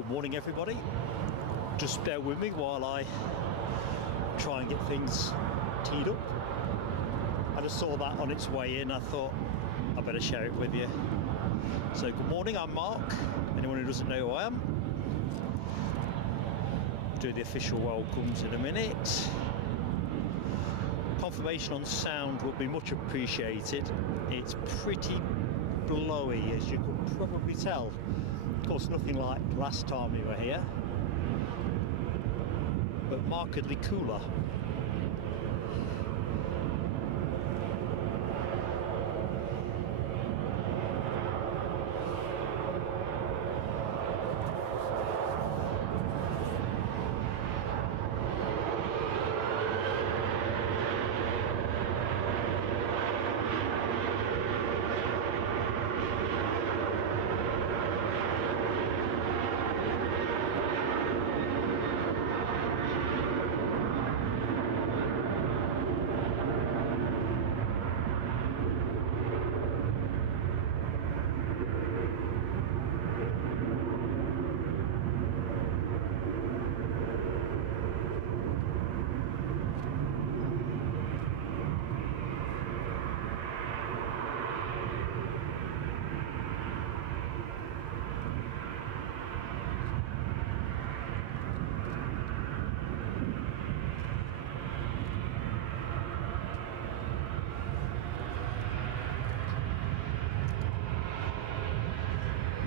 Good morning, everybody. Just bear with me while I try and get things teed up. I just saw that on its way in. I thought I better share it with you. So good morning, I'm Mark. Anyone who doesn't know who I am, do the official welcomes in a minute. Confirmation on sound would be much appreciated. It's pretty blowy, as you could probably tell. Of course, nothing like last time we were here, but markedly cooler.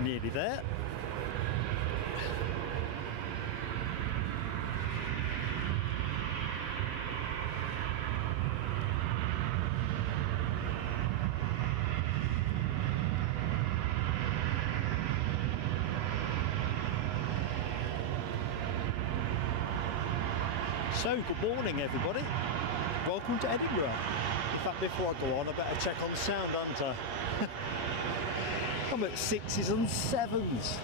Nearly there. So, good morning, everybody. Welcome to Edinburgh. In fact, before I go on, I better check on sound, aren't I? I'm at 6s and 7s.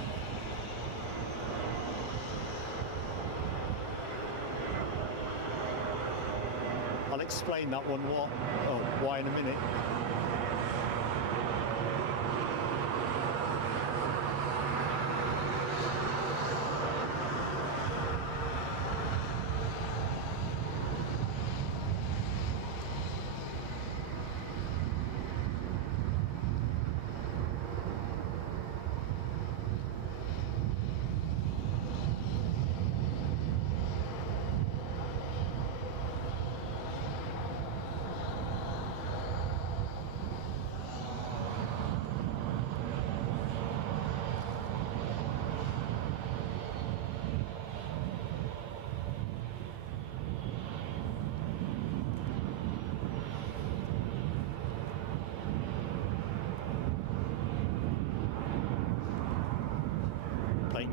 I'll explain that one why in a minute.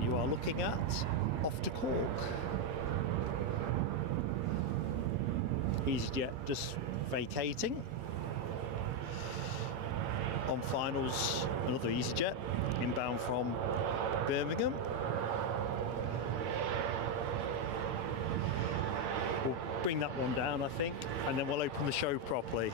You are looking at off to Cork. easyJet just vacating. On finals, another easyJet inbound from Birmingham. We'll bring that one down, I think, and then we'll open the show properly.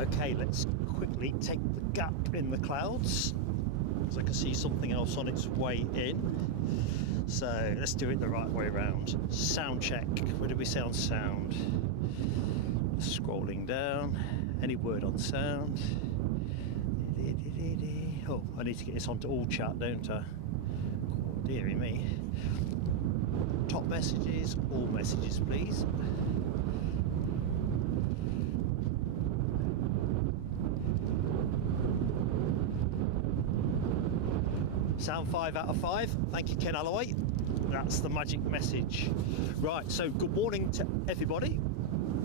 Okay, let's quickly take the gap in the clouds, because I can see something else on its way in. So let's do it the right way around. Sound check. Where did we say on sound? Scrolling down. Any word on sound? Oh, I need to get this onto all chat, don't I? Oh, dearie me. Top messages, all messages, please. Sound 5 out of 5. Thank you, Ken Alloway. That's the magic message. Right, so good morning to everybody.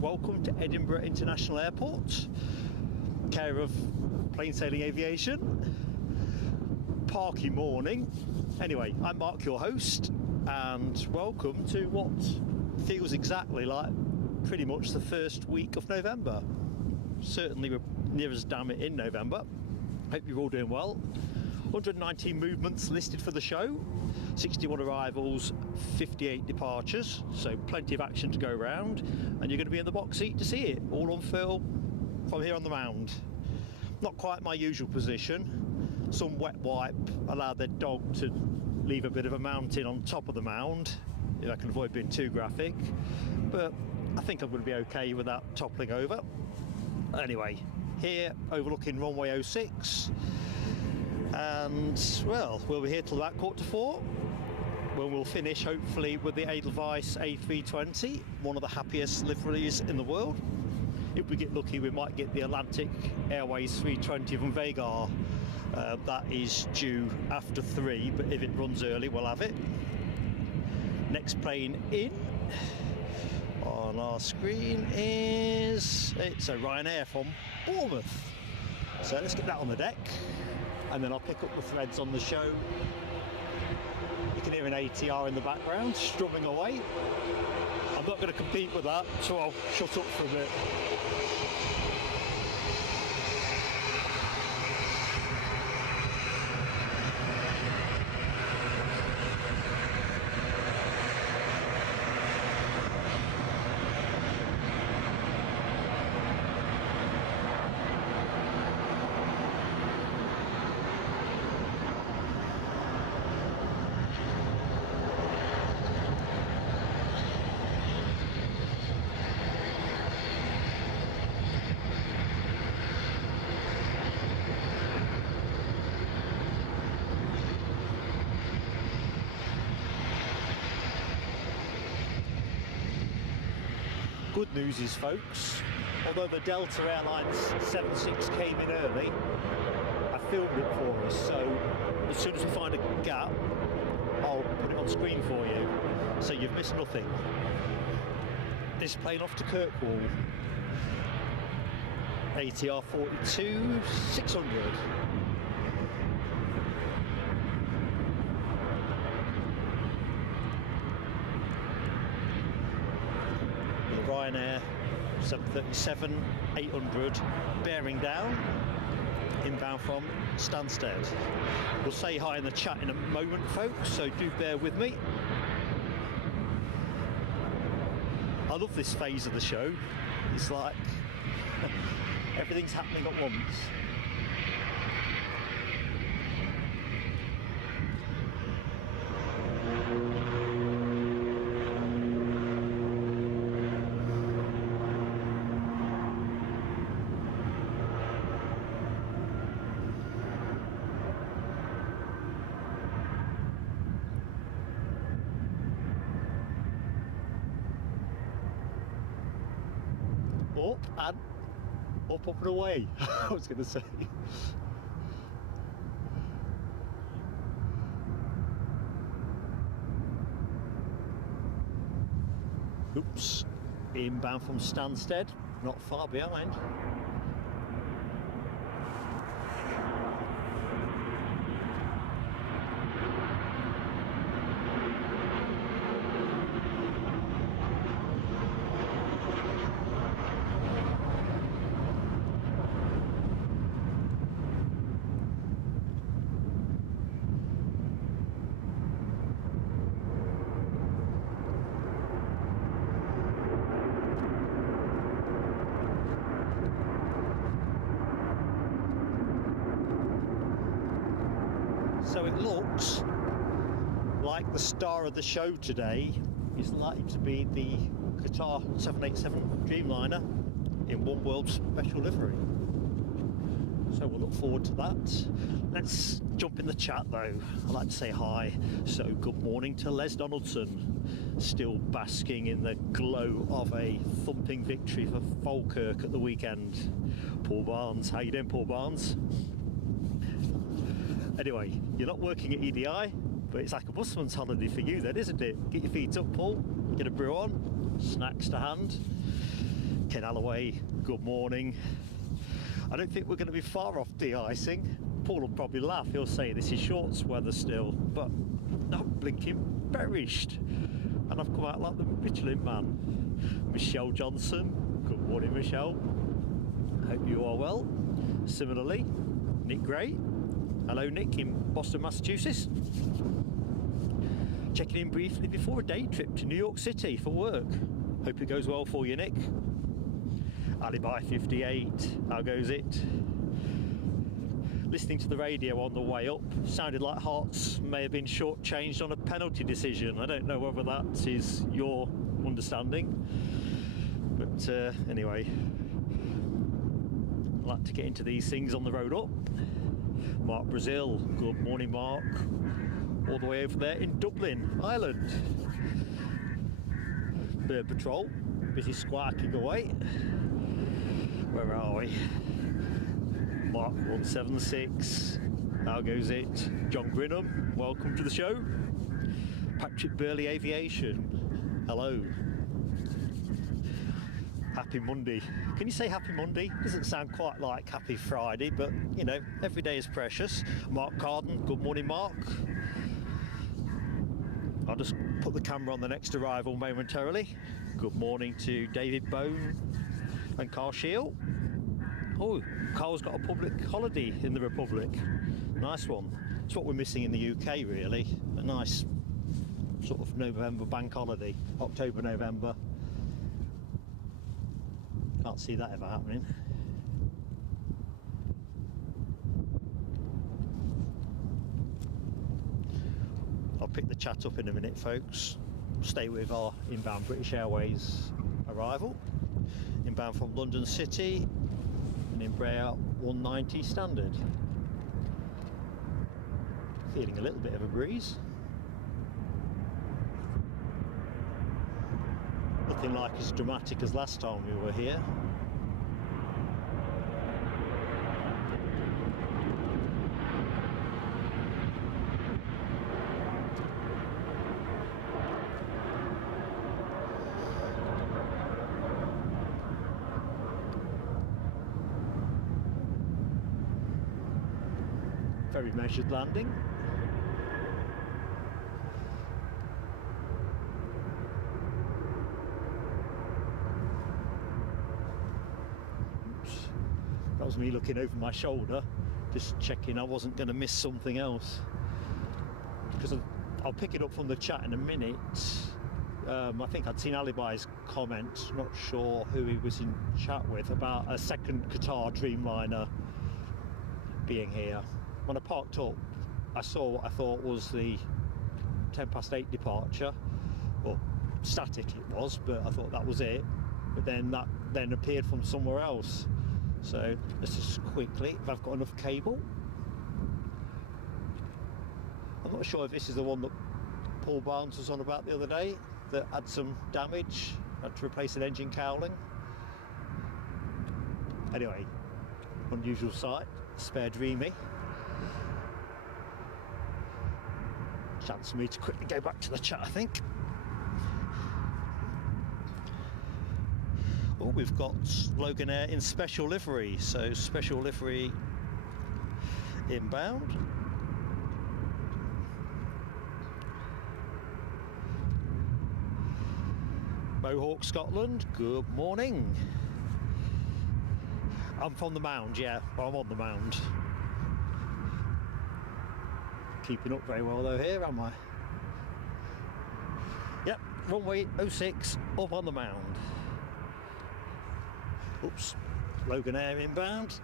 Welcome to Edinburgh International Airport, care of Plain Sailing Aviation. Parky morning. Anyway, I'm Mark, your host, and welcome to what feels exactly like pretty much the first week of November. Certainly we're near as damn it in November. Hope you're all doing well. 119 movements listed for the show, 61 arrivals, 58 departures, so plenty of action to go around, and you're going to be in the box seat to see it all on film from here on the mound. Not quite my usual position. Some wet wipe allowed their dog to leave a bit of a mountain on top of the mound, if I can avoid being too graphic, but I think I'm going to be okay without toppling over. Anyway, here overlooking runway 06. And well, we'll be here till about 3:45, when we'll finish hopefully with the Edelweiss A320, one of the happiest liveries in the world. If we get lucky, we might get the Atlantic Airways 320 from Vegar. That is due after 3, but if it runs early, we'll have it. Next plane in on our screen it's a Ryanair from Bournemouth. So let's get that on the deck, and then I'll pick up the threads on the show. You can hear an ATR in the background strumming away. I'm not going to compete with that, so I'll shut up for a bit. Good news is, folks, although the Delta Airlines 76 came in early, I filmed it for us, so as soon as we find a gap, I'll put it on screen for you, so you've missed nothing. This plane off to Kirkwall, ATR 42-600. Ryanair 737-800 bearing down, inbound from Stansted. We'll say hi in the chat in a moment, folks, so do bear with me. I love this phase of the show. It's like everything's happening at once. Up and away, I was going to say. Oops, inbound from Stansted, not far behind. So it looks like the star of the show today is likely to be the Qatar 787 Dreamliner in One World special livery. So we'll look forward to that. Let's jump in the chat though. I'd like to say hi. So good morning to Les Donaldson, still basking in the glow of a thumping victory for Falkirk at the weekend. Paul Barnes, how you doing, Paul Barnes? Anyway, you're not working at EDI, but it's like a busman's holiday for you then, isn't it? Get your feet up, Paul, get a brew on, snacks to hand. Ken Alloway, good morning. I don't think we're going to be far off de-icing. Paul will probably laugh, he'll say this is shorts weather still, but I'm blinking perished. And I've come out like the Michelin man. Michelle Johnson, good morning Michelle. Hope you are well. Similarly, Nick Gray. Hello Nick in Boston, Massachusetts. Checking in briefly before a day trip to New York City for work. Hope it goes well for you, Nick. Alibi 58, how goes it? Listening to the radio on the way up, sounded like Hearts may have been shortchanged on a penalty decision. I don't know whether that is your understanding, but anyway, I like to get into these things on the road up. Mark Brazil, good morning Mark, all the way over there in Dublin, Ireland. Bird Patrol, busy squawking away. Where are we? Mark 176, how goes it? John Grinham, welcome to the show. Patrick Burley Aviation, hello. Happy Monday. Can you say happy Monday? Doesn't sound quite like happy Friday, but you know, every day is precious. Mark Carden, good morning Mark. I'll just put the camera on the next arrival momentarily. Good morning to David Bone and Carl Shield. Oh, Carl's got a public holiday in the Republic. Nice one. It's what we're missing in the UK really. A nice sort of November bank holiday. October, November. Can't see that ever happening. I'll pick the chat up in a minute, folks. Stay with our inbound British Airways arrival. Inbound from London City, an Embraer 190 standard. Feeling a little bit of a breeze. Nothing like as dramatic as last time we were here. Very measured landing. Oops. That was me looking over my shoulder, just checking I wasn't going to miss something else. Because I'll pick it up from the chat in a minute. I think I'd seen Alibi's comment, not sure who he was in chat with, about a second Qatar Dreamliner being here. When I parked up, I saw what I thought was the 8:10 departure. Well, static it was, but I thought that was it. But then that then appeared from somewhere else. So let's just quickly, if I've got enough cable. I'm not sure if this is the one that Paul Barnes was on about the other day, that had some damage, had to replace an engine cowling. Anyway, unusual sight, spare Dreamy. Chance for me to quickly go back to the chat, I think. Oh, we've got Loganair in special livery, so special livery inbound. Mohawk, Scotland, good morning. I'm from the Mound, yeah, well, I'm on the Mound. Keeping up very well though here, am I? Yep, runway 06 up on the Mound. Oops, Loganair inbound.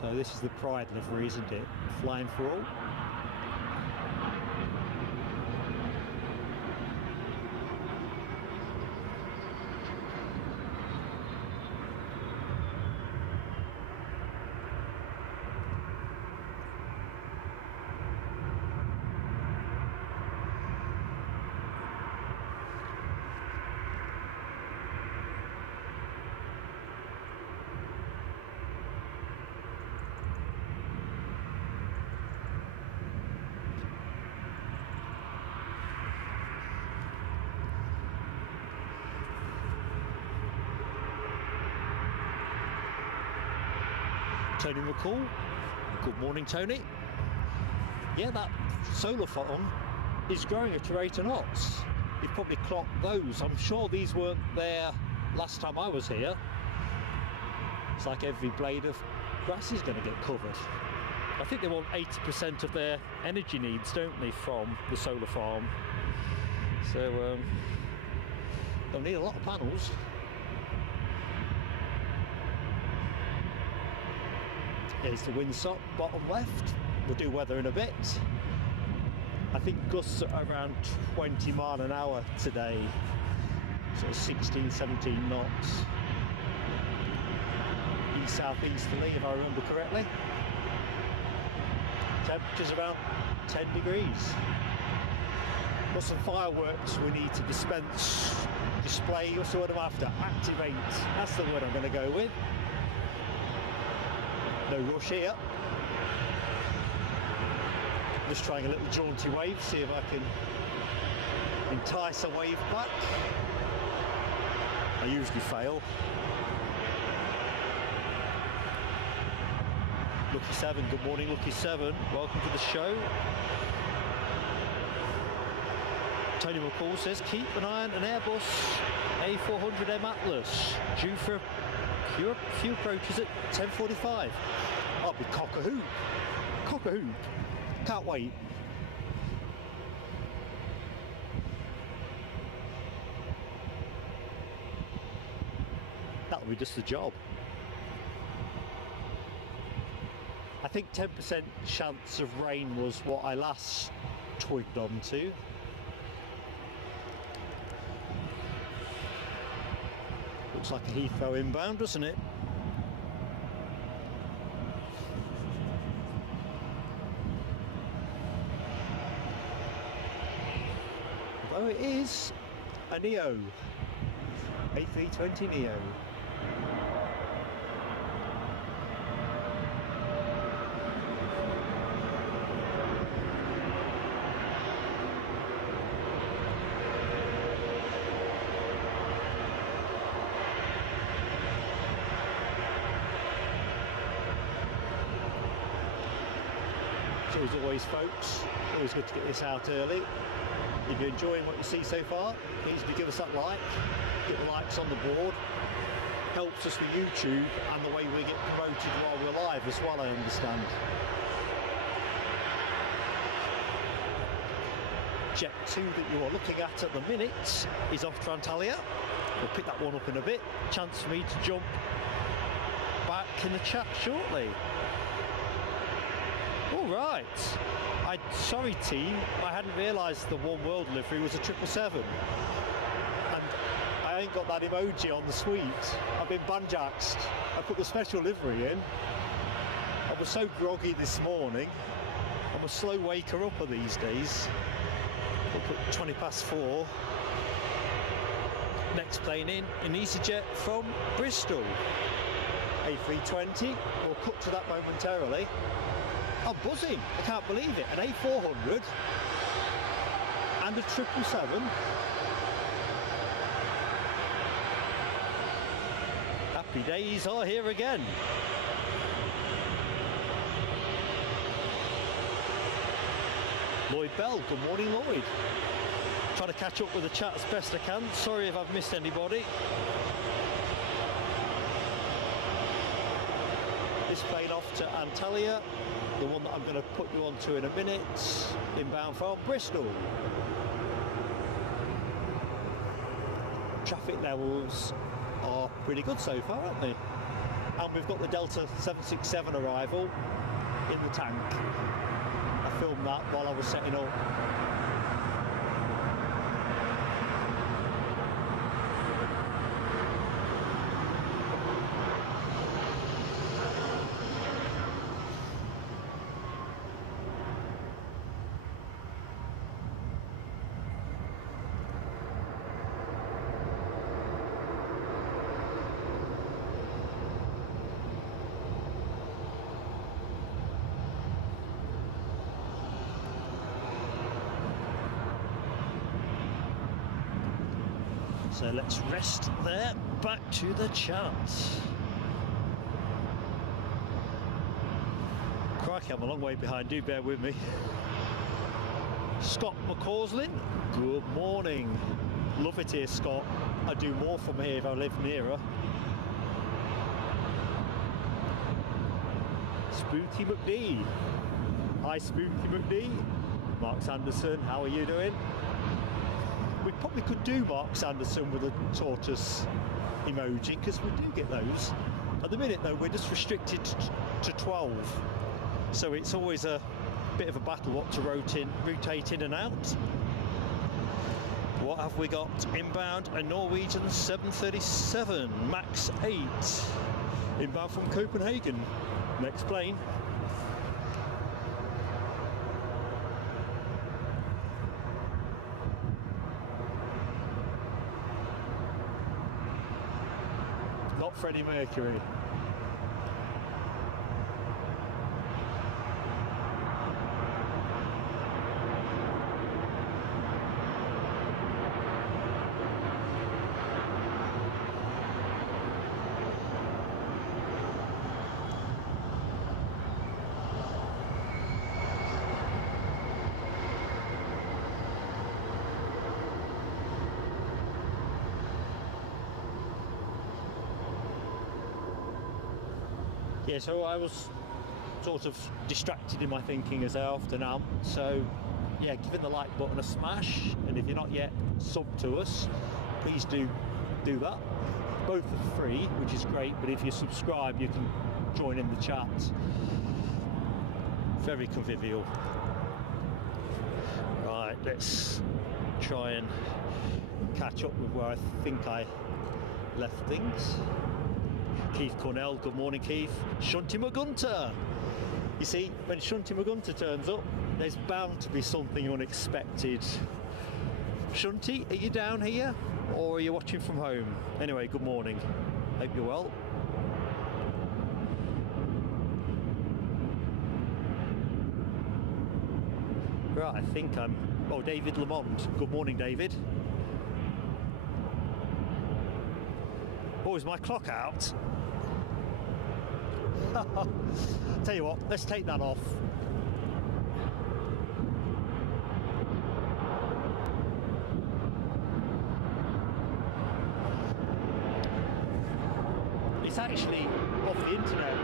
So this is the Pride livery, isn't it? Flying for all. Tony McCall. Good morning, Tony. Yeah, that solar farm is growing at a rate of knots. You've probably clocked those. I'm sure these weren't there last time I was here. It's like every blade of grass is going to get covered. I think they want 80% of their energy needs, don't they, from the solar farm. So they'll need a lot of panels. Here's the windsock, bottom left. We'll do weather in a bit. I think gusts are around 20 mile an hour today. Sort of 16, 17 knots. East-southeasterly, if I remember correctly. Temperature's around 10 degrees. Got some fireworks we need to display, what's the word I'm after? Activate. That's the word I'm going to go with. No rush here. Just trying a little jaunty wave, see if I can entice a wave back. I usually fail. Lucky 7, good morning Lucky 7, welcome to the show. Tony McCall says, keep an eye on an Airbus A400M Atlas, due for a few approaches at 10:45. I'll be cock-a-hoop. Cock-a-hoop. Can't wait. That'll be just the job. I think 10% chance of rain was what I last twigged onto. Looks like a Heathrow inbound, doesn't it? Although it is a Neo, A320 Neo. As always, folks, always good to get this out early. If you're enjoying what you see so far, please do give us that like, get the likes on the board. Helps us with YouTube and the way we get promoted while we're live as well, I understand. Jet 2 that you are looking at the minute is off Transavia. We'll pick that one up in a bit. Chance for me to jump back in the chat shortly. Right, sorry team, I hadn't realised the One World livery was a 777, and I ain't got that emoji on the suite. I've been banjaxed. I put the special livery in. I was so groggy this morning. I'm a slow waker upper these days. We'll put 20 past 4. Next plane in, an easyJet from Bristol. A320, we'll cut to that momentarily. I'm buzzing, I can't believe it. An A400 and a 777. Happy days are here again. Lloyd Bell, good morning Lloyd. Trying to catch up with the chat as best I can. Sorry if I've missed anybody. This plane off to Antalya. The one that I'm going to put you onto in a minute, inbound from Bristol. Traffic levels are pretty good so far, aren't they? And we've got the Delta 767 arrival in the tank. I filmed that while I was setting up. So let's rest there, back to the charts. Crikey, I'm a long way behind, do bear with me. Scott McCauslin, good morning. Love it here, Scott. I do more from here if I live nearer. Spooky McD. Hi Spooky McD. Mark Sanderson, how are you doing? We probably could do Mark Sanderson with a tortoise emoji, because we do get those. At the minute though, we're just restricted to 12. So it's always a bit of a battle what to rotate in and out. What have we got inbound? A Norwegian 737 MAX 8 inbound from Copenhagen. Next plane. Not Freddie Mercury. Yeah, so I was sort of distracted in my thinking, as I often am. So yeah, giving the like button a smash, and if you're not yet subbed to us, please do that. Both are free, which is great, but if you subscribe you can join in the chat. Very convivial. Right, let's try and catch up with where I think I left things. Keith Cornell, good morning Keith. Shunty Magunta. You see, when Shunty Magunta turns up, there's bound to be something unexpected. Shunty, are you down here or are you watching from home? Anyway, good morning. Hope you're well. Right, I think I'm... Oh, David Lamont. Good morning, David. Oh, is my clock out? Tell you what, let's take that off. It's actually off the internet.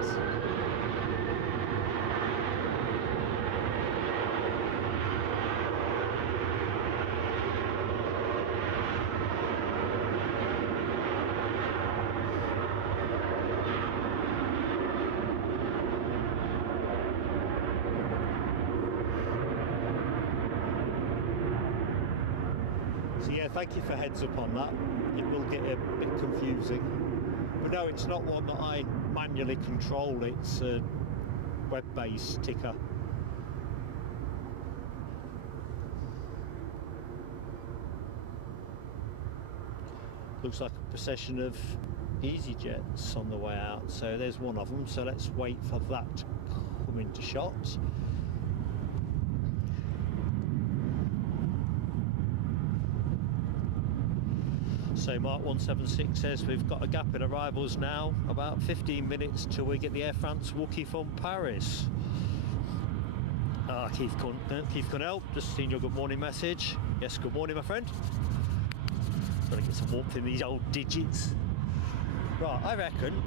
Thank you for heads up on that. It will get a bit confusing. But no, it's not one that I manually control, it's a web-based ticker. Looks like a procession of easyJets on the way out, so there's one of them, so let's wait for that to come into shot. So Mark 176 says we've got a gap in arrivals now, about 15 minutes till we get the Air France Wookie from Paris. Keith Cornell, just seen your good morning message. Yes, good morning my friend. Gotta get some warmth in these old digits. Right, I reckon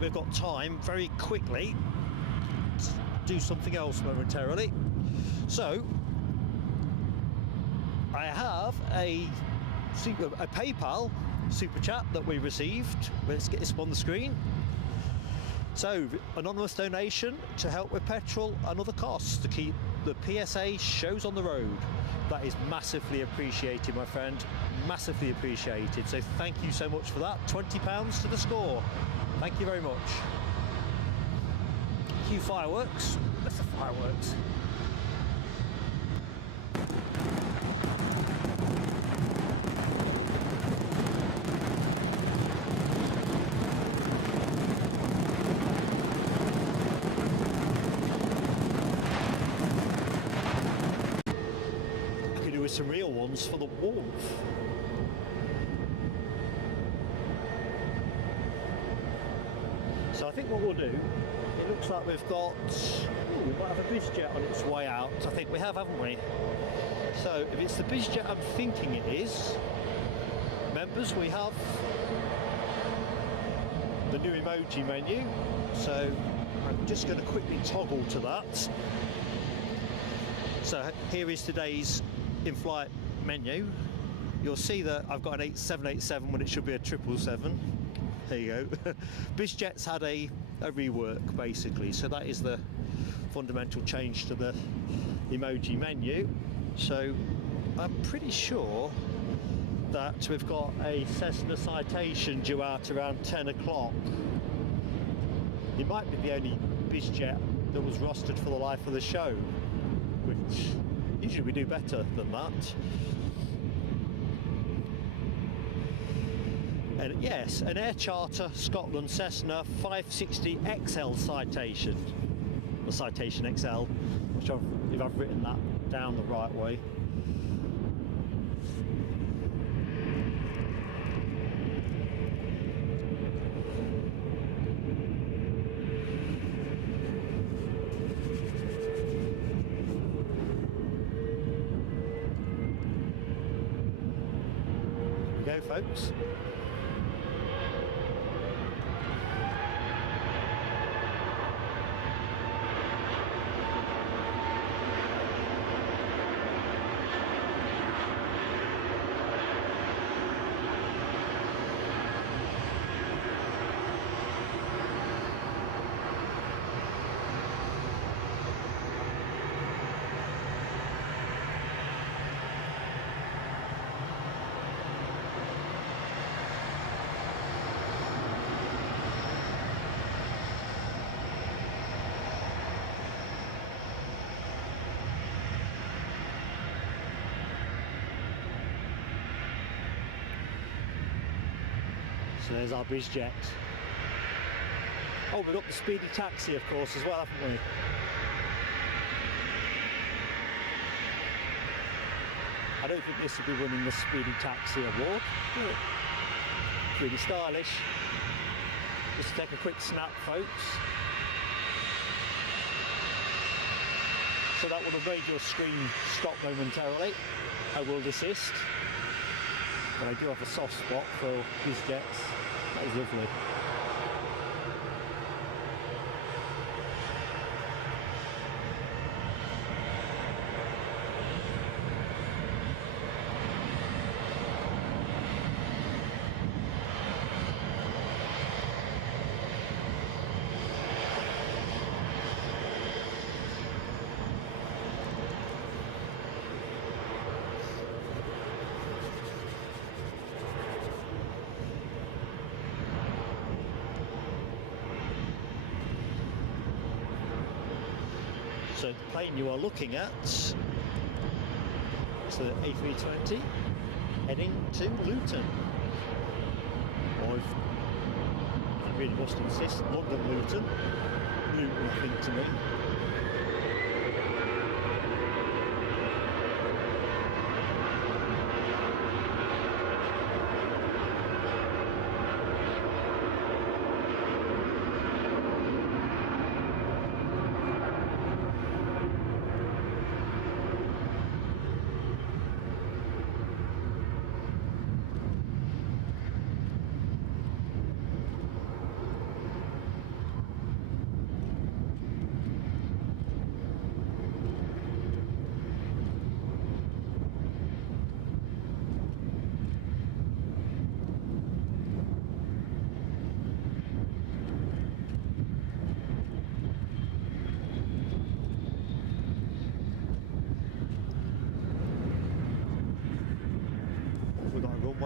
we've got time very quickly to do something else momentarily. So, I have a PayPal super chat that we received. Let's get this on the screen. So, anonymous donation to help with petrol and other costs to keep the PSA shows on the road. That is massively appreciated, my friend. Massively appreciated. So thank you so much for that. £20 to the score. Thank you very much. Cue fireworks. That's the fireworks. With some real ones for the warmth. So I think what we'll do, it looks like we've got, we might have a BizJet on its way out. I think we have, haven't we? So if it's the BizJet I'm thinking it is, members, we have the new emoji menu. So I'm just going to quickly toggle to that. So here is today's in-flight menu. You'll see that I've got an 787 when it should be a 777. There you go. BizJet's had a rework basically, so that is the fundamental change to the emoji menu. So I'm pretty sure that we've got a Cessna Citation due out around 10 o'clock. It might be the only BizJet that was rostered for the life of the show, which usually we do better than that. And yes, an Air Charter Scotland Cessna 560 XL Citation, or Citation XL, which if I've written that down the right way. Go, folks. So there's our BizJet. Oh, we've got the speedy taxi, of course, as well, haven't we? I don't think this will be winning the speedy taxi award. Really stylish. Just take a quick snap, folks. So that would have made your screen stop momentarily. I will desist. But I do have a soft spot for BizJets. That is lovely. So the plane you are looking at, it's the A320 heading to Luton. Or if I really must insist, London Luton. Luton, I think, to me.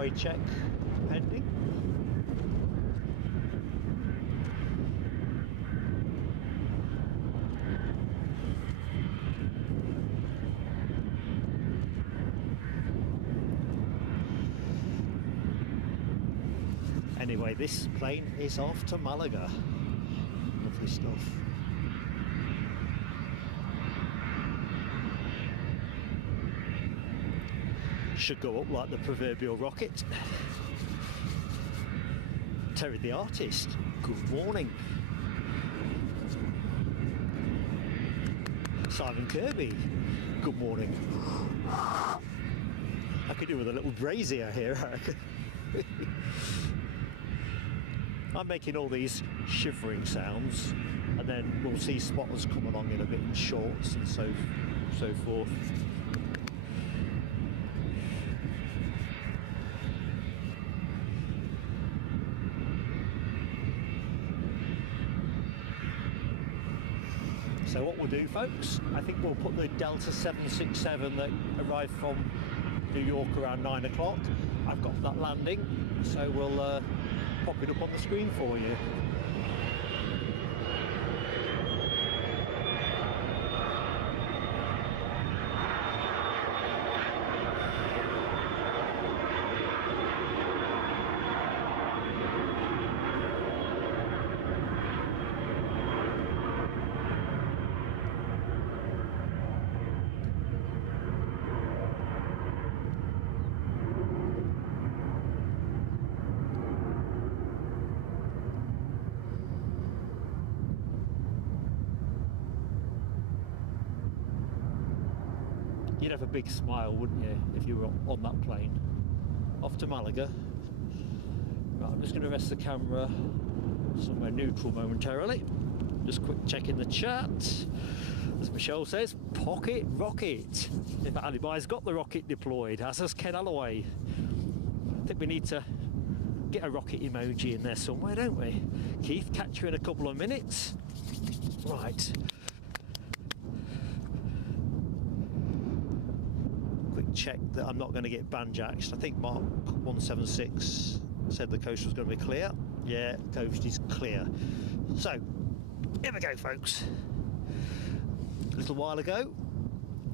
runway check pending. Anyway, this plane is off to Malaga. Lovely stuff. Should go up like the proverbial rocket. Terry the artist, good morning. Simon Kirby, good morning. I could do with a little brazier here. I'm making all these shivering sounds, and then we'll see spotters come along in a bit in shorts and so forth. So what we'll do, folks, I think we'll put the Delta 767 that arrived from New York around 9 o'clock. I've got that landing, so we'll pop it up on the screen for you. You'd have a big smile, wouldn't you, if you were on that plane? Off to Malaga. Right, I'm just going to rest the camera somewhere neutral momentarily. Just quick check in the chat. As Michelle says, pocket rocket. If anybody's got the rocket deployed, as has Ken Alloway. I think we need to get a rocket emoji in there somewhere, don't we? Keith, catch you in a couple of minutes. Right. Check that I'm not going to get banjaxed. I think Mark 176 said the coast was going to be clear. Yeah, coast is clear. So here we go, folks. A little while ago,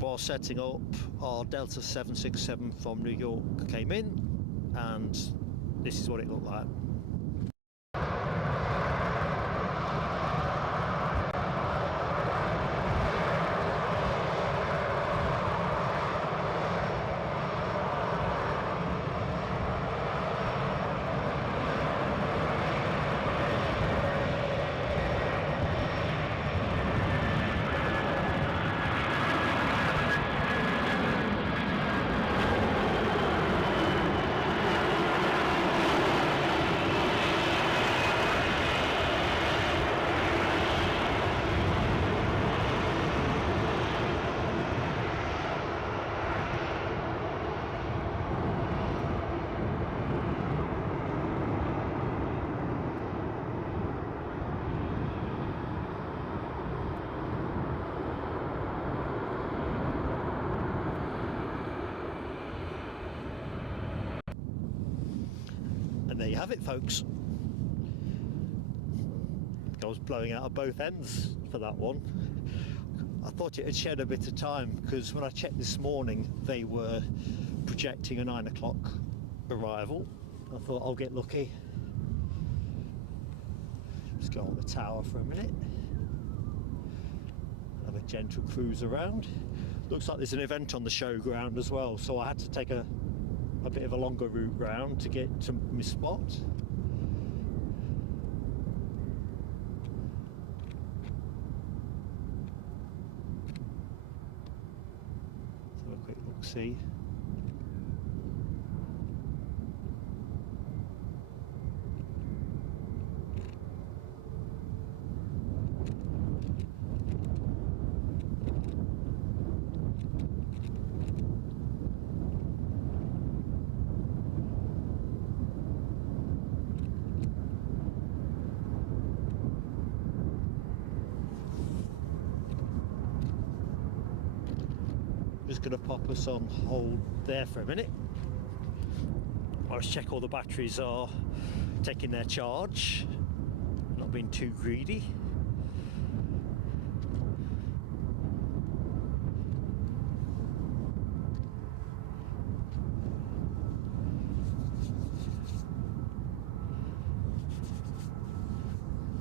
while setting up, our Delta 767 from New York came in, and this is what it looked like. And there you have it, folks. I was blowing out of both ends for that one. I thought it had shed a bit of time, because when I checked this morning they were projecting a 9 o'clock arrival. I thought I'll get lucky. Just go on the tower for a minute. Have a gentle cruise around. Looks like there's an event on the showground as well, so I had to take a bit of a longer route round to get to my spot. Let's have a quick look see. Just going to pop us on hold there for a minute Let's check all the batteries are taking their charge, not being too greedy.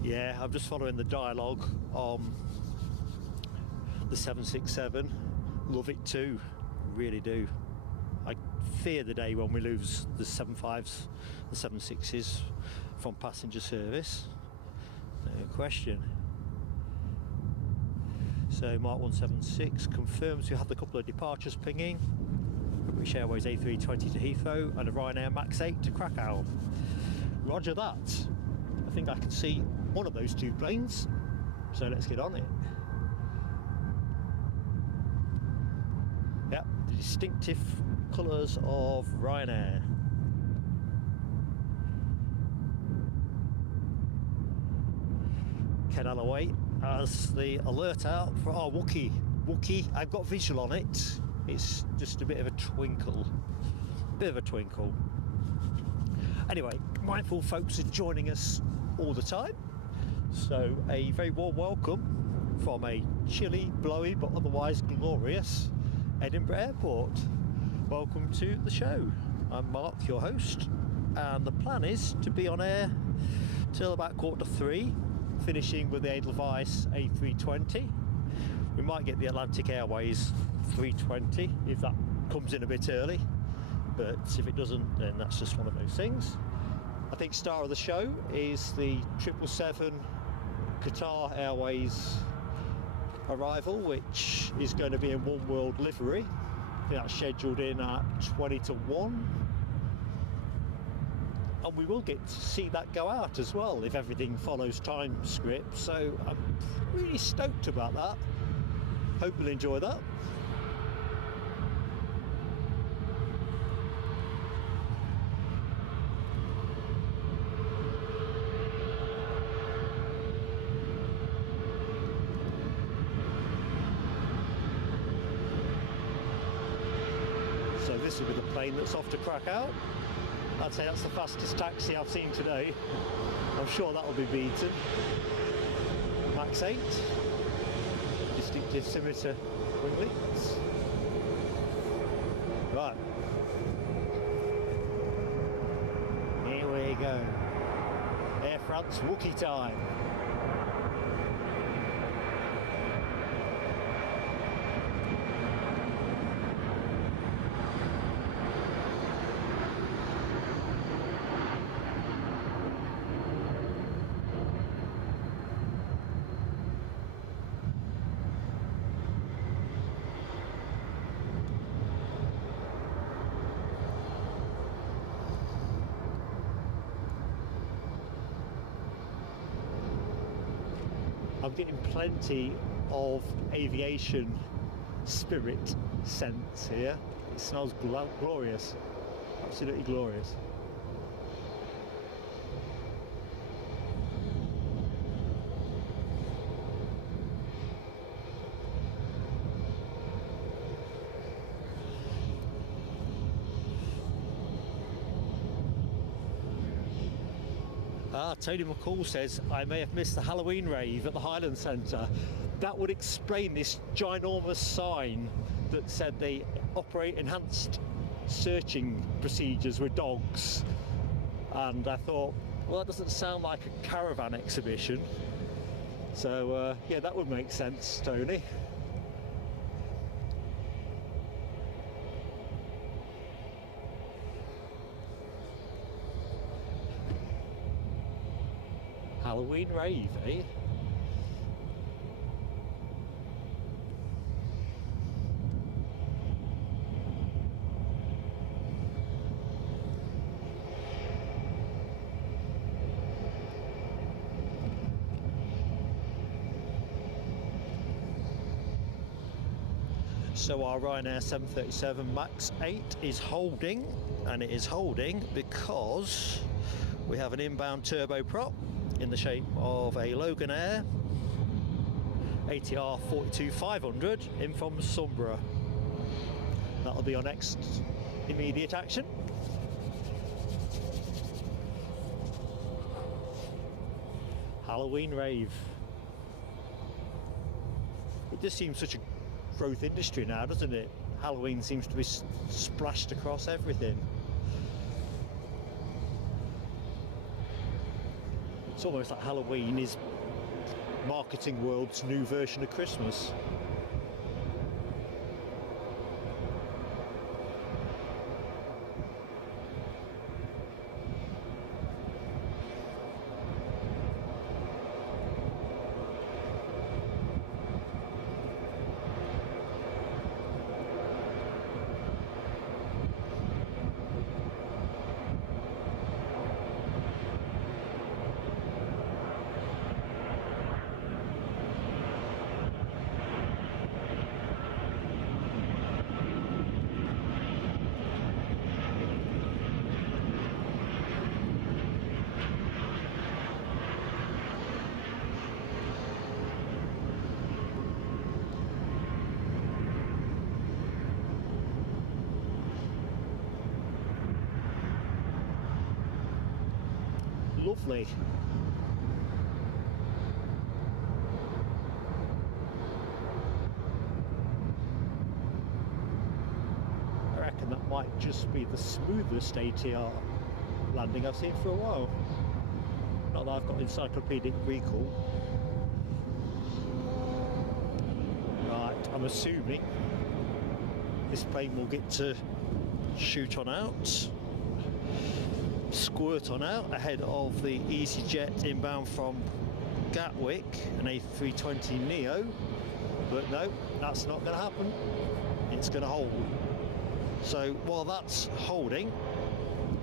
Yeah, I'm just following the dialogue on the 767. Love it too, really do. I fear the day when we lose the 75s, the 76s from passenger service. No question. So Mark 176 confirms we have the couple of departures pinging. British Airways A320 to Heathrow and a Ryanair Max 8 to Krakow. Roger that. I think I can see one of those two planes, so let's get on it. Yep, the distinctive colours of Ryanair. Ken Alloway has the alert out for our Wookie. Wookie, I've got visual on it. It's just a bit of a twinkle. Anyway, mindful folks are joining us all the time. So a very warm welcome from a chilly, blowy, but otherwise glorious Edinburgh Airport. Welcome to the show. I'm Mark, your host, and the plan is to be on air till about 2:45, finishing with the Edelweiss A320. We might get the Atlantic Airways 320 if that comes in a bit early, but if it doesn't, then that's just one of those things. I think star of the show is the 777 Qatar Airways arrival, which is going to be in One World livery. I think that's scheduled in at 20 to 1. And we will get to see that go out as well if everything follows time script. So I'm really stoked about that. Hope you'll enjoy that. This will be the plane that's off to Krakow. I'd say that's the fastest taxi I've seen today. I'm sure that will be beaten. Max 8. Distinctive scimitar winglets. Right. Here we go. Air France Wookie time. I'm getting plenty of aviation spirit scents here. It smells glorious, absolutely glorious. Tony McCall says, I may have missed the Halloween rave at the Highland Centre. That would explain this ginormous sign that said they operate enhanced searching procedures with dogs. And I thought, well, that doesn't sound like a caravan exhibition. So, yeah, that would make sense, Tony. Halloween rave, eh? So our Ryanair 737 MAX 8 is holding, and it is holding because we have an inbound turboprop in the shape of a Loganair ATR 42-500 in from Sunborough. That'll be our next immediate action. Halloween rave. It just seems such a growth industry now, doesn't it? Halloween seems to be splashed across everything. It's almost like Halloween is marketing world's new version of Christmas. Lovely. I reckon that might just be the smoothest ATR landing I've seen for a while. Not that I've got encyclopedic recall. Right, I'm assuming this plane will get to shoot on out, squirt on out ahead of the easyJet inbound from Gatwick, an A320neo, but no, that's not going to happen. It's going to hold. So while that's holding,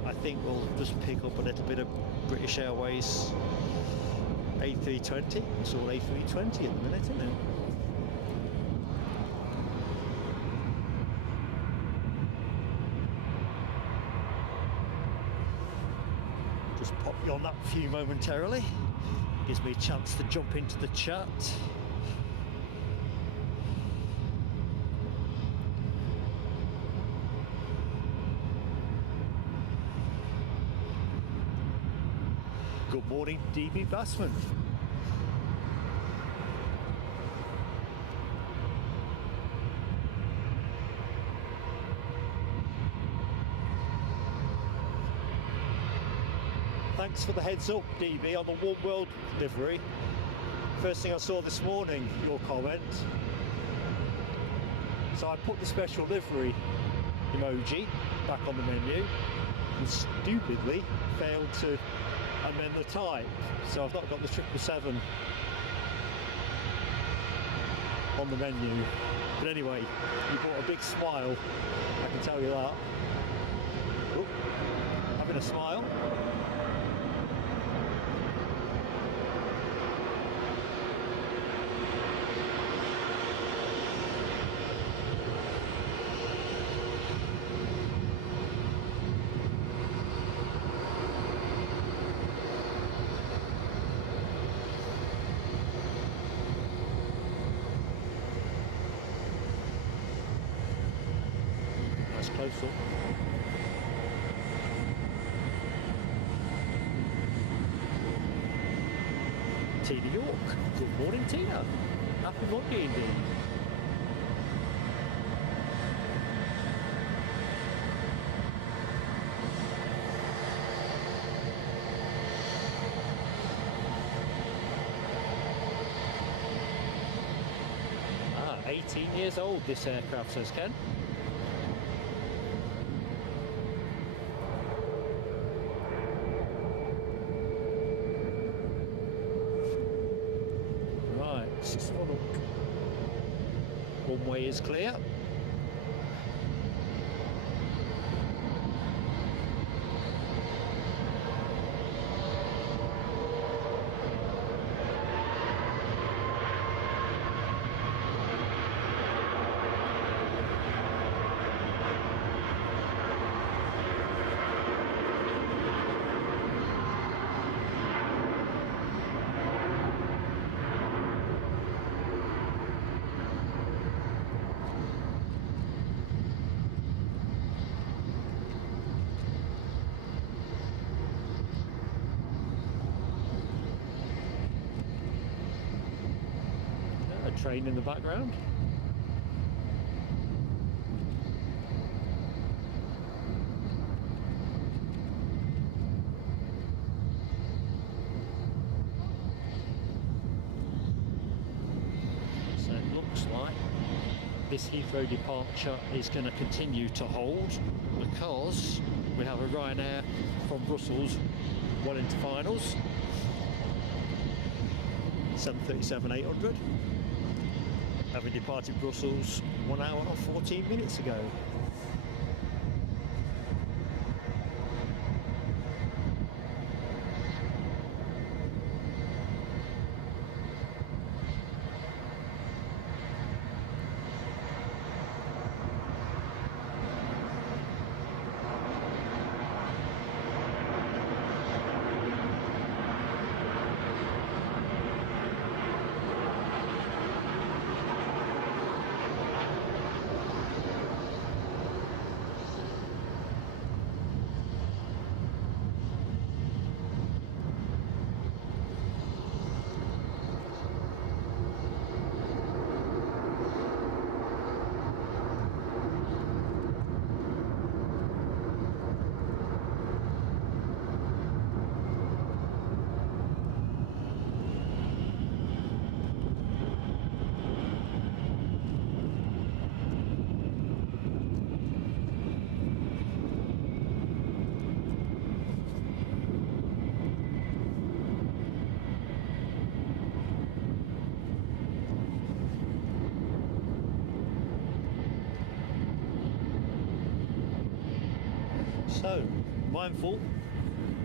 I think we'll just pick up a little bit of British Airways A320. It's all A320 at the minute, isn't it? Just pop you on that view momentarily. Gives me a chance to jump into the chat. Good morning, DB Bassman. Thanks for the heads up, DB, on the One World livery. First thing I saw this morning, your comment. So I put the special livery emoji back on the menu and stupidly failed to amend the type. So I've not got the 777 on the menu. But anyway, you brought a big smile, I can tell you that. Oop, having a smile. Close up. Tina York. Good morning, Tina. Happy Monday indeed. Ah, 18 years old this aircraft, says Ken. One way is clear. a train in the background. So it looks like this Heathrow departure is going to continue to hold because we have a Ryanair from Brussels well into finals. 737-800, having departed Brussels 1 hour and 14 minutes ago. So, mindful,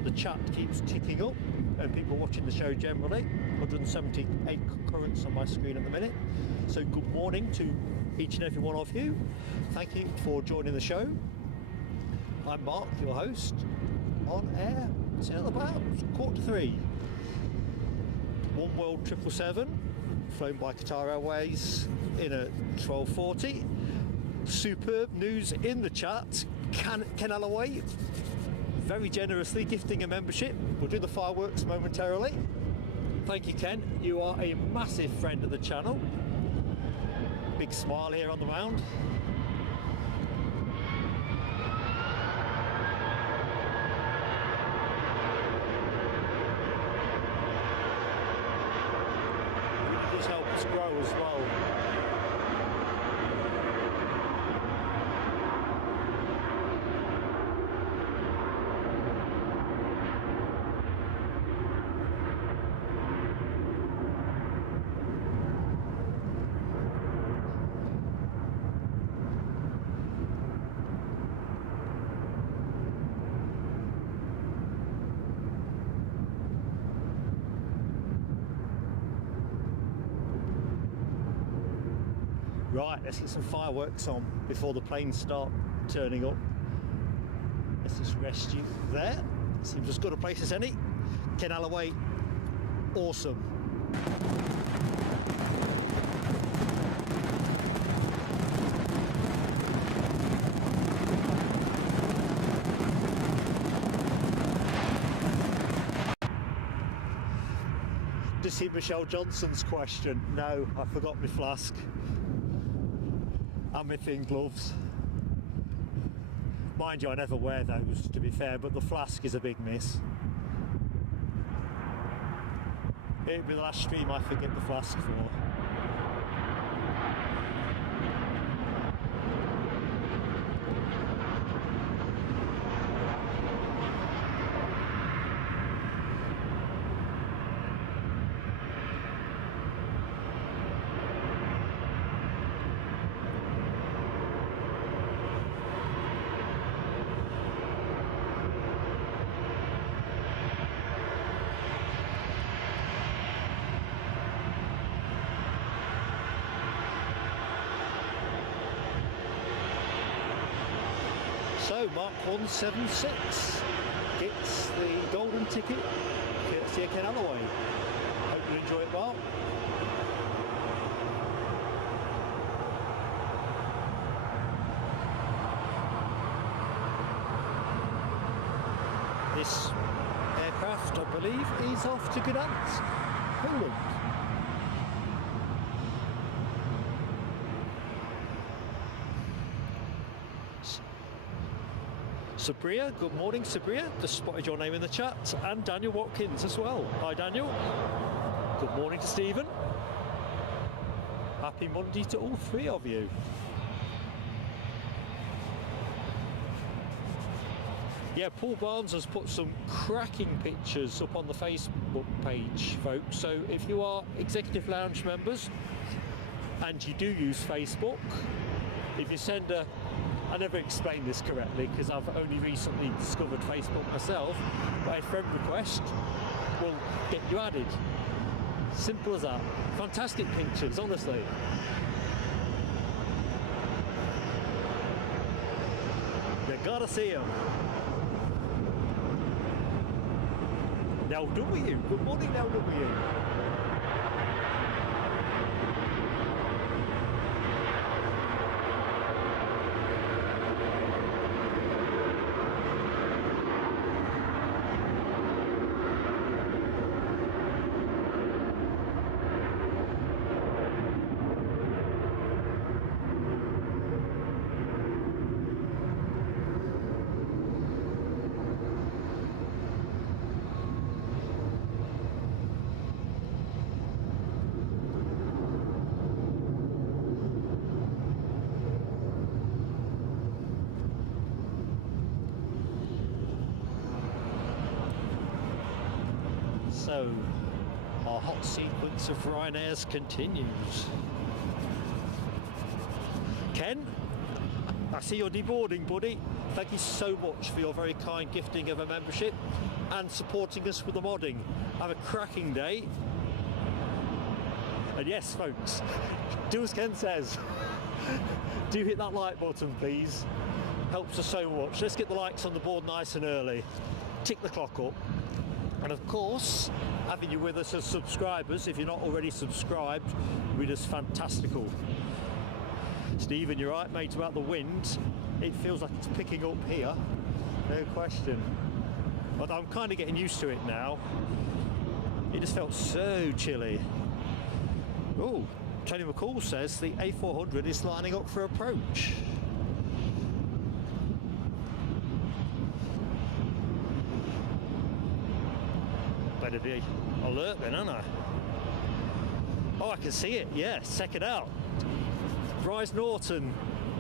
the chat keeps ticking up and people watching the show generally. 178 currents on my screen at the minute. So good morning to each and every one of you. Thank you for joining the show. I'm Mark, your host, on air till about 2:45. One World 777, flown by Qatar Airways in a 1240. Superb news in the chat. Ken Alloway very generously gifting a membership. We'll do the fireworks momentarily. Thank you, Ken. You are a massive friend of the channel. Big smile here on the round. Really does help us grow as well. Right, let's get some fireworks on before the planes start turning up. Let's just rest you there. Seems as good a place as any. Ken Alloway, awesome. Just see Michelle Johnson's question. No, I forgot my flask. And my thin gloves. Mind you, I never wear those, to be fair, but the flask is a big miss. It'll be the last stream I forget the flask for. So Mark 176 gets the golden ticket courtesy of Ken Alloway. Hope you enjoy it well. This aircraft, I believe, is off to Gdansk, Poland. Sabria, good morning Sabria, just spotted your name in the chat, and Daniel Watkins as well. Hi Daniel. Good morning to Stephen. Happy Monday to all three of you. Yeah, Paul Barnes has put some cracking pictures up on the Facebook page, folks. So if you are Executive Lounge members and you do use Facebook, if you send a, I never explained this correctly because I've only recently discovered Facebook myself, but a friend request will get you added. Simple as that. Fantastic pictures, honestly. You gotta see them. Now W, good morning now W. So, our hot sequence of Ryanair's continues. Ken, I see you're deboarding, buddy. Thank you so much for your very kind gifting of a membership and supporting us with the modding. Have a cracking day. And yes, folks, do as Ken says. Do hit that like button, please. Helps us so much. Let's get the likes on the board nice and early. Tick the clock up. And of course, having you with us as subscribers, if you're not already subscribed, we're just fantastical. Stephen, you're right, mate, about the wind. It feels like it's picking up here, no question. But I'm kind of getting used to it now. It just felt so chilly. Oh, Tony McCall says the A400 is lining up for approach. Better be alert then, aren't I? Oh, I can see it, yeah, check it out. Rise Norton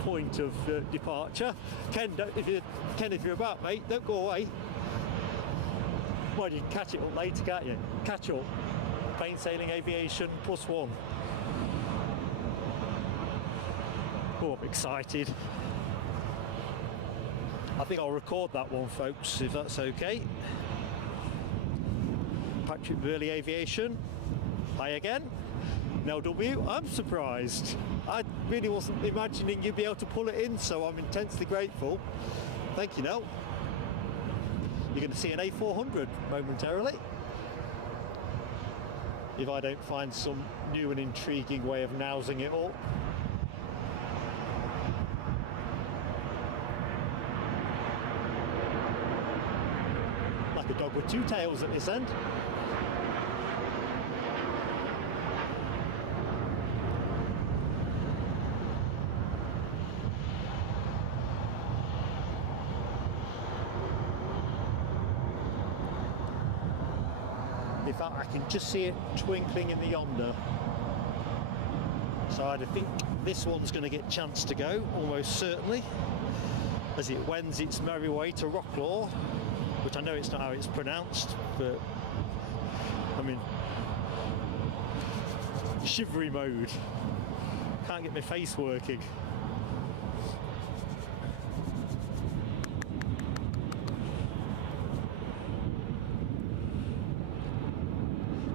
point of departure. Ken, if you're about, mate, don't go away. Well, you can catch it up later, can't you? Catch up. Plain sailing aviation +1. Oh, I'm excited. I think I'll record that one, folks, if that's okay. Patrick Burley Aviation, hi again. Nell W, I'm surprised. I really wasn't imagining you'd be able to pull it in, so I'm intensely grateful. Thank you, Nell. You're going to see an A400 momentarily. If I don't find some new and intriguing way of nousing it all. Like a dog with two tails at this end. In fact, I can just see it twinkling in the yonder. So I think this one's going to get a chance to go, almost certainly, as it wends its merry way to Rocklaw, which I know it's not how it's pronounced, but I mean, shivery mode. Can't get my face working.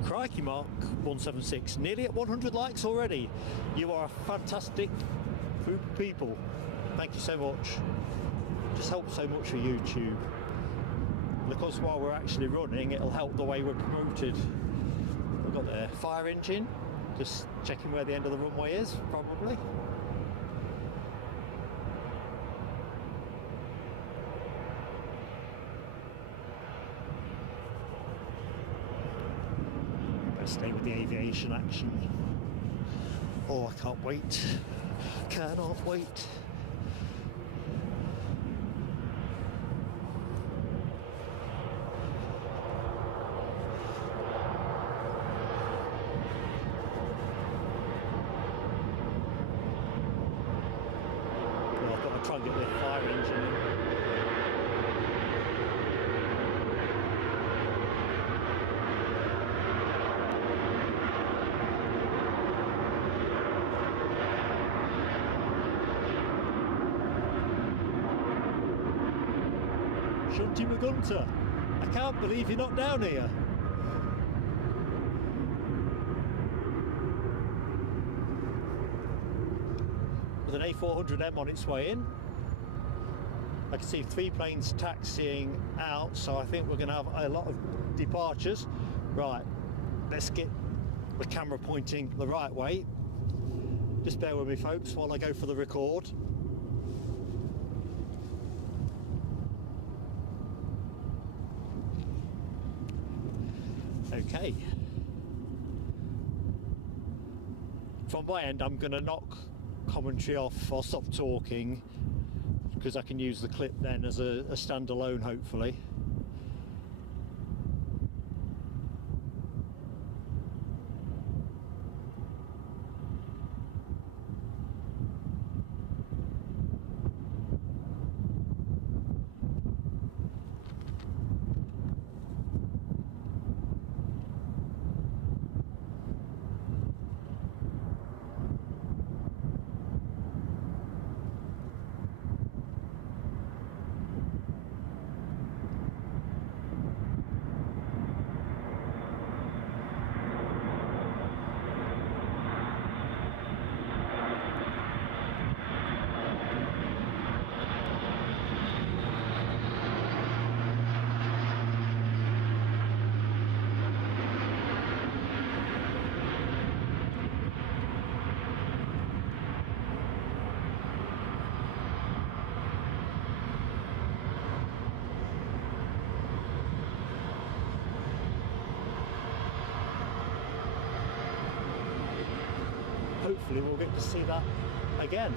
Crikey, Mark 176, nearly at 100 likes already. You are a fantastic group of people. Thank you so much. Just helps so much for YouTube. Because while we're actually running, it'll help the way we're promoted. We've got the fire engine, just checking where the end of the runway is, probably. Stay with the aviation action. Oh, I can't wait. Cannot wait. try and get the fire engine in. Shunty McGunter, I can't believe you're not down here. With an A400M on its way in. I can see 3 planes taxiing out, so I think we're going to have a lot of departures. Right, let's get the camera pointing the right way. Just bear with me, folks, while I go for the record. Okay. From my end, I'm going to knock commentary off. I'll stop talking because I can use the clip then as a standalone, hopefully. Hopefully we'll get to see that again.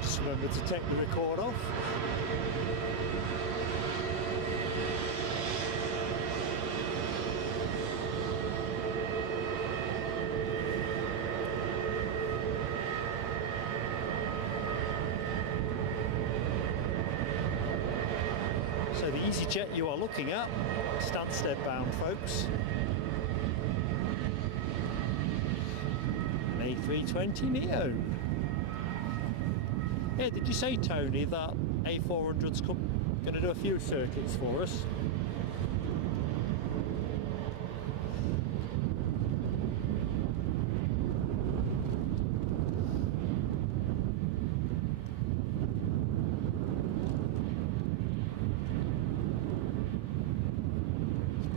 Just remember to take the record off. So the easyJet you are looking at, Stansted bound, folks. An A320 Neo. Yeah, did you say, Tony, that A400's going to do a few circuits for us?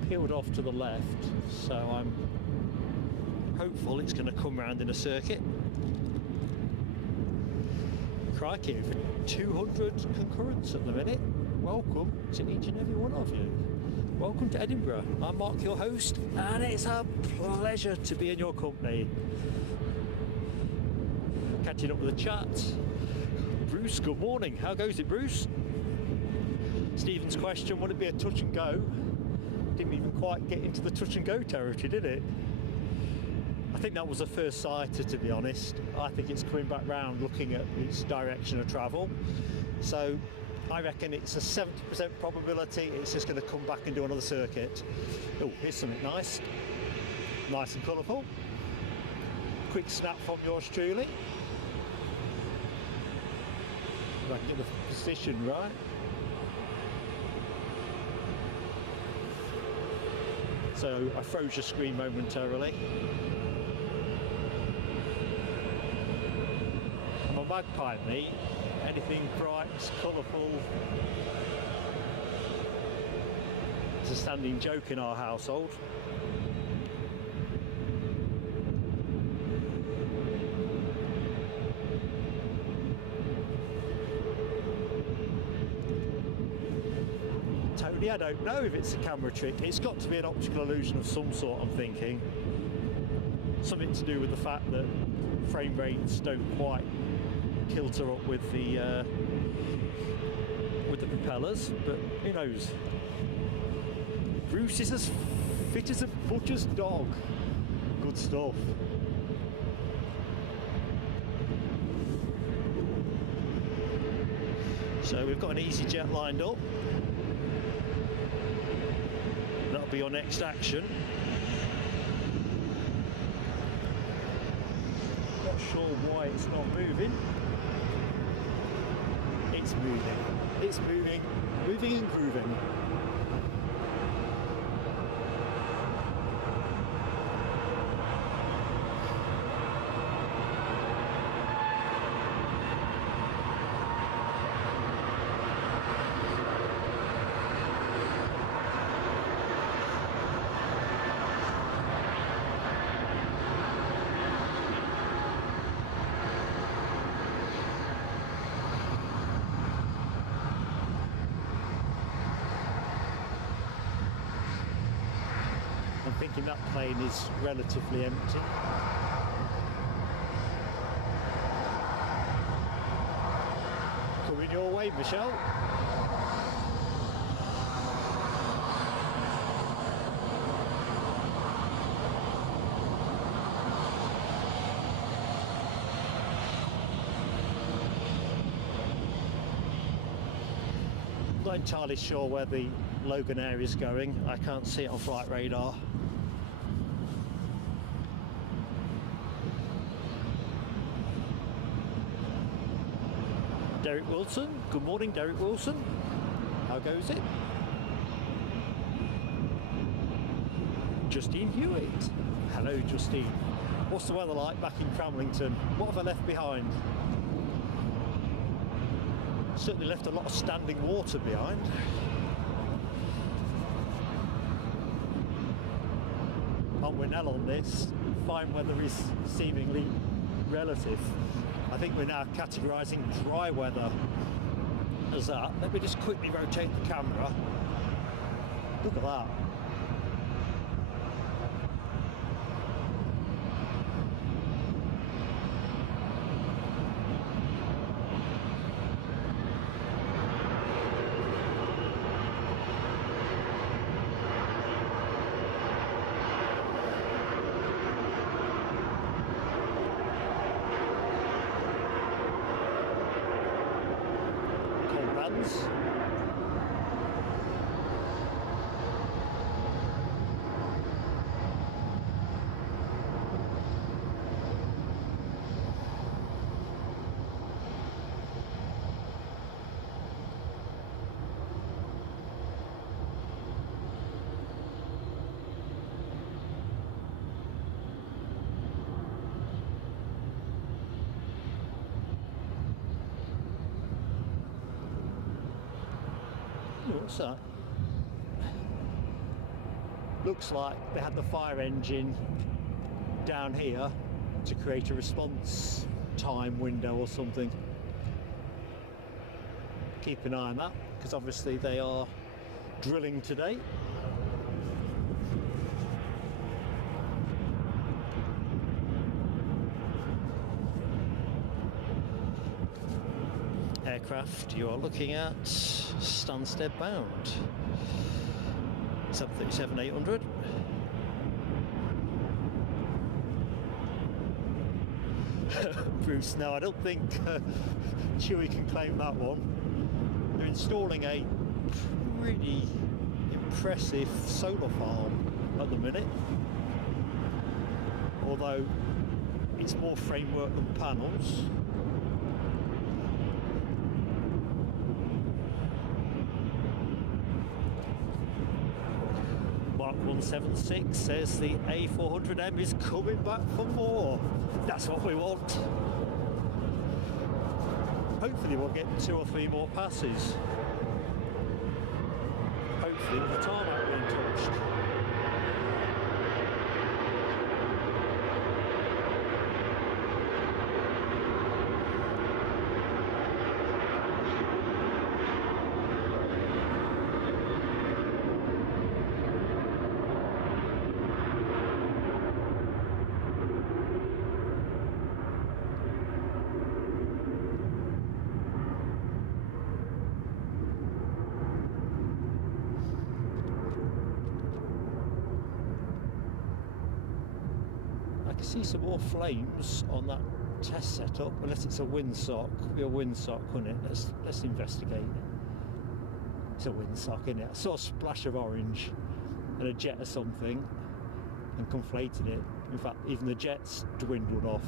Peeled off to the left, so I'm hopeful it's going to come round in a circuit. Crikey, over 200 concurrents at the minute. Welcome to each and every one of you. Welcome to Edinburgh. I'm Mark, your host, and it's a pleasure to be in your company. Catching up with the chat. Bruce, good morning. How goes it, Bruce? Stephen's question, would it be a touch and go? Didn't even quite get into the touch and go territory, did it? I think that was a first sighter, to be honest. I think it's coming back round looking at its direction of travel. So I reckon it's a 70% probability it's just going to come back and do another circuit. Oh, here's something nice. Nice and colourful. Quick snap from yours truly. If I can get the position right. So I froze your screen momentarily. I'm a magpie, me. Anything bright, colourful. It's a standing joke in our household. Tony, I don't know if it's a camera trick. It's got to be an optical illusion of some sort, I'm thinking. Something to do with the fact that frame rates don't quite kilter up with the propellers, but who knows. Bruce is as fit as a butcher's dog. Good stuff. So we've got an easyJet lined up. That'll be your next action. Not sure why it's not moving. It's moving. It's moving. Moving and grooving. I'm thinking that plane is relatively empty. Coming your way, Michelle. Not entirely sure where the Loganair is going. I can't see it on flight radar. Derek Wilson. Good morning, Derek Wilson. How goes it? Justine Hewitt. Hello, Justine. What's the weather like back in Cramlington? What have I left behind? Certainly left a lot of standing water behind. Aren't we Nell on this? Fine weather is seemingly relative. I think we're now categorising dry weather as that. Let me just quickly rotate the camera. Look at that. What's that? Looks like they had the fire engine down here to create a response time window or something. Keep an eye on that, because obviously they are drilling today. Aircraft you are looking at Stansted bound 737-800. Bruce, no, I don't think Chewy can claim that one. They're installing a pretty impressive solar farm at the minute, although it's more framework than panels. Mark 176 says the A400M is coming back for more. That's what we want. Hopefully we'll get 2 or 3 more passes. Hopefully with the tarmac being touched. can see some more flames on that test setup, unless it's a windsock. It'd be a windsock, wouldn't it? Let's investigate. It's a windsock, isn't it? I saw a splash of orange and a jet or something and conflated it. In fact, even the jets dwindled off,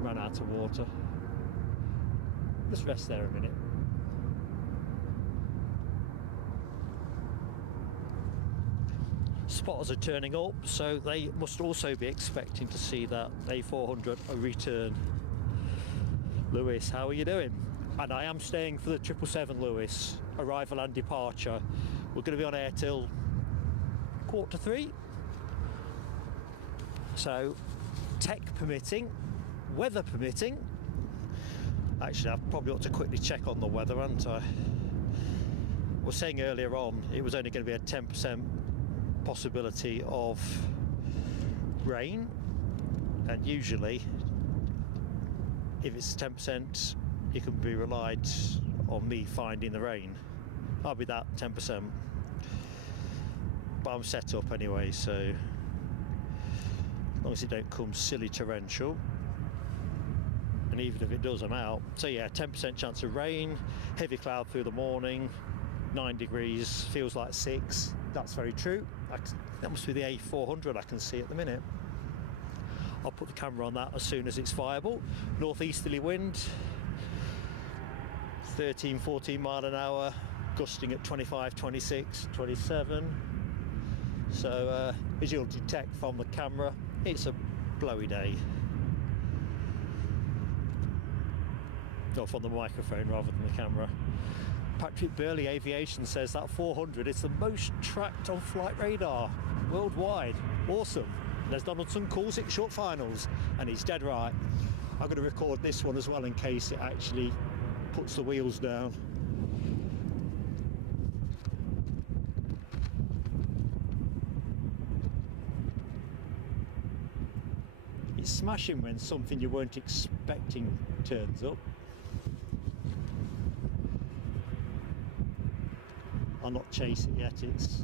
ran out of water. Let's rest there a minute. Spotters are turning up, so they must also be expecting to see that A400 return. Lewis, how are you doing? And I am staying for the 777 Lewis, arrival and departure. We're going to be on air till 2:45. So, tech permitting, weather permitting. Actually, I probably ought to quickly check on the weather, hadn't I? I was saying earlier on, it was only going to be a 10% possibility of rain, and usually, if it's 10%, you can be relied on me finding the rain. I'll be that 10%. But I'm set up anyway, so as long as it don't come silly torrential, and even if it does, I'm out. So yeah, 10% chance of rain, heavy cloud through the morning, 9 degrees, feels like 6. That's very true. That must be the A400 I can see at the minute. I'll put the camera on that as soon as it's viable. Northeasterly wind, 13-14 mile an hour, gusting at 25, 26, 27. So as you'll detect from the camera, it's a blowy day. Or from the microphone rather than the camera. Patrick Burley Aviation says that 400 is the most tracked on flight radar worldwide. Awesome. Les Donaldson calls it short finals, and he's dead right. I'm going to record this one as well in case it actually puts the wheels down. It's smashing when something you weren't expecting turns up. I'll not chase it yet, it's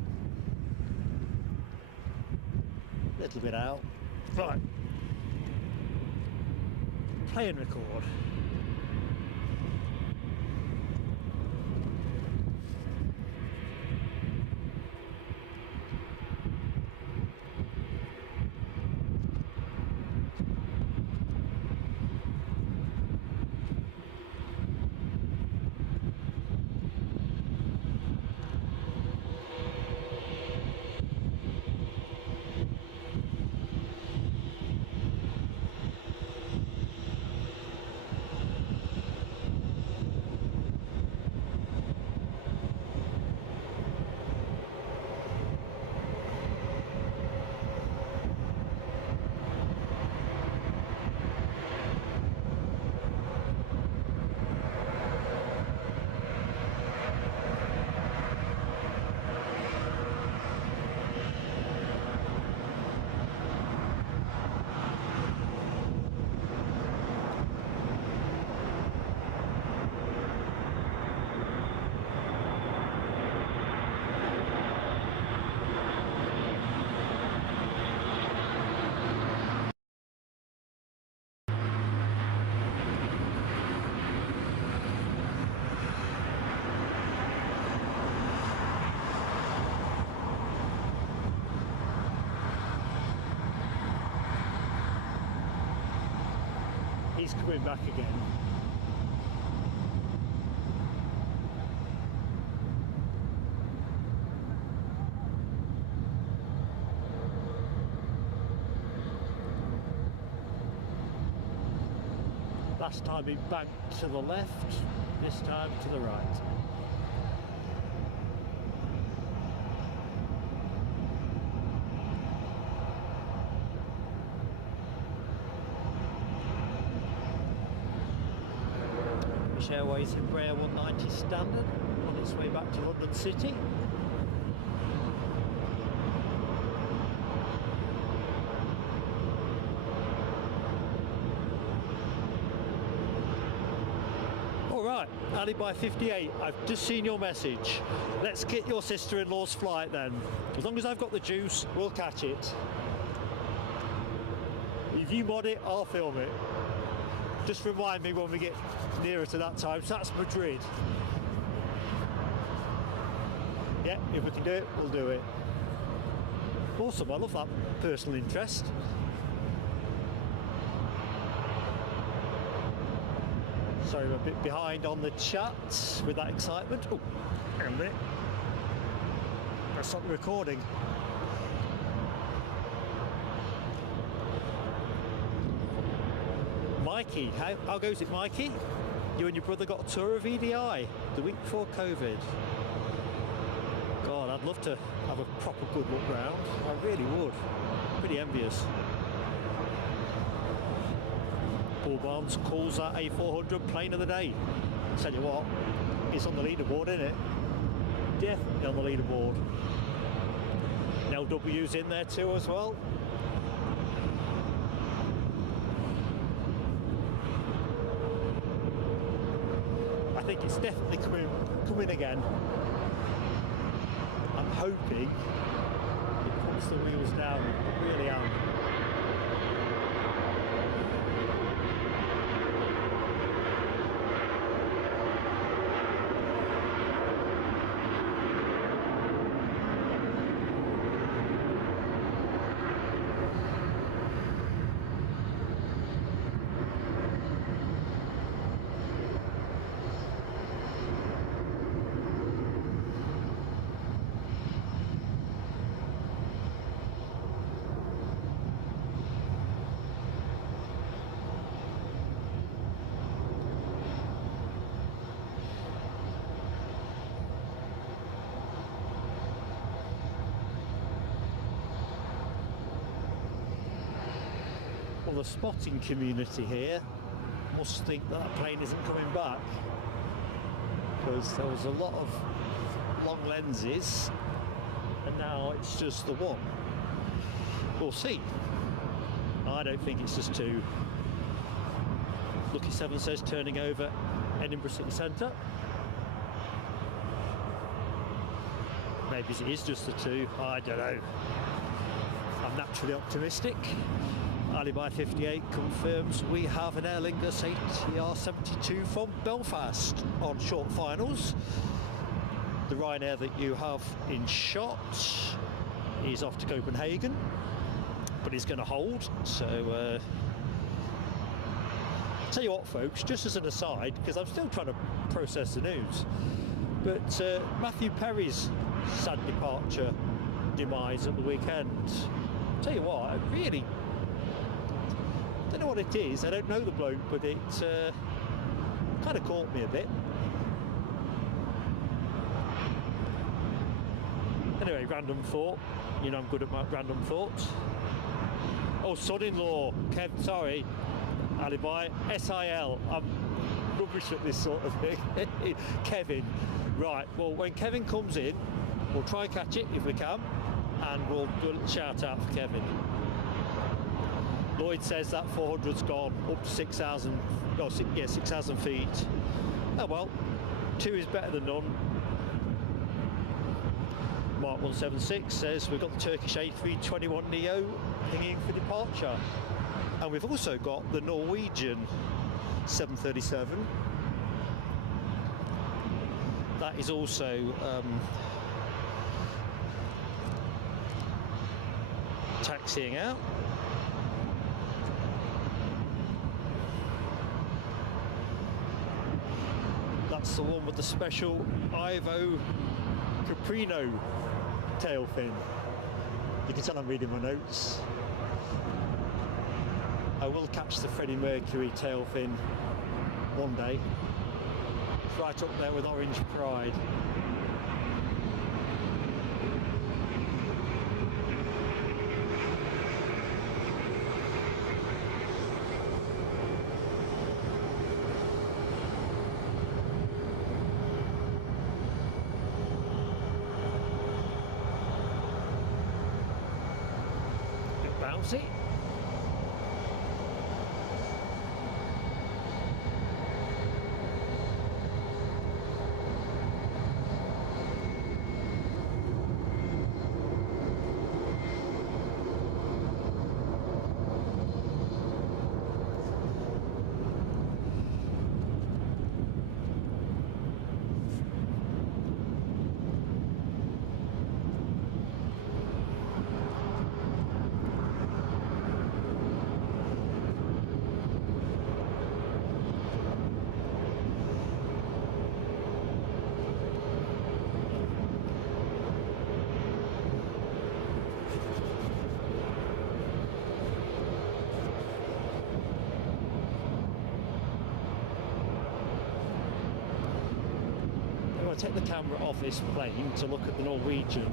a little bit out. Right, play and record. He's coming back again. Last time he banked to the left, this time to the right. British Airways Embraer 190 standard on its way back to London City. Alright, Alibi 58, I've just seen your message. Let's get your sister-in-law's flight then. As long as I've got the juice, we'll catch it. You mod it, I'll film it. Just remind me when we get nearer to that time. So that's Madrid. Yeah, if we can do it, we'll do it. Awesome, I love that personal interest. Sorry, I'm a bit behind on the chat with that excitement. Oh, hang on a minute. Let's stop the recording. Mikey, how goes it, Mikey? You and your brother got a tour of EDI the week before COVID. God, I'd love to have a proper good look round. I really would. Pretty envious. Paul Barnes calls that A400 plane of the day. Tell you what, it's on the leaderboard, isn't it? Definitely on the leaderboard. LW's in there too as well. I think it's definitely coming again. I'm hoping it puts the wheels down. I really am. Well, the spotting community here must think that plane isn't coming back, because there was a lot of long lenses and now it's just the one. We'll see. I don't think it's just two. Lucky 7 says turning over Edinburgh City Centre. Maybe it is just the two, I don't know. I'm naturally optimistic. Alibi 58 confirms we have an Aer Lingus ATR72 from Belfast on short finals. The Ryanair that you have in shot is off to Copenhagen, but he's going to hold. So, tell you what, folks, just as an aside, because I'm still trying to process the news, but Matthew Perry's sad departure, demise at the weekend. Tell you what, I really don't know what it is. I don't know the bloke, but it kind of caught me a bit. Anyway, random thought. You know I'm good at my random thoughts. Oh, son-in-law. Kev, sorry. Alibi. SIL. I'm rubbish at this sort of thing. Kevin. Right, well, when Kevin comes in, we'll try and catch it if we can, and we'll do a little shout out for Kevin. Lloyd says that 400's gone up to 6,000, oh, yeah, 6,000 feet. Oh well, 2 is better than none. Mark 176 says we've got the Turkish A321neo pinging for departure. And we've also got the Norwegian 737. That is also taxiing out. That's the one with the special Ivo Caprino tail fin. You can tell I'm reading my notes. I will catch the Freddie Mercury tail fin one day. It's right up there with Orange Pride. Bouncy. take the camera off this plane to look at the Norwegian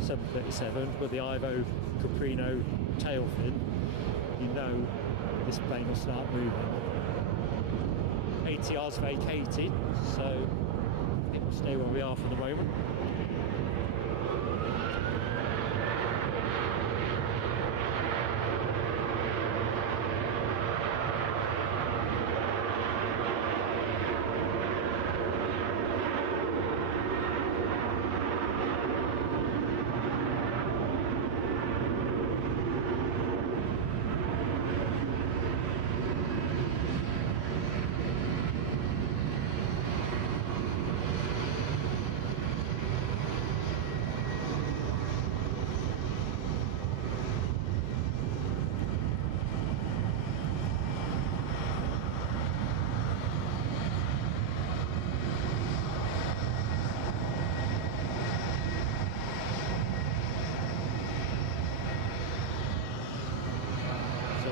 737 with the Ivo Caprino tail fin, you know this plane will start moving. ATR's vacated, so I think we'll stay where we are for the moment.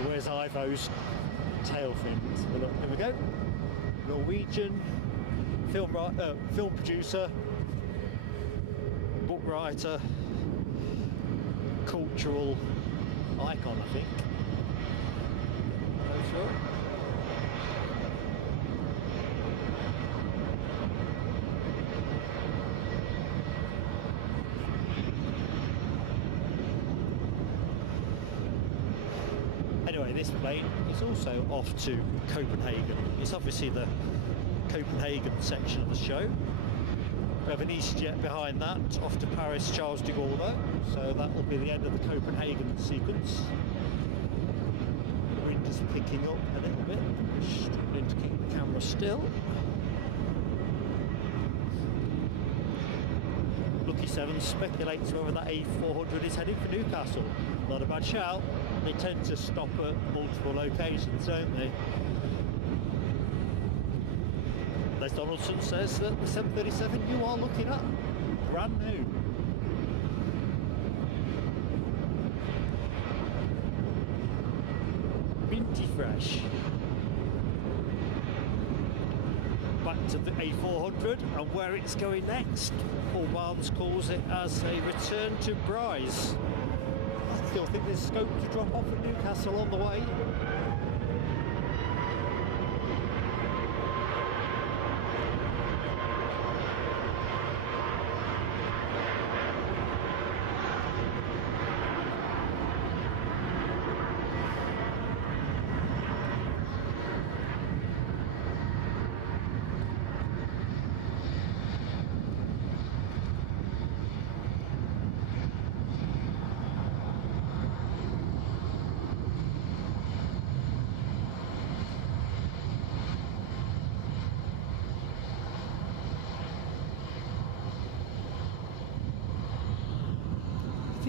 Where's Ivo's tail fins? Well, look, here we go. Norwegian film producer, book writer, cultural icon, I think. Not sure. Anyway, this plane is also off to Copenhagen. It's obviously the Copenhagen section of the show. We have an easyJet behind that, off to Paris Charles de Gaulle, so that will be the end of the Copenhagen sequence. The wind is picking up a little bit, struggling to keep the camera still. Lucky 7 speculates whether that A400 is heading for Newcastle. Not a bad shout. They tend to stop at multiple locations, don't they? Les Donaldson says that the 737 you are looking at, brand new. Minty fresh. Back to the A400 and where it's going next. Paul Barnes calls it as a return to Bryce. I still think there's scope to drop off at Newcastle on the way.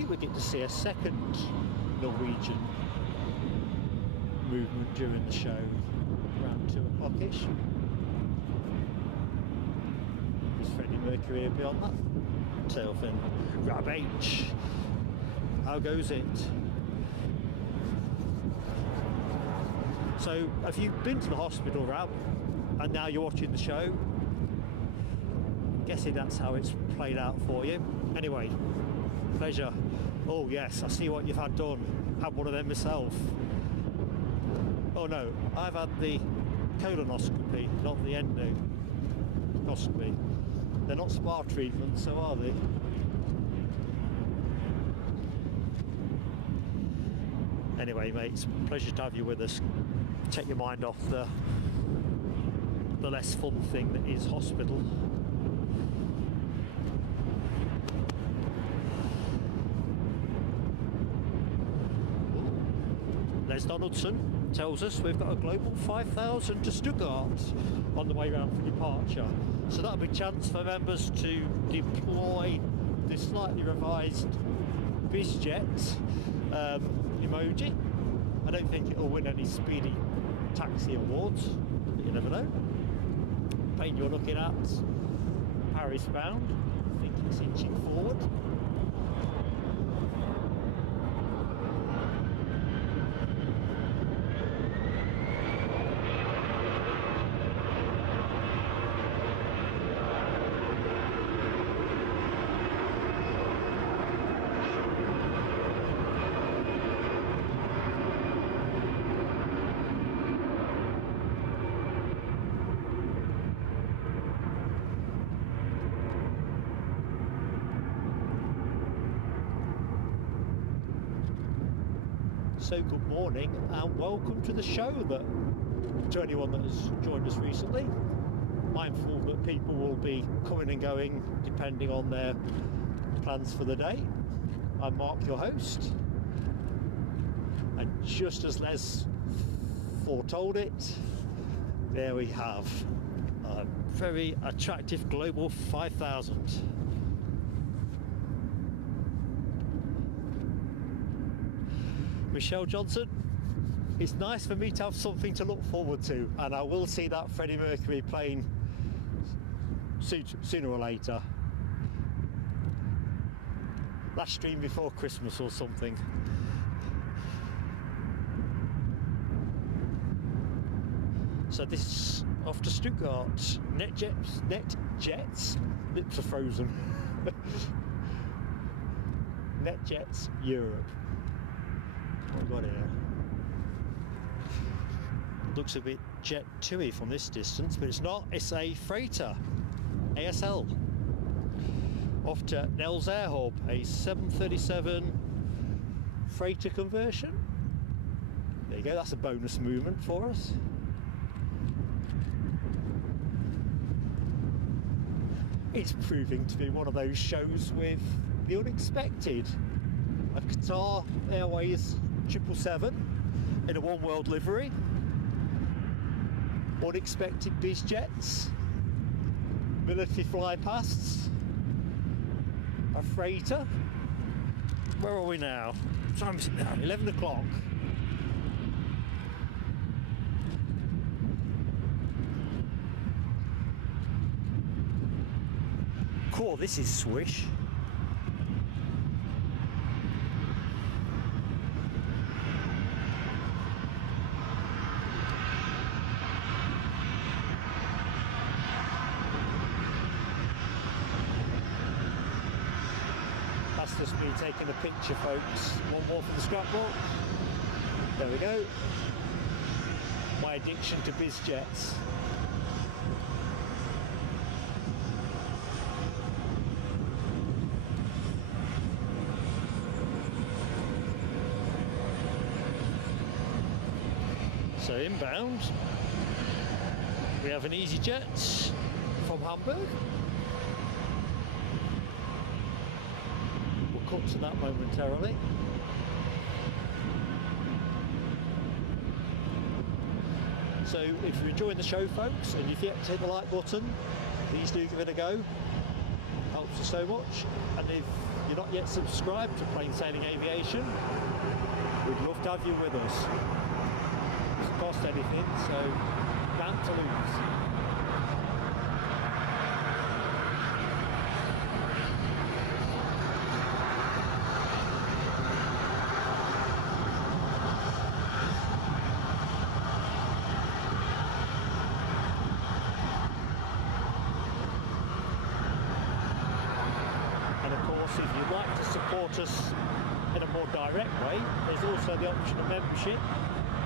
We get to see a second Norwegian movement during the show, around 2 o'clock-ish. Is Freddie Mercury beyond that? Tail fin. Grab H. How goes it? So, have you been to the hospital, Rab, and now you're watching the show? Guessing that's how it's played out for you. Anyway, pleasure. Oh yes, I see what you've had done. Had one of them myself. Oh no, I've had the colonoscopy, not the endoscopy. They're not spa treatments, so are they? Anyway, mates, pleasure to have you with us. Take your mind off the less fun thing that is hospital. Les Donaldson tells us we've got a global 5,000 to Stuttgart on the way round for departure. So that'll be a chance for members to deploy the slightly revised BizJet emoji. I don't think it'll win any speedy taxi awards, but you never know. Plane you're looking at, Paris bound. I think it's inching forward. So good morning and welcome to the show. That to anyone that has joined us recently, mindful that people will be coming and going depending on their plans for the day. I'm Mark, your host, and just as Les foretold it, there we have a very attractive Global 5000. Michelle Johnson, it's nice for me to have something to look forward to, and I will see that Freddie Mercury plane sooner or later. Last stream before Christmas or something. So this is off to Stuttgart. NetJets, lips are frozen. NetJets Europe. What have we got here? Looks a bit Jet 2-y from this distance, but it's not. It's a freighter, ASL. Off to Nels Air Hub, a 737 freighter conversion. There you go, that's a bonus movement for us. It's proving to be one of those shows with the unexpected. A Qatar Airways 777 in a One World livery. Unexpected biz jets. Military flypasts. A freighter. Where are we now? What time is it now? 11 o'clock. Cool, this is swish. That's just me taking a picture, folks. One more for the scrapbook. There we go. My addiction to biz jets. So inbound, we have an easyJet from Hamburg. We'll cut to that momentarily. So if you're enjoying the show, folks, and you've yet to hit the like button, please do give it a go. Helps us so much. And if you're not yet subscribed to Plain Sailing Aviation, we'd love to have you with us. Cost anything, so nothing to lose. And of course, if you'd like to support us in a more direct way, there's also the option of membership.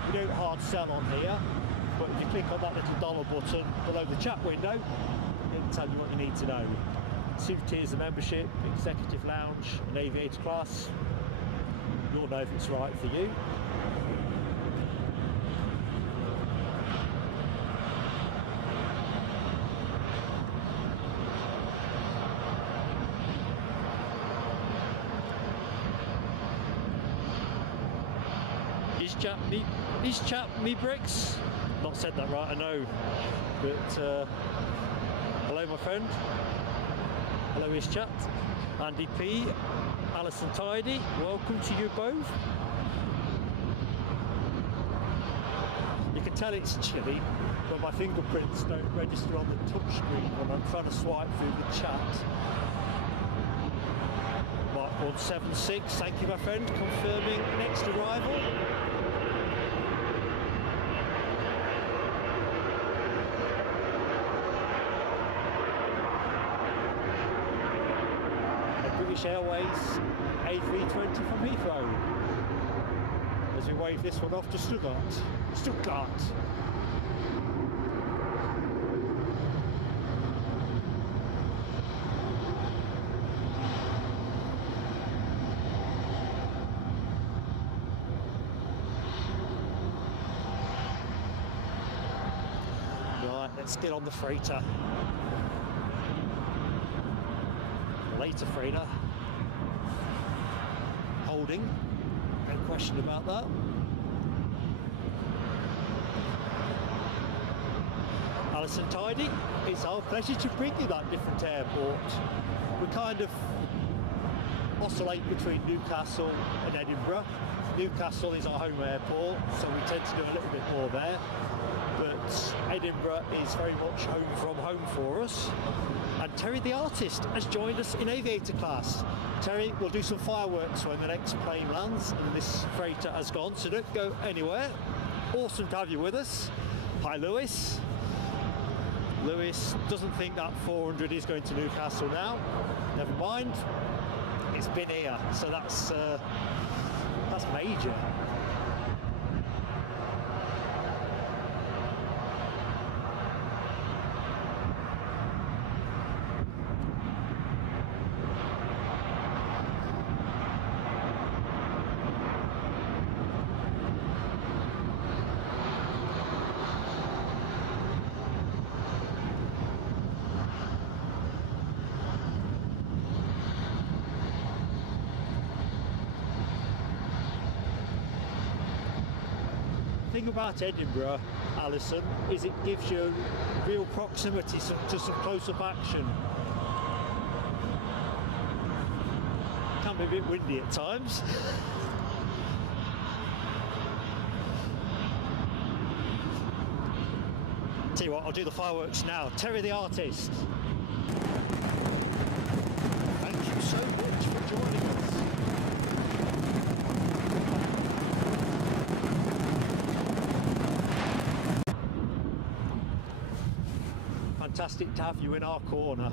We don't hard sell on here, but if you click on that little dollar button below the chat window, it'll tell you what you need to know. 2 tiers of membership, executive lounge and aviator class. You'll know if it's right for you. Is chap me bricks? Not said that right, I know. But hello, my friend. Hello, is chat. Andy P, Alison Tidy. Welcome to you both. You can tell it's chilly, but my fingerprints don't register on the touch screen when I'm trying to swipe through the chat. Mark 176. Thank you, my friend. Confirming next arrival. British Airways A320 from Heathrow as we wave this one off to Stuttgart. let's get on the freighter. Later freighter. Holding. No question about that. Alison Tidy, it's our pleasure to bring you that different airport. We kind of oscillate between Newcastle and Edinburgh. Newcastle is our home airport, so we tend to do a little bit more there. But Edinburgh is very much home from home for us. And Terry the artist has joined us in aviator class. Terry, we'll do some fireworks when the next plane lands and this freighter has gone, so don't go anywhere. Awesome to have you with us. Hi Lewis. Lewis doesn't think that 400 is going to Newcastle now. Never mind. It's been here, so that's major. The thing about Edinburgh, Alison, is it gives you real proximity to some close-up action. Can be a bit windy at times. Tell you what, I'll do the fireworks now. Terry the artist. Thank you so much for joining us. Fantastic to have you in our corner.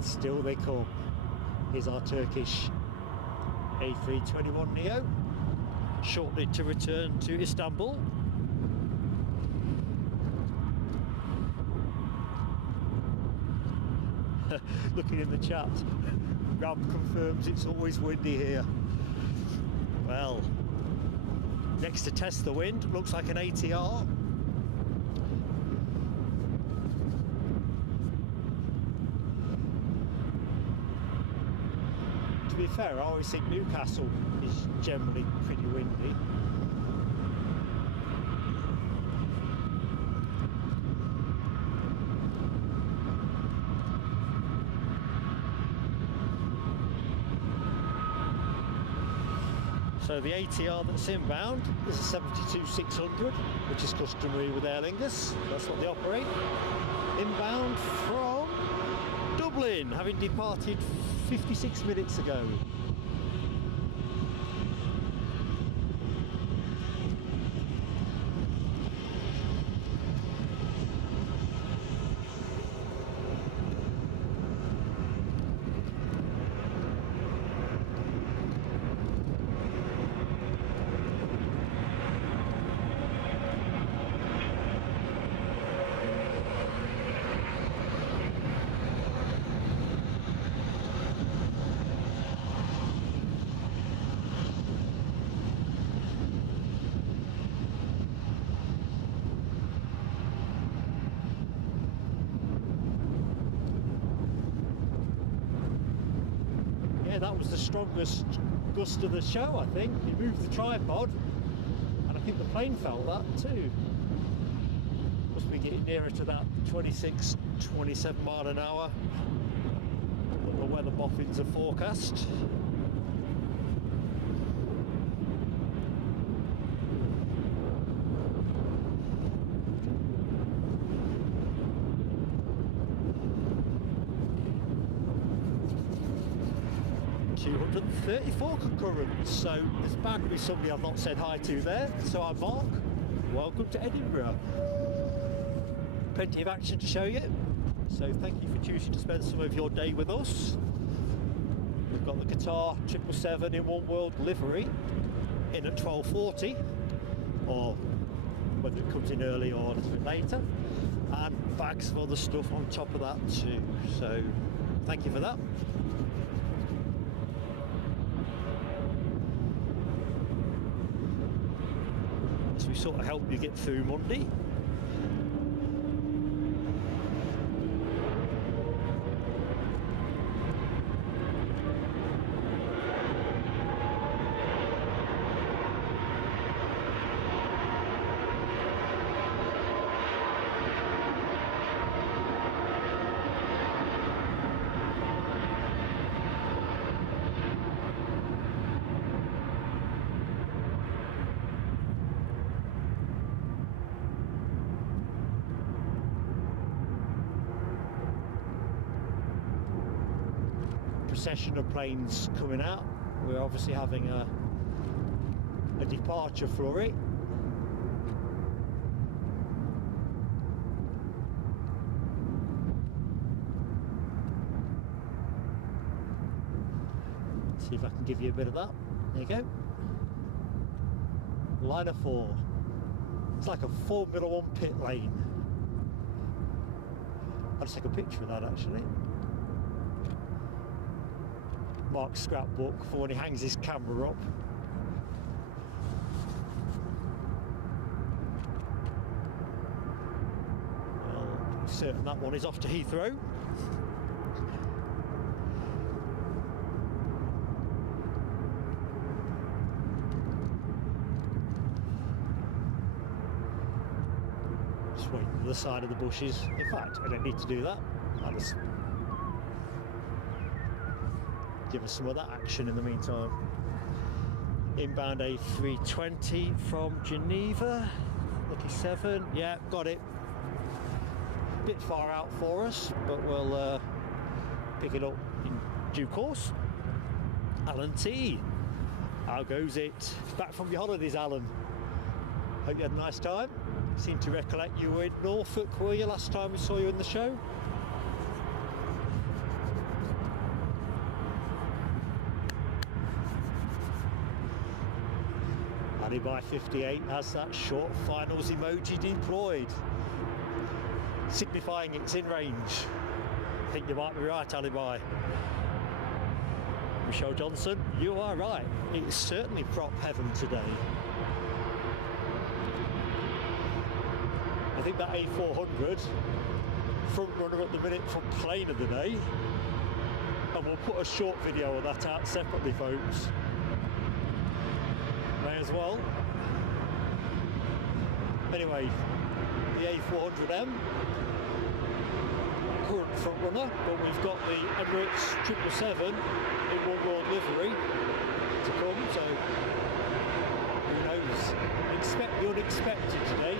Still they come. Here's our Turkish A321neo, shortly to return to Istanbul. Looking in the chat, Ram confirms it's always windy here. Well, next to test the wind, looks like an ATR. To be fair, I always think Newcastle is generally pretty windy. So the ATR that's inbound is a 72-600, which is customary with Aer Lingus. That's what they operate. Inbound from Dublin, having departed 56 minutes ago. That was the strongest gust of the show, I think. He moved the tripod, and I think the plane felt that too. Must be getting nearer to that 26, 27 mile an hour. What the weather boffins are forecast. .34 concurrents, so there's bound to be somebody I've not said hi to there. So I'm Mark, welcome to Edinburgh. Plenty of action to show you, so thank you for choosing to spend some of your day with us. We've got the Qatar 777 in One World livery in at 12:40, or whether it comes in early or a little bit later, and bags of other stuff on top of that too, so thank you for that. We sort of help you get through Monday. Procession of planes coming out. We're obviously having a departure flurry. See if I can give you a bit of that. There you go. Liner 4. It's like a Formula 1 pit lane. I'll just take a picture of that actually. Mark's scrapbook for when he hangs his camera up. Well, I'm certain that one is off to Heathrow. Just waiting on the side of the bushes. In fact, I don't need to do that. I'll just give us some of that action in the meantime. Inbound A320 from Geneva. Lucky 7. Yeah, got it. Bit far out for us, but we'll pick it up in due course. Alan T. How goes it? Back from your holidays, Alan. Hope you had a nice time. Seem to recollect you were in Norfolk, were you, last time we saw you in the show? Alibi 58 has that short finals emoji deployed, signifying it's in range. I think you might be right, Alibi. Michelle Johnson, you are right. It's certainly prop heaven today. I think that A400 front runner at the minute for plane of the day, and we'll put a short video of that out separately, folks. May as well. Anyway, the A400M, current front runner, but we've got the Emirates 777 in One World livery to come, so who knows? Expect the unexpected today.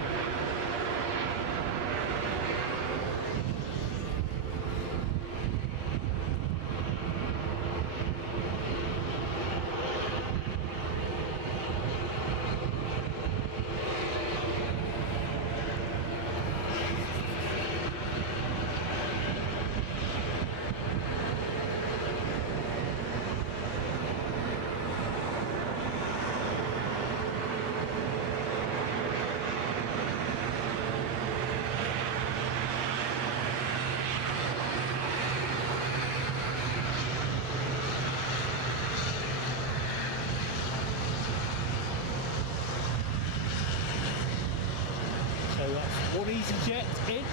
One easyJet in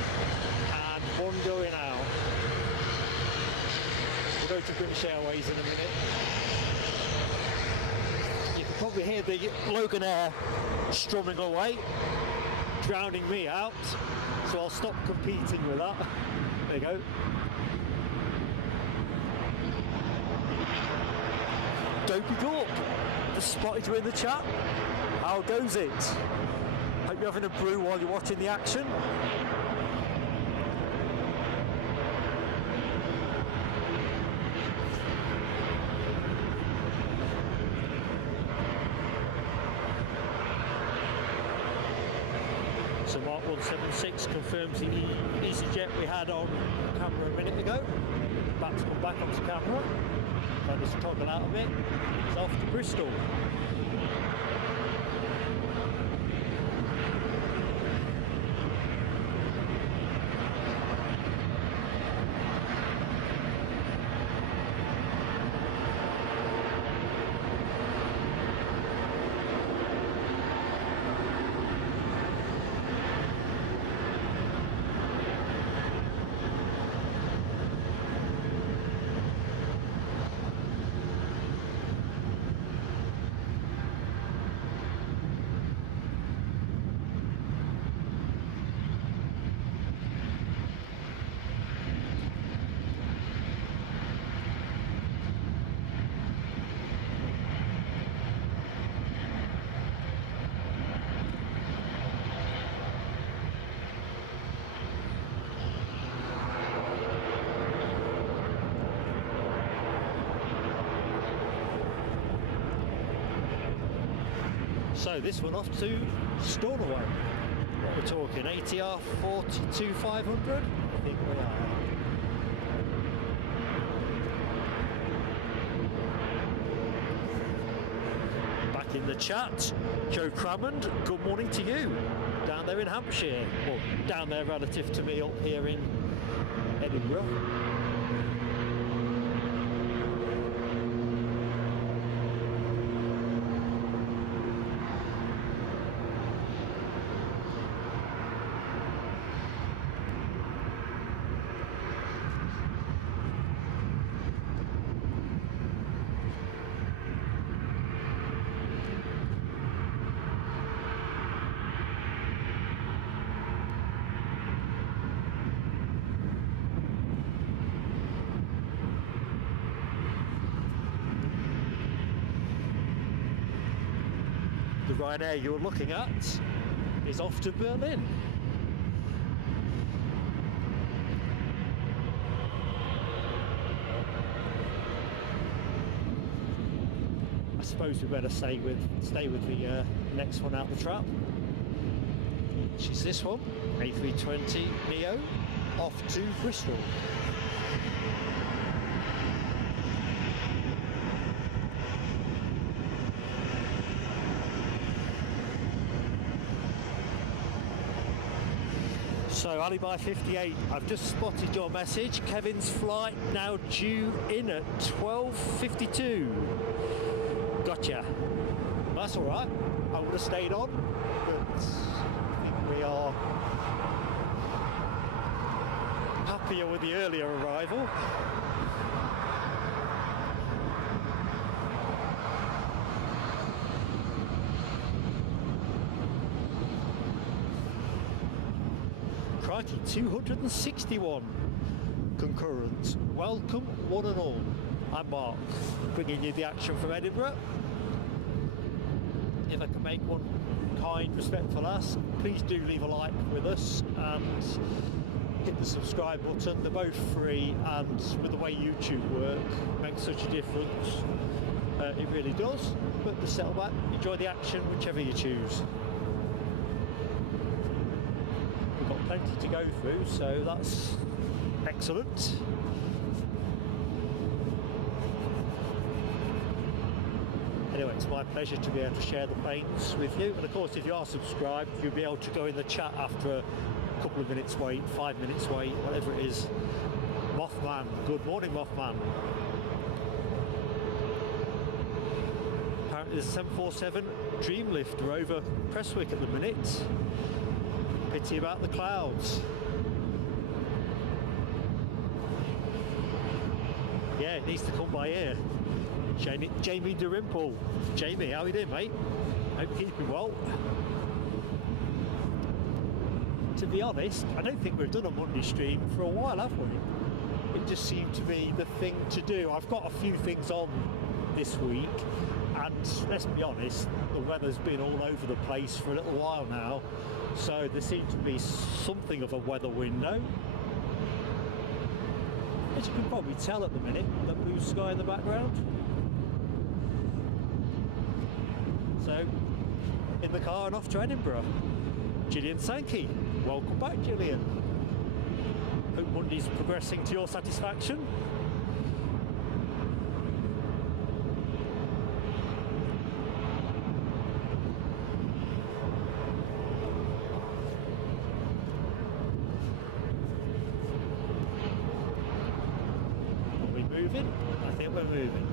and one going out. We'll go to British Airways in a minute. You can probably hear the Loganair strumming away, drowning me out. So I'll stop competing with that. There you go. Dopey Gorp, just spotted you in the chat. How goes it? Hope you're having a brew while you're watching the action. So Mark 176 confirms the easyJet we had on camera a minute ago. About to come back onto camera. I just toggle out of it. It's off to Bristol. So this one off to Stornoway. What we're talking, ATR 42500? I think we are. Back in the chat, Joe Crammond, good morning to you. Down there in Hampshire, or down there relative to me up here in Edinburgh. Ryanair you're looking at is off to Berlin. I suppose we better stay with the next one out the trap, which is this one, A320 Neo, off to Bristol. So Alibi 58, I've just spotted your message. Kevin's flight now due in at 12:52. Gotcha. That's all right. I would have stayed on, but I think we are happier with the earlier arrival. Crikey, 261 concurrent. Welcome, one and all. I'm Mark, bringing you the action from Edinburgh. If I can make one kind, respectful ask, please do leave a like with us and hit the subscribe button. They're both free, and with the way YouTube work, makes such a difference. It really does. But the settle back, enjoy the action, whichever you choose. Plenty to go through, so that's excellent. Anyway, it's my pleasure to be able to share the planes with you, and of course if you are subscribed you'll be able to go in the chat after a couple of minutes wait, 5 minutes wait, whatever it is. Mothman, good morning Mothman. Apparently there's a 747 Dreamlifter over Prestwick at the minute. Pity about the clouds. Yeah, it needs to come by here. Jamie Dalrymple. Jamie, how are you doing, mate? Hope you're keeping well. to be honest, I don't think we've done a Monday stream for a while, have we? It just seemed to be the thing to do. I've got a few things on this week, and let's be honest, the weather's been all over the place for a little while now, so there seems to be something of a weather window. As you can probably tell at the minute, the blue sky in the background. So, in the car and off to Edinburgh. Gillian Sankey, welcome back, Gillian. Hope Monday's progressing to your satisfaction. Are we moving? I think we're moving.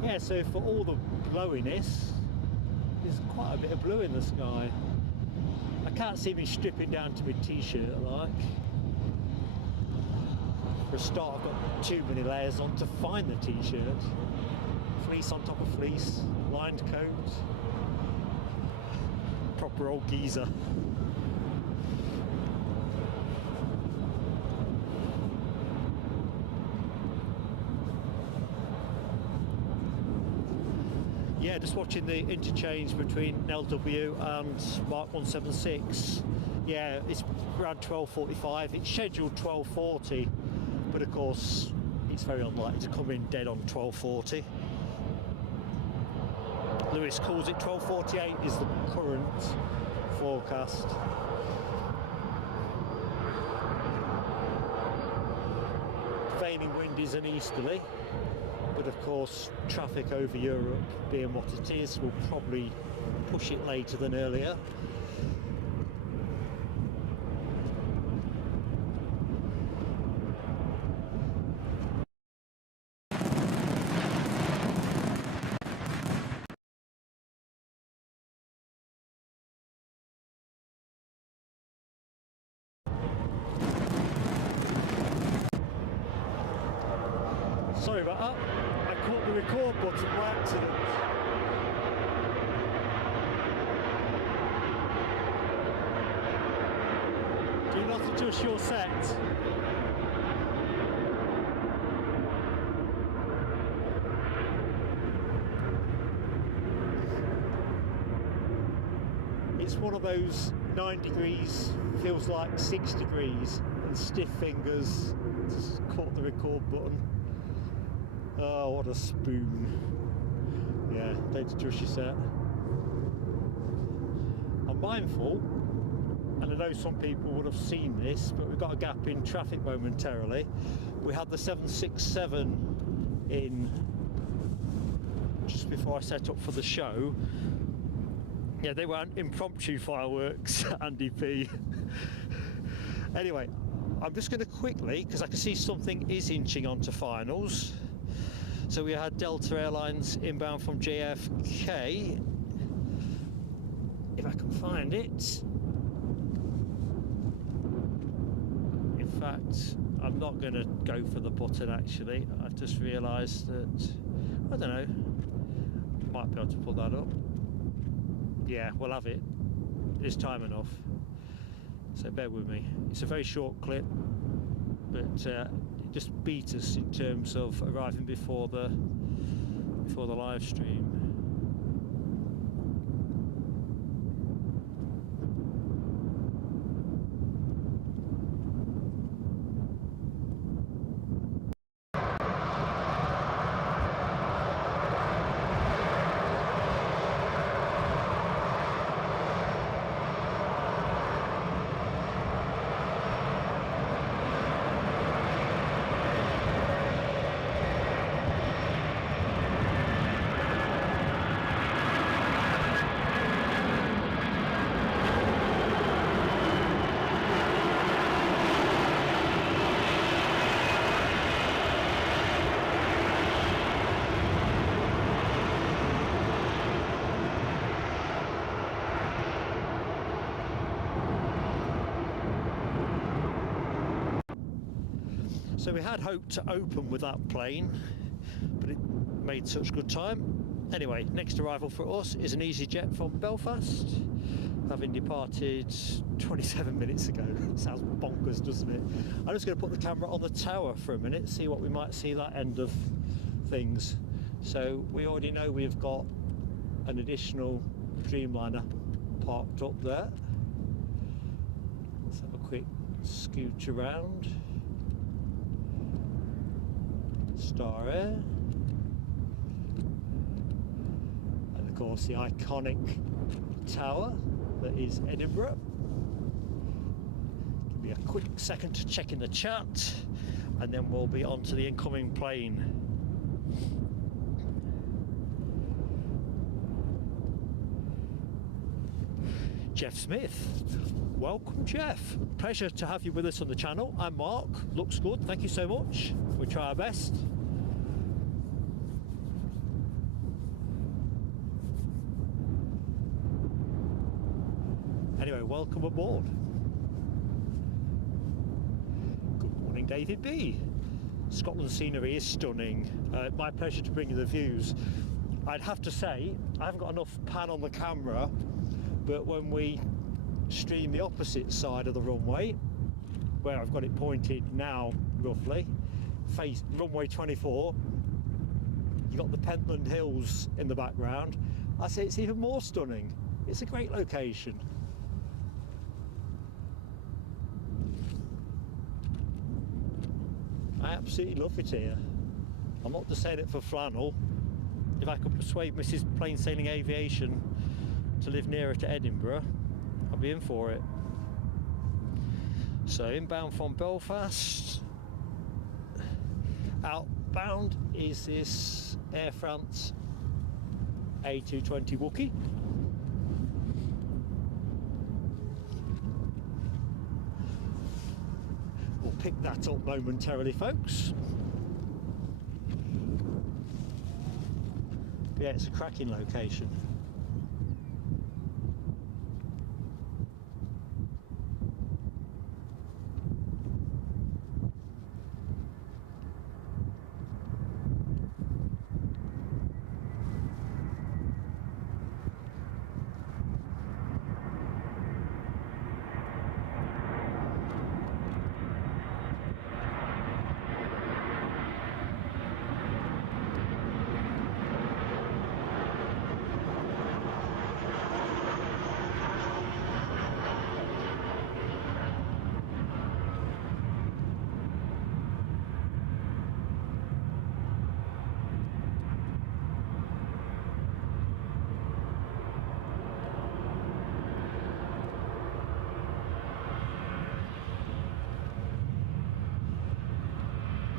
Yeah, so for all the blowiness, there's quite a bit of blue in the sky. I can't see me stripping down to my t-shirt like. For a start, I've got too many layers on to find the t-shirt. Fleece on top of fleece, lined coat. Proper old geezer. Yeah, just watching the interchange between LW and Mark 176. Yeah, it's around 12:45. It's scheduled 12:40, but of course it's very unlikely to come in dead on 12:40. Lewis calls it 12:48 is the current forecast. Prevailing wind is an easterly. But of course, traffic over Europe being what it is will probably push it later than earlier. Sorry about that. I caught the record button by accident. Do not adjust your set. It's one of those 9 degrees, feels like 6 degrees, and stiff fingers. Just caught the record button. Oh, what a spoon. Yeah, don't adjust your set. I'm mindful, and I know some people would have seen this, but we've got a gap in traffic momentarily. We had the 767 in just before I set up for the show. Yeah, they were impromptu fireworks, Andy P. Anyway, I'm just going to quickly, because I can see something is inching onto finals. So we had Delta Airlines inbound from JFK. If I can find it. In fact, I'm not going to go for the button actually. I've just realised that, I don't know, might be able to pull that up. Yeah, we'll have it. It's time enough. So bear with me. It's a very short clip, but it just beat us in terms of arriving before the live stream. So we had hoped to open with that plane, but it made such good time. Anyway, next arrival for us is an easyJet from Belfast, having departed 27 minutes ago. Sounds bonkers, doesn't it? I'm just going to put the camera on the tower for a minute, see what we might see that end of things. So we already know we've got an additional Dreamliner parked up there. Let's have a quick scoot around. Star Air. And of course the iconic tower that is Edinburgh. Give me a quick second to check in the chat and then we'll be on to the incoming plane. Jeff Smith. Welcome, Jeff. Pleasure to have you with us on the channel. I'm Mark. Looks good. Thank you so much. We try our best. Anyway, welcome aboard. Good morning, David B. Scotland's scenery is stunning. My pleasure to bring you the views. I'd have to say, I haven't got enough pan on the camera, but when we stream the opposite side of the runway, where I've got it pointed now roughly, face runway 24, you got the Pentland Hills in the background. I say it's even more stunning. It's a great location. I absolutely love it here. I'm not just saying it for flannel. If I could persuade Mrs. Plain Sailing Aviation to live nearer to Edinburgh, I'll be in for it. So inbound from Belfast. Outbound is this Air France A320 Wookie. We'll pick that up momentarily, folks. But yeah, it's a cracking location.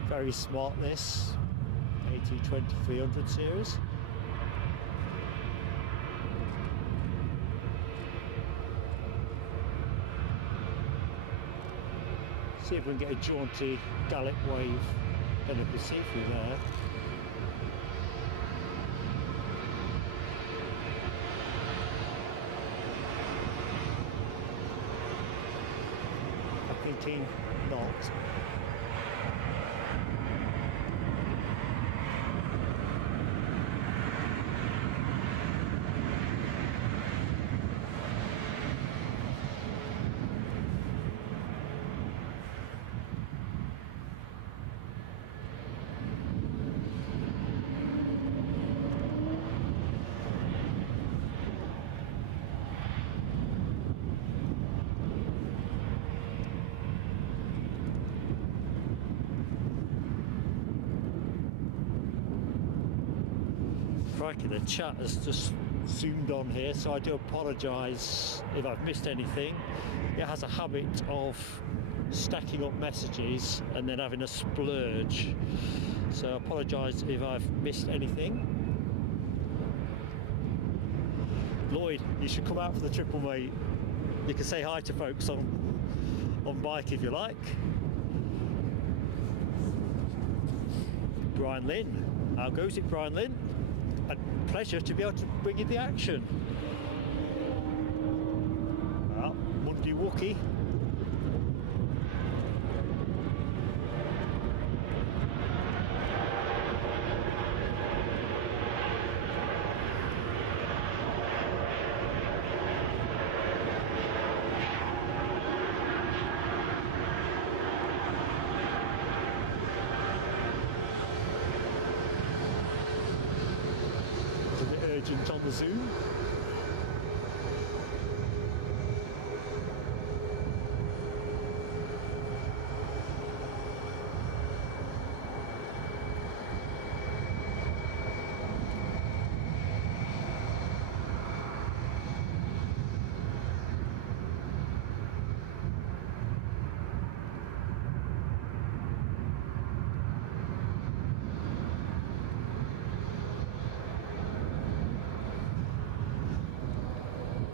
Very smart, this AT20-300 series. See if we can get a jaunty Gallic wave and we can see through there. I'm thinking not. Crikey, the chat has just zoomed on here, so I do apologise if I've missed anything. It has a habit of stacking up messages and then having a splurge, so I apologise if I've missed anything. Lloyd, you should come out for the triple, mate. You can say hi to folks on bike if you like. Brian Lynn, how goes it, Brian Lynn? A pleasure to be able to bring you the action. Well, Monday Wookie. Agent on the Zoom.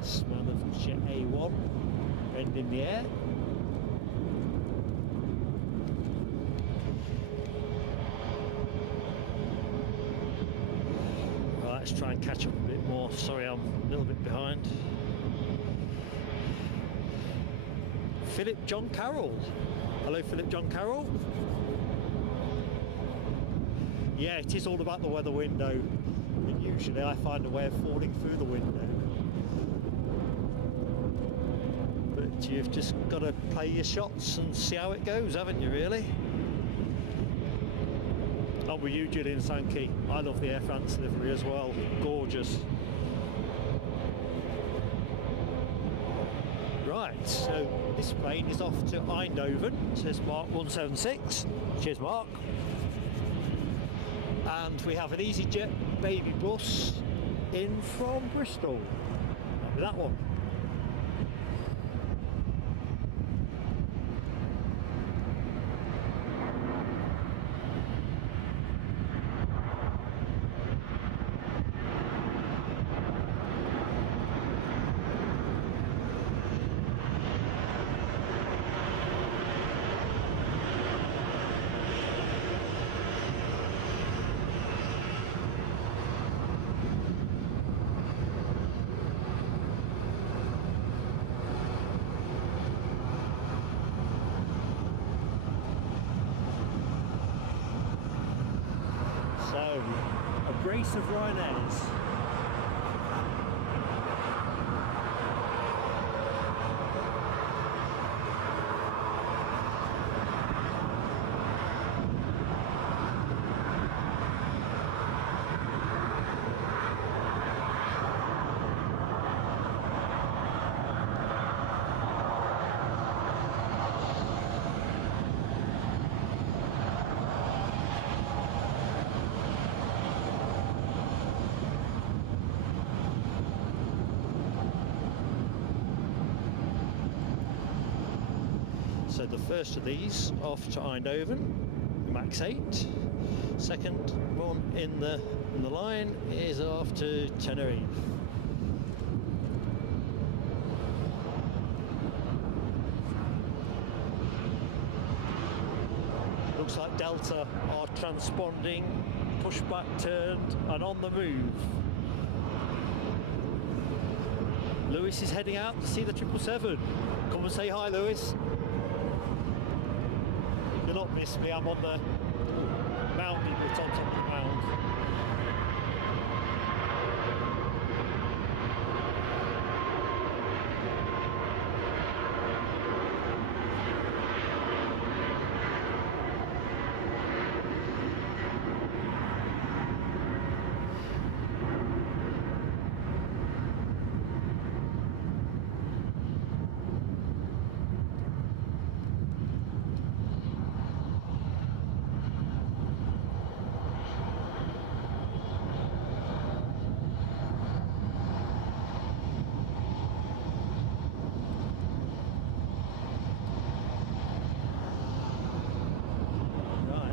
Smell of Jet A1 bend in the air. Right, let's try and catch up a bit more. Sorry, I'm a little bit behind. Philip John Carroll. Hello, Philip John Carroll. Yeah, it is all about the weather window, and usually I find a way of falling through the window. But you've just got to play your shots and see how it goes, haven't you, really? Oh, with you, Julian Sankey. I love the Air France livery as well. Gorgeous. Right, so this plane is off to Eindhoven. Says Mark 176. Cheers, Mark. And we have an easyJet baby bus in from Bristol. That'll be that one. A brace of Ryanairs. So the first of these off to Eindhoven, Max 8. Second one in the line is off to Tenerife. Looks like Delta are transponding, pushback turned and on the move. Lewis is heading out to see the 777. Come and say hi, Lewis. You'll not miss me, I'm on the mountain bit on top of the mound.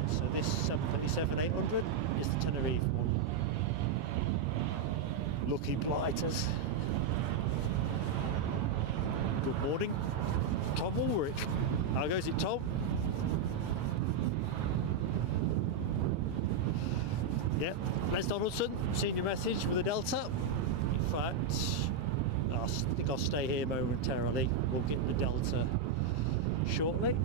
So this 737-800 is the Tenerife one. Lucky blighters. Good morning, Tom Ulrich. How goes it, Tom? Yep, Les Donaldson, seen your message with the Delta. In fact, I think I'll stay here momentarily. We'll get the Delta shortly.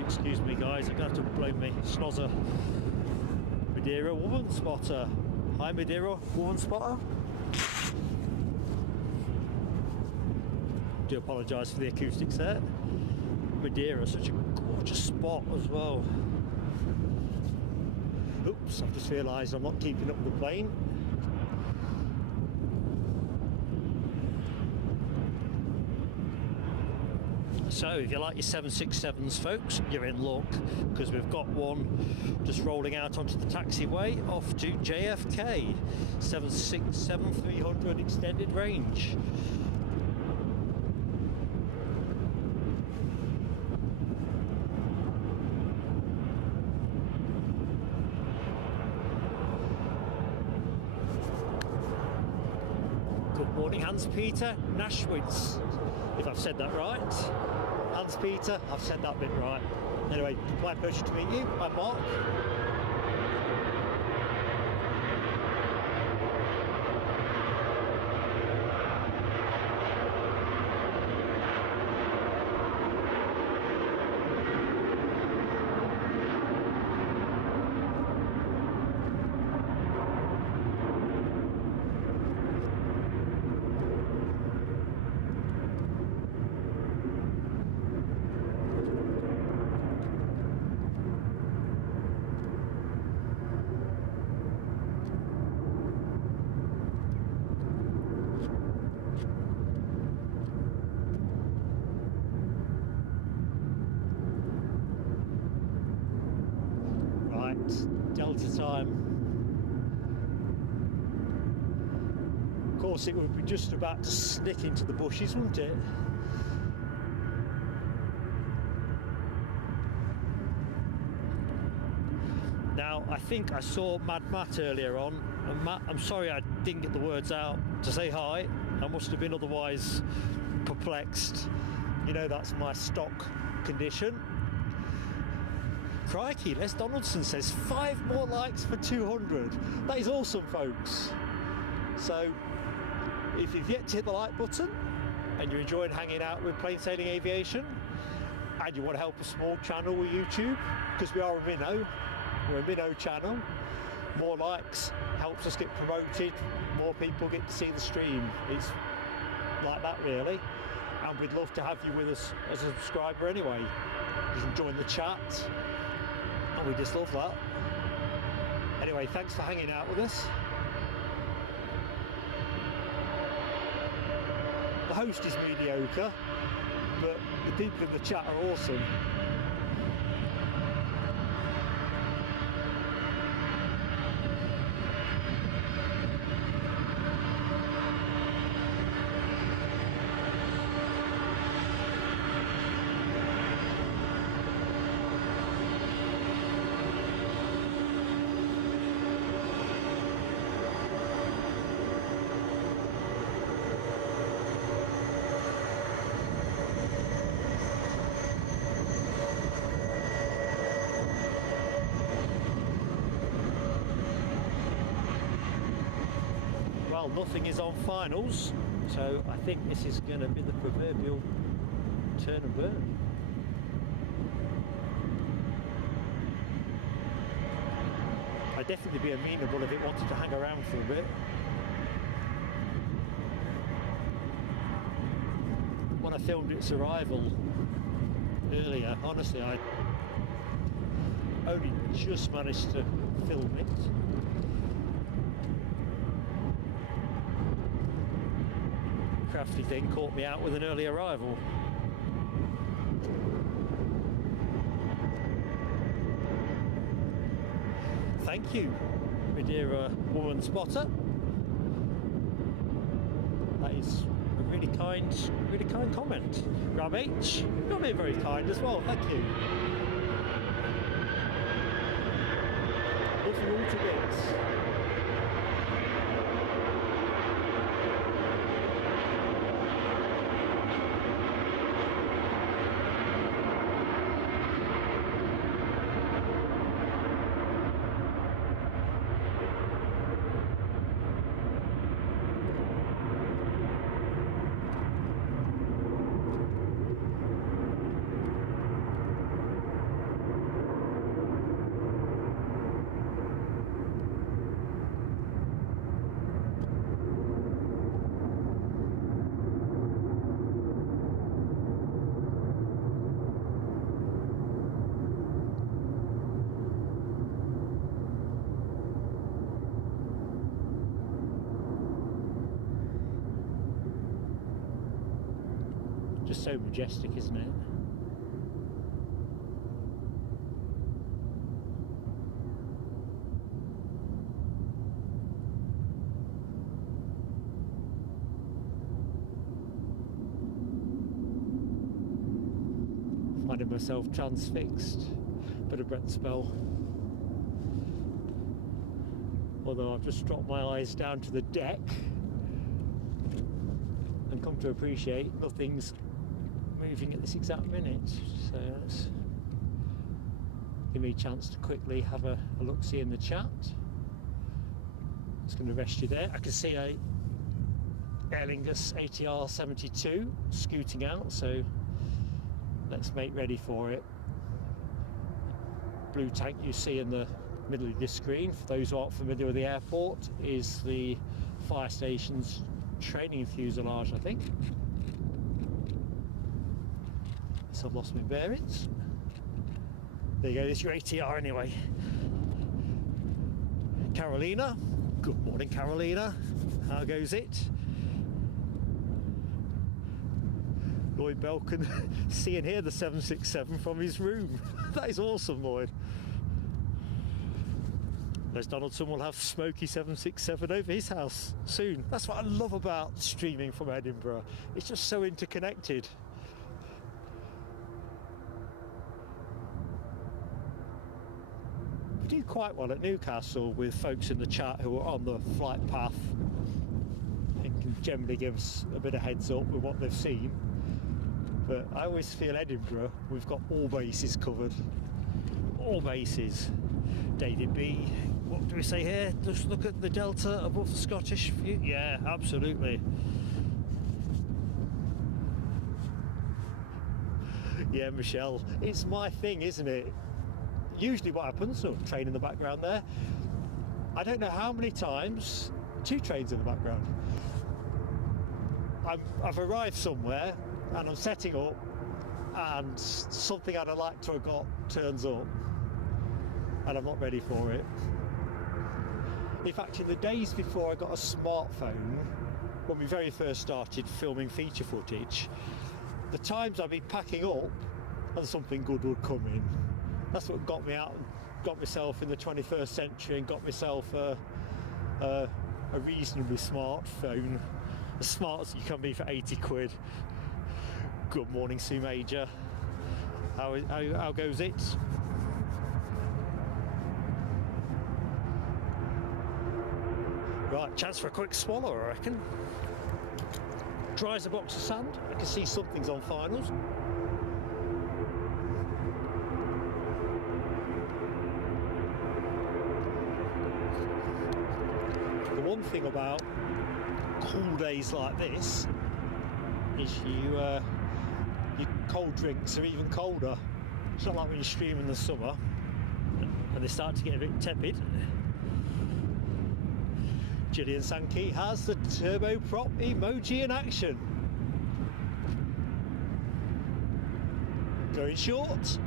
Excuse me, guys, I'm going to have to blow me snozzer. Madeira Woman Spotter. Hi, Madeira Woman Spotter. Do apologise for the acoustics there. Madeira, such a gorgeous spot as well. Oops, I've just realised I'm not keeping up with the plane. So if you like your 767s, folks, you're in luck, because we've got one just rolling out onto the taxiway off to JFK, 767-300 extended range. Good morning, Hans-Peter Naschwitz, if I've said that right. Hans-Peter, I've said that bit right. Anyway, my pleasure to meet you. I'm Mark. Delta time. Of course, it would be just about to snick into the bushes, wouldn't it? Now, I think I saw Mad Matt earlier on, and Matt, I'm sorry I didn't get the words out to say hi. I must have been otherwise perplexed. You know, that's my stock condition. Crikey, Les Donaldson says 5 more likes for 200. That is awesome, folks. So, if you've yet to hit the like button and you're enjoying hanging out with Plain Sailing Aviation and you want to help a small channel with YouTube, because we are a minnow, we're a minnow channel, more likes helps us get promoted, more people get to see the stream. It's like that, really. And we'd love to have you with us as a subscriber anyway. You can join the chat. And we just love that. Anyway, thanks for hanging out with us. The host is mediocre, but the people in the chat are awesome. Well, nothing is on finals, so I think this is going to be the proverbial turn and burn. I'd definitely be amenable if it wanted to hang around for a bit. When I filmed its arrival earlier, honestly, I only just managed to film it. Crafty thing caught me out with an early arrival. Thank you, my dear woman spotter. That is a really kind comment. Ram H, you're being very kind as well. Thank you. Love you all to bits. just so majestic, isn't it? Finding myself transfixed, bit of breath spell. Although I've just dropped my eyes down to the deck and come to appreciate nothing's moving at this exact minute. So that's give me a chance to quickly have a look-see in the chat. Just going to rest you there. I can see a Aer Lingus ATR 72 scooting out, so let's make ready for it. Blue tank you see in the middle of your screen, for those who aren't familiar with the airport, is the fire station's training fuselage, I think. So I've lost my bearings. There you go, this is your ATR anyway. Carolina, good morning Carolina, how goes it? Lloyd Bell can see and hear the 767 from his room. That is awesome, Lloyd. As Donaldson will have smoky 767 over his house soon. That's what I love about streaming from Edinburgh. It's just so interconnected. We do quite well at Newcastle with folks in the chat who are on the flight path and can generally give us a bit of heads up with what they've seen. But I always feel Edinburgh, we've got all bases covered. All bases. David B, what do we say here? Just look at the Delta above the Scottish view. Yeah, absolutely. Yeah, Michelle, it's my thing, isn't it? Usually what happens, so train in the background there. I don't know how many times, 2 trains in the background. I've arrived somewhere and I'm setting up and something I'd have liked to have got turns up and I'm not ready for it. In fact, in the days before I got a smartphone, when we very first started filming feature footage, the times I'd be packing up and something good would come in. That's what got me out, got myself in the 21st century and got myself a reasonably smart phone, as smart as you can be for 80 quid. Good morning, Sue Major. How goes it? Right, chance for a quick swallow, I reckon. Dry as a box of sand. I can see something's on finals. The one thing about cool days like this is your cold drinks are even colder. It's not like when you stream in the summer and they start to get a bit tepid. Gillian Sankey has the turboprop emoji in action. Going short.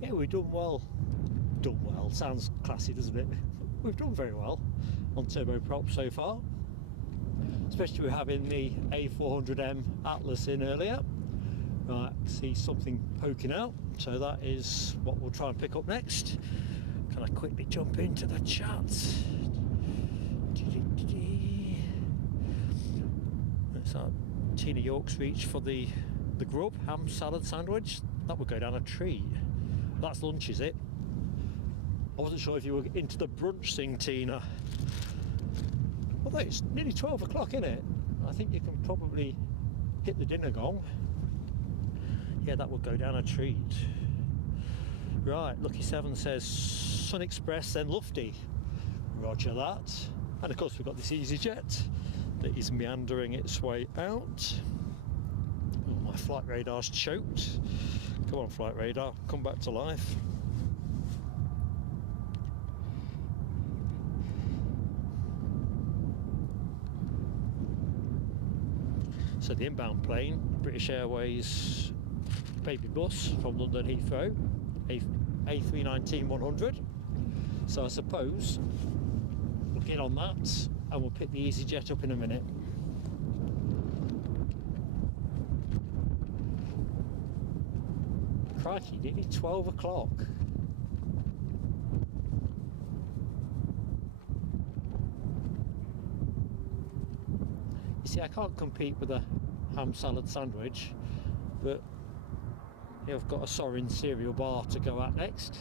Yeah, we've done well. Done well. Sounds classy, doesn't it? We've done very well on turboprop so far. especially with having the A400M Atlas in earlier. Right, see something poking out, so that is what we'll try and pick up next. Can I quickly jump into the chat? It's that Tina York's reach for the grub, ham salad sandwich. That would go down a treat. That's lunch, is it? I wasn't sure if you were into the brunch thing, Tina. Although it's nearly 12 o'clock, isn't it? I think you can probably hit the dinner gong. Yeah, that would go down a treat. Right, Lucky Seven says Sun Express, then Lufty. Roger that. And of course we've got this easyJet that is meandering its way out. Oh, my flight radar's choked. Come on, flight radar, come back to life. So the inbound plane, British Airways baby bus from London Heathrow, A319-100. So I suppose we'll get on that and we'll pick the easyJet up in a minute. Crikey, nearly 12 o'clock. You see, I can't compete with a ham salad sandwich, but I've got a Sorin cereal bar to go at next.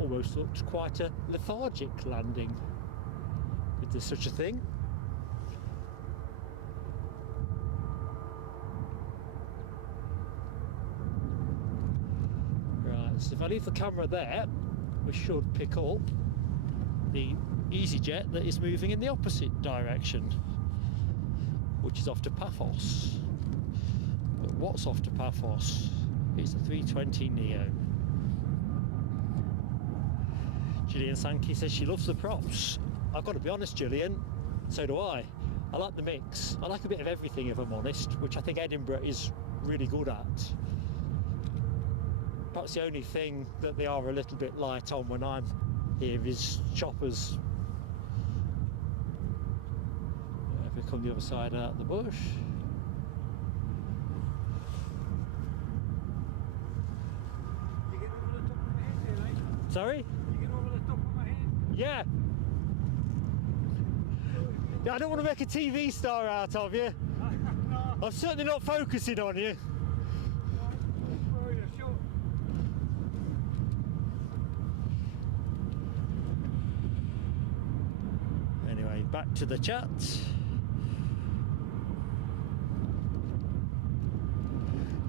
Almost looked quite a lethargic landing, if there's such a thing. Right, so if I leave the camera there, we should pick up the easyJet that is moving in the opposite direction, which is off to Paphos. But what's off to Paphos? It's the 320 Neo. Gillian Sankey says she loves the props. I've got to be honest, Gillian, so do I. I like the mix. I like a bit of everything, if I'm honest, which I think Edinburgh is really good at. Perhaps the only thing that they are a little bit light on when I'm here is choppers. If we come the other side out of the bush. You get over the top of my head there, right? Sorry? Yeah. Yeah, I don't want to make a TV star out of you. No. I'm certainly not focusing on you. Anyway, back to the chat.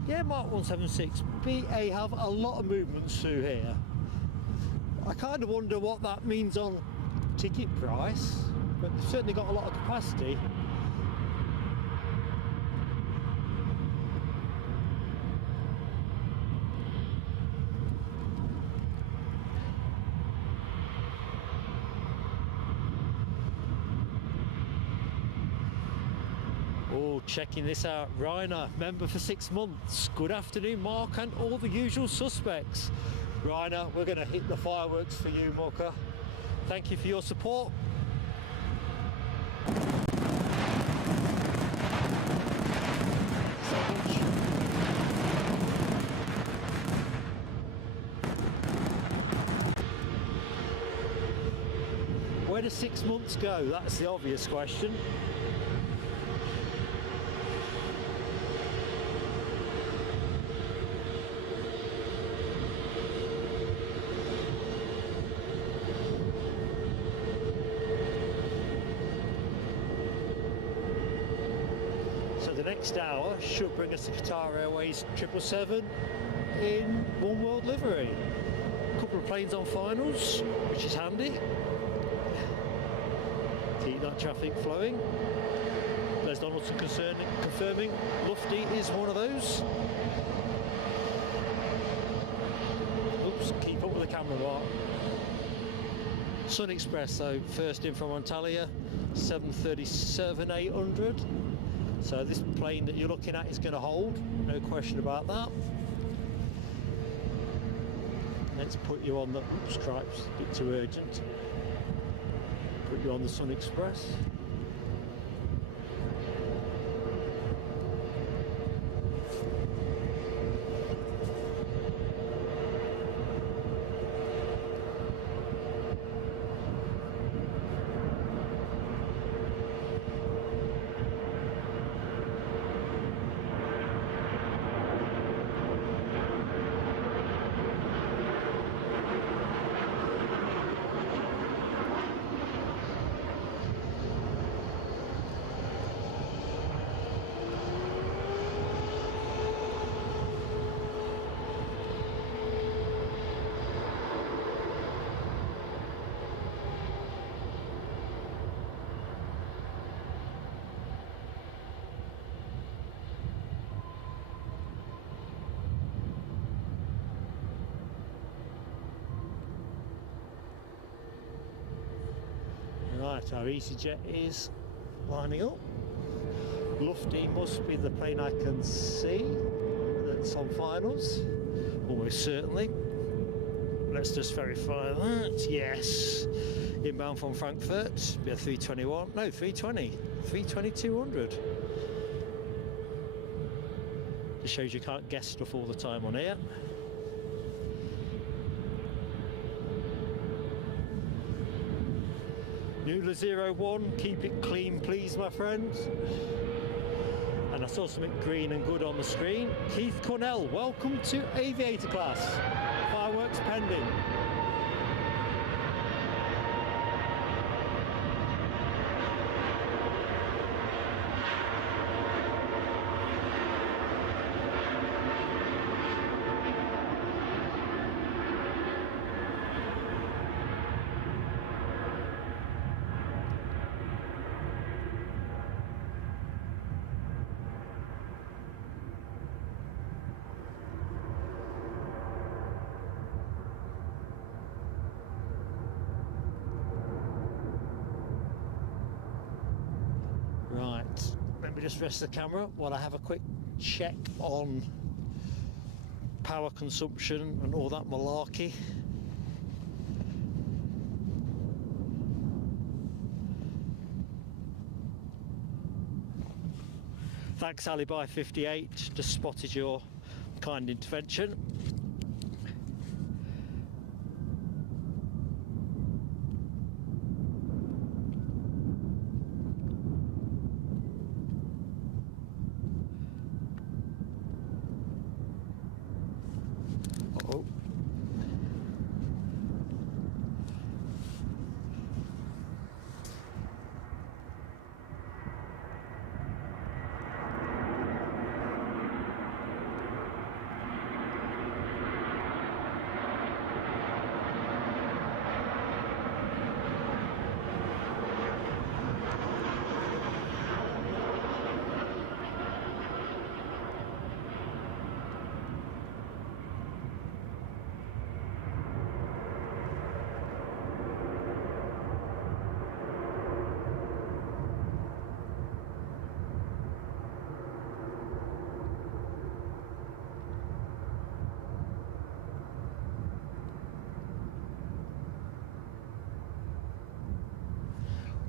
Yeah, Mark 176, BA have a lot of movements through here. I kind of wonder what that means on ticket price, but they've certainly got a lot of capacity. Oh, checking this out, Ryanair, member for 6 months. Good afternoon, Mark, and all the usual suspects. Ryanair, we're going to hit the fireworks for you, Mucker. Thank you for your support. Where does 6 months go? That's the obvious question. So the next hour should bring us to Qatar Airways 777 in One World livery. A couple of planes on finals, which is handy. Keep that traffic flowing. Les Donaldson confirming Lufty is one of those. Oops, keep up with the camera, Mark. Sun Express, though, first in from Antalya, 737-800. So this plane that you're looking at is going to hold, no question about that. Let's put you on the, oops, cripes, a bit too urgent. Put you on the Sun Express. Right, our easyJet is lining up. Lufty must be the plane I can see that's on finals, almost certainly. Let's just verify that. Yes, inbound from Frankfurt, be a 321, no 320, 320-200. Just shows you can't guess stuff all the time on here. Nula 01, keep it clean please my friend. And I saw something green and good on the screen. Keith Cornell, welcome to Aviator class. Fireworks pending. Let me just rest the camera while I have a quick check on power consumption and all that malarkey. Thanks Alibi58, just spotted your kind intervention.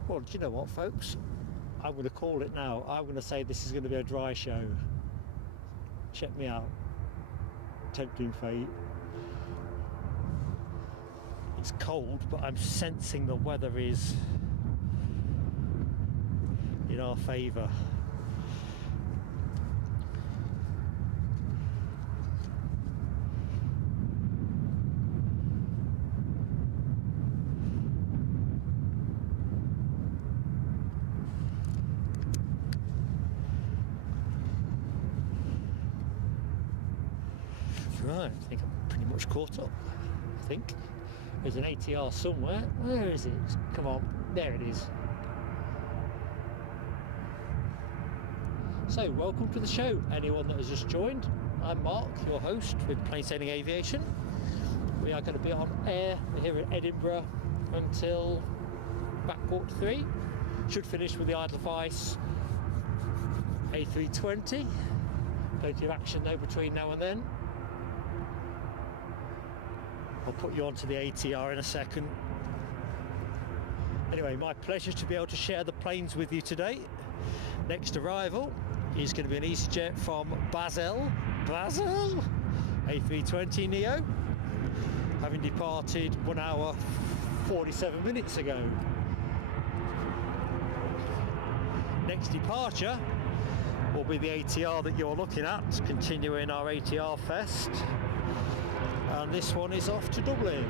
Well, do you know what, folks? I'm going to call it now. I'm going to say this is going to be a dry show. Check me out. Tempting fate. It's cold, but I'm sensing the weather is in our favour. Right, I think I'm pretty much caught up. I think there's an ATR somewhere. Where is it? Come on, there it is. So, welcome to the show, anyone that has just joined. I'm Mark, your host with Planespotting Aviation. We are going to be on air. We're here at Edinburgh until back quarter 3. Should finish with the Edelweiss A320. Plenty of action though between now and then. I'll put you onto the ATR in a second. Anyway, my pleasure to be able to share the planes with you today. Next arrival is going to be an easyJet from Basel, A320 Neo, having departed 1 hour 47 minutes ago. Next departure will be the ATR that you're looking at, continuing our ATR fest, and this one is off to Dublin.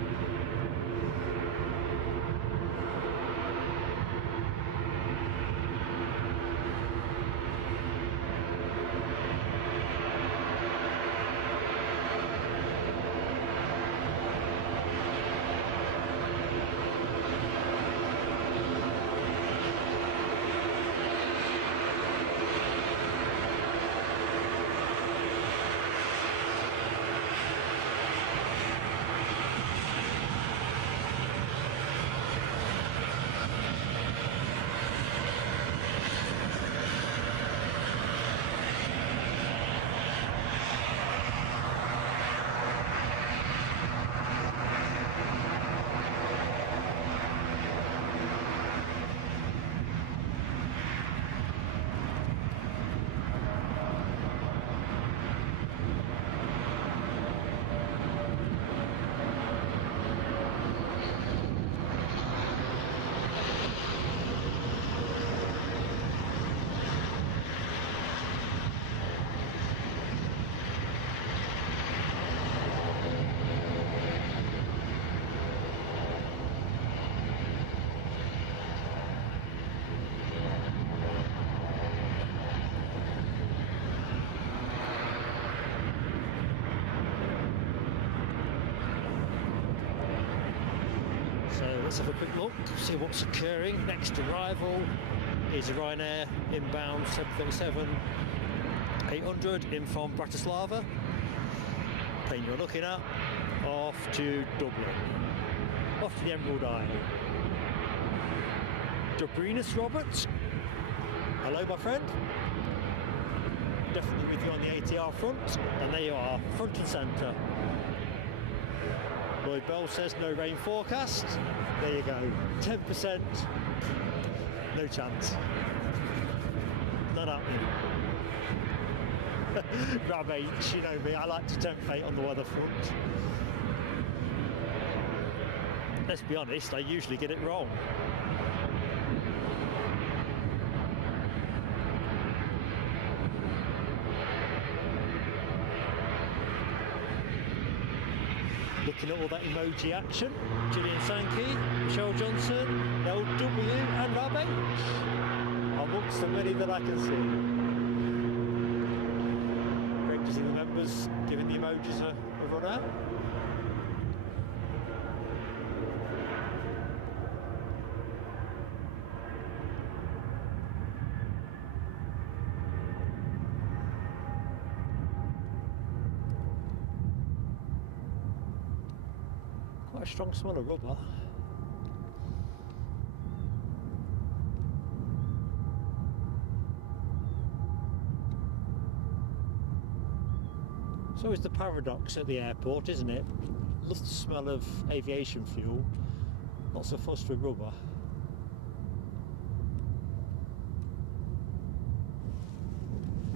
Let's have a quick look, see what's occurring. Next arrival is a Ryanair inbound 737-800 in from Bratislava. Plane you're looking at, off to Dublin, off to the Emerald Isle. Dobrinus Roberts, hello my friend. Definitely with you on the ATR front, and there you are, front and centre. Lloyd Bell says no rain forecast. There you go. 10%. No chance. Not happening. Grab H, you know me, I like to tempt fate on the weather front. Let's be honest, I usually get it wrong. Looking at all that emoji action, Gillian Sankey, Michelle Johnson, LW and Rob H, amongst the many that I can see. Great to see the members giving the emojis a run out. Quite a strong smell of rubber. It's always the paradox at the airport, isn't it? Love the smell of aviation fuel, not so fussed with rubber.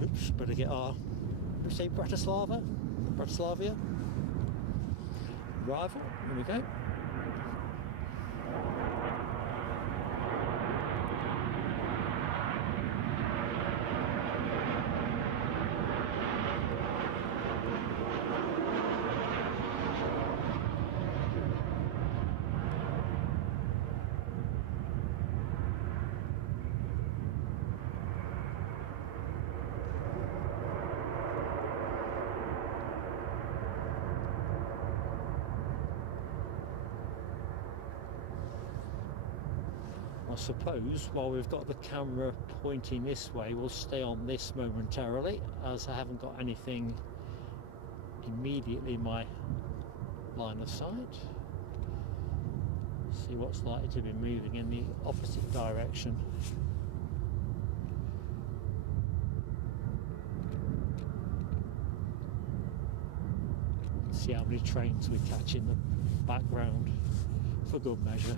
Oops, better get our, let's say Bratislavia. Arrival, here we go. I suppose while we've got the camera pointing this way, we'll stay on this momentarily, as I haven't got anything immediately in my line of sight. See what's likely to be moving in the opposite direction. See how many trains we catch in the background for good measure.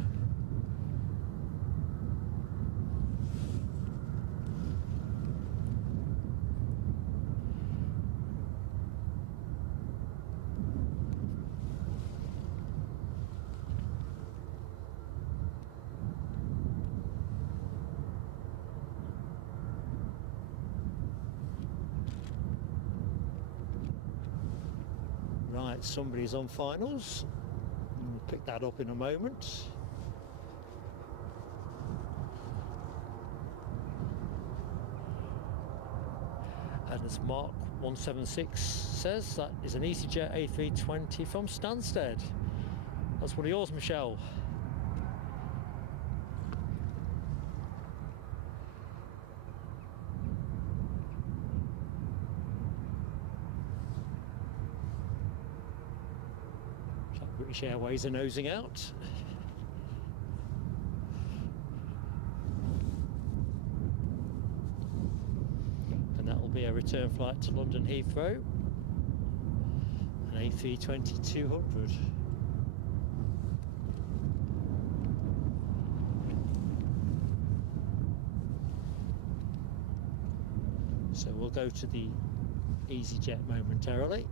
Right, somebody's on finals. We'll pick that up in a moment. And as Mark 176 says, that is an easyJet A320 from Stansted. That's one of yours, Michelle. British Airways are nosing out. And that will be a return flight to London Heathrow, an A320-200. So we'll go to the easyJet momentarily.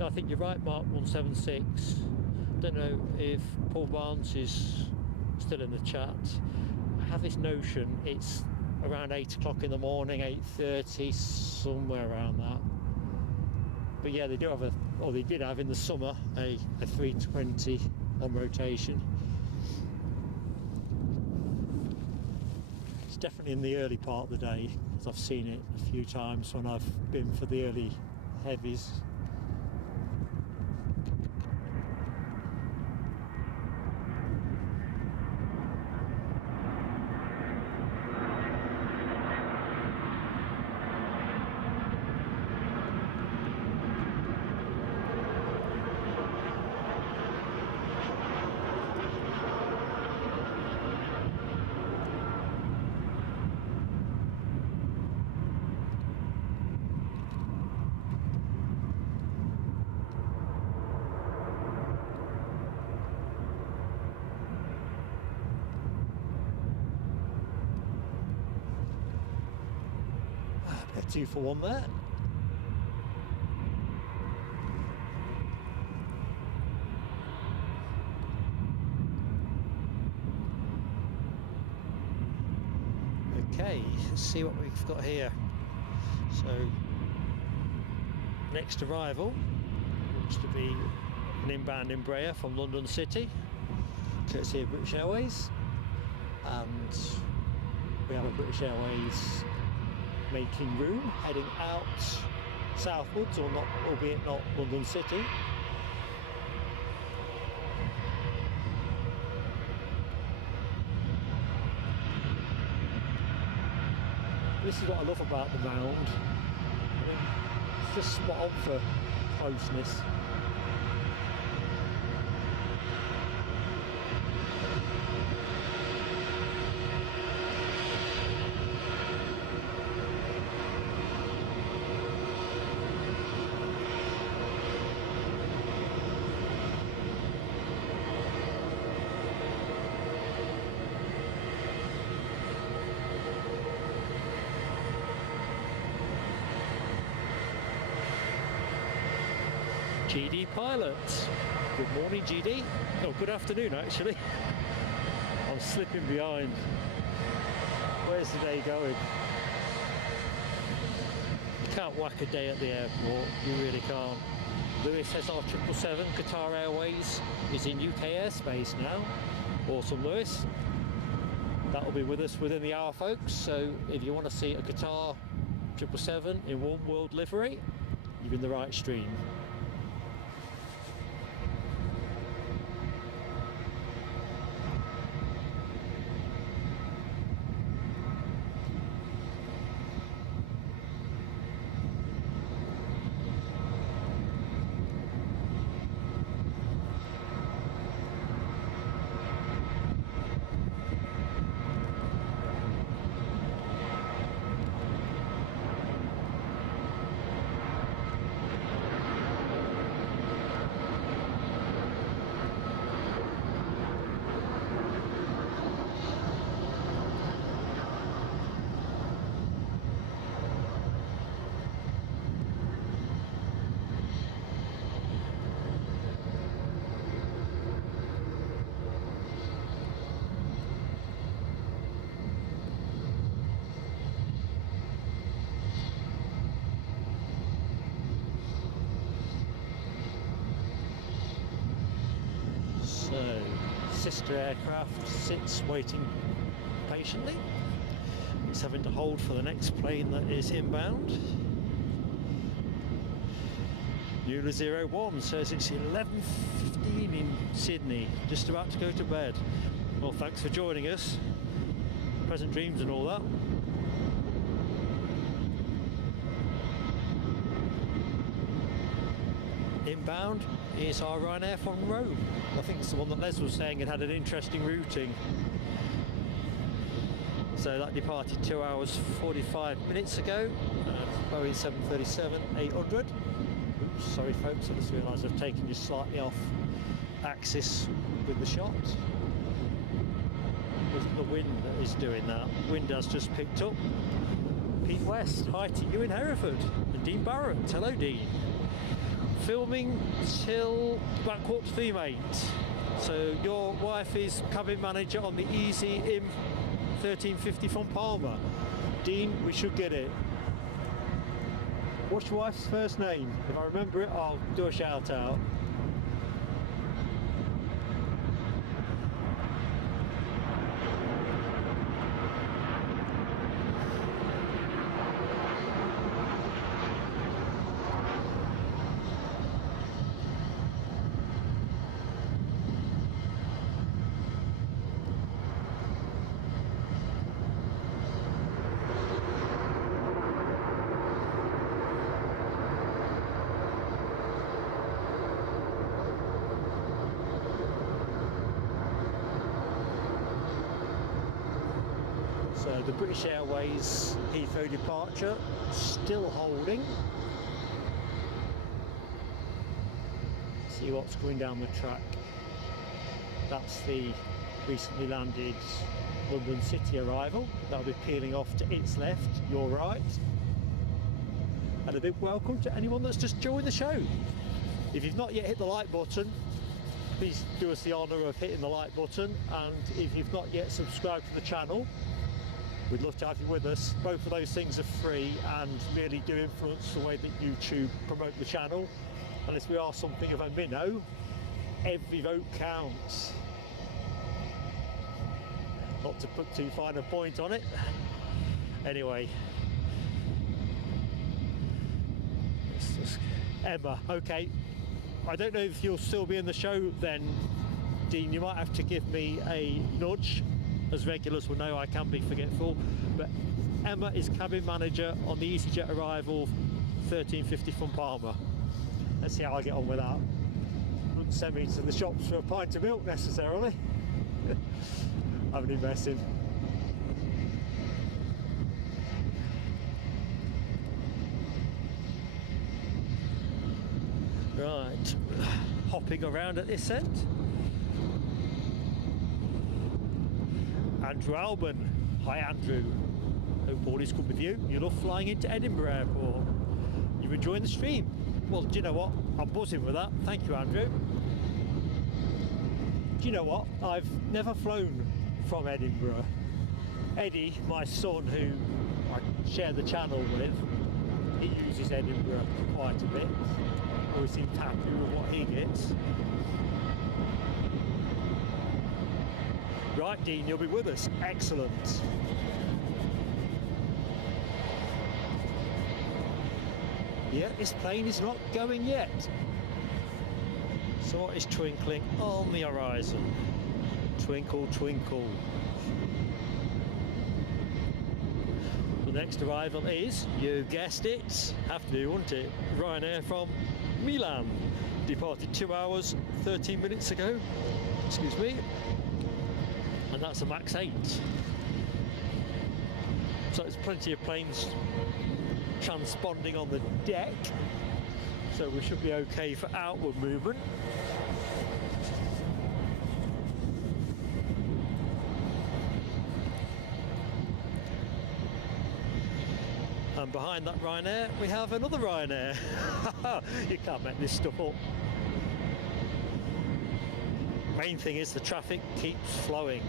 I think you're right, Mark 176. Don't know if Paul Barnes is still in the chat. I have this notion it's around 8 o'clock in the morning, 8:30, somewhere around that. But yeah, they do have they did have in the summer a 320 on rotation. It's definitely in the early part of the day, because I've seen it a few times when I've been for the early heavies. A 2 for 1 there. Okay, let's see what we've got here. So, next arrival looks to be an inbound Embraer from London City, courtesy of British Airways, and we have a British Airways making room heading out southwards, or not, albeit not London City. This is what I love about the mound. I mean, it's just spot on for closeness. GD pilot. Good morning, GD. Oh, good afternoon, actually. I'm slipping behind. Where's the day going? You can't whack a day at the airport. You really can't. Lewis SR777 Qatar Airways is in UK airspace now. Awesome, Lewis. That will be with us within the hour, folks. So if you want to see a Qatar 777 in One World livery, you're in the right stream. Sister aircraft sits waiting patiently. It's having to hold for the next plane that is inbound. Eula 01 says it's 11:15 in Sydney, just about to go to bed. Well, thanks for joining us. Pleasant dreams and all that. Inbound is our Ryanair from Rome. I think it's the one that Les was saying it had an interesting routing. So that departed 2 hours 45 minutes ago. Boeing 737-800. Oops, sorry folks, I just realised I've taken you slightly off axis with the shot. It's the wind that is doing that. Wind has just picked up. Pete West, hi to you in Hereford. And Dean Barrett, hello Dean. Filming till about 8:45. So your wife is cabin manager on the Easy IM 1350 from Palma. Dean, we should get it. What's your wife's first name? If I remember it, I'll do a shout out. So the British Airways Heathrow departure still holding. See what's going down the track. That's the recently landed London City arrival. That'll be peeling off to its left, your right. And a big welcome to anyone that's just joined the show. If you've not yet hit the like button, please do us the honour of hitting the like button. And if you've not yet subscribed to the channel, we'd love to have you with us. Both of those things are free and really do influence the way that YouTube promote the channel. Unless we are something of a minnow, every vote counts. Not to put too fine a point on it. Anyway. Emma, okay. I don't know if you'll still be in the show then, Dean. You might have to give me a nudge. As regulars will know, I can be forgetful, but Emma is cabin manager on the easyJet arrival 1350 from Palma. Let's see how I get on with that. Wouldn't send me to the shops for a pint of milk necessarily. I'm only messing. Right, hopping around at this end. Andrew Alban. Hi Andrew. Hope all is good with you. You love flying into Edinburgh Airport. You're enjoying the stream. Well, do you know what? I'm buzzing with that. Thank you, Andrew. Do you know what? I've never flown from Edinburgh. Eddie, my son, who I share the channel with, he uses Edinburgh quite a bit. always seems happy with what he gets. Right, Dean, you'll be with us. Excellent. Yeah, this plane is not going yet. So what is twinkling on the horizon? Twinkle, twinkle. The next arrival is, you guessed it, have to do, wouldn't it? Ryanair from Milan. Departed 2 hours, 13 minutes ago. Excuse me. And that's a MAX 8. So there's plenty of planes transponding on the deck. So we should be okay for outward movement. And behind that Ryanair, we have another Ryanair. You can't make this stuff up. Main thing is the traffic keeps flowing.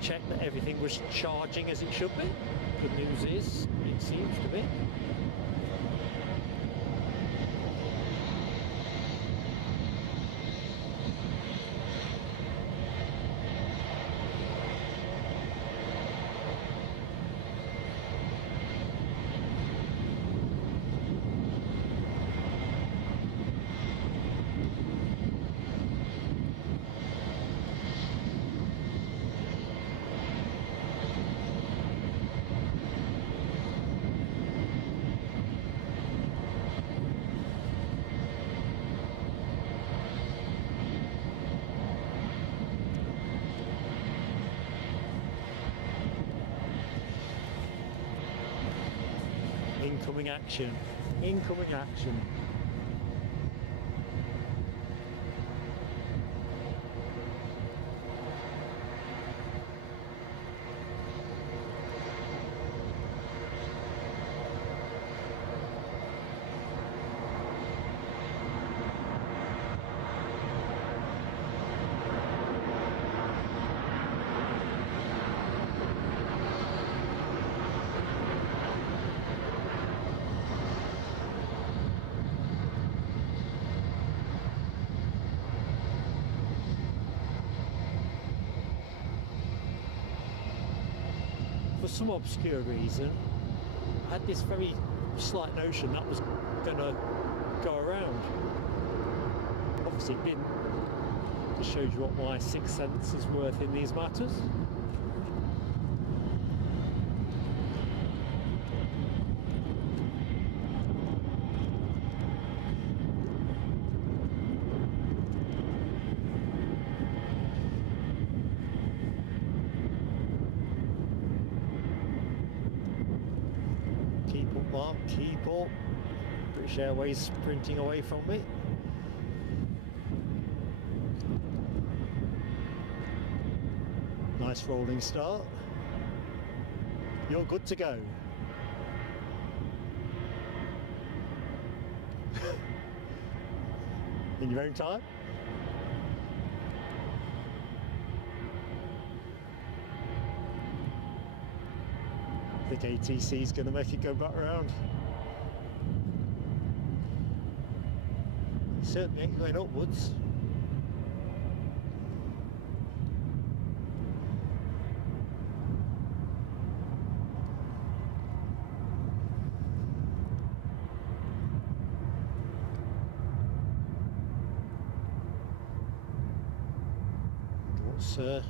Check that everything was charging as it should be. Good news is, it seems to be. Incoming action. Incoming action. For some obscure reason, I had this very slight notion that was going to go around. Obviously it didn't. Just shows you what my sixth sense is worth in these matters. Keep up. British Airways sprinting away from me. Nice rolling start. You're good to go. In your own time. I think ATC is going to make it go back around. It certainly ain't going upwards. What's the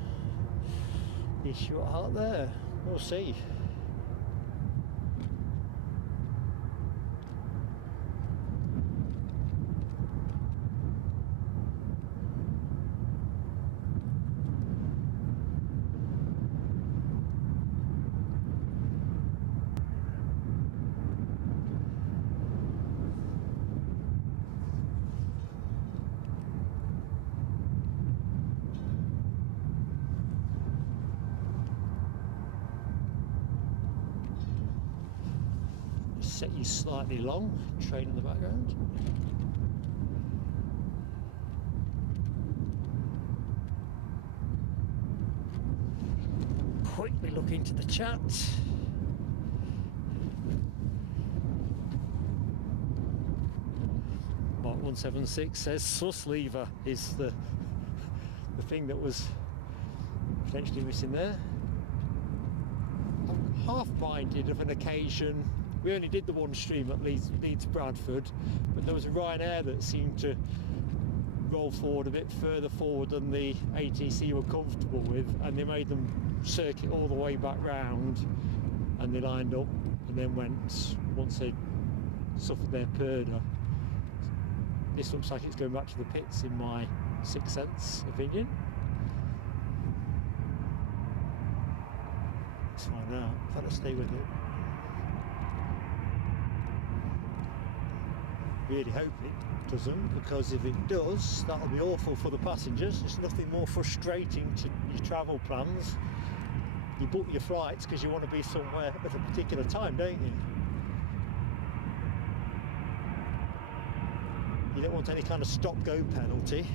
issue at heart there? We'll see. set you slightly long, train in the background. Quickly look into the chat. Mark 176 says sus lever is the thing that was potentially missing there. I'm half-minded of an occasion. We only did the one stream at Leeds Bradford, but there was a Ryanair that seemed to roll forward a bit further forward than the ATC were comfortable with, and they made them circuit all the way back round, and they lined up and then went, once they suffered their purdah. This looks like it's going back to the pits in my sixth sense opinion. Let's find out. I'll stay with it. Really hope it doesn't, because if it does, that'll be awful for the passengers. There's nothing more frustrating to your travel plans. You book your flights because you want to be somewhere at a particular time, don't you? You don't want any kind of stop-go penalty.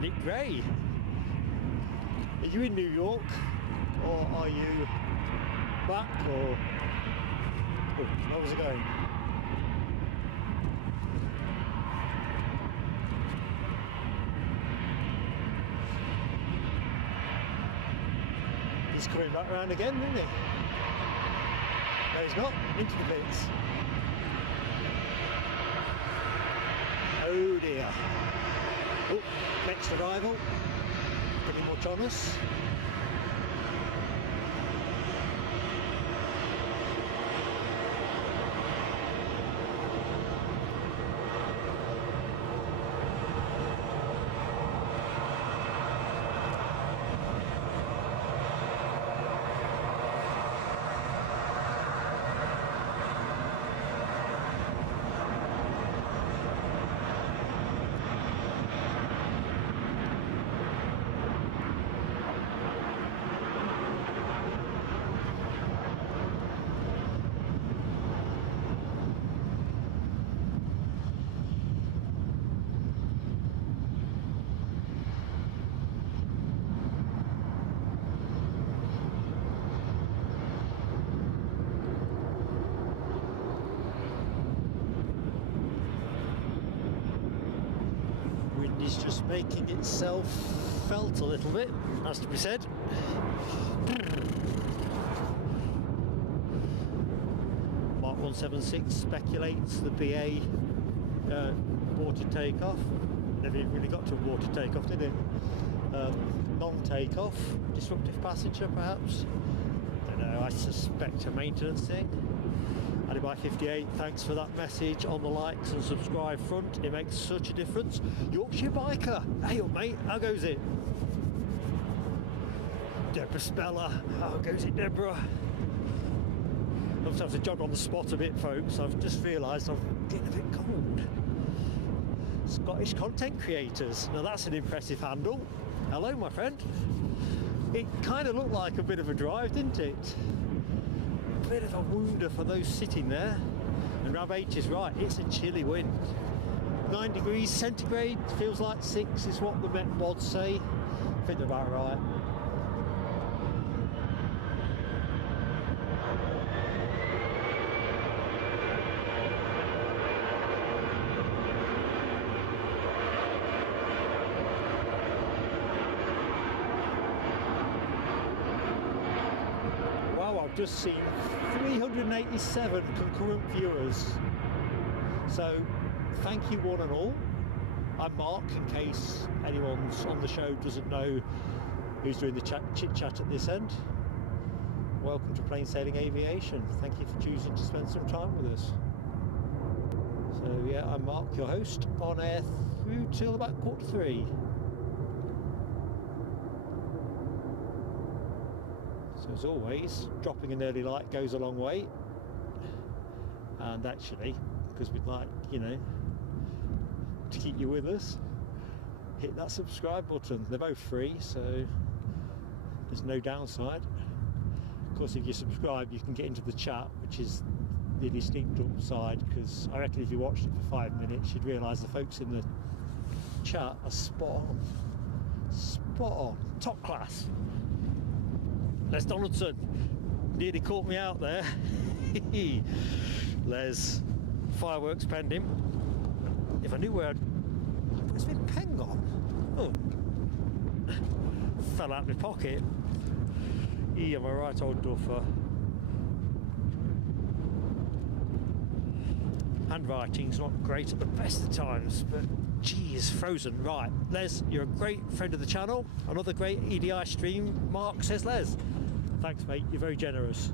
Nick Gray, are you in New York, or are you back, or oh, where was it going? He's coming back around again, isn't he? No, he's not. Into the pits. Oh dear. Oh, next arrival. Pretty much on us. Is just making itself felt a little bit, has to be said. Mark 176 speculates the BA aborted takeoff. Never even really got to aborted takeoff, did it? Non-takeoff, disruptive passenger perhaps. Don't know, I suspect a maintenance thing. Alibi 58, thanks for that message on the likes and subscribe front. It makes such a difference. Yorkshire Biker, hey up mate, how goes it? Deborah Speller, how goes it Deborah? Sometimes I jog on the spot a bit folks, I've just realised I'm getting a bit cold. Scottish content creators, now that's an impressive handle. Hello my friend. It kind of looked like a bit of a drive, didn't it? Bit of a wonder for those sitting there, and Rav H is right, it's a chilly wind. 9 degrees centigrade, feels like 6 is what the Met mods say. I think they're about right. Wow, I've just seen 387 concurrent viewers, so thank you one and all. I'm Mark, in case anyone's on the show doesn't know who's doing the chit chat at this end. Welcome to Plain Sailing Aviation. Thank you for choosing to spend some time with us. So yeah, I'm Mark, your host, on air through till about 3:15. So as always, dropping an early light goes a long way, and actually, because we'd like, you know, to keep you with us, hit that subscribe button. They're both free, so there's no downside. Of course, if you subscribe, you can get into the chat, which is the distinct upside, because I reckon if you watched it for 5 minutes, you'd realise the folks in the chat are spot on, top class. Les Donaldson nearly caught me out there. Les, fireworks pending. If I knew where I'd... Where's my pen gone? Oh, fell out of my pocket. I'm a right old duffer. Handwriting's not great at the best of times, but geez, frozen. Right, Les, you're a great friend of the channel. Another great EDI stream, Mark, says Les. Thanks, mate, you're very generous.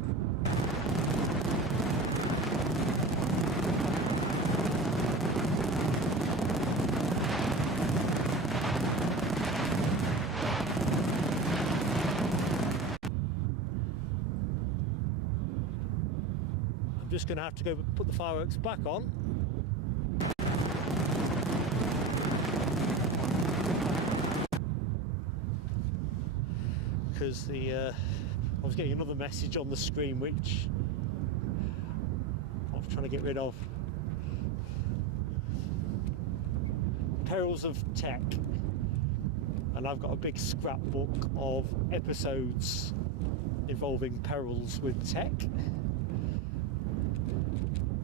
I'm just going to have to go put the fireworks back on. Because I was getting another message on the screen which I was trying to get rid of. Perils of tech. And I've got a big scrapbook of episodes involving perils with tech.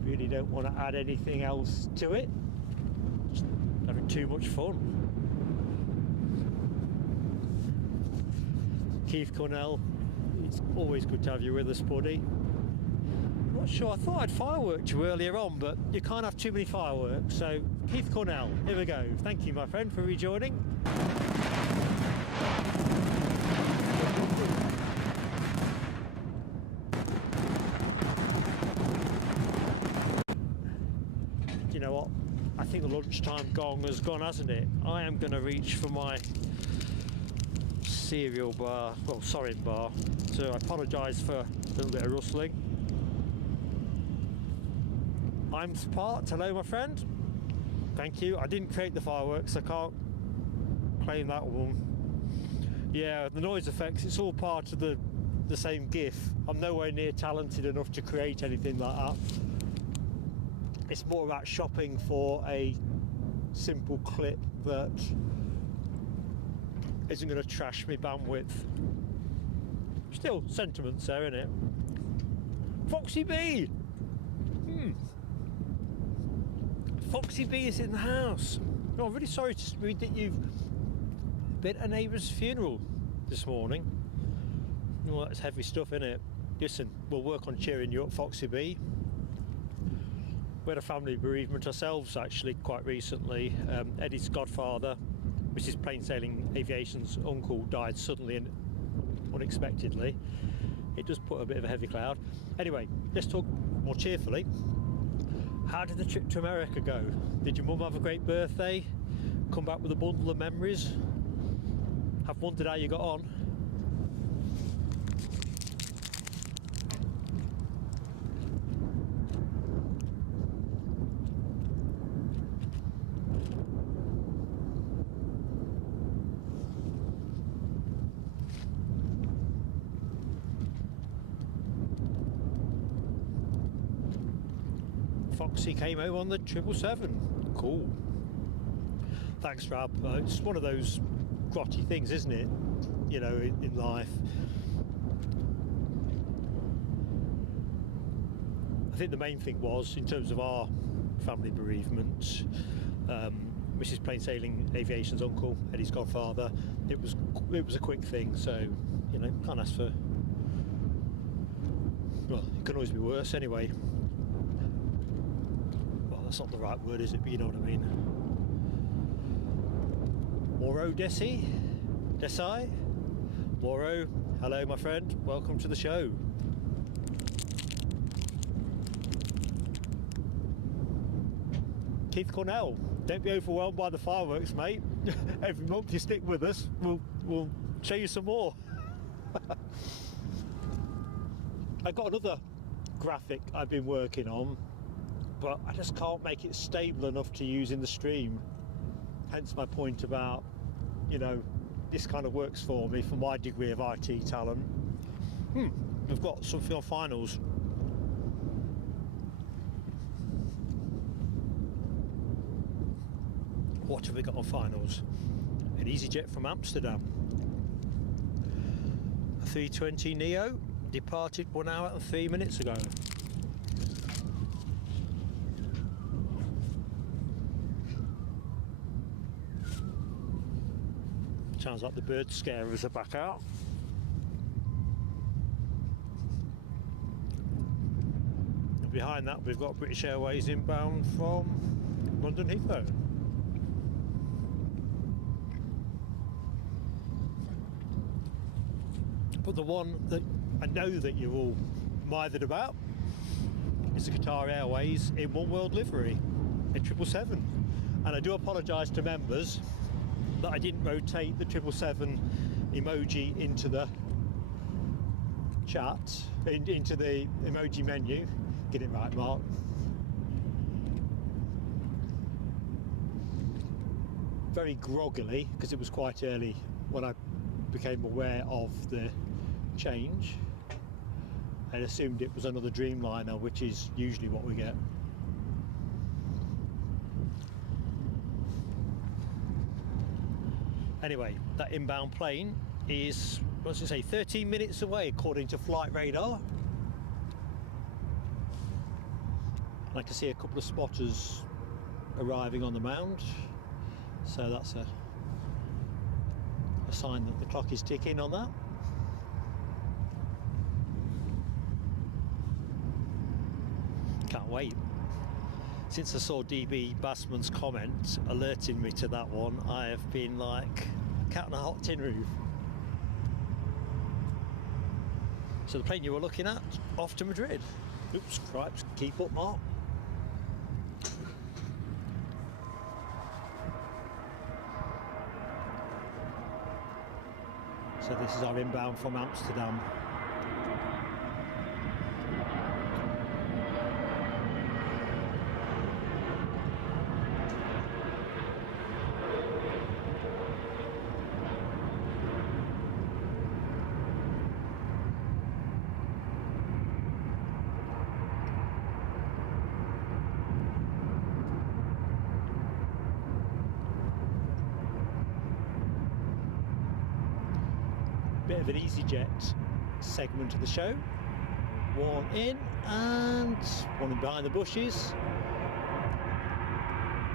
Really don't want to add anything else to it. Just having too much fun. Keith Cornell, it's always good to have you with us, buddy. Not sure, I thought I'd fireworked you earlier on, but you can't have too many fireworks. So, Keith Cornell, here we go. Thank you, my friend, for rejoining. You know what? I think the lunchtime gong has gone, hasn't it? I am going to reach for my cereal bar, well, sorry bar, so I apologise for a little bit of rustling. I'm Spart, hello my friend. Thank you. I didn't create the fireworks, I can't claim that one. Yeah, the noise effects, it's all part of the same GIF. I'm nowhere near talented enough to create anything like that. It's more about shopping for a simple clip that isn't going to trash me bandwidth. Still sentiments there, isn't it? Foxy B! Foxy B is in the house. Oh, I'm really sorry to read that you've been at a neighbour's funeral this morning. Well, that's heavy stuff, isn't it? Listen, we'll work on cheering you up, Foxy B. We had a family bereavement ourselves, actually, quite recently. Eddie's godfather, Mrs. Plain Sailing Aviation's uncle, died suddenly and unexpectedly. It does put a bit of a heavy cloud. Anyway, let's talk more cheerfully. How did the trip to America go? Did your mum have a great birthday? Come back with a bundle of memories? Have wondered how you got on? Foxy came over on the 777. Cool. Thanks, Rab. It's one of those grotty things, isn't it? You know, in life. I think the main thing was, in terms of our family bereavement, Mrs. Plain Sailing Aviation's uncle, Eddie's godfather, it was a quick thing, so, you know, can't ask for... Well, it can always be worse anyway. That's not the right word, is it? But you know what I mean. Moro Desi? Desai? Moro, hello my friend, welcome to the show. Keith Cornell, don't be overwhelmed by the fireworks, mate. Every month you stick with us, we'll show you some more. I've got another graphic I've been working on, but I just can't make it stable enough to use in the stream. Hence my point about, you know, this kind of works for me for my degree of IT talent. We've got something on finals. What have we got on finals? An easyJet from Amsterdam. A 320 Neo departed 1 hour and 3 minutes ago. Sounds like the bird scarers are back out. And behind that we've got British Airways inbound from London Heathrow. But the one that I know that you're all mithered about is the Qatar Airways in One World livery, a 777. And I do apologise to members that I didn't rotate the 777 emoji into the chat, into the emoji menu. Get it right, Mark. Very groggily, because it was quite early when I became aware of the change. I assumed it was another Dreamliner, which is usually what we get. Anyway, that inbound plane is, what does it say, 13 minutes away according to flight radar. I can see a couple of spotters arriving on the mound, so that's a sign that the clock is ticking on that. Can't wait. Since I saw DB Bassman's comment alerting me to that one, I have been like cat on a hot tin roof. So the plane you were looking at, off to Madrid. Oops, cripes, keep up, Mark. So this is our inbound from Amsterdam. Bit of an easyJet segment of the show. One in and one behind the bushes.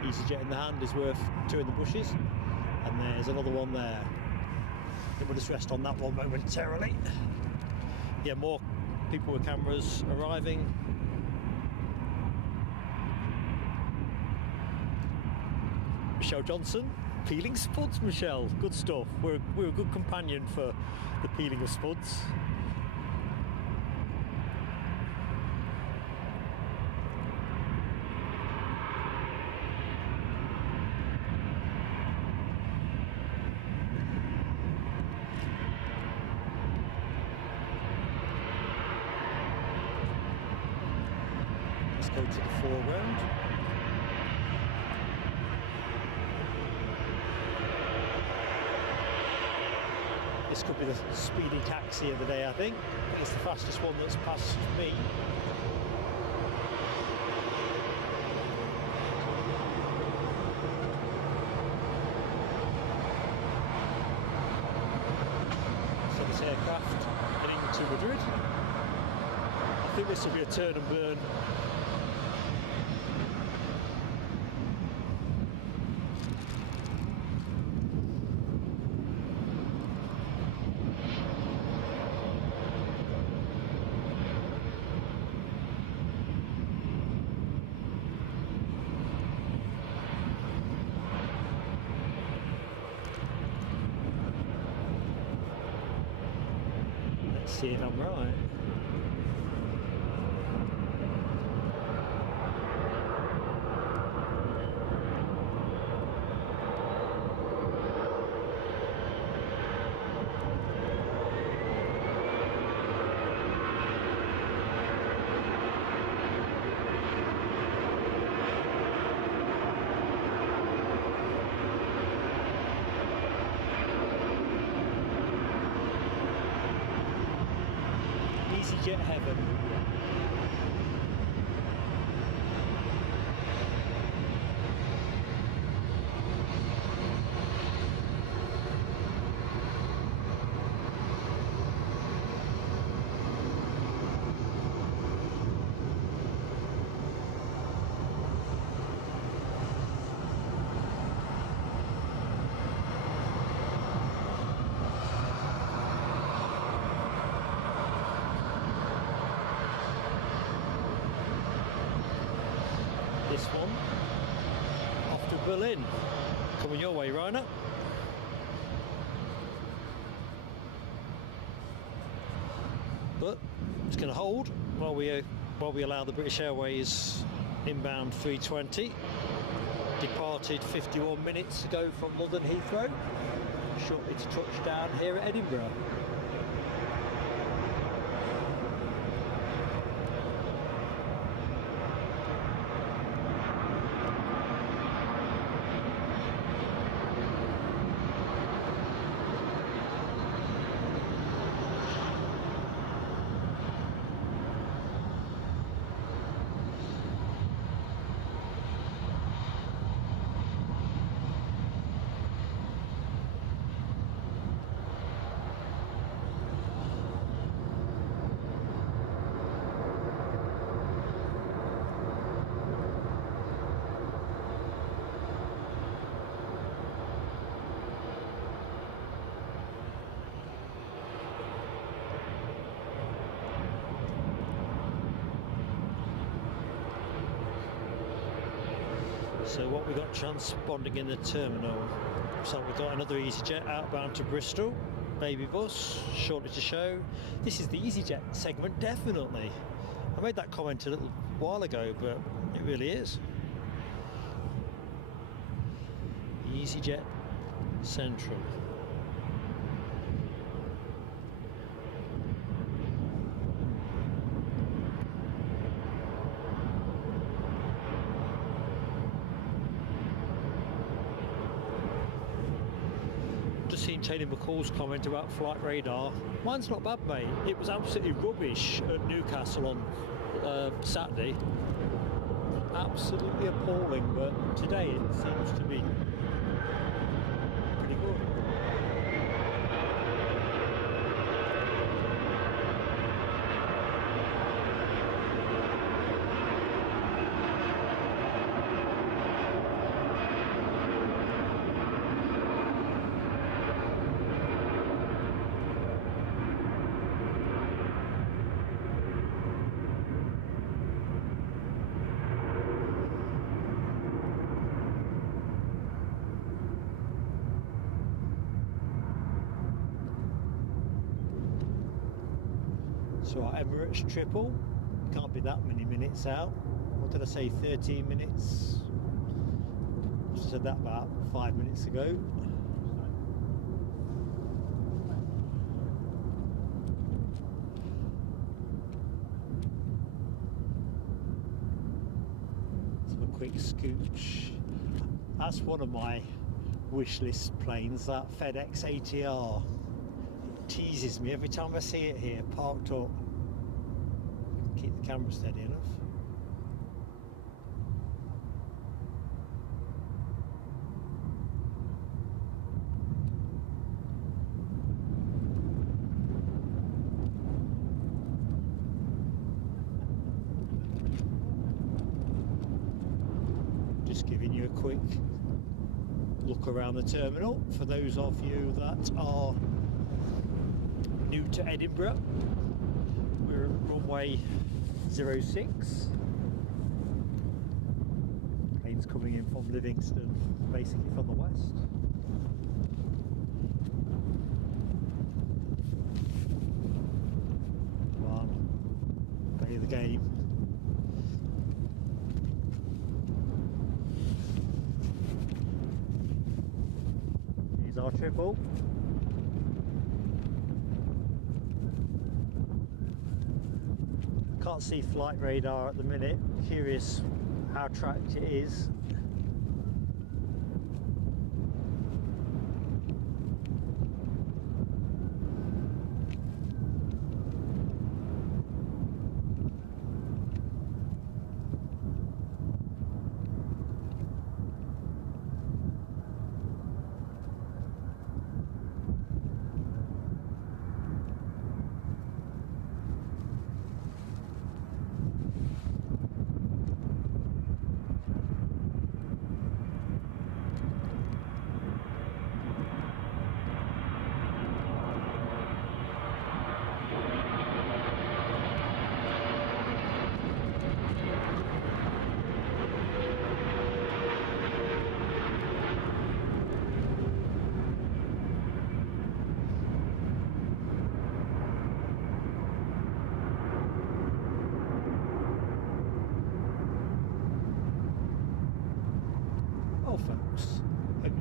easyJet in the hand is worth two in the bushes, and there's another one there. We'll just rest on that one momentarily. Yeah, more people with cameras arriving. Michelle Johnson, peeling spuds, Michelle. Good stuff. We're a good companion for the peeling of spuds. Let's go to the foreground. This could be the speedy taxi of the day, I think. It's the fastest one that's passed me. So this aircraft heading to Madrid. I think this will be a turn and burn. See if I'm right. easyJet heaven. This one off to Berlin, coming your way, Ryanair. But it's going to hold while we allow the British Airways inbound 320. Departed 51 minutes ago from London Heathrow, shortly to touch down here at Edinburgh. So what we got transponding in the terminal? So we've got another easyJet outbound to Bristol, baby bus, shortly to show. This is the easyJet segment, definitely. I made that comment a little while ago, but it really is. easyJet Central. Seen Tony McCall's comment about flight radar. Mine's not bad, mate. It was absolutely rubbish at Newcastle on Saturday. Absolutely appalling, but today it seems to be pretty good. So our Emirates triple, can't be that many minutes out. What did I say, 13 minutes? I said that about 5 minutes ago. So a quick scooch. That's one of my wish list planes, that FedEx ATR. Teases me every time I see it here, parked up. Keep the camera steady enough. Just giving you a quick look around the terminal for those of you that are new to Edinburgh. We're at runway 06. Planes coming in from Livingston, basically from the west. Come on, play the game. Here's our triple. Can't see flight radar at the minute. Curious how tracked it is.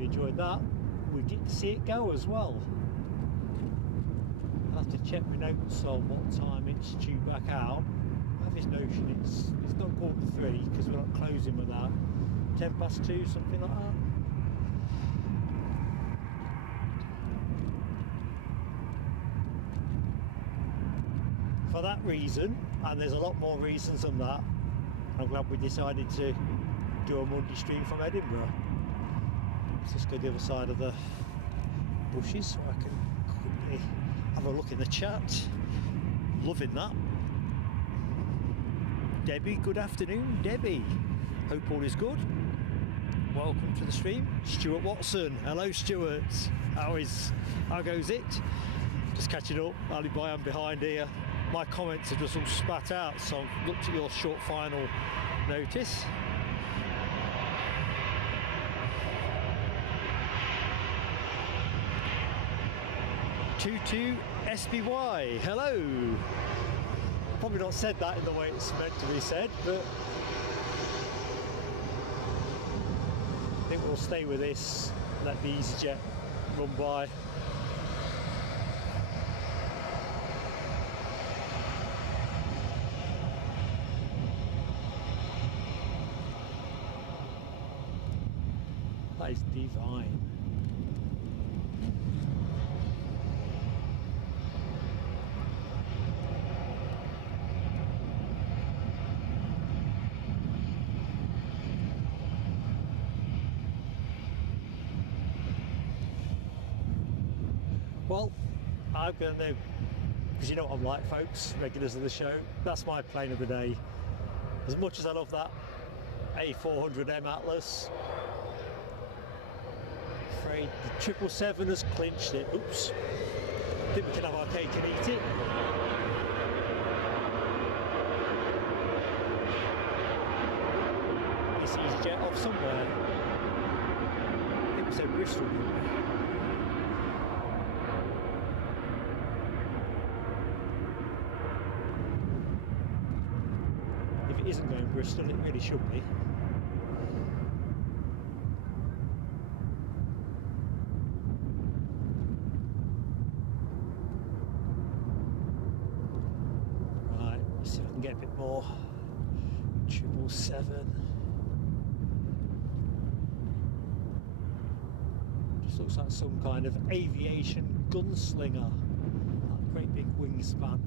enjoyed that. We get to see it go as well. I'll have to check my notes on what time it's due back out. I have this notion it's not 3:15 because we're not closing with that. 2:10, something like that. For that reason, and there's a lot more reasons than that, I'm glad we decided to do a Monday stream from Edinburgh. Let's just go the other side of the bushes so I can quickly have a look in the chat. Loving that. Debbie, good afternoon, Debbie. Hope all is good. Welcome to the stream. Stuart Watson, hello Stuart. How goes it? Just catching up. Ali Bayan behind here. My comments are just all spat out, so I've looked at your short final notice. Tutu SBY, hello. Probably not said that in the way it's meant to be said, but I think we'll stay with this, let the easyJet run by. That is divine. Well, I'm going to, because you know what I'm like, folks, regulars of the show, that's my plane of the day. As much as I love that A400M Atlas, I'm afraid the 777 has clinched it. Oops. I think we can have our cake and eat it. This easyJet off somewhere. I think we said Bristol, didn't we? Isn't going Bristol, it really should be. Right, let's see if I can get a bit more. 777. Just looks like some kind of aviation gunslinger. That great big wingspan.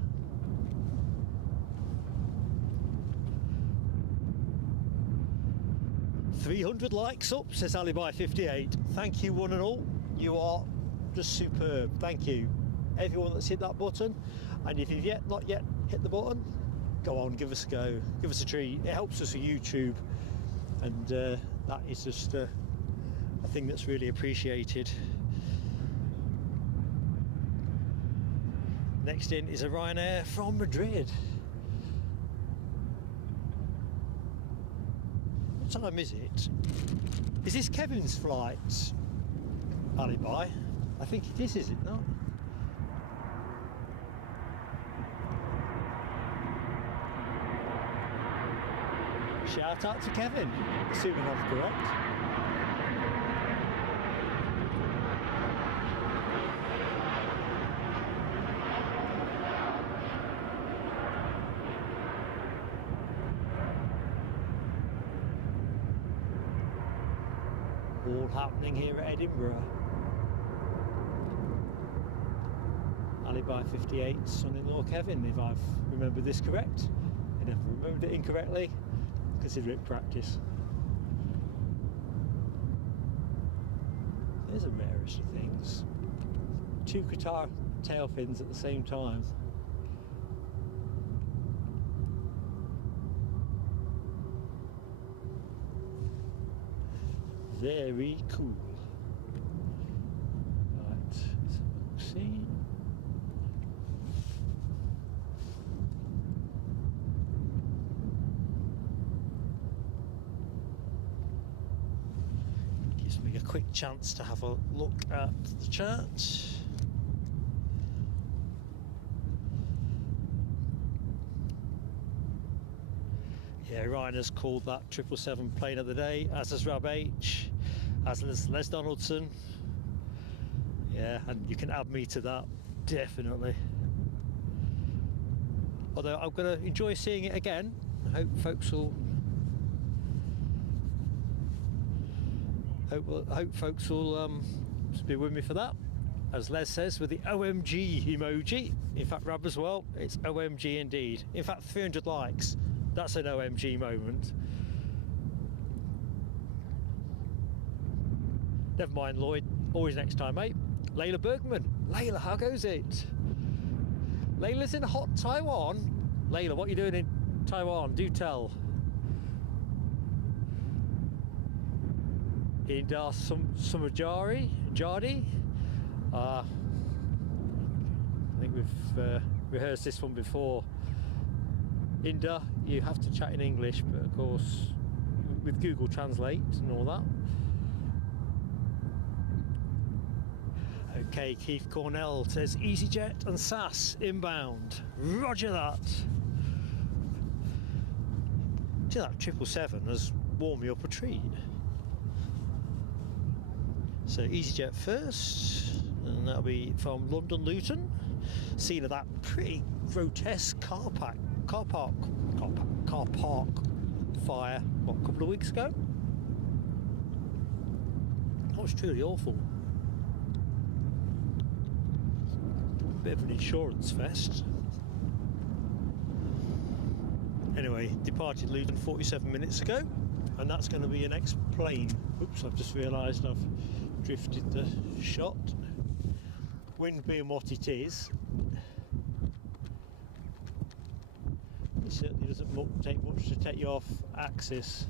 300 likes up, says Alibi58. Thank you one and all. You are just superb. Thank you. Everyone that's hit that button. And if you've not yet hit the button, go on, give us a go. Give us a treat. It helps us with YouTube. And that is just a thing that's really appreciated. Next in is a Ryanair from Madrid. What time is it? Is this Kevin's flight? Alibi? I think it is it not? Shout out to Kevin, assuming I'm correct. All happening here at Edinburgh. Alibi58, son-in-law Kevin, if I've remembered this correct. I never remembered it incorrectly. Consider it practice. There's a rarest of things. 2 Qatar tail fins at the same time. Very cool. Right, let's see. Gives me a quick chance to have a look at the chart. Yeah, Ryanair's called that 777 plane of the day, as has RAB H. as Les Donaldson. Yeah, and you can add me to that, definitely. Although I'm going to enjoy seeing it again. I hope folks will be with me for that. As Les says, with the OMG emoji. In fact, Rab as well, it's OMG indeed. In fact, 300 likes. That's an OMG moment. Never mind, Lloyd. Always next time, mate. Layla Bergman. Layla, how goes it? Layla's in hot Taiwan. Layla, what are you doing in Taiwan? Do tell. In Jardi. I think we've rehearsed this one before. Inda, you have to chat in English, but of course with Google Translate and all that. Okay, Keith Cornell says easyJet and SAS inbound. Roger that. See, that 777 has warmed me up a treat. So easyJet first, and that'll be from London Luton. Scene of that pretty grotesque car park fire, what, a couple of weeks ago? That was truly awful. Bit of an insurance fest. Anyway, departed Luton 47 minutes ago, and that's going to be your next plane. Oops, I've just realised I've drifted the shot. Wind being what it is, it certainly doesn't take much to take you off axis.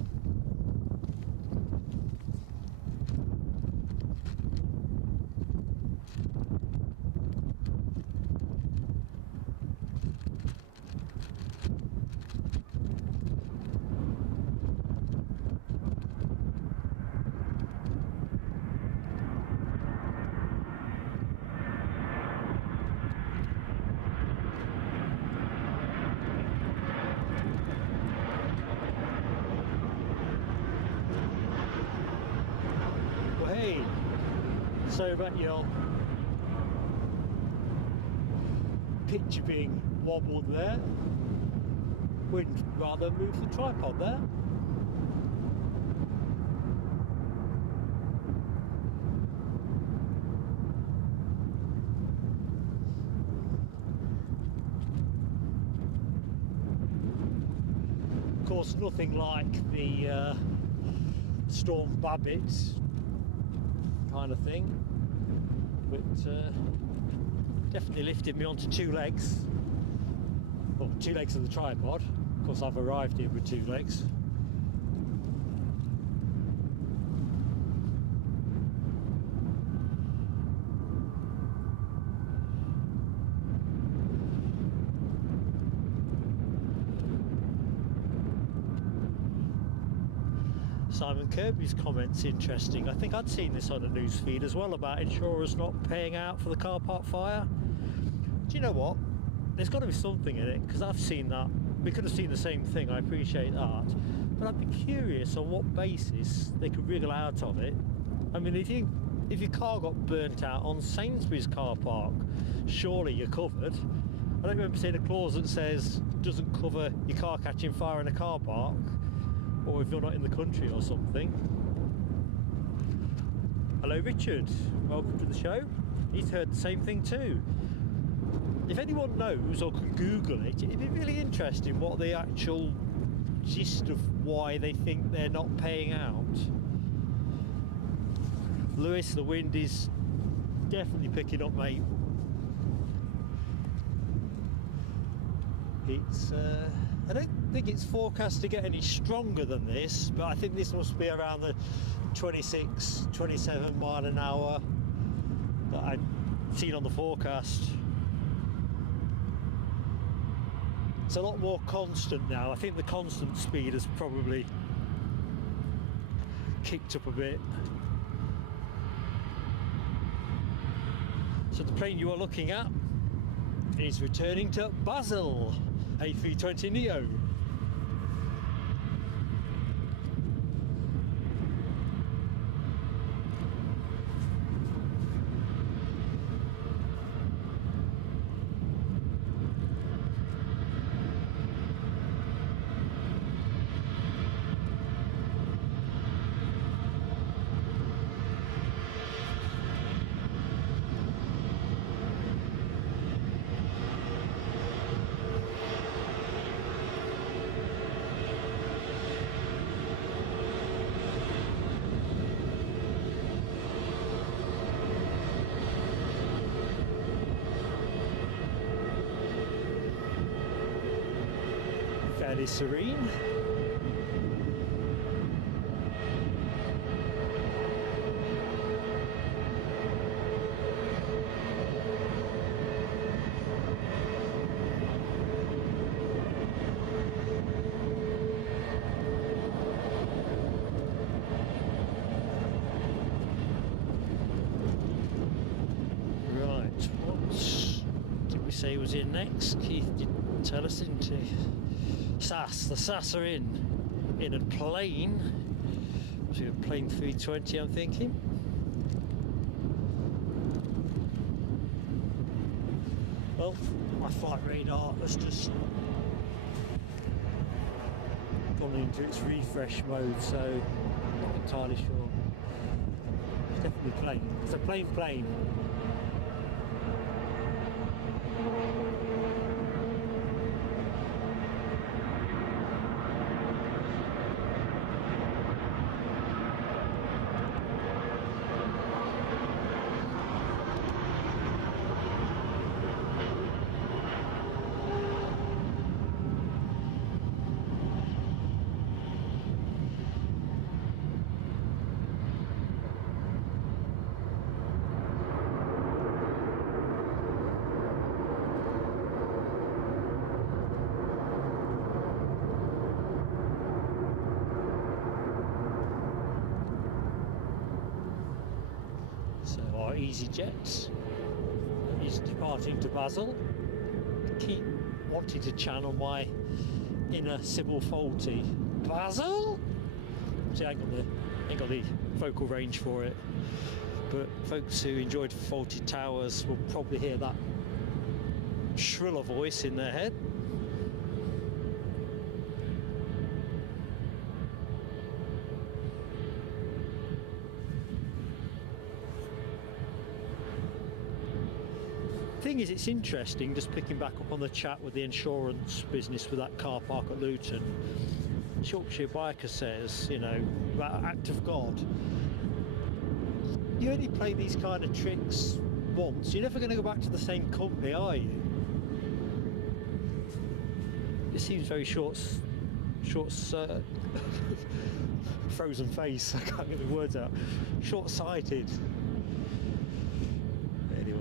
Sorry about your picture being wobbled there. Wind rather move the tripod there. Of course, nothing like the Storm Babbitt kind of thing, but definitely lifted me onto two legs. Well, two legs of the tripod. Of course, I've arrived here with two legs. Simon Kirby's comment's interesting. I think I'd seen this on a news feed as well about insurers not paying out for the car park fire. Do you know what? There's got to be something in it, because I've seen that. We could have seen the same thing, I appreciate that. But I'd be curious on what basis they could wriggle out of it. I mean, if your car got burnt out on Sainsbury's car park, surely you're covered. I don't remember seeing a clause that says doesn't cover your car catching fire in a car park, or if you're not in the country or something. Hello Richard, welcome to the show. He's heard the same thing too. If anyone knows or can Google it, it'd be really interesting what the actual gist of why they think they're not paying out. Lewis, the wind is definitely picking up, mate. It's I don't think it's forecast to get any stronger than this, but I think this must be around the 26, 27 mile an hour that I've seen on the forecast. It's a lot more constant now. I think the constant speed has probably kicked up a bit. So the plane you are looking at is returning to Basel, A320neo. fairly serene. Say was in next. Keith didn't tell us, didn't he? SAS. The SAS are in a plane. So a plane 320, I'm thinking. Well, my flight radar has just gone into its refresh mode, so I'm not entirely sure. It's definitely a plane. It's a plane. easyJet is departing to Basel. I keep wanting to channel my inner Sybil Faulty. Basel? See, I ain't got the vocal range for it, but folks who enjoyed Faulty Towers will probably hear that shriller voice in their head. Thing is, it's interesting just picking back up on the chat with the insurance business with that car park at Luton. Yorkshire Biker says, you know, about act of God. You only play these kind of tricks once. You're never going to go back to the same company, are you? It seems very frozen face. I can't get the words out. Short-sighted. Anyway,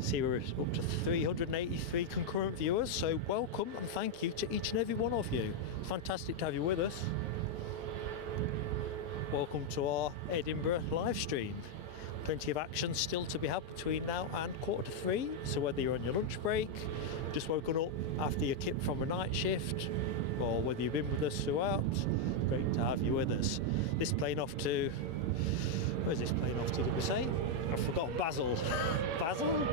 see, we're up to 383 concurrent viewers. So welcome and thank you to each and every one of you. It's fantastic to have you with us. Welcome to our Edinburgh live stream. Plenty of action still to be had between now and 2:45. So whether you're on your lunch break, just woken up after your kip from a night shift, or whether you've been with us throughout, great to have you with us. This plane off to, where's this plane off to, did we say? I've forgotten. Basel. Basel?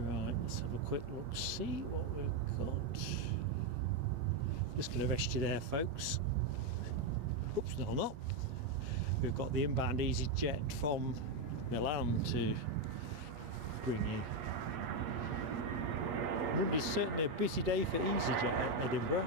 Right, let's have a quick look, see what we've got. Just going to rest you there, folks. Oops, no, not. We've got the inbound easyJet from Milan to bring you. It's certainly a busy day for easyJet at Edinburgh.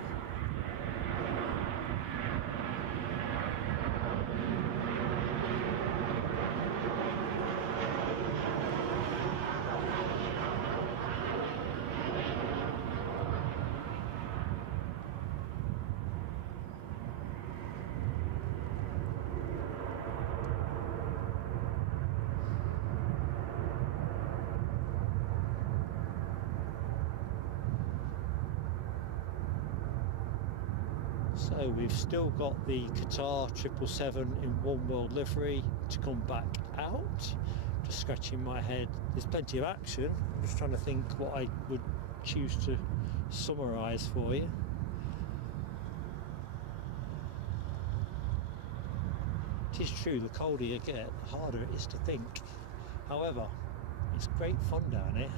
So we've still got the Qatar 777 in One World livery to come back out. Just scratching my head. There's plenty of action. I'm just trying to think what I would choose to summarise for you. is true, the colder you get, the harder it is to think. However, it's great fun down here.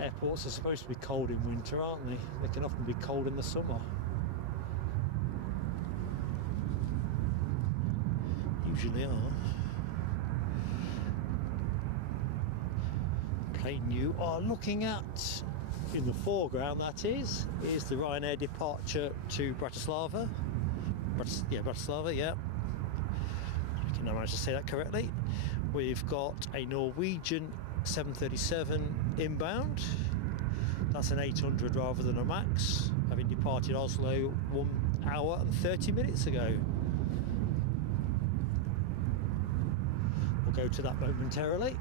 Airports are supposed to be cold in winter, aren't they? They can often be cold in the summer. Usually are. Plane you are looking at, in the foreground that is the Ryanair departure to Bratislava. Bratislava, yeah. I can manage to say that correctly. We've got a Norwegian 737 inbound. That's an 800 rather than a max, having departed Oslo 1 hour and 30 minutes ago. We'll go to that momentarily.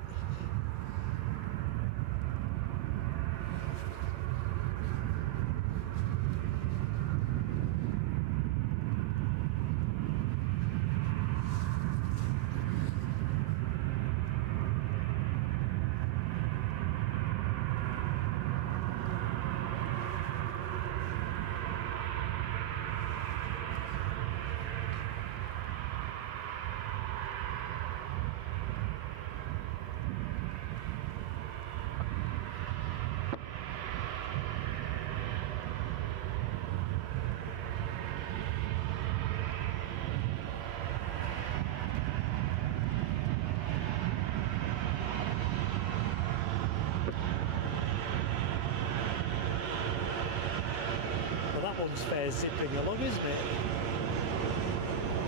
One's fair zipping along, isn't it?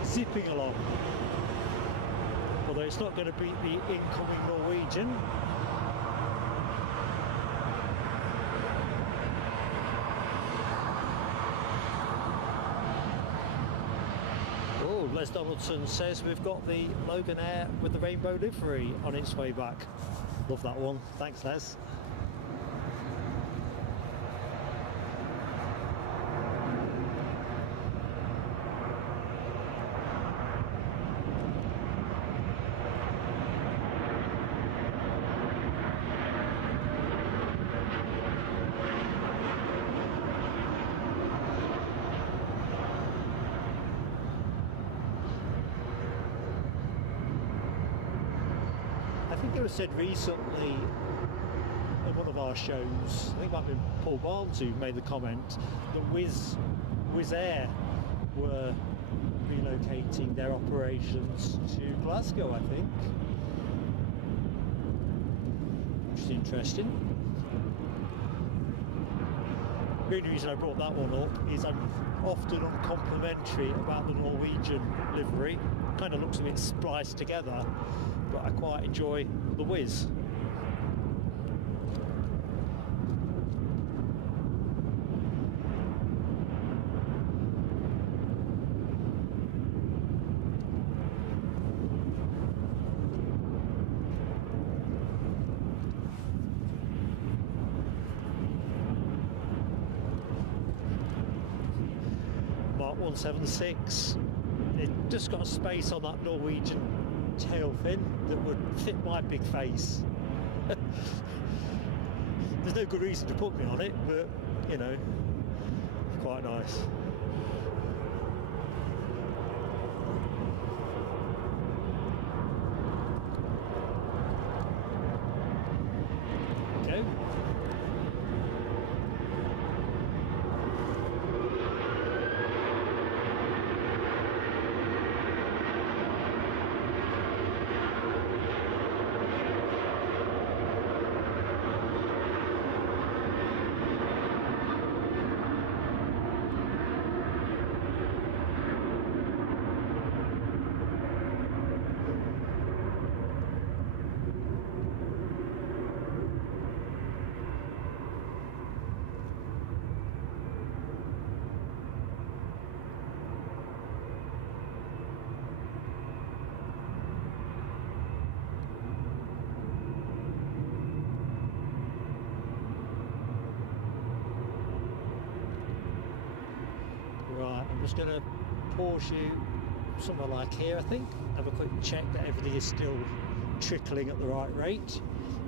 Zipping along. Although it's not going to beat the incoming Norwegian. Oh, Les Donaldson says we've got the Loganair with the rainbow livery on its way back. Love that one. Thanks, Les. It was said recently in one of our shows, I think it might have been Paul Barnes who made the comment, that Wizz Air were relocating their operations to Glasgow, I think. Which is interesting. The only reason I brought that one up is I'm often uncomplimentary about the Norwegian livery. Kind of looks a bit spliced together, but I quite enjoy the Wizz. Mark 176. It just got a space on that Norwegian tail fin that would fit my big face. There's no good reason to put me on it, but you know, quite nice. Okay. Right, I'm just going to pause you somewhere like here, I think. Have a quick check that everything is still trickling at the right rate.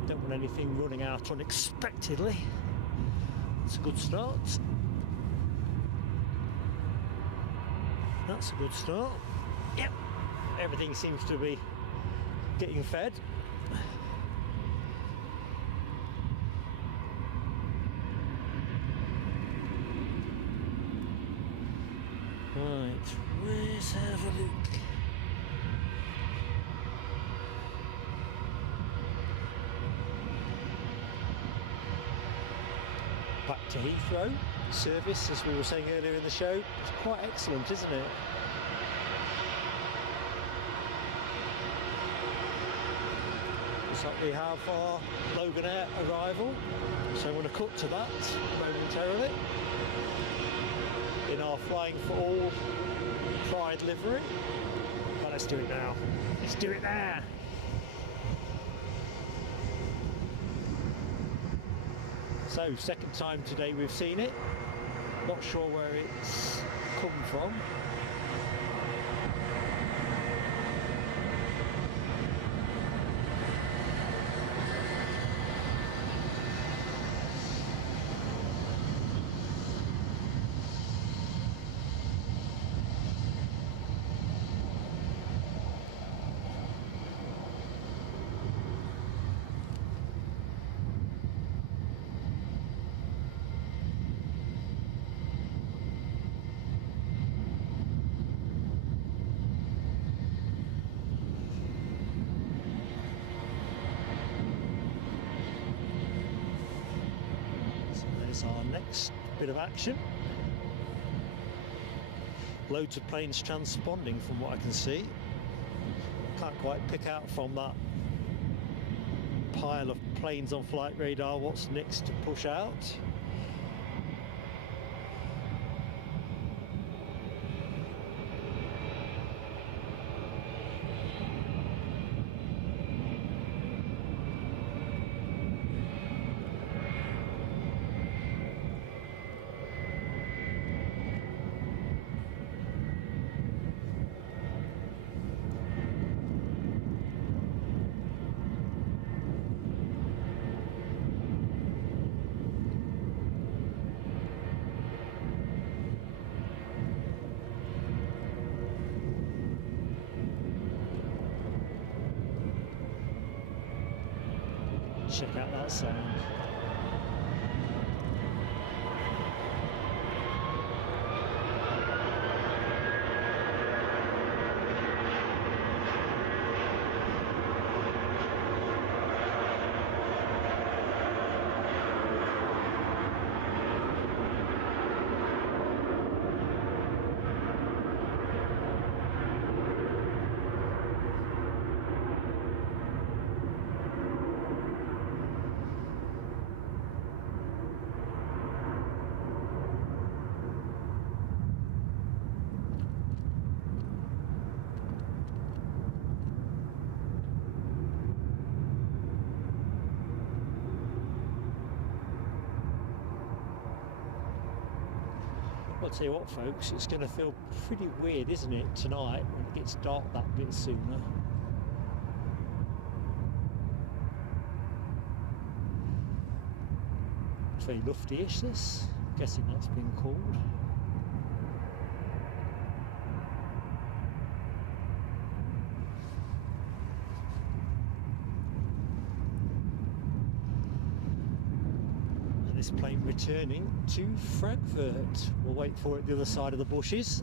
Don't want anything running out unexpectedly. It's a good start. That's a good start. Yep. everything seems to be getting fed. Right, let's have a look. Back to Heathrow. Service, as we were saying earlier in the show, is quite excellent, isn't it? Looks like we have our Loganair arrival, so I'm going to cut to that momentarily in our Flying for All Pride livery. But let's do it now. Let's do it there. So, second time today we've seen it. Not sure where it's come from. Our next bit of action. Loads of planes transponding from what I can see. Can't quite pick out from that pile of planes on flight radar what's next to push out. Check out that sound. I'll tell you what, folks, it's going to feel pretty weird, isn't it, tonight when it gets dark that bit sooner. It's very lufty-ish, this. I'm guessing that's been called. This plane returning to Frankfurt. We'll wait for it the other side of the bushes,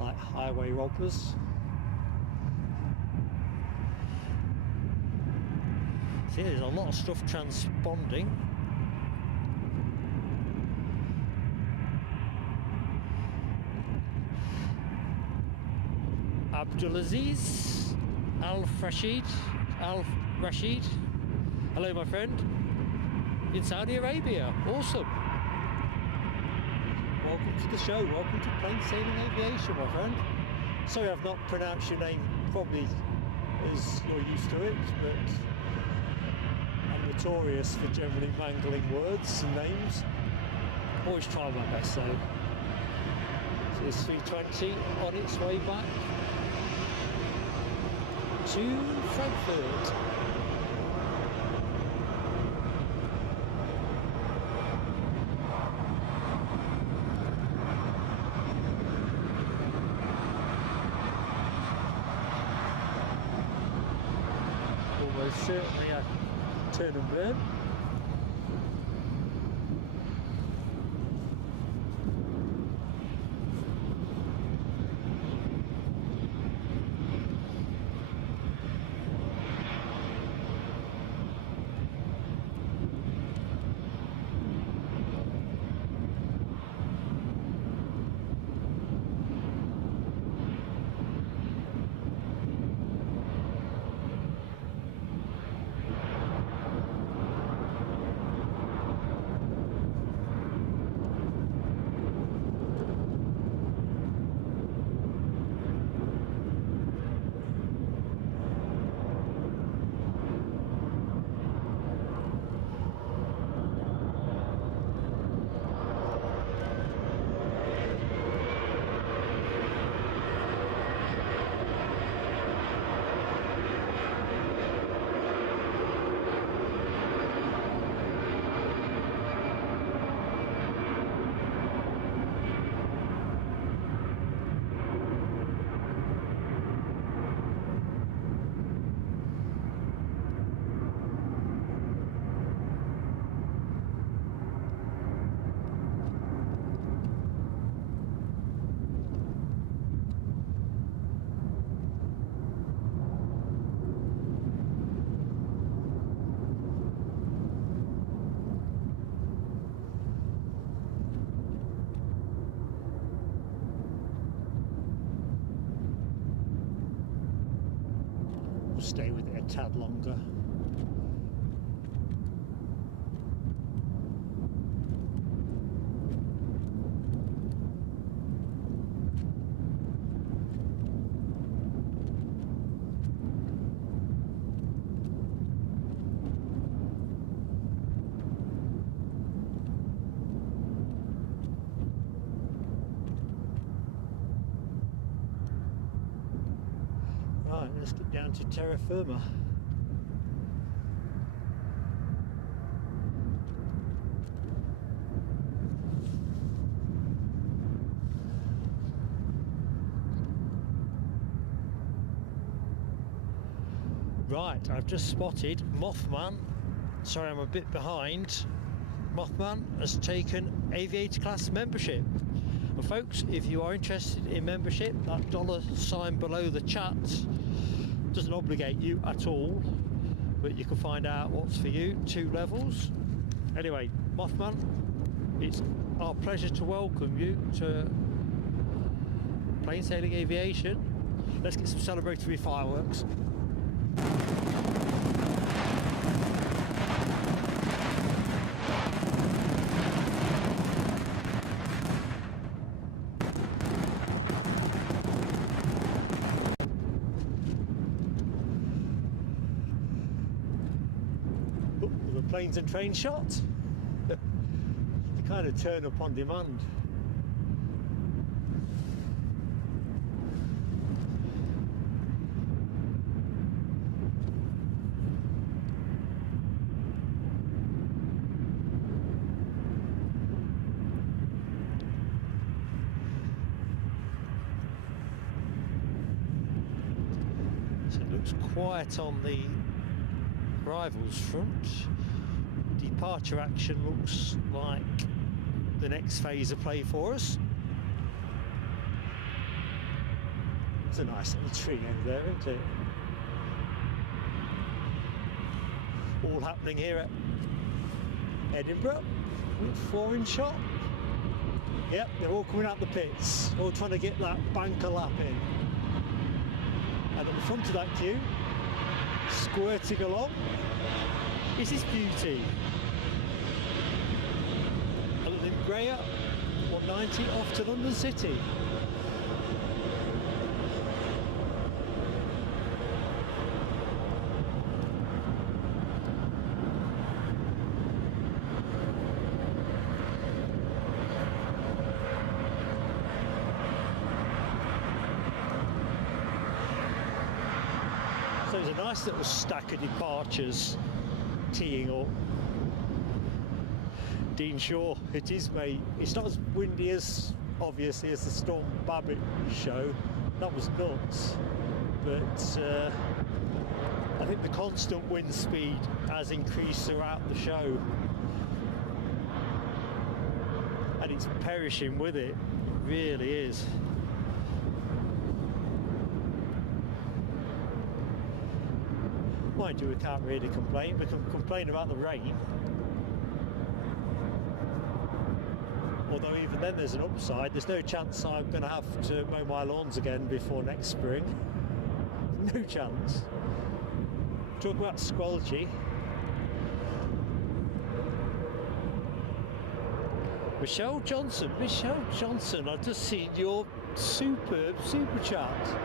like highway robbers. See, there's a lot of stuff transponding. Abdulaziz Al-Rashid. Hello, my friend. In Saudi Arabia. Awesome. Welcome to the show. Welcome to Plain Sailing Aviation, my friend. Sorry I've not pronounced your name probably as you're used to it, but I'm notorious for generally mangling words and names. Always try my best though. So this 320 on its way back to Frankfurt. is certainly a turn and burn. Stay with it a tad longer. Right, let's get down to terra firma. Right, I've just spotted Mothman. Sorry, I'm a bit behind. Mothman has taken aviator class membership. Well, folks, if you are interested in membership, that $sign below the chat doesn't obligate you at all, but you can find out what's for you. 2 levels. Anyway, Mothman, it's our pleasure to welcome you to Plain Sailing Aviation. Let's get some celebratory fireworks. Planes and train shot. They kind of turn up on demand. So it looks quiet on the arrivals front. Departure action looks like the next phase of play for us. It's a nice little tree over there, isn't it? All happening here at Edinburgh with flooring shop. Yep, they're all coming out the pits, all trying to get that banker lap in. And at the front of that queue, squirting along, is this beauty. Greyer 190 off to London City. So there's a nice little stack of departures teeing up. Dean Shaw, it is, mate. It's not as windy as, obviously, as the Storm Babbitt show. That was nuts. But I think the constant wind speed has increased throughout the show, and it's perishing with it. It really is. Mind you, we can't really complain. We can complain about the rain. Although even then there's an upside. There's no chance I'm going to have to mow my lawns again before next spring. No chance. Talk about squelchy. Michelle Johnson, I've just seen your superb super chat.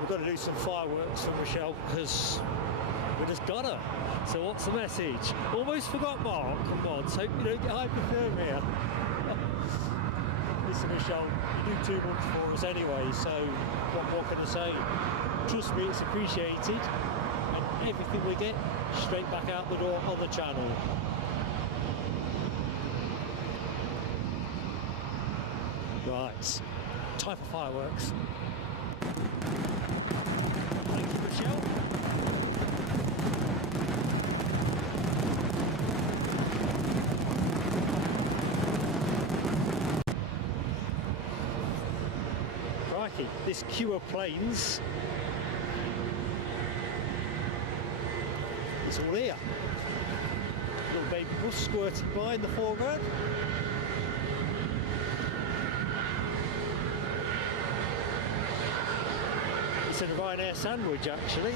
We've got to do some fireworks for Michelle because we just got her. So what's the message? Almost forgot Mark. Come on, so you don't get hypothermia. Listen, Michelle, you do too much for us anyway. So what can I say? Trust me, it's appreciated, and everything we get straight back out the door on the channel. Right, time for fireworks. Thank you, Michelle. Crikey, this queue of planes. It's all here. Little baby bus squirting by in the foreground. It's a Ryanair sandwich, actually.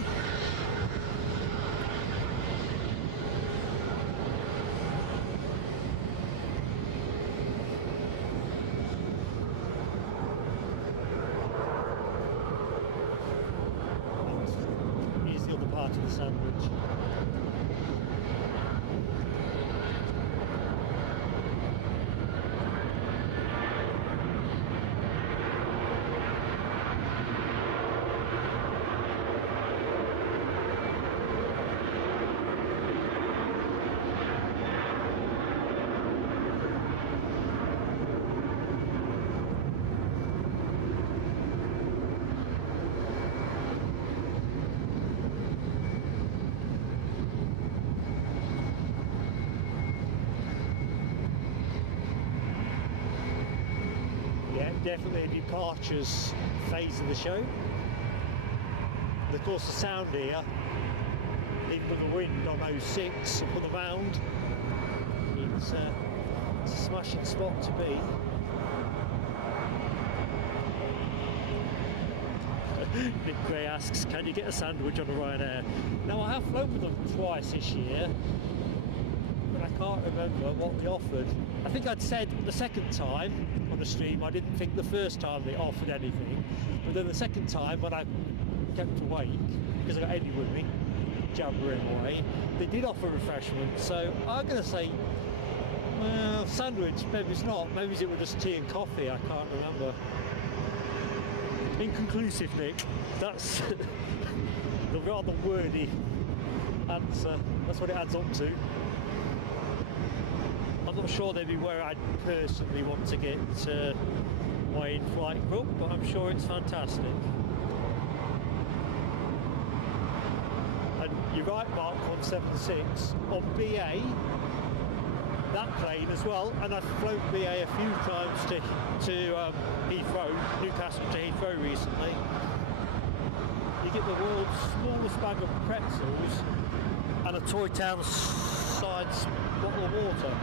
Here's the other part of the sandwich. Definitely a departures phase of the show. And of course the sound here, even with the wind on 06 up on the mound, it's a smashing spot to be. Nick Gray asks, can you get a sandwich on a Ryanair? Now I have flown with them twice this year, but I can't remember what they offered. I think I'd said the second time on the stream I didn't think the first time they offered anything, but then the second time when I kept awake because I got Eddie with me jabbering away, they did offer refreshments. So I'm going to say, well, sandwich, maybe it's not, maybe it was just tea and coffee, I can't remember. Inconclusive, Nick. That's the rather wordy answer. That's what it adds up to. I'm not sure they'd be where I'd personally want to get my in-flight group, but I'm sure it's fantastic. And you're right, Mark, 176 on BA, that plane as well, and I've flown BA a few times to Heathrow, Newcastle to Heathrow recently. You get the world's smallest bag of pretzels and a Toy Town size bottle of water.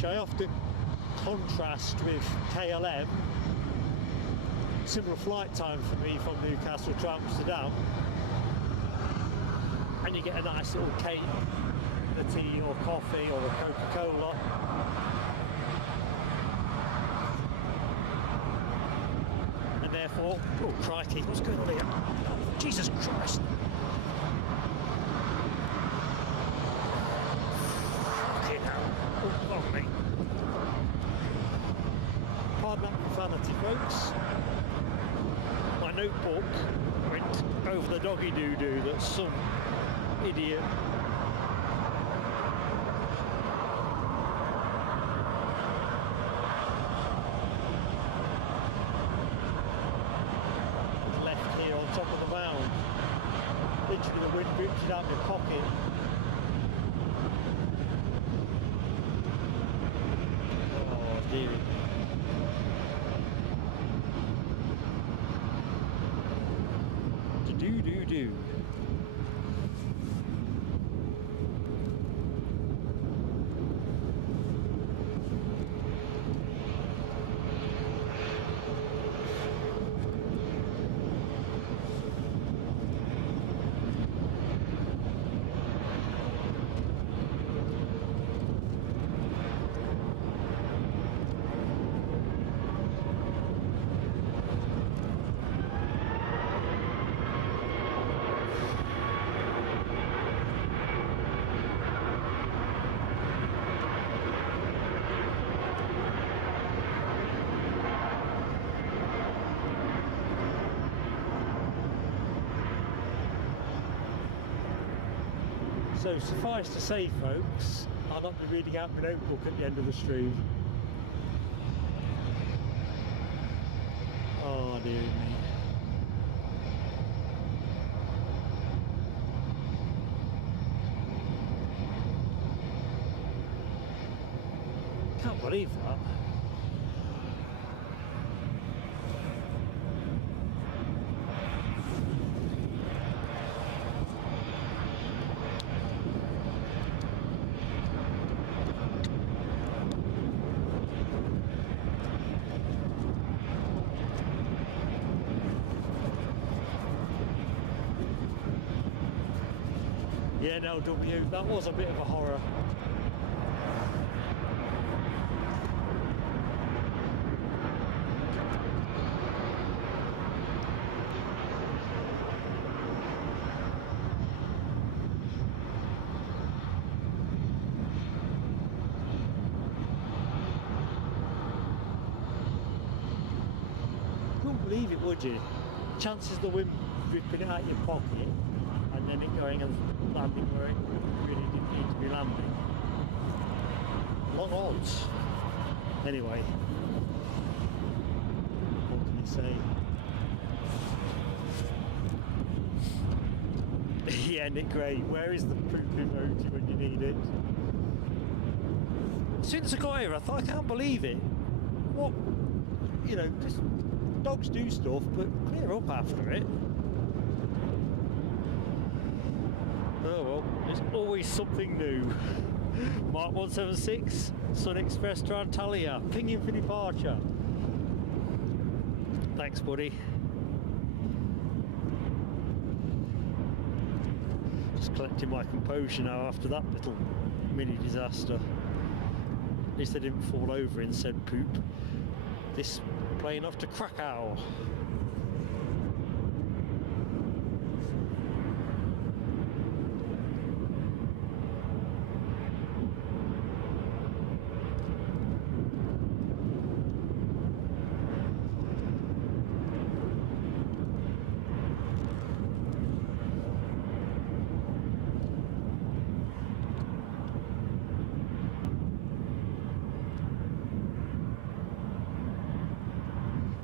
which I often contrast with KLM. Similar flight time for me from Newcastle to Amsterdam, and you get a nice little cake, a tea or coffee or a Coca-Cola. And therefore, oh crikey, what's going on here? Jesus Christ! Okay now, oh me. Pardon that profanity, folks. My notebook went over the doggy doo-doo that some idiot left here on top of the mound. Literally the wind ripped it out of my pocket. Oh dear. Do. So suffice to say, folks, I'll not be reading out my notebook at the end of the stream. Oh dear me. Can't believe that. Yeah, no, W, that was a bit of a horror. Couldn't believe it, would you? Chances of the wind ripping it out your pocket and then it going and landing where it really didn't need to be landing. Long odds. Anyway, what can you say? Yeah, Nick Gray, where is the poop emoji when you need it? Since I got here, I thought, I can't believe it. What? You know, just dogs do stuff, but clear up after it. Oh well, there's always something new. Mark 176, Sun Express to Antalya, pinging for departure. Thanks, buddy. Just collecting my composure now after that little mini disaster. At least they didn't fall over and said poop. This plane off to Krakow.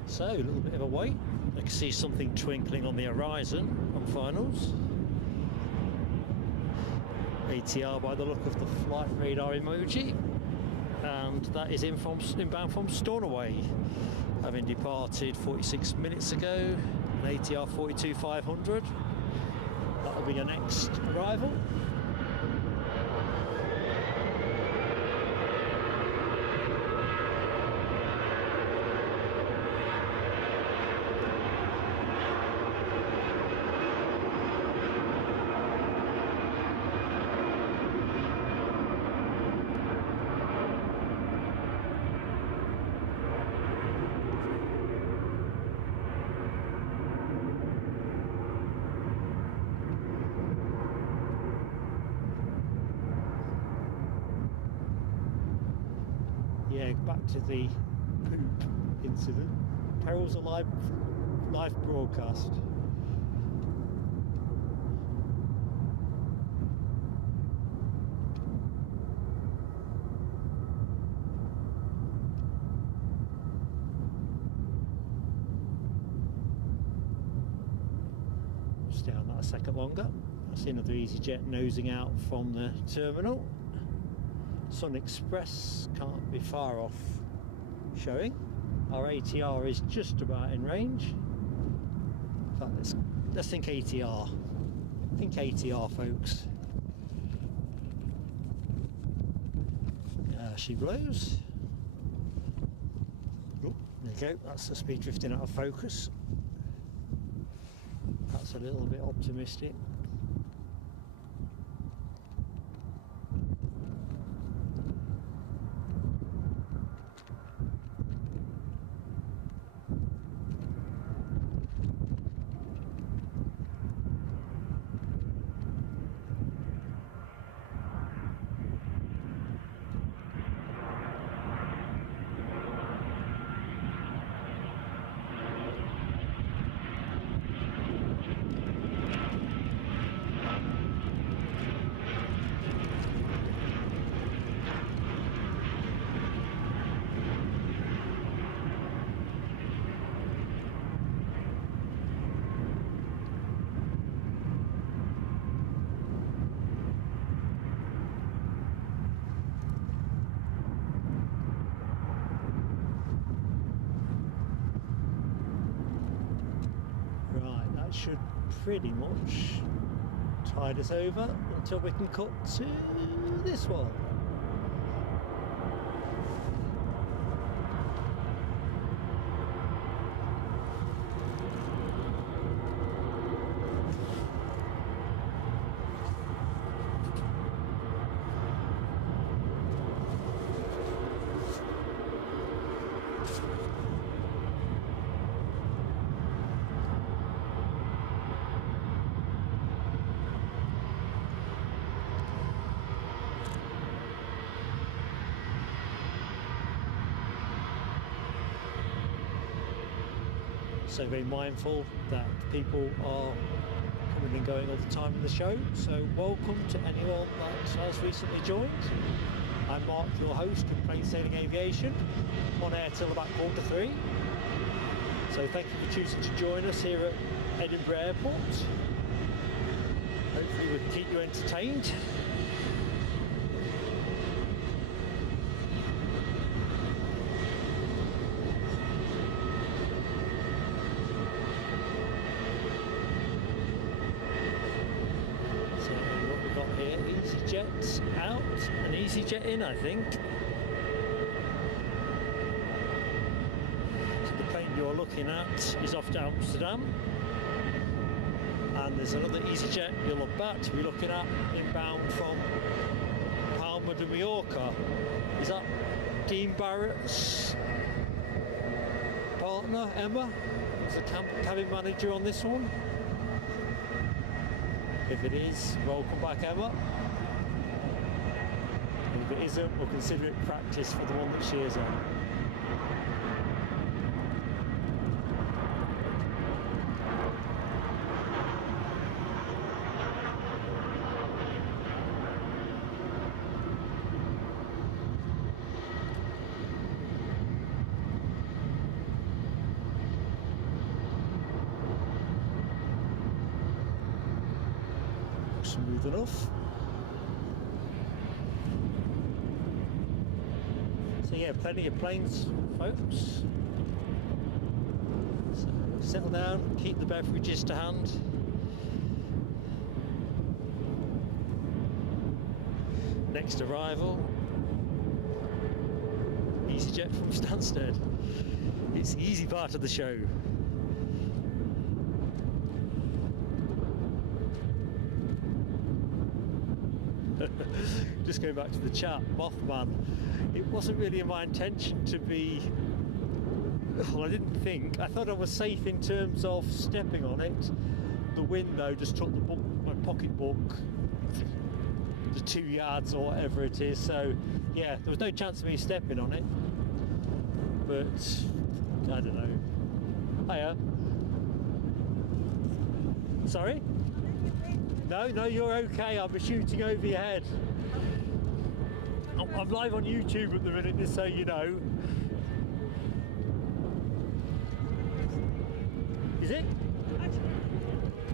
So, a little bit of a wait. I can see something twinkling on the horizon on finals. ATR by the look of the flight radar emoji. And that is inbound from Stornoway, having departed 46 minutes ago, an ATR 42500. That will be your next arrival. back to the poop incident. Perils of live broadcast. Stay on that a second longer. I see another easyJet nosing out from the terminal. Sun Express can't be far off showing. Our ATR is just about in range. In fact, let's think ATR. Think ATR, folks. She blows. Oh, there you go. That's the speed drifting out of focus. That's a little bit optimistic. Should pretty much tide us over until we can cut to this one. So very mindful that people are coming and going all the time in the show. So welcome to anyone that has recently joined. I'm Mark, your host of Plain Sailing Aviation, on air till about 2:45. So thank you for choosing to join us here at Edinburgh Airport. Hopefully we'll keep you entertained. EasyJet's out and easyJet in, I think. So the plane you're looking at is off to Amsterdam, and there's another easyJet you're about to be looking at inbound from Palma de Mallorca. Is that Dean Barrett's partner, Emma? Who's the cabin manager on this one? If it is, welcome back, Emma. If it isn't, we'll consider it practice for the one that she is on. Smooth enough. So yeah, plenty of planes, folks. So settle down, keep the beverages to hand. Next arrival, easyJet from Stansted. It's the easy part of the show. Just going back to the chat, Mothman, it wasn't really my intention to be, well, I didn't think, I thought I was safe in terms of stepping on it. The wind though just took the book, my pocket book, the 2 yards or whatever it is, so yeah, there was no chance of me stepping on it. but I don't know. Hiya. Sorry? No, you're okay. I'll be shooting over your head. I'm live on YouTube at the minute, just so you know. Is it?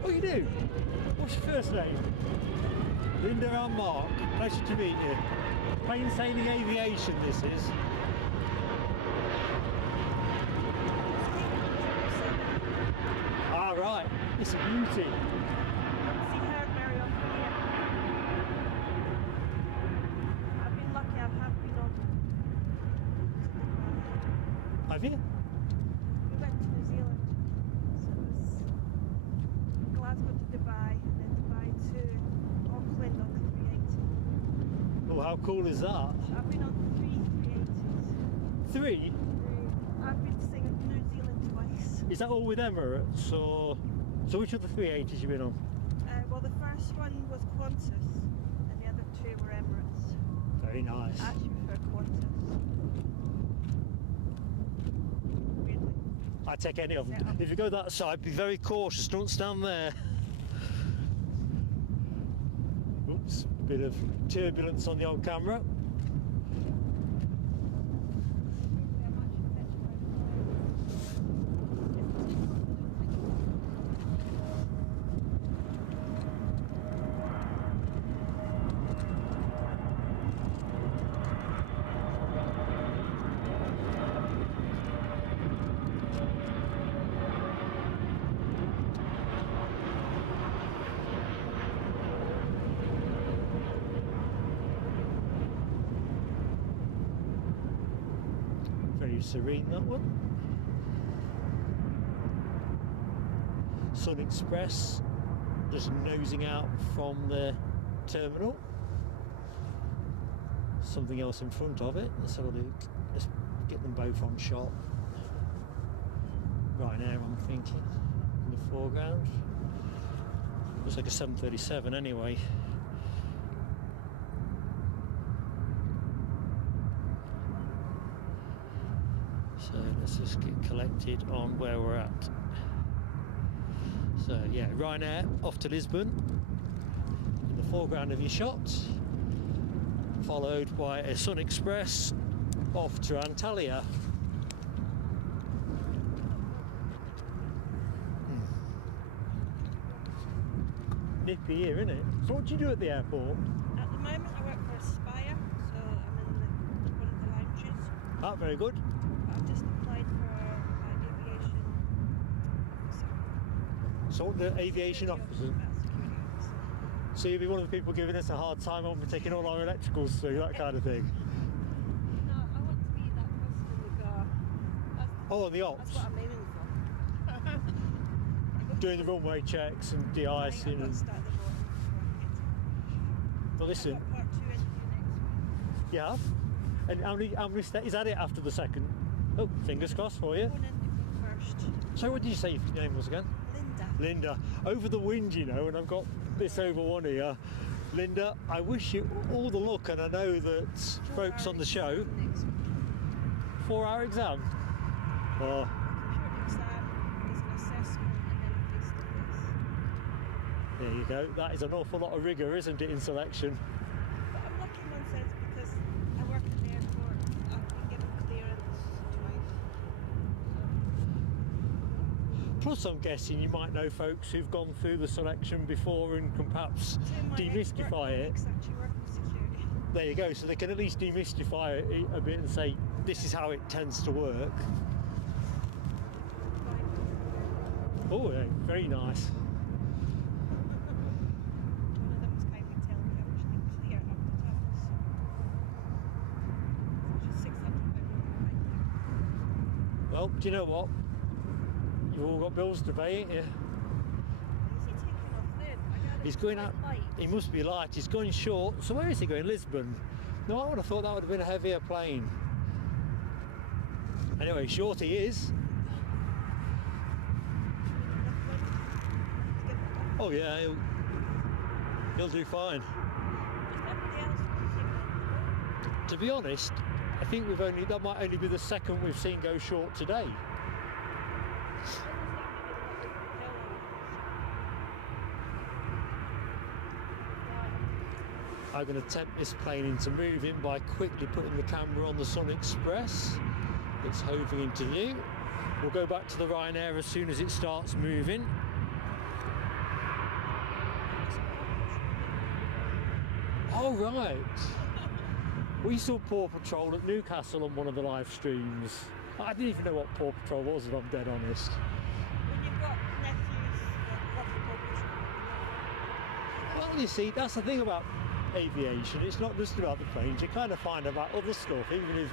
Oh, you do? What's your first name? Linda and Mark. Pleasure to meet you. Plain sailing aviation, this is. Ah, right. It's a beauty. Have you? We went to New Zealand, so it was Glasgow to Dubai, and then Dubai to Auckland on the 380. Oh, how cool is that? I've been on 380s. Three? I've been to New Zealand twice. Is that all with Emirates, or... So which of the 380s you been on? Well, the first one was Qantas, and the other two were Emirates. Very nice. I actually prefer Qantas. I take any of them. If you go that side, be very cautious. Don't stand there. Oops, a bit of turbulence on the old camera. Serene, that one. Sun Express just nosing out from the terminal. Something else in front of it. Let's have a look. Let's get them both on shot. Ryanair, I'm thinking, in the foreground. Looks like a 737 anyway. So let's just get collected on where we're at. So yeah, Ryanair off to Lisbon in the foreground of your shot, followed by a Sun Express off to Antalya. Nippy here, isn't it? So what do you do at the airport? At the moment I work for Aspire, so I'm in one of the lounges. Ah, very good. I've just applied for aviation officer. So the aviation officer. So you'll be one of the people giving us a hard time on taking all our electricals through, that kind of thing. No, I want to be that person who go. Oh, the ops. That's what I'm aiming for. Doing the runway checks and de-icing and... Well, listen. I've got part 2 interview next week. Yeah. And how many is that it after the second? Oh, fingers crossed for you. One interview first. So what did you say your name was again? Linda. Linda. Over the wind, you know, and I've got this over one here. Linda, I wish you all the luck, and I know that folks on the show... 4-hour exam? Oh. Computer exam is an assessment and then face-to-face. There you go. That is an awful lot of rigour, isn't it, in selection? But I'm lucky in one sense because I work at the airport. I've been given clearance twice. Plus, I'm guessing you might know folks who've gone through the selection before and can perhaps demystify it. Actually work with security. There you go. So they can at least demystify it a bit and say, this is how it tends to work. Oh, yeah, very nice. One of them was kindly telling me I was being clear up the top. Which is 600 pounds. Well, do you know what? You've all got bills to pay, ain't you? Is he taking off then? He's going out. He must be light. He's going short. So where is he going? Lisbon? No, I would have thought that would have been a heavier plane. Anyway, short he is. Oh yeah, he'll do fine. To be honest, I think that might only be the second we've seen go short today. I'm going to tempt this plane into moving by quickly putting the camera on the Sun Express. It's hovering into view. We'll go back to the Ryanair as soon as it starts moving. Oh right, we saw Paw Patrol at Newcastle on one of the live streams. I didn't even know what Paw Patrol was, if I'm dead honest. When you've got nephews that love the Paw Patrol. Well, you see, that's the thing about aviation. It's not just about the planes. You kind of find about other stuff, even if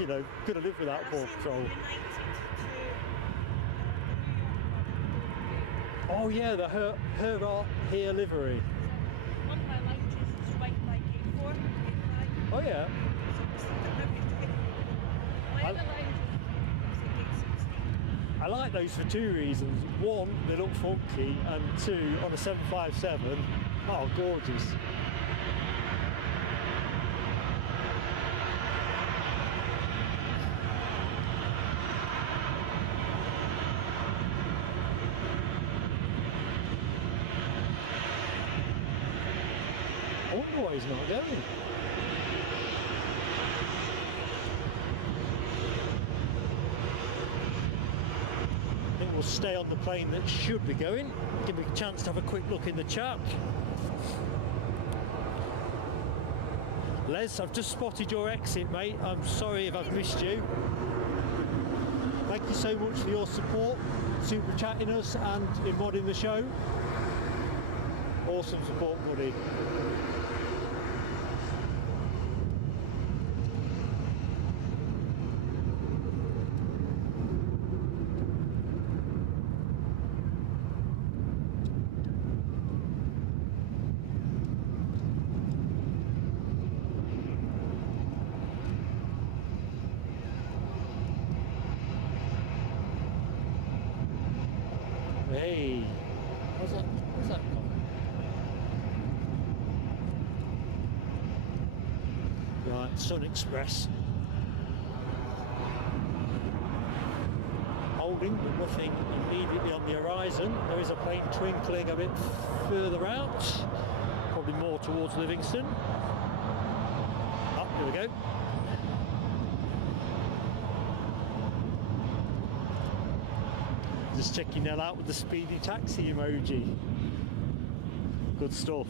you know, could have lived without Paw Patrol. Oh yeah, the her here livery. One of my lounges is right by gate 4, gate 5. Oh yeah. My other lounge is at gate 16. I like those for two reasons. One, they look funky, and two, on a 757, oh gorgeous. I wonder why he's not going. I think we'll stay on the plane that should be going. Give me a chance to have a quick look in the chat. Les, I've just spotted your exit, mate. I'm sorry if I've missed you. Thank you so much for your support, super chatting us and in modding the show. Awesome support, buddy. Hey, what's that called? Right, Sun Express. Holding, but nothing immediately on the horizon. There is a plane twinkling a bit further out, probably more towards Livingston. Here we go. Just checking that out with the speedy taxi emoji. Good stuff.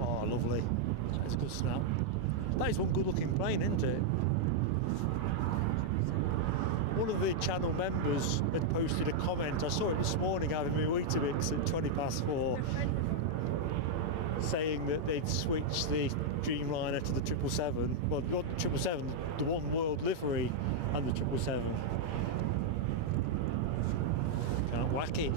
Oh, lovely. That's a good snap. That is one good looking plane, isn't it? One of the channel members had posted a comment, I saw it this morning having my Weetabix at 4:20, saying that they'd switched the Dreamliner to the 777, well not the 777, the One World livery and the 777. Can't whack it.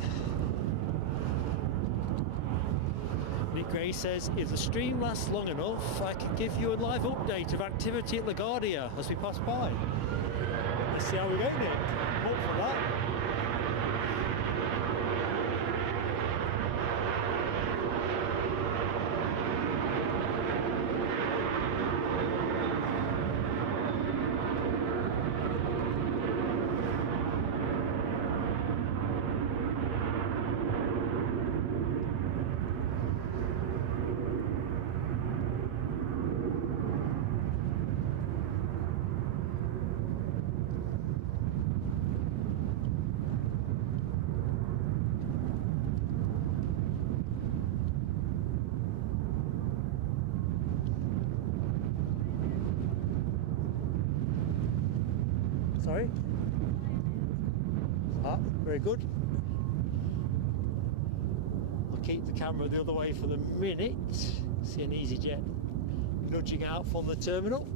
Nick Gray says, if the stream lasts long enough, I can give you a live update of activity at LaGuardia as we pass by. Let's see how we're going, Nick. Hope for that. Sorry? Ah, very good. I'll keep the camera the other way for the minute. See an easyJet nudging out from the terminal.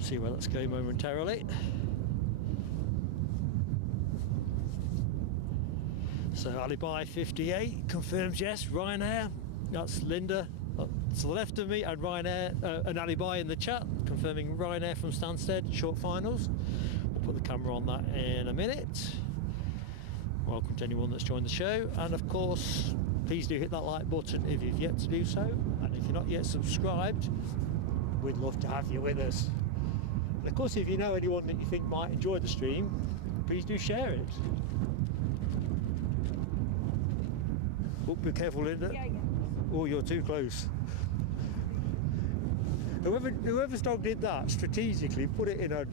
See where that's going momentarily. So Alibi 58 confirms yes, Ryanair. That's Linda. to the left of me, and Ryanair, an alibi in the chat, confirming Ryanair from Stansted, short finals. We'll put the camera on that in a minute. Welcome to anyone that's joined the show, and of course, please do hit that like button if you've yet to do so, and if you're not yet subscribed, we'd love to have you with us. And of course, if you know anyone that you think might enjoy the stream, please do share it. Oh, be careful, Linda. Yeah. Oh, you're too close. Whoever's dog did that strategically put it in a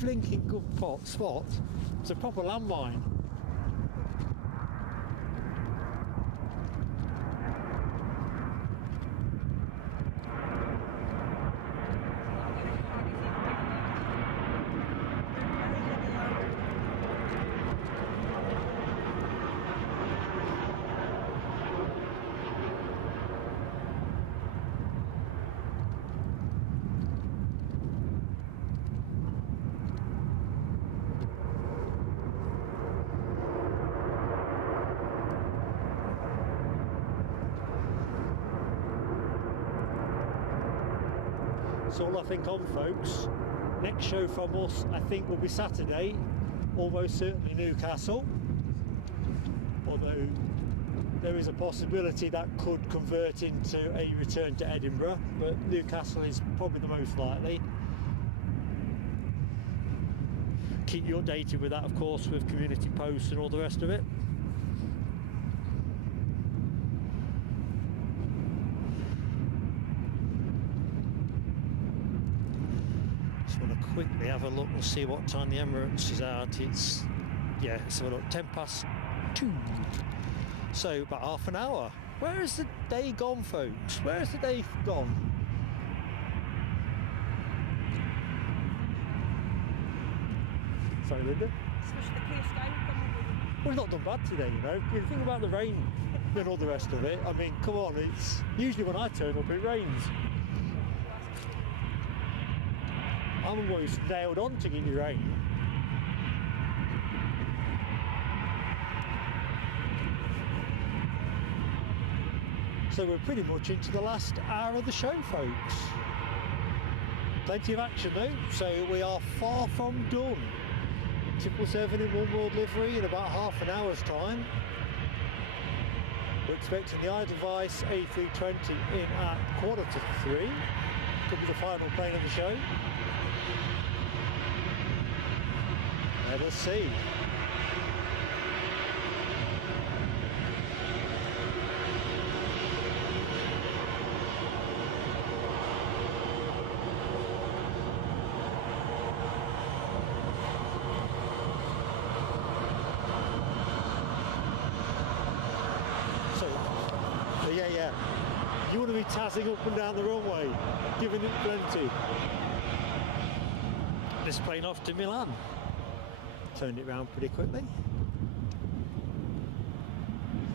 blinking good spot. It's a proper landmine. That's all I think on, folks. Next show from us, I think, will be Saturday, almost certainly Newcastle. Although there is a possibility that could convert into a return to Edinburgh, but Newcastle is probably the most likely. Keep you updated with that, of course, with community posts and all the rest of it. Quickly have a look and see what time the Emirates is out. It's, yeah, let's have a look, 2:10. So about half an hour. Where is the day gone, folks? Where is the day gone? Sorry, Linda. We've not done bad today, you know. You think about the rain and all the rest of it. I mean, come on, it's usually when I turn up it rains. I'm always nailed on to get you rain. So we're pretty much into the last hour of the show, folks. Plenty of action though, so we are far from done. 777 in one world livery in about half an hour's time. We're expecting the Edelweiss A320 in at 2:45. Could be the final plane of the show. Let us see. So yeah. You want to be tazzing up and down the runway, giving it plenty. This plane off to Milan. Turned it around pretty quickly.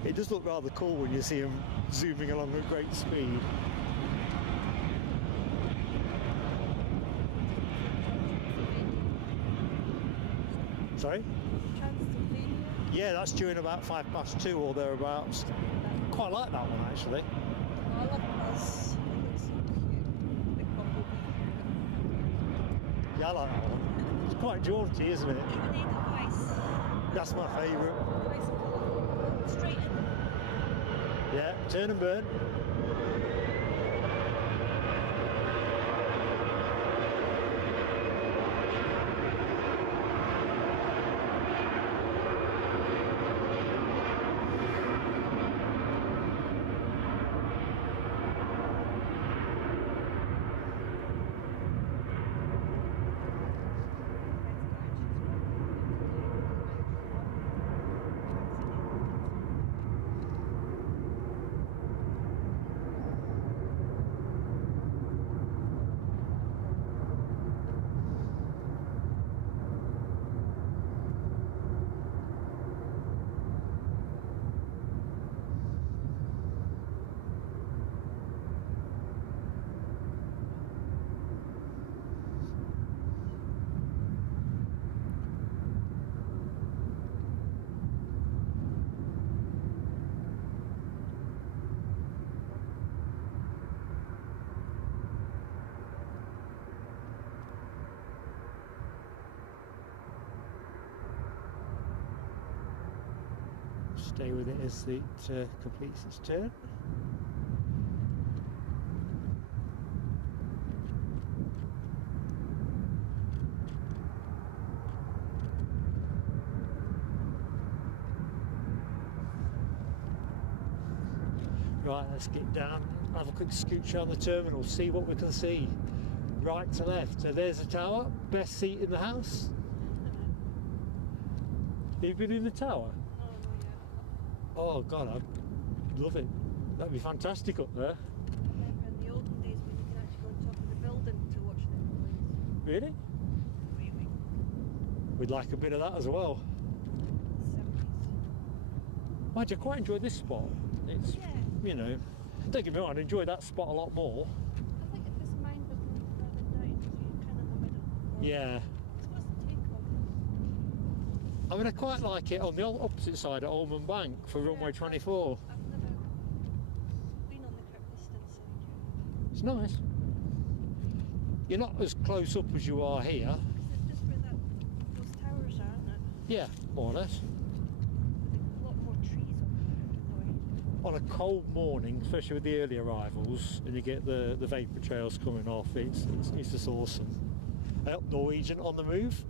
It does look rather cool when you see them zooming along at great speed. Sorry? Transavia. Yeah, that's due in about 2:05 or thereabouts. Quite like that one actually. I love us. It looks so cute. Big bumblebee. Yeah, I like that one. It's quite jaunty, isn't it? Even Edelweiss. That's my favourite. Nice colour. Straight in. Yeah, turn and burn. Stay with it as it completes its turn. Right, let's get down, have a quick scooch around the terminal, see what we can see. Right to left. So there's the tower, best seat in the house. Have you been in the tower? No, not yet. Oh God, I'd love it. That'd be fantastic up there. I remember in the olden days when you could actually go on top of the building to watch the airplanes. Really? Really? We'd like a bit of that as well. 70s. Mind you, I quite enjoy this spot. It's, Yeah. you know, don't get me wrong, I enjoy that spot a lot more. I think if this mine was a little further down, so you're kind of in the middle. Yeah. So what's the takeoff? I mean, I quite like it on the opposite side at Ormond Bank for runway 24. I've never been on the Kirkliston side yet. It's nice. You're not as close up as you are here. Is it just where those towers are, isn't it? Yeah, more or less. A lot more trees up there. On a cold morning, especially with the early arrivals, and you get the vapour trails coming off, it's just awesome. Norwegian on the move.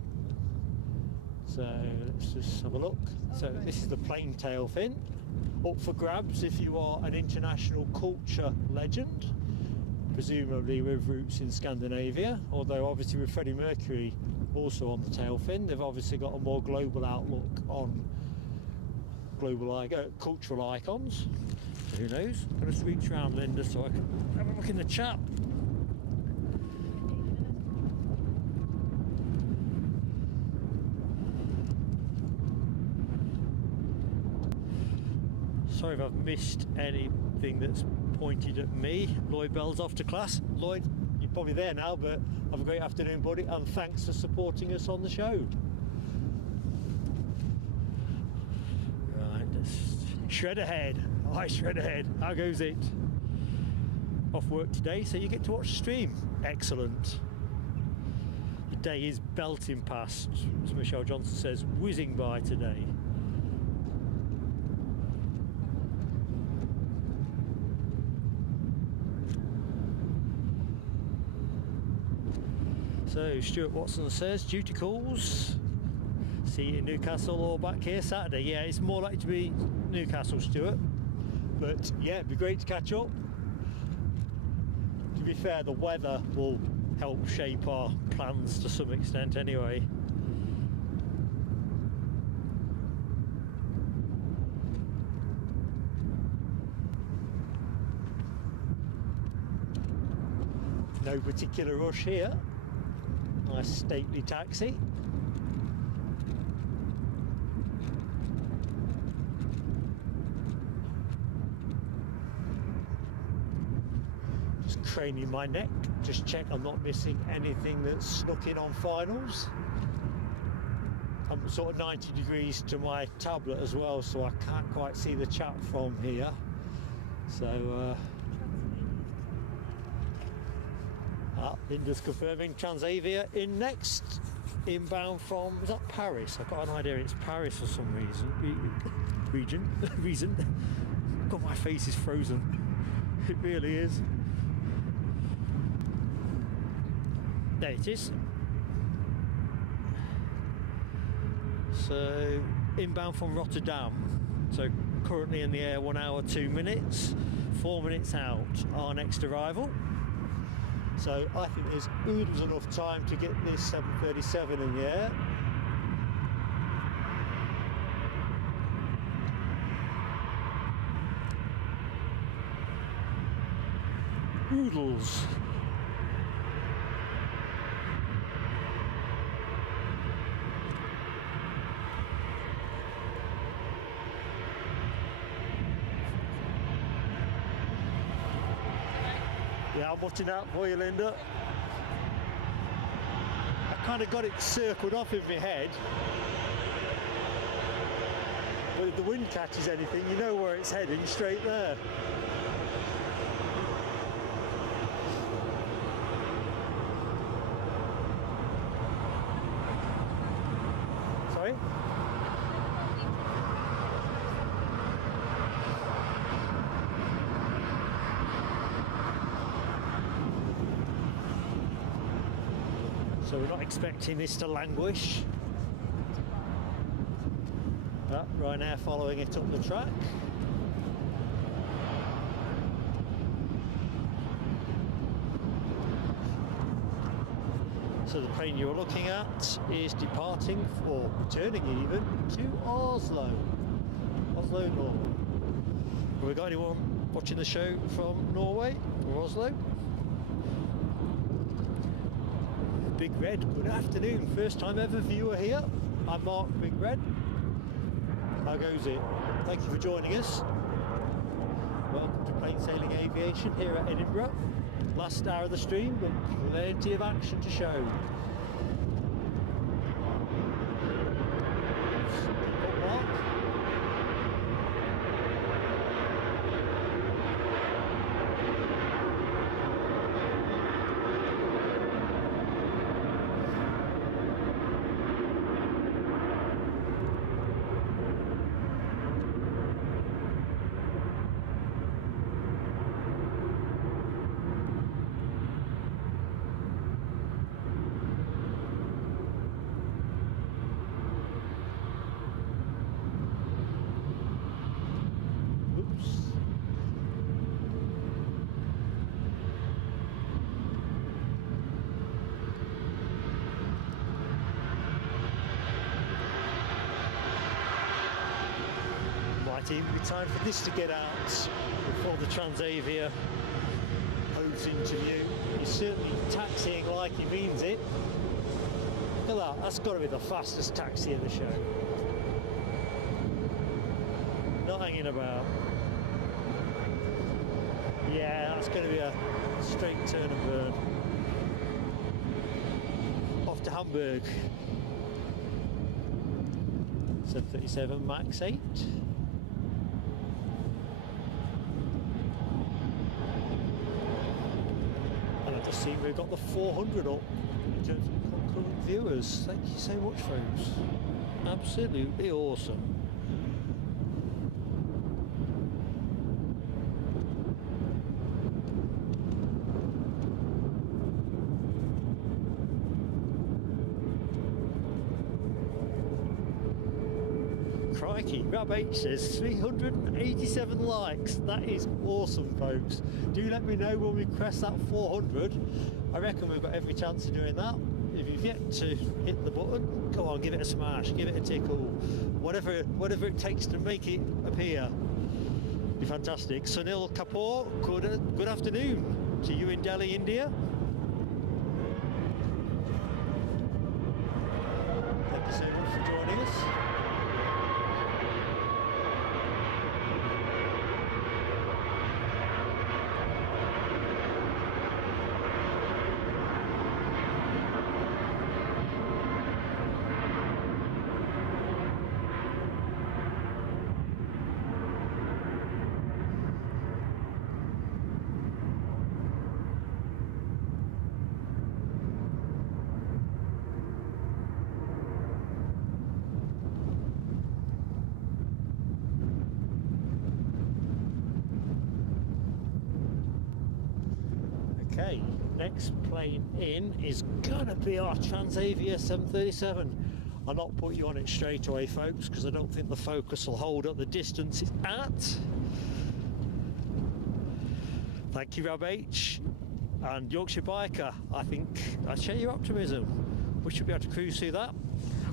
So let's just have a look. So this is the plain tail fin, up for grabs if you are an international culture legend, presumably with roots in Scandinavia, although obviously with Freddie Mercury also on the tail fin, they've obviously got a more global outlook on global cultural icons. So who knows? I'm going to reach around Linda so I can have a look in the chat. Sorry if I've missed anything that's pointed at me. Lloyd Bell's off to class. Lloyd, you're probably there now, but have a great afternoon, buddy, and thanks for supporting us on the show. Right, let's shred ahead. I shred ahead. How goes it? Off work today, so you get to watch the stream. Excellent. The day is belting past, as Michelle Johnson says, whizzing by today. So Stuart Watson says, duty calls. See you in Newcastle or back here Saturday. Yeah, it's more likely to be Newcastle, Stuart. But yeah, it'd be great to catch up. To be fair, the weather will help shape our plans to some extent anyway. No particular rush here. Nice stately taxi. Just craning my neck, just check I'm not missing anything that's snuck in on finals. I'm sort of 90 degrees to my tablet as well, so I can't quite see the chat from here. So Linda's confirming Transavia in next, inbound from, is that Paris? I've got an idea it's Paris for some reason. God, my face is frozen. It really is. There it is. So, inbound from Rotterdam. So, currently in the air 1 hour 2 minutes, 4 minutes out, our next arrival. So I think there's oodles enough time to get this 737 in the air. Oodles. Yeah, I'm watching out for you, Linda. I kind of got it circled off in my head. But if the wind catches anything, you know where it's heading, straight there. Sorry? So we're not expecting this to languish. Ryanair following it up the track. So the plane you're looking at is departing, or returning even, to Oslo, Norway. Have we got anyone watching the show from Norway or Oslo? Big Red, good afternoon. First time ever viewer here. I'm Mark Big Red. How goes it? Thank you for joining us. Welcome to Plain Sailing Aviation here at Edinburgh. Last hour of the stream, but plenty of action to show. Keep up, Mark. Even be time for this to get out before the Transavia host interview. He's certainly taxiing like he means it. Look at that, that's got to be the fastest taxi in the show. Not hanging about. Yeah, that's going to be a straight turn and burn. Off to Hamburg. 737 MAX 8. See, we've got the 400 up in terms of concurrent viewers. Thank you so much, folks. Absolutely awesome. Crikey, Rab H says 387 likes. That is awesome, folks. Do let me know when we crest that 400. I reckon we've got every chance of doing that. If you've yet to hit the button, go on, give it a smash, give it a tickle, whatever it takes to make it appear. Be fantastic. Sunil Kapoor, good afternoon to you in Delhi, India. Thank you so much for joining us. Okay, next plane in is gonna be our Transavia 737. I'll not put you on it straight away, folks, because I don't think the focus will hold at the distance it's at. Thank you, Rob H. And Yorkshire Biker, I think I share your optimism. We should be able to cruise through that.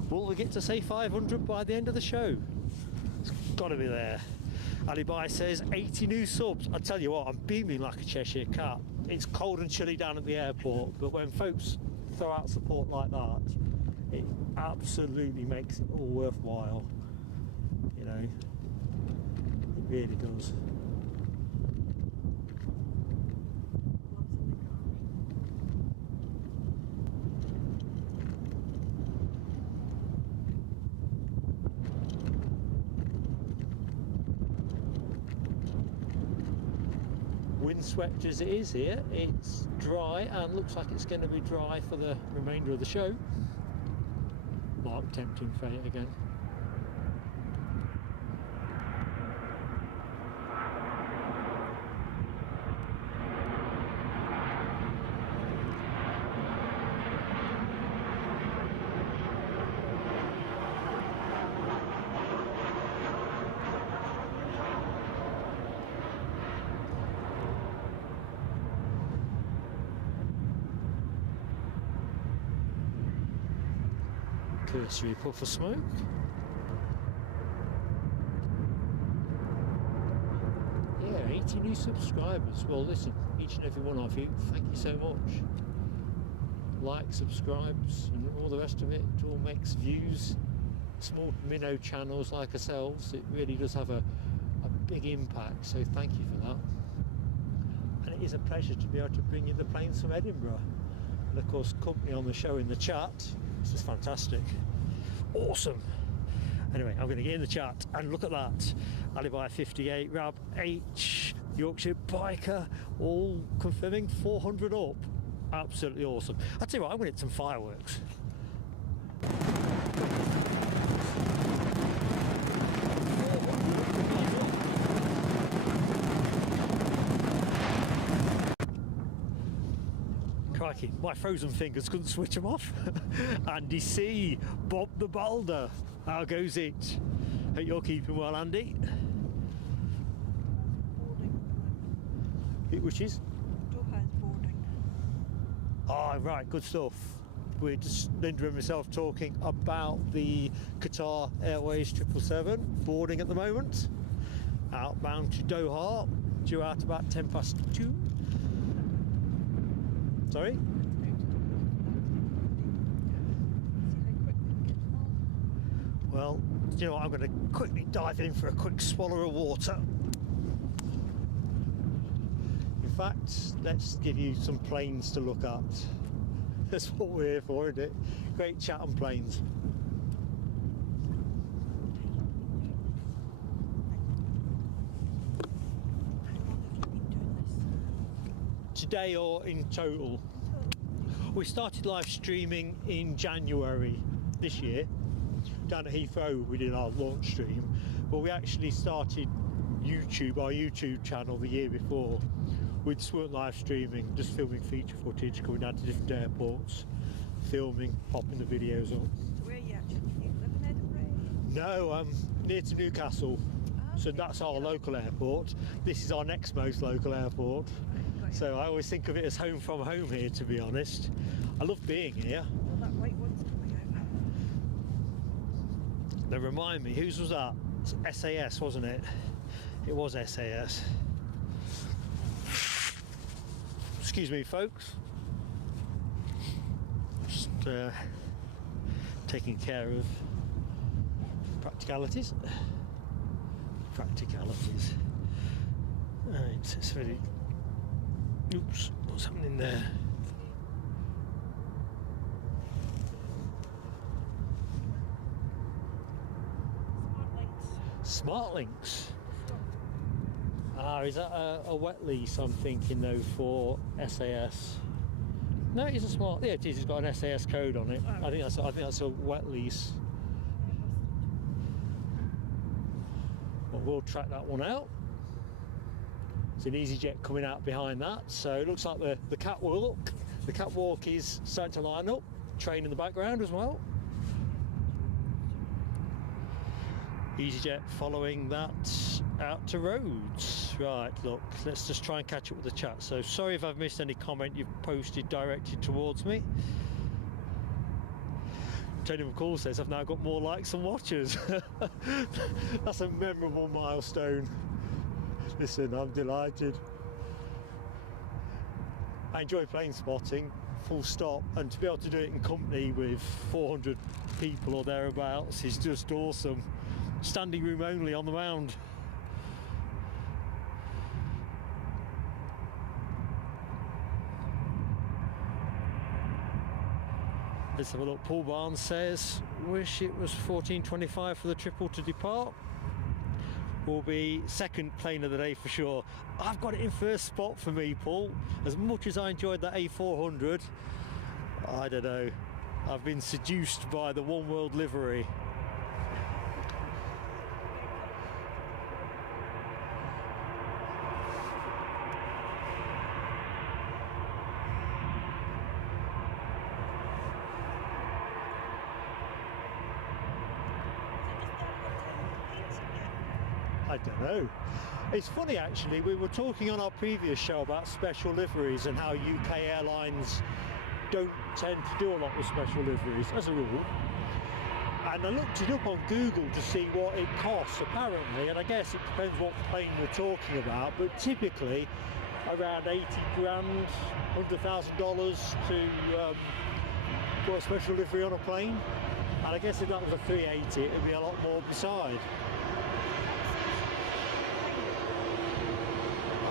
Will we get to say 500 by the end of the show? It's gotta be there. Ali Bai says 80 new subs. I tell you what, I'm beaming like a Cheshire cat. It's cold and chilly down at the airport, but when folks throw out support like that, it absolutely makes it all worthwhile. You know, it really does. Windswept as it is here, it's dry and looks like it's going to be dry for the remainder of the show. Mark tempting fate again. Cursory puff of smoke. Yeah, 80 new subscribers. Well, listen, each and every one of you, thank you so much. Like, subscribes, and all the rest of it. It all makes views. Small minnow channels like ourselves, it really does have a big impact. So thank you for that. And it is a pleasure to be able to bring you the planes from Edinburgh. And of course, company on the show in the chat. This is fantastic. Awesome. Anyway, I'm going to get in the chat and look at that. Alibi 58, RAF H, Yorkshire Biker, all confirming 400 up. Absolutely awesome. I'll tell you what, I'm going to hit some fireworks. Crikey, my frozen fingers couldn't switch them off. Andy C, Bob the Boulder, how goes it? Hope you're keeping well, Andy. Which is? Doha is boarding. Oh, right, good stuff. We're just, Linda and myself, talking about the Qatar Airways 777 boarding at the moment. Outbound to Doha, due out about 2:10. Sorry? Well, you know what, I'm going to quickly dive in for a quick swallow of water. In fact, let's give you some planes to look at. That's what we're here for, isn't it? Great chat on planes. Today or in total? We started live streaming in January this year. Down at Heathrow we did our launch stream, but we actually started our YouTube channel the year before. We just weren't live streaming, just filming feature footage, coming down to different airports, filming, popping the videos up. Where are you actually? You live in Edinburgh? No, I'm near to Newcastle. So that's our local airport. This is our next most local airport. So I always think of it as home from home here, to be honest. I love being here. Well, that white one's coming out. They remind me, whose was that? It's SAS, wasn't it? It was SAS. Excuse me, folks. Just taking care of practicalities. Right, it's very... Oops, what's happening there? Smart links. Ah, is that a wet lease? I'm thinking though for SAS. No, it's a smart. Yeah, it is. It's got an SAS code on it. I think that's a wet lease. Well, we'll track that one out. It's an easyJet coming out behind that, so it looks like the catwalk is starting to line up. Train in the background as well. easyJet following that out to Rhodes. Right, look, let's just try and catch up with the chat. So sorry if I've missed any comment you've posted directed towards me. Tony McCall says I've now got more likes and watchers. That's a memorable milestone. Listen, I'm delighted. I enjoy plane spotting, full stop, and to be able to do it in company with 400 people or thereabouts is just awesome. Standing room only on the mound. Let's have a look. Paul Barnes says, wish it was 14:25 for the triple to depart. Will be second plane of the day for sure. I've got it in first spot for me, Paul. As much as I enjoyed that A400, I don't know. I've been seduced by the One World livery. I don't know. It's funny actually, we were talking on our previous show about special liveries and how UK airlines don't tend to do a lot with special liveries as a rule. And I looked it up on Google to see what it costs apparently, and I guess it depends what plane we're talking about, but typically around 80 grand, $100,000 to put a special livery on a plane. And I guess if that was a 380, it would be a lot more beside.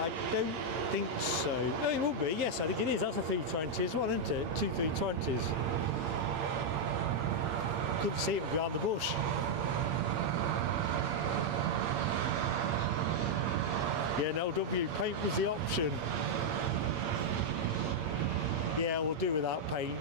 I don't think so. No, it will be. Yes, I think it is. That's a 320 as well, isn't it? Two 320s. Couldn't see him behind the bush. Yeah, no, paint was the option. Yeah, we'll do without paint.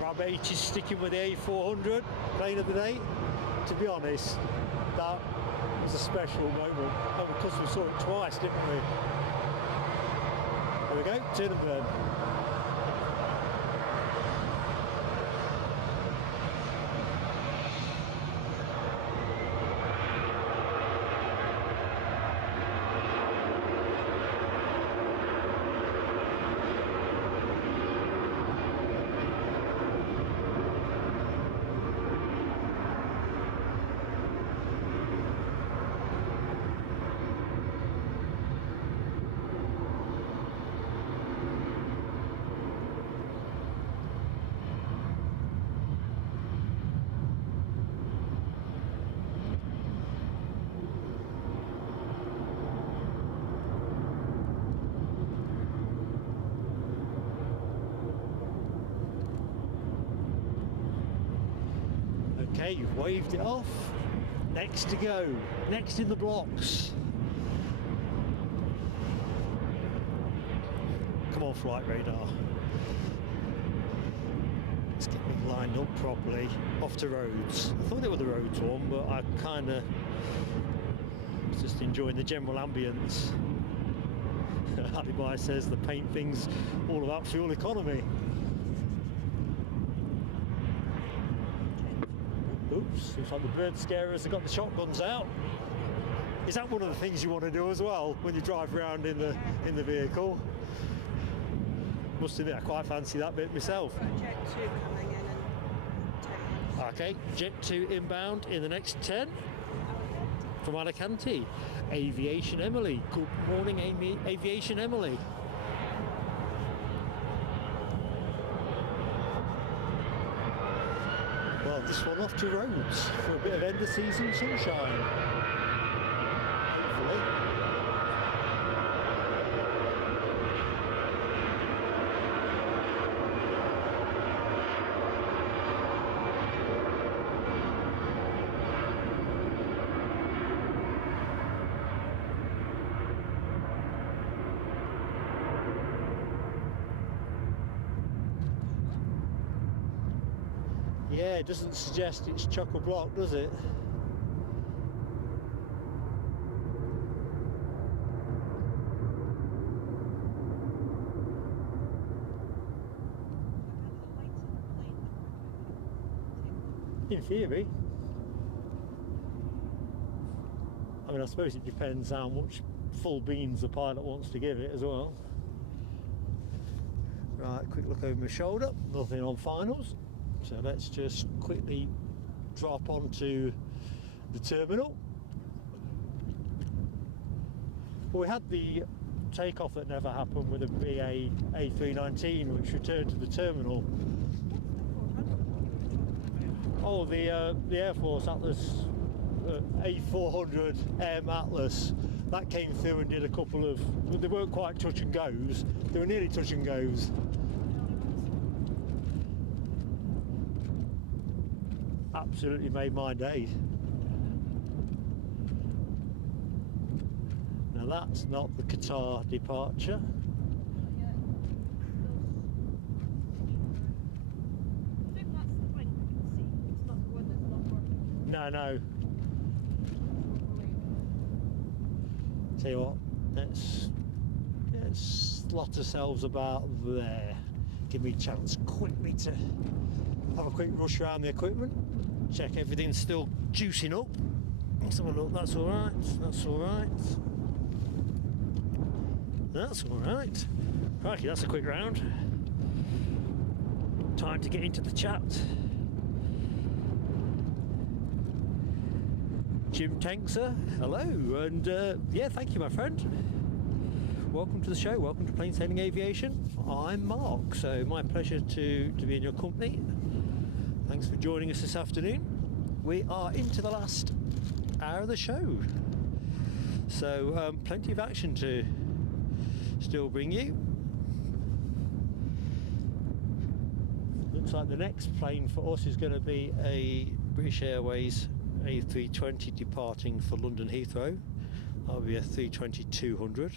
RAF is sticking with the A400 plane of the day. To be honest, that was a special moment. Oh, because we saw it twice, didn't we? There we go, turn and burn. Okay, you've waved it off. Next to go. Next in the blocks. Come on, flight radar. Let's get me lined up properly. Off to roads. I thought they were the roads one, but I kind of was just enjoying the general ambience. Edelweiss says the paint thing's all about fuel economy. Oops, looks like the bird scarers have got the shotguns out. Is that one of the things you want to do as well when you drive around in the vehicle? Must admit, I quite fancy that bit myself. Jet 2 coming in 10 minutes. Okay, Jet 2 inbound in the next 10 from Alicante. Aviation Emily. Good morning, Aviation Emily. Well, this one off to roads for a bit of end of season sunshine. Hopefully. Yeah, it doesn't suggest it's chock-a-block, does it? In theory. I mean, I suppose it depends how much full beans the pilot wants to give it as well. Right, quick look over my shoulder. Nothing on finals. So let's just quickly drop onto the terminal. Well, we had the takeoff that never happened with a BA A319 which returned to the terminal. Oh, the Air Force Atlas A400M Atlas. That came through and did a couple of, they weren't quite touch and goes, they were nearly touch and goes. Absolutely made my day. Now that's not the Qatar departure. I think that's the one we can see. It's not the one that's not working. No. Tell you what, let's slot ourselves about there. Give me a chance quickly to have a quick rush around the equipment, check everything's still juicing up. Let's have a look. That's all right. That's all right. That's all right. Crikey, that's a quick round. Time to get into the chat. Jim Tankser, hello, and yeah, thank you, my friend. Welcome to the show. Welcome to Plain Sailing Aviation. I'm Mark, so my pleasure to be in your company. Thanks for joining us this afternoon. We are into the last hour of the show, so plenty of action to still bring you. Looks like the next plane for us is going to be a British Airways A320 departing for London Heathrow. That'll be a 320-200.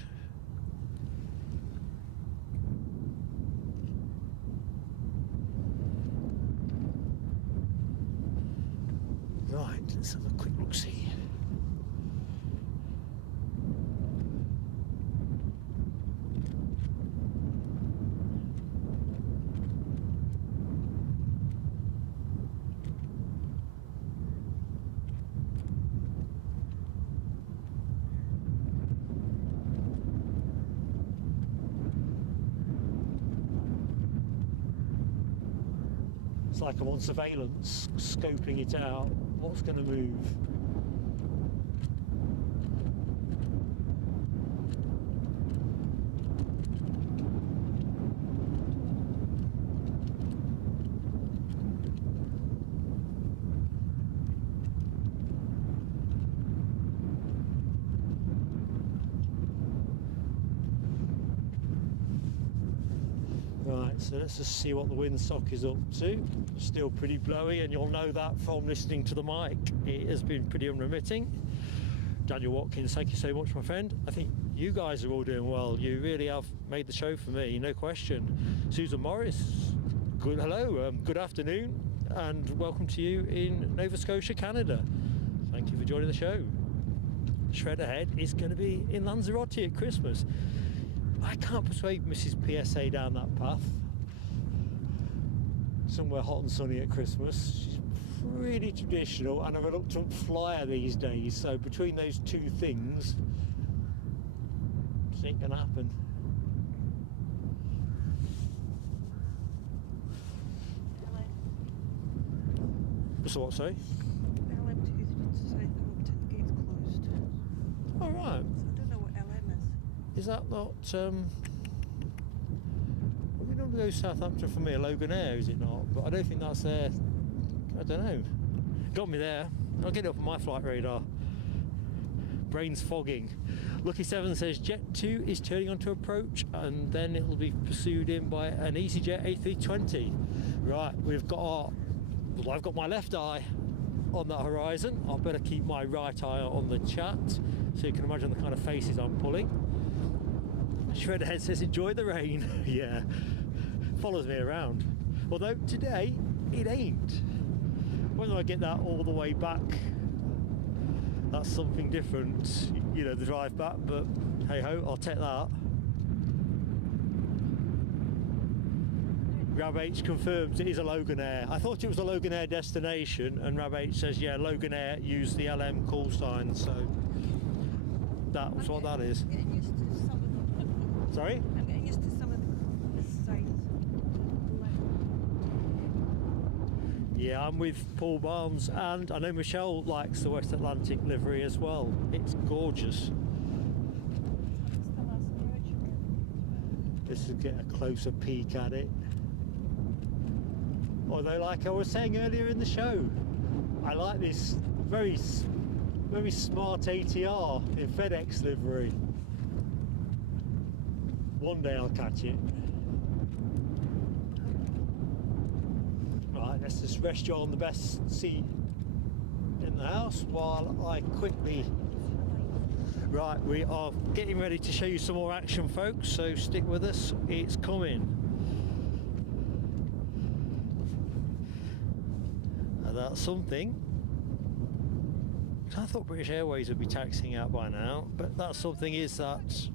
Right, let's have a quick look-see. It's like I'm on surveillance, scoping it out, what's going to move. Right, so let's just see what the windsock is up to. Still pretty blowy, and you'll know that from listening to the mic. It has been pretty unremitting. Daniel Watkins, thank you so much, my friend. I think you guys are all doing well. You really have made the show for me, no question. Susan Morris, good hello, good afternoon, and welcome to you in Nova Scotia, Canada. Thank you for joining the show. Shredderhead is going to be in Lanzarote at Christmas. I can't persuade Mrs. PSA down that path. Somewhere hot and sunny at Christmas. She's pretty traditional and a reluctant flyer these days, so between those two things, it ain't gonna happen. So what, sorry? All right. Is that not, we normally go Southampton from here, Loganair, is it not? But I don't think that's there, I don't know. Got me there. I'll get it up on my flight radar. Brain's fogging. Lucky 7 says Jet 2 is turning onto approach, and then it'll be pursued in by an easyJet A320. Right, we've got our, well, I've got my left eye on that horizon. I better keep my right eye on the chat, so you can imagine the kind of faces I'm pulling. Shredderhead says enjoy the rain. Yeah, follows me around. Although today it ain't. Whether I get that all the way back, that's something different, you know, the drive back, but hey ho, I'll take that. Rab H confirms it is a Loganair. I thought it was a Loganair destination, and Rab H says yeah, Loganair used the LM call sign, so that's what that is. Sorry? I'm getting used to some of the signs. Yeah, I'm with Paul Barnes, and I know Michelle likes the West Atlantic livery as well. It's gorgeous. Let's get a closer peek at it. Although, like I was saying earlier in the show, I like this very smart ATR in FedEx livery. One day I'll catch it. Right, let's just rest you on the best seat in the house while I quickly... Right, we are getting ready to show you some more action, folks, so stick with us, it's coming. And that's something. I thought British Airways would be taxiing out by now, but that something is that...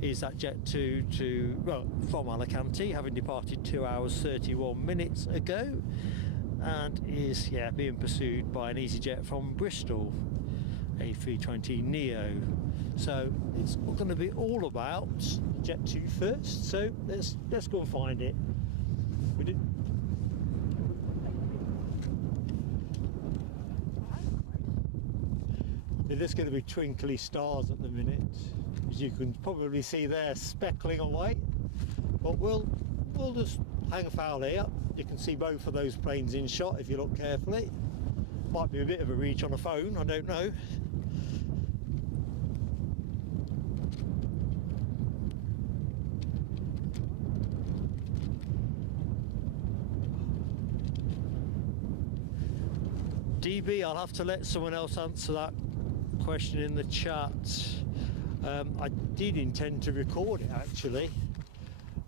is that Jet 2 from Alicante, having departed 2 hours 31 minutes ago, and is being pursued by an easyJet from Bristol, A320 Neo. So it's going to be all about Jet 2 first. So let's go and find it. There's going to be twinkly stars at the minute, as you can probably see there, speckling away. But we'll just hang a foul here. You can see both of those planes in shot if you look carefully. Might be a bit of a reach on a phone, I don't know. DB, I'll have to let someone else answer that question in the chat. I did intend to record it actually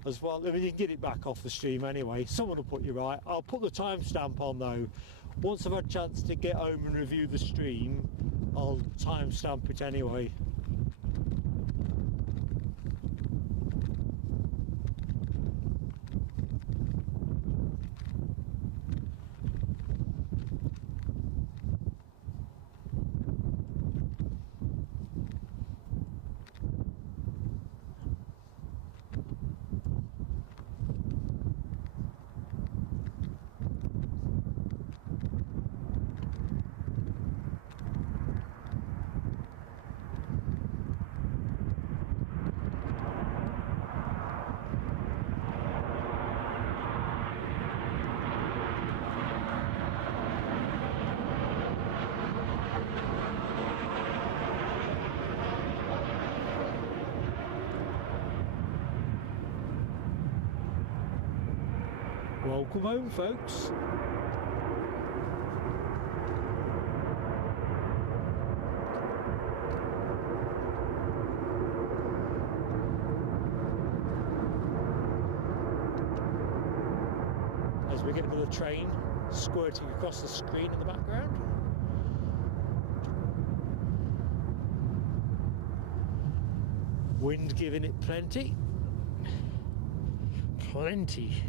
as well. I mean, you can get it back off the stream anyway. Someone will put you right. I'll put the timestamp on though. Once I've had a chance to get home and review the stream, I'll timestamp it anyway. Welcome home, folks. As we get another train squirting across the screen in the background. Wind giving it plenty. Plenty.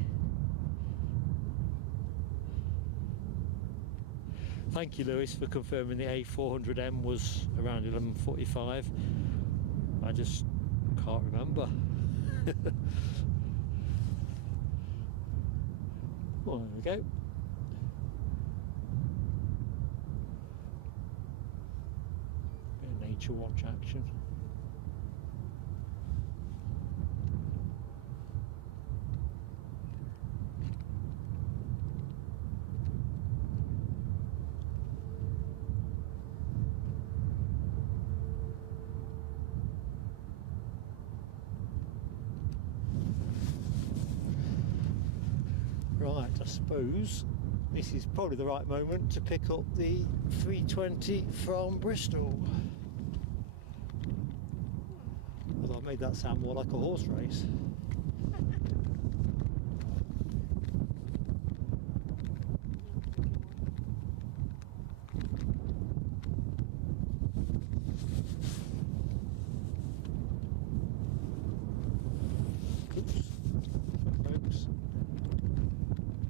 Thank you, Lewis, for confirming the A400M was around 11:45. I just can't remember. Well, there we go. Bit of nature watch action. Right, I suppose this is probably the right moment to pick up the 320 from Bristol. Although I made that sound more like a horse race.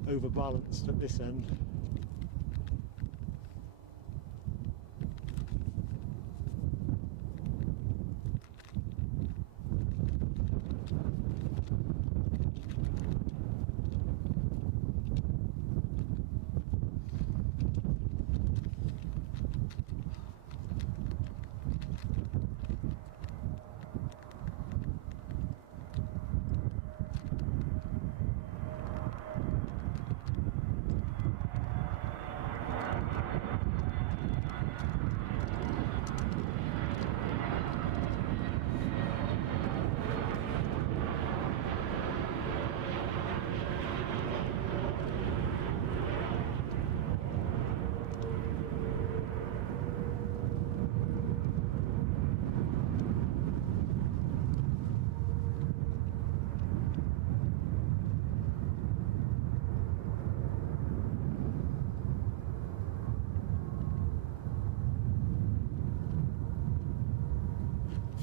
Overbalanced at this end.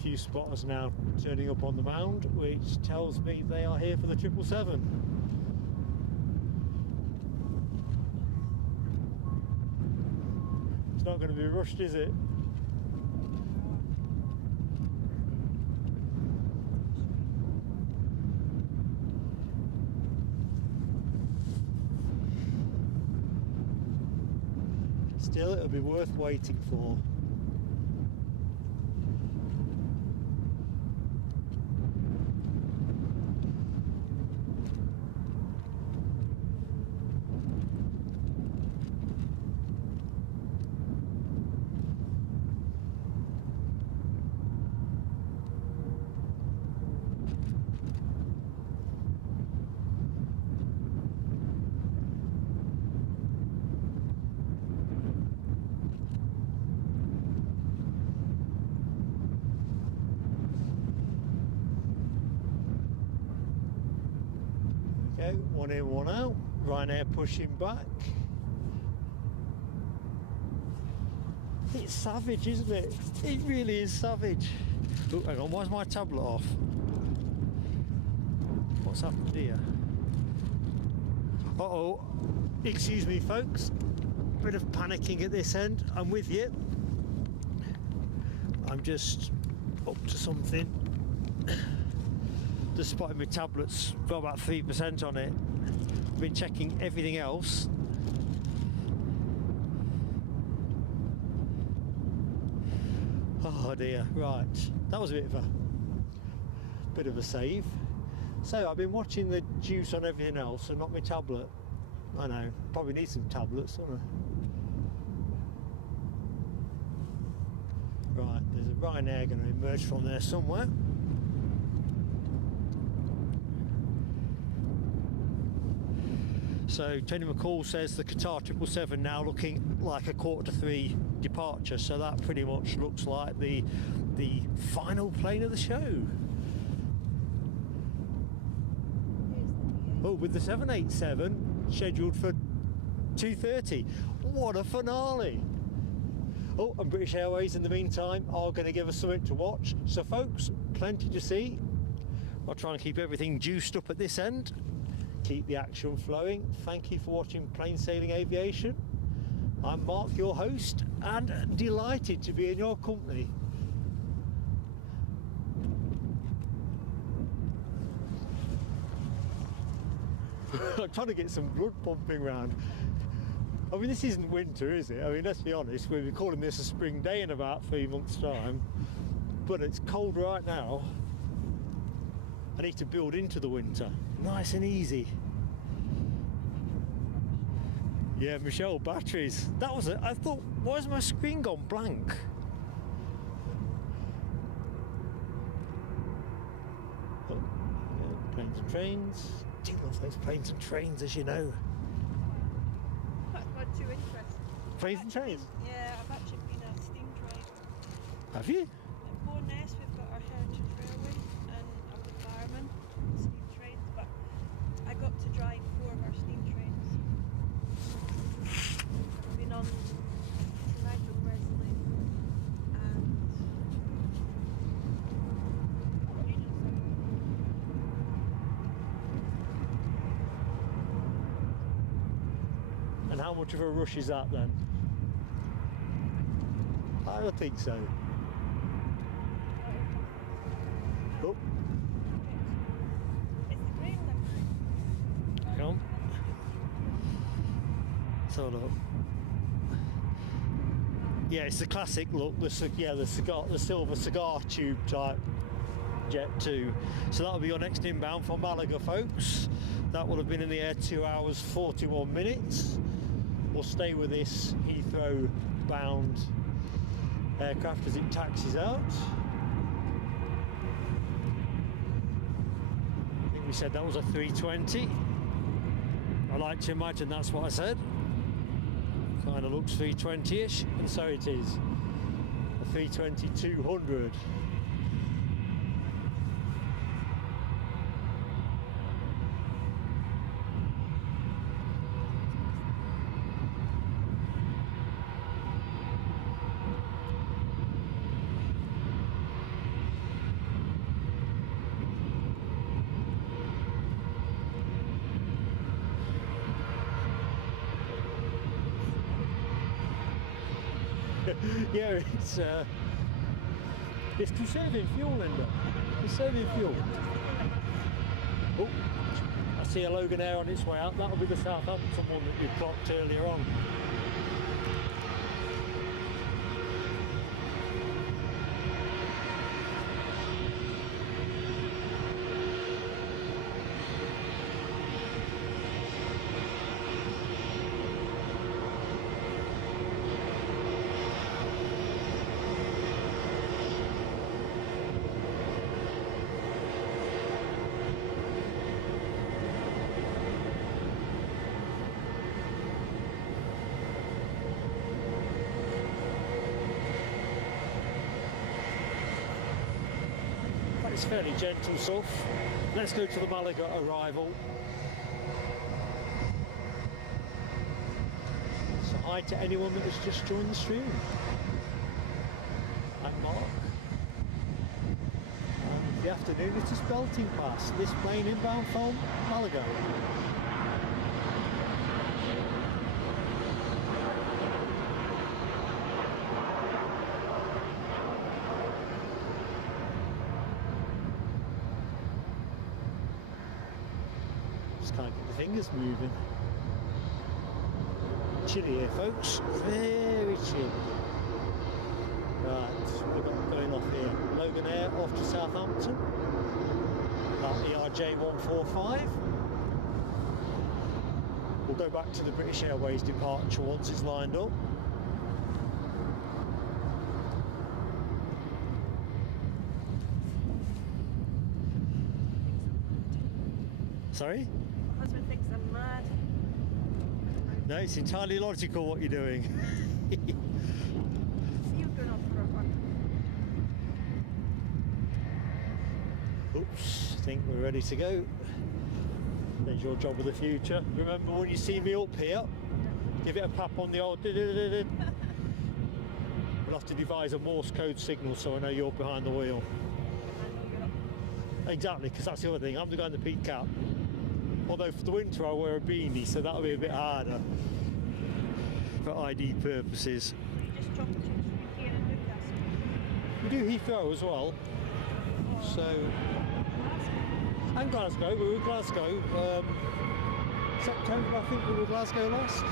few spotters now turning up on the mound, which tells me they are here for the 777. It's not going to be rushed, is it? Still, it'll be worth waiting for. Okay, one in, one out. Ryanair pushing back. It's savage, isn't it? It really is savage. Oh, hang on, why's my tablet off? What's happened here? Uh-oh. Excuse me, folks. Bit of panicking at this end. I'm with you. I'm just up to something. Just spotted my tablet's got about 3% on it. I've been checking everything else. Oh dear, right. That was a bit of a save. So I've been watching the juice on everything else and not my tablet. I know, probably need some tablets, don't I? Right, there's a Ryanair going to emerge from there somewhere. So Tony McCall says the Qatar 777 now looking like a 2:45 departure, so that pretty much looks like the final plane of the show. Oh, with the 787 scheduled for 2:30. What a finale! Oh, and British Airways in the meantime are going to give us something to watch. So folks, plenty to see. I'll try and keep everything juiced up at this end. Keep the action flowing. Thank you for watching Plain Sailing Aviation. I'm Mark, your host, and delighted to be in your company. I'm trying to get some blood pumping round. I mean, this isn't winter, is it? I mean, let's be honest, we'll be calling this a spring day in about 3 months' time, but it's cold right now. I need to build into the winter, nice and easy. Yeah, Michelle, batteries. That was it. I thought, why has my screen gone blank? Oh, yeah, planes and trains. Do love those planes and trains, as you know. That's not too interesting. Planes and trains? Yeah, I've actually been a steam train. Have you? At Bournemouth, we've got our heritage railway, and I'm the fireman, steam trains, but I got to drive 4 of our steam trains. I've been on Nigel Wesley and And how much of a rush is that then? I don't think so. Oh. it's the great livery. Hang on. So look. Yeah, it's the classic look. The silver cigar tube type Jet 2. So that'll be your next inbound from Malaga, folks. That will have been in the air 2 hours 41 minutes. We'll stay with this Heathrow bound aircraft as it taxis out. I think we said that was a 320. I like to imagine that's what I said. Kind of looks 320-ish, and so it is. A 320-200. Yeah, it's conserving fuel, Linda. It's saving fuel. Oh, I see a Loganair on its way out. That'll be the Southampton one that you clocked earlier on. It's fairly gentle stuff. Let's go to the Malaga arrival. So hi to anyone that has just joined the stream. I'm Mark. And the afternoon it is belting past this plane inbound from Malaga. Can't get the fingers moving. Chilly here, folks. Very chilly. Right, we've got going off here. Loganair off to Southampton. ERJ 145. We'll go back to the British Airways departure once it's lined up. Sorry? My husband thinks I'm mad. No, it's entirely logical what you're doing. You've gone off for a run. Oops, I think we're ready to go. There's your job of the future. Remember when you see me up here, give it a pap on the old... We'll have to devise a Morse code signal so I know you're behind the wheel. Exactly, because that's the other thing. I'm the guy in the peak cap. Although for the winter I wear a beanie, so that'll be a bit harder for ID purposes. Just dropped you here in Newcastle. We do Heathrow as well. So, and Glasgow. We were Glasgow. September, I think we were Glasgow last.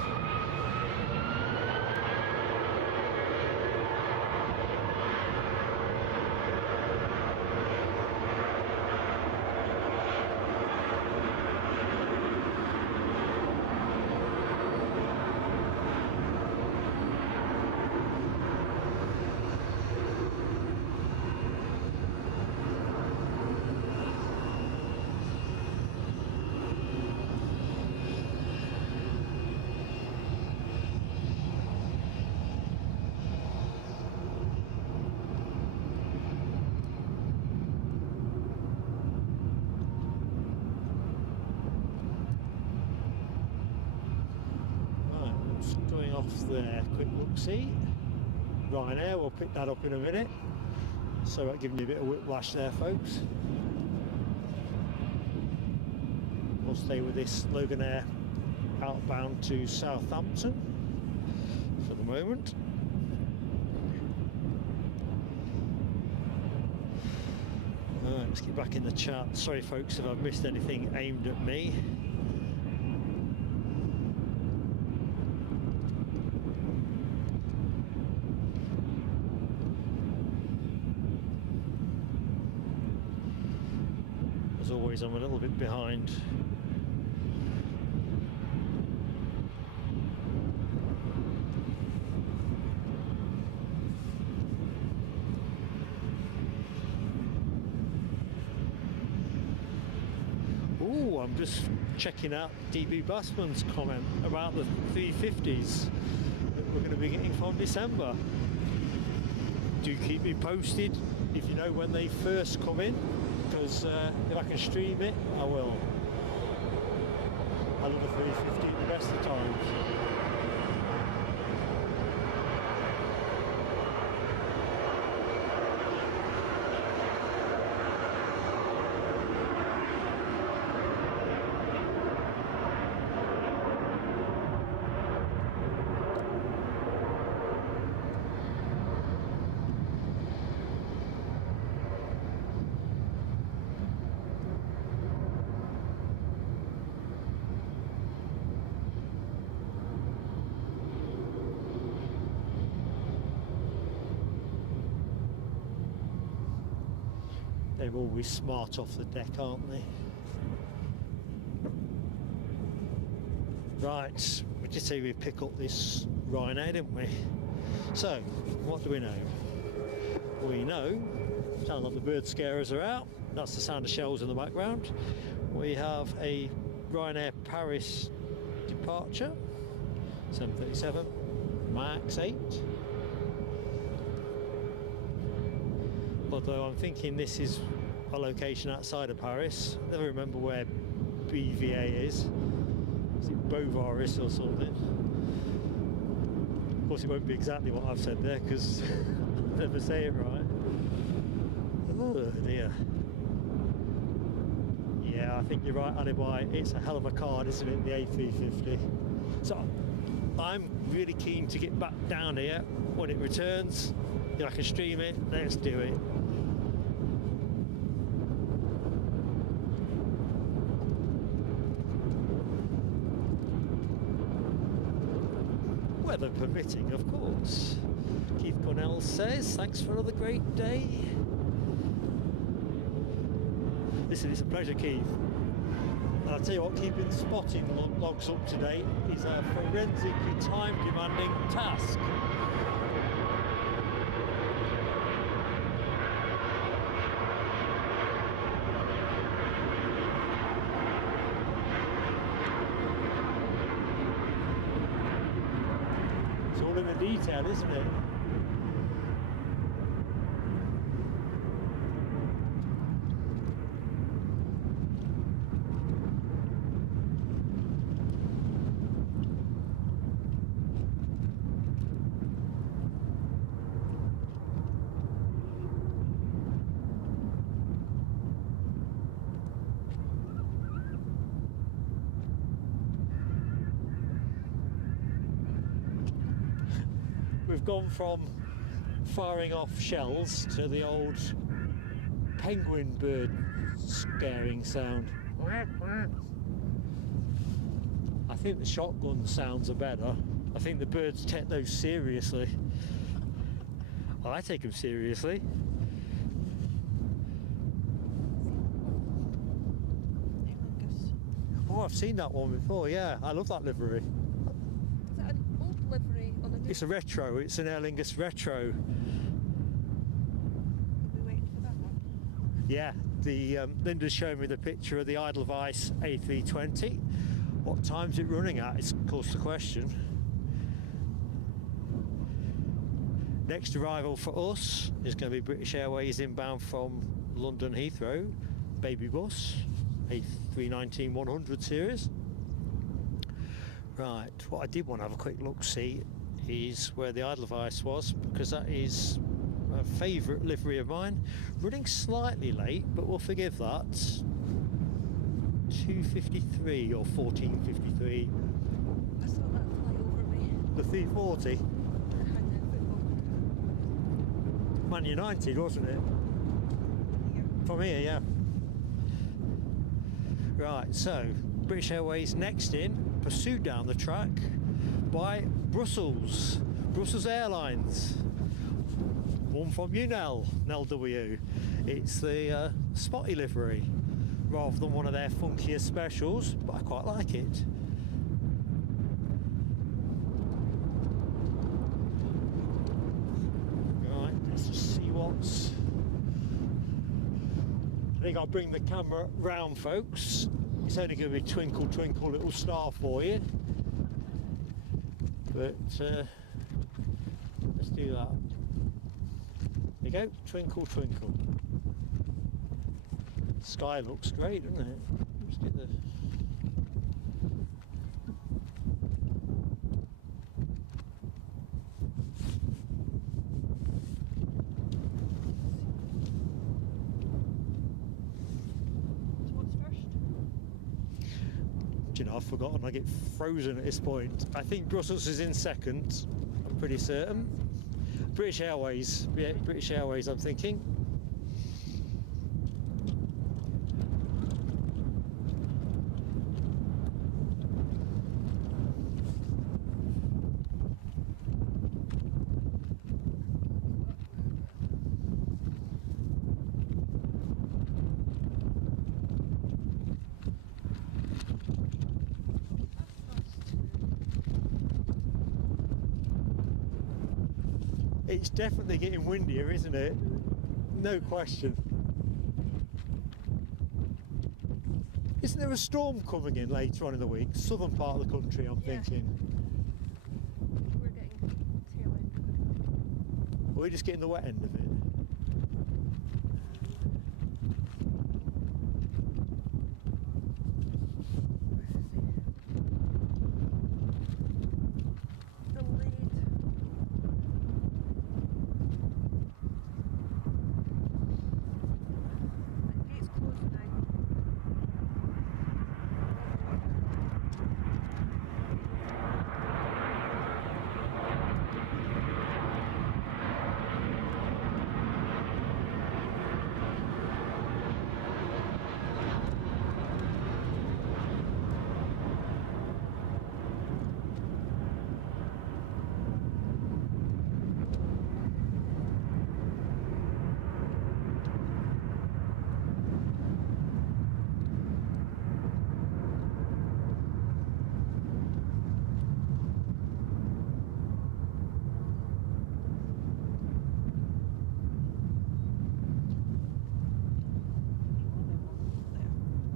There, quick look see. Ryanair, we'll pick that up in a minute. So that giving you a bit of whiplash there, folks. We'll stay with this Loganair outbound to Southampton for the moment. Let's get back in the chat. Sorry folks if I've missed anything aimed at me. I'm a little bit behind. Ooh, I'm just checking out DB Bassman's comment about the 350s that we're going to be getting from December. Do keep me posted if you know when they first come in. Because if I can stream it, I will. I love the 350 at the best of times. They're always smart off the deck, aren't they? Right, we did say we'd pick up this Ryanair, didn't we? So, what do we know? We know, sounds like the bird scarers are out. That's the sound of shells in the background. We have a Ryanair Paris departure, 737 MAX 8. Although I'm thinking this is a location outside of Paris. Never remember where BVA is. Is it Bovaris or something? Of course it won't be exactly what I've said there because I never say it right. Oh dear. Yeah, I think you're right, Alibi. It's a hell of a card, isn't it, the A350? So I'm really keen to get back down here when it returns. I can stream it. Let's do it. Weather permitting, of course. Keith Cornell says, thanks for another great day. Listen, it's a pleasure, Keith. And I'll tell you what, keeping spotting logs up to date is a forensically time-demanding task. It's all in the detail, isn't it? We've gone from firing off shells to the old penguin bird scaring sound. I think the shotgun sounds are better. I think the birds take those seriously. I take them seriously. Oh, I've seen that one before, yeah. I love that livery. Is that an old livery on a new? It's a retro, it's an Aer Lingus retro. Are we waiting for that one? Yeah, Linda's showing me the picture of the Edelweiss A320. What time's it running at is, of course, the question. Next arrival for us is going to be British Airways inbound from London Heathrow, baby bus, A319-100 series. Right, what I did want to have a quick look see is where the Edelweiss was, because that is a favourite livery of mine. Running slightly late, but we'll forgive that. 2:53 or 14:53. I saw that fly over me. The 340. Behind the football. Man United, wasn't it? Here. From here, yeah. Right, so British Airways next in, pursued down the track by Brussels Airlines. One from you, Nell W. It's the spotty livery, rather than one of their funkier specials, but I quite like it. Right, let's just see what's... I think I'll bring the camera round, folks. It's only going to be twinkle, twinkle, little star for you. But let's do that. There you go, twinkle, twinkle. Sky looks great, doesn't it? Let's get the... So what's first? Do you know, I've forgotten, I get frozen at this point. I think Brussels is in second, I'm pretty certain. British Airways, yeah, British Airways I'm thinking. It's definitely getting windier, isn't it? No question. Isn't there a storm coming in later on in the week? Southern part of the country, I'm thinking. We're getting tail end of it. Or we're just getting the wet end of it.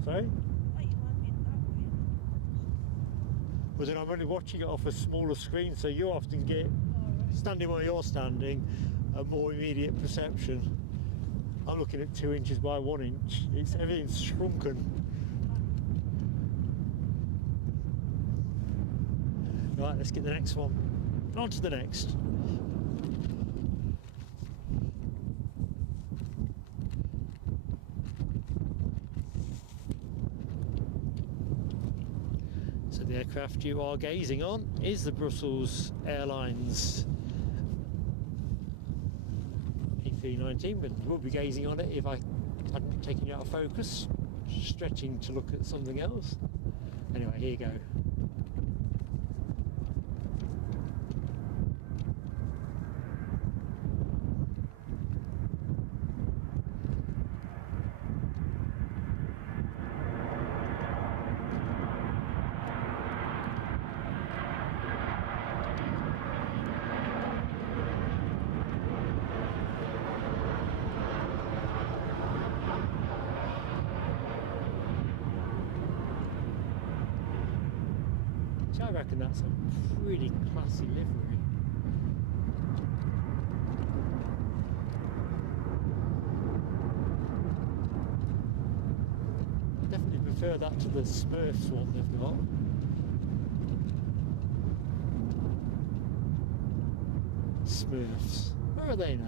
Sorry? Well, then I'm only watching it off a smaller screen, so you often get, standing where you're standing, a more immediate perception. I'm looking at 2 inches by 1 inch. Everything's shrunken. Right, let's get the next one. On to the next. So the aircraft you are gazing on is the Brussels Airlines A319, but we'll be gazing on it if I hadn't taken it out of focus, stretching to look at something else. Anyway, here you go. I reckon that's a pretty classy livery. Definitely prefer that to the Smurfs one they've got. Smurfs. Where are they now?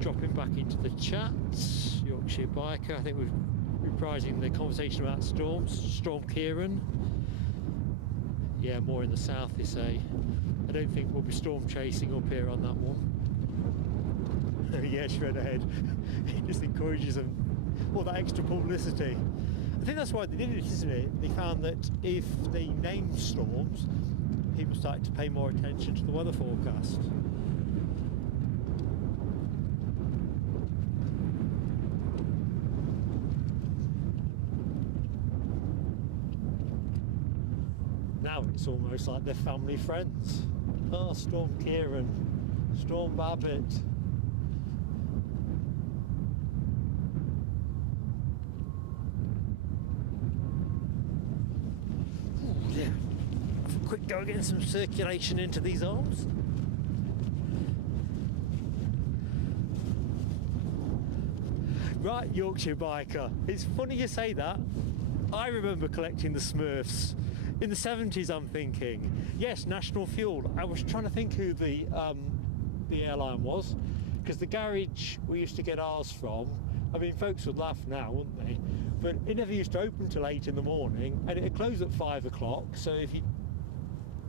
Dropping back into the chat, Yorkshire Biker. I think we're reprising the conversation about storms. Storm Kieran. Yeah, more in the south, they say. I don't think we'll be storm chasing up here on that one. Yeah, shred ahead. It just encourages them. All that extra publicity. I think that's why they did it, isn't it? They found that if they named storms, people started to pay more attention to the weather forecast. Now it's almost like they're family friends. Oh, Storm Kieran, Storm Babbitt. Ooh, yeah. Have a quick go getting some circulation into these arms. Right, Yorkshire Biker. It's funny you say that. I remember collecting the Smurfs. In the 70s, I'm thinking. Yes, National Fuel. I was trying to think who the airline was, because the garage we used to get ours from, I mean, folks would laugh now, wouldn't they? But it never used to open till 8 in the morning, and it'd close at 5 o'clock, so if you're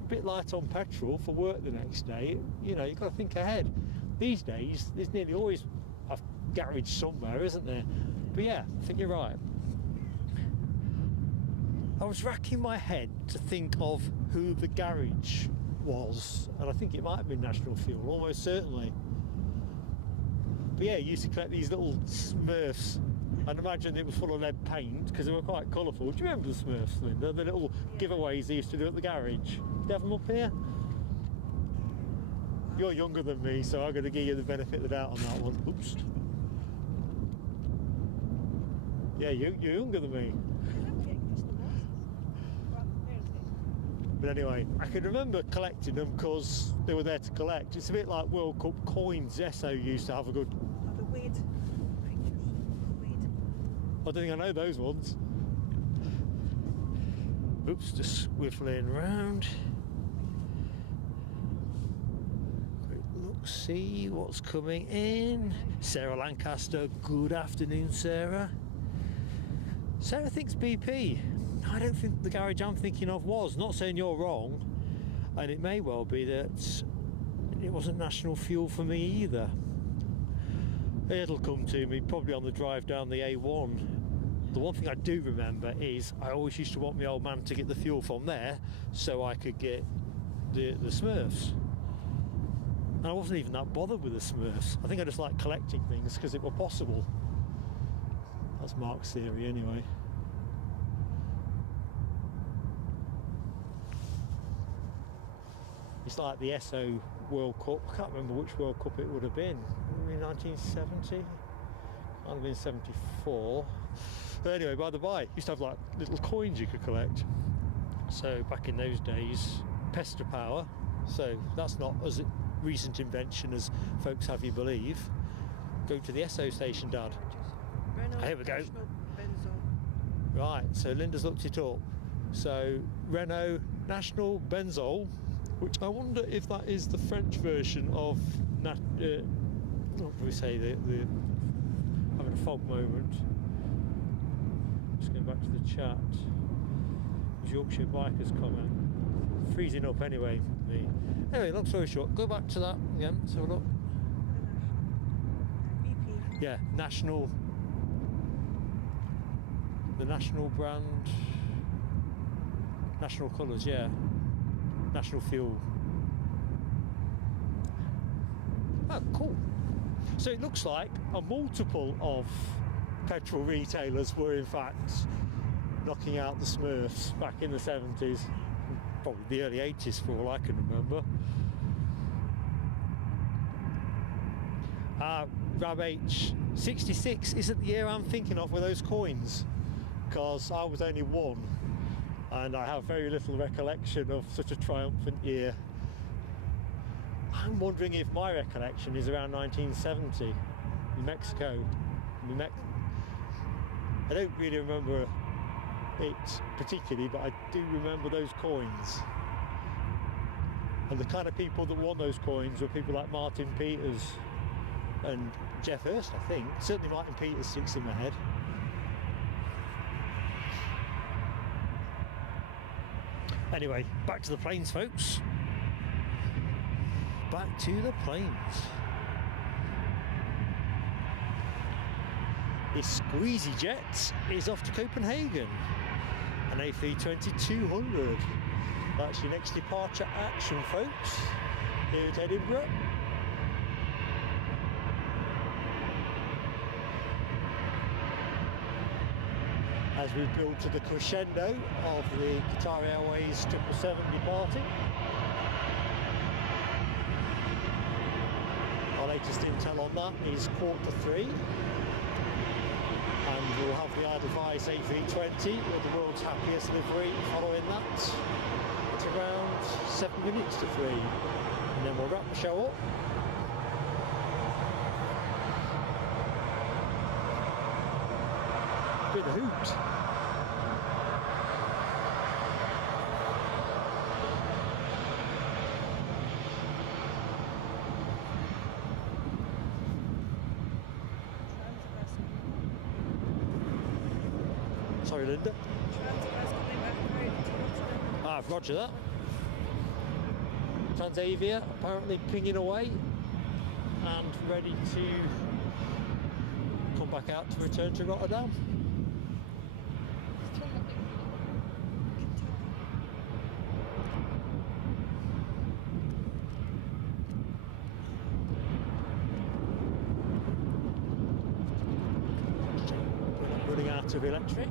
a bit light on petrol for work the next day, you know, you've got to think ahead. these days there's nearly always a garage somewhere, isn't there? But yeah, I think you're right. I was racking my head to think of who the garage was, and I think it might have been National Fuel, almost certainly. But yeah, you used to collect these little Smurfs, and imagine it was full of lead paint because they were quite colourful. Do you remember the Smurfs, Linda? The little giveaways they used to do at the garage. Do you have them up here? You're younger than me, so I'm going to give you the benefit of the doubt on that one. Oops. Yeah, you're younger than me. But anyway, I can remember collecting them because they were there to collect. It's a bit like World Cup coins. Esso used to have a good... The weird pictures. Weird. I don't think I know those ones. Oops, just whiffling round. Quick look, see what's coming in. Sarah Lancaster, good afternoon, Sarah. Sarah thinks BP. I don't think the garage I'm thinking of was. Not saying you're wrong, and it may well be that it wasn't National Fuel for me either. It'll come to me probably on the drive down the A1. The one thing I do remember is I always used to want my old man to get the fuel from there so I could get the Smurfs. And I wasn't even that bothered with the Smurfs. I think I just liked collecting things because it were possible. That's Mark's theory anyway. It's like the Esso World Cup. I can't remember which World Cup it would have been. Maybe 1970? Might have been 74. But anyway, by the by, used to have like little coins you could collect. So back in those days, pester power. So that's not as recent invention as folks have you believe. Go to the Esso station, Dad. Here we go. Right, so Linda's looked it up. So Renault National Benzol, which I wonder if that is the French version of what do we say, the having a fog moment. Just going back to the chat. Yorkshire Bikers comment. Freezing up anyway, me. Anyway, long story short, go back to that again, so look. BP. Yeah, National. The national brand. National colours, yeah. National Fuel. Oh, cool. So it looks like a multiple of petrol retailers were in fact knocking out the Smurfs back in the 70s, probably the early 80s for all I can remember. RAV 66 isn't the year I'm thinking of with those coins, because I was only one and I have very little recollection of such a triumphant year. I'm wondering if my recollection is around 1970, New Mexico. I don't really remember it particularly, but I do remember those coins. And the kind of people that won those coins were people like Martin Peters and Jeff Hurst, I think. Certainly Martin Peters sticks in my head. Anyway, back to the planes, folks. Back to the planes. This easyJet is off to Copenhagen. An A320-200. That's your next departure action, folks, here at Edinburgh. As we build to the crescendo of the Qatar Airways 777 departing. Our latest intel on that is 2:45. And we'll have the Edelweiss A320 with the world's happiest livery following that at around 7 minutes to 3. And then we'll wrap the show up. Bit of a hoot. Sorry, Linda. Ah, roger that. Transavia apparently pinging away. and ready to come back out to return to Rotterdam. Running out of electric.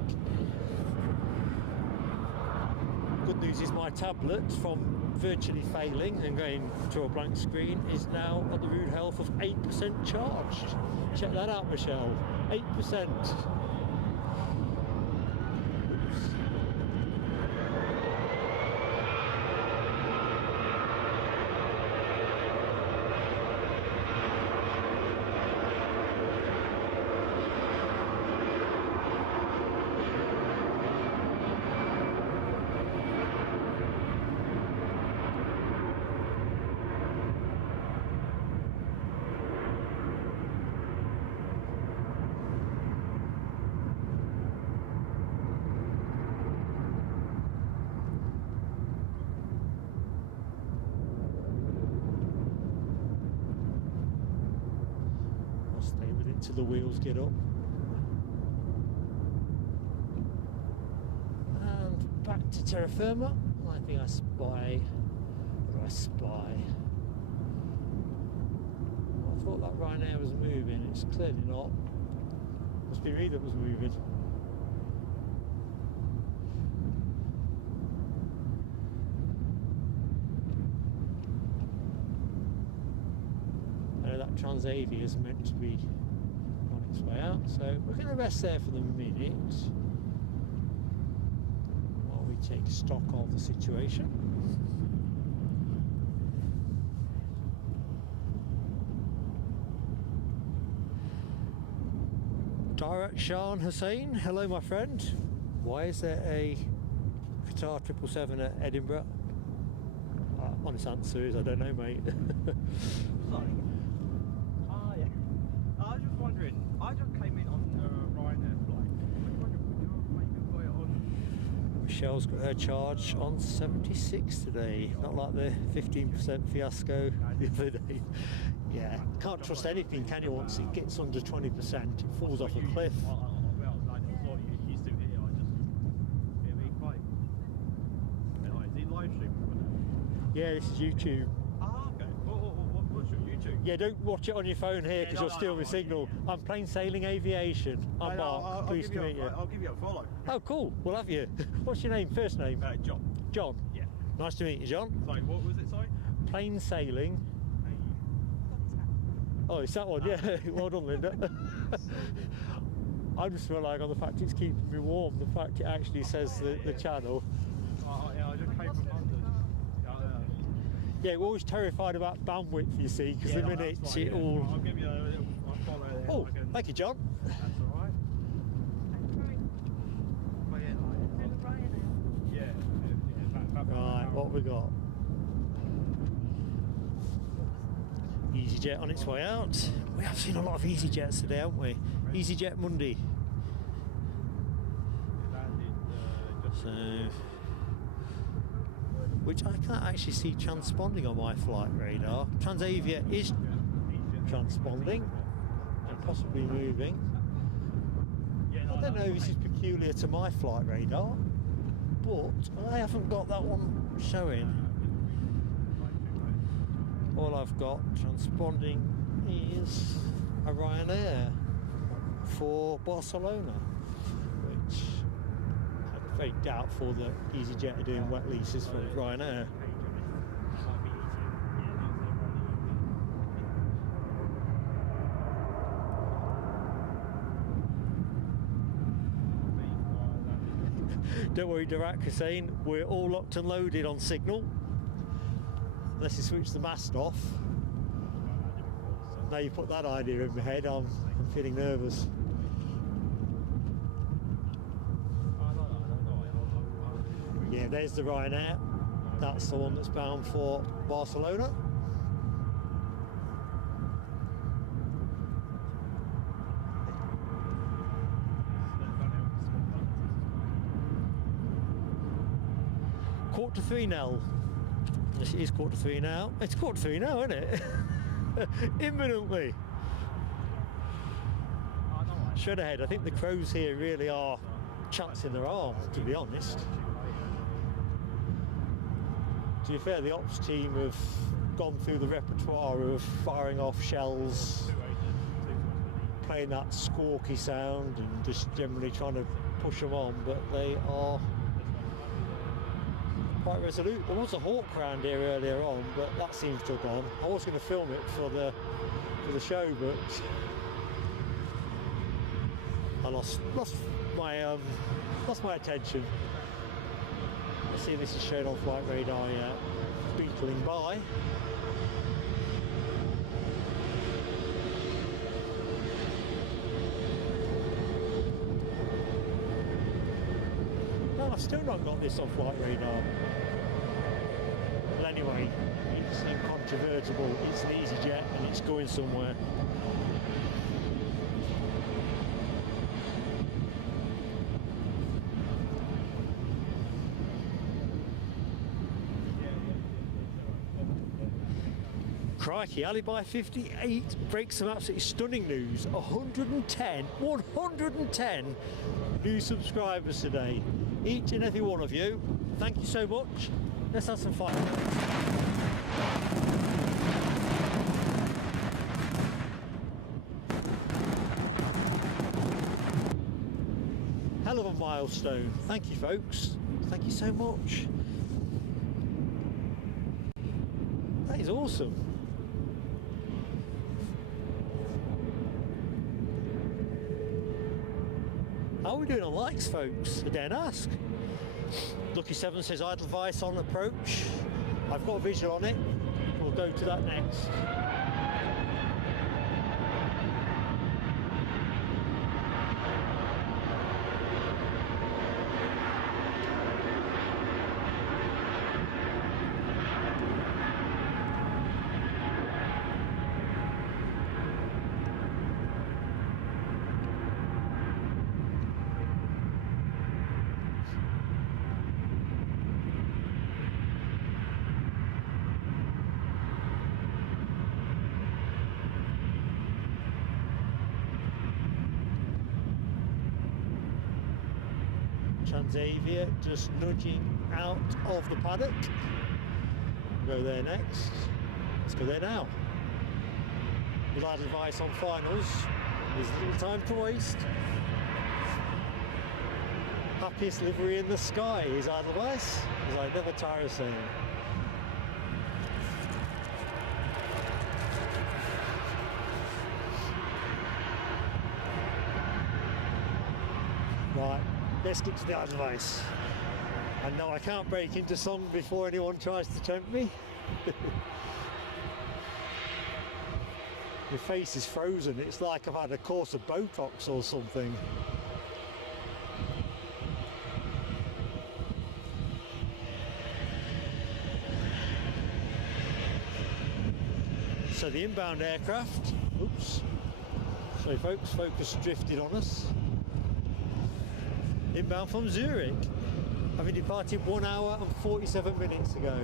Good news is my tablet, from virtually failing and going to a blank screen, is now on the rude health of 8% charged. Check that out, Michelle. 8%. Till the wheels get up. And back to terra firma. I think I spy. What do I spy? I thought that Ryanair was moving. It's clearly not. Must be me that was moving. I know that Transavia is meant to be its way out, so we're going to rest there for the minute while we take stock of the situation. Direct Shan Hussein, hello my friend. Why is there a Qatar 777 at Edinburgh? Honest answer is I don't know, mate. Sorry. Yeah. I was just wondering, I just came in on the Ryanair flight. I was wondering, would you maybe put it on? Michelle's got her charge on 76 today, not like the 15% fiasco the other day. Yeah, can't trust anything, can you? Once it gets under 20%, it falls off a cliff. Well, I just thought you used to it here. It'd be quite. Is it live stream? Yeah, this is YouTube. Ah, okay. What's your YouTube? Yeah, don't watch it on your phone here because you'll steal my signal. I'm plain sailing aviation. I'm Mark. Pleased to meet you. I'll give you a follow. Oh, cool. We'll have you. What's your name? First name? John. John. Yeah. Nice to meet you, John. Sorry, what was it? Sorry. Plain sailing. Oh, it's that one. Yeah. Well done, Linda. I'm just relying on the fact it's keeping me warm. The fact it actually says the channel. Yeah, I just came from London. Yeah, we're always terrified about bandwidth, you see, because the minute it all... I'll give you a little follow there. Oh, thank you, John. That's all right. Yeah. Right, what we got? easyJet on its way out. We have seen a lot of easyJets today, haven't we? easyJet Monday. So... which I can't actually see transponding on my flight radar. Transavia is transponding and possibly moving. I don't know if this is peculiar to my flight radar, but I haven't got that one showing. All I've got transponding is a Ryanair for Barcelona, which very doubtful that easyJet are doing wet leases for Ryanair. Don't worry, Darak Hussein, we're all locked and loaded on signal. Unless you switch the mast off. Now you put that idea in my head, I'm feeling nervous. Yeah, there's the Ryanair. That's the one that's bound for Barcelona. Quarter to 3 now. Yes, it is quarter to 3 now. It's quarter to 3 now, isn't it? Imminently. Straight ahead. I think the crows here really are chancing their arm, to be honest. To be fair, the ops team have gone through the repertoire of firing off shells, playing that squawky sound and just generally trying to push them on, but they are quite resolute. There was a hawk round here earlier on, but that seems to have gone. I was going to film it for the show, but I lost my attention. I see this is shown on flight radar, beetling by. No, I've still not got this on flight radar. But anyway, it's incontrovertible. It's an easyJet and it's going somewhere. Crikey, Alibi 58 breaks some absolutely stunning news. 110 new subscribers today. Each and every one of you. Thank you so much. Let's have some fun. Hell of a milestone. Thank you, folks. Thank you so much. That is awesome. How are we doing on likes, folks? I daren't ask. Lucky 7 says Edelweiss on approach. I've got a visual on it. We'll go to that next. Transavia just nudging out of the paddock. We'll go there next. Let's go there now. With Edelweiss on finals. There's little time to waste. Happiest livery in the sky is Edelweiss, as I never tire of saying. Right. Let's get to the Edelweiss. And no, I can't break into song before anyone tries to tempt me. My face is frozen. It's like I've had a course of Botox or something. So the inbound aircraft, oops, sorry folks, focus drifted on us. Inbound from Zurich, having departed 1 hour and 47 minutes ago.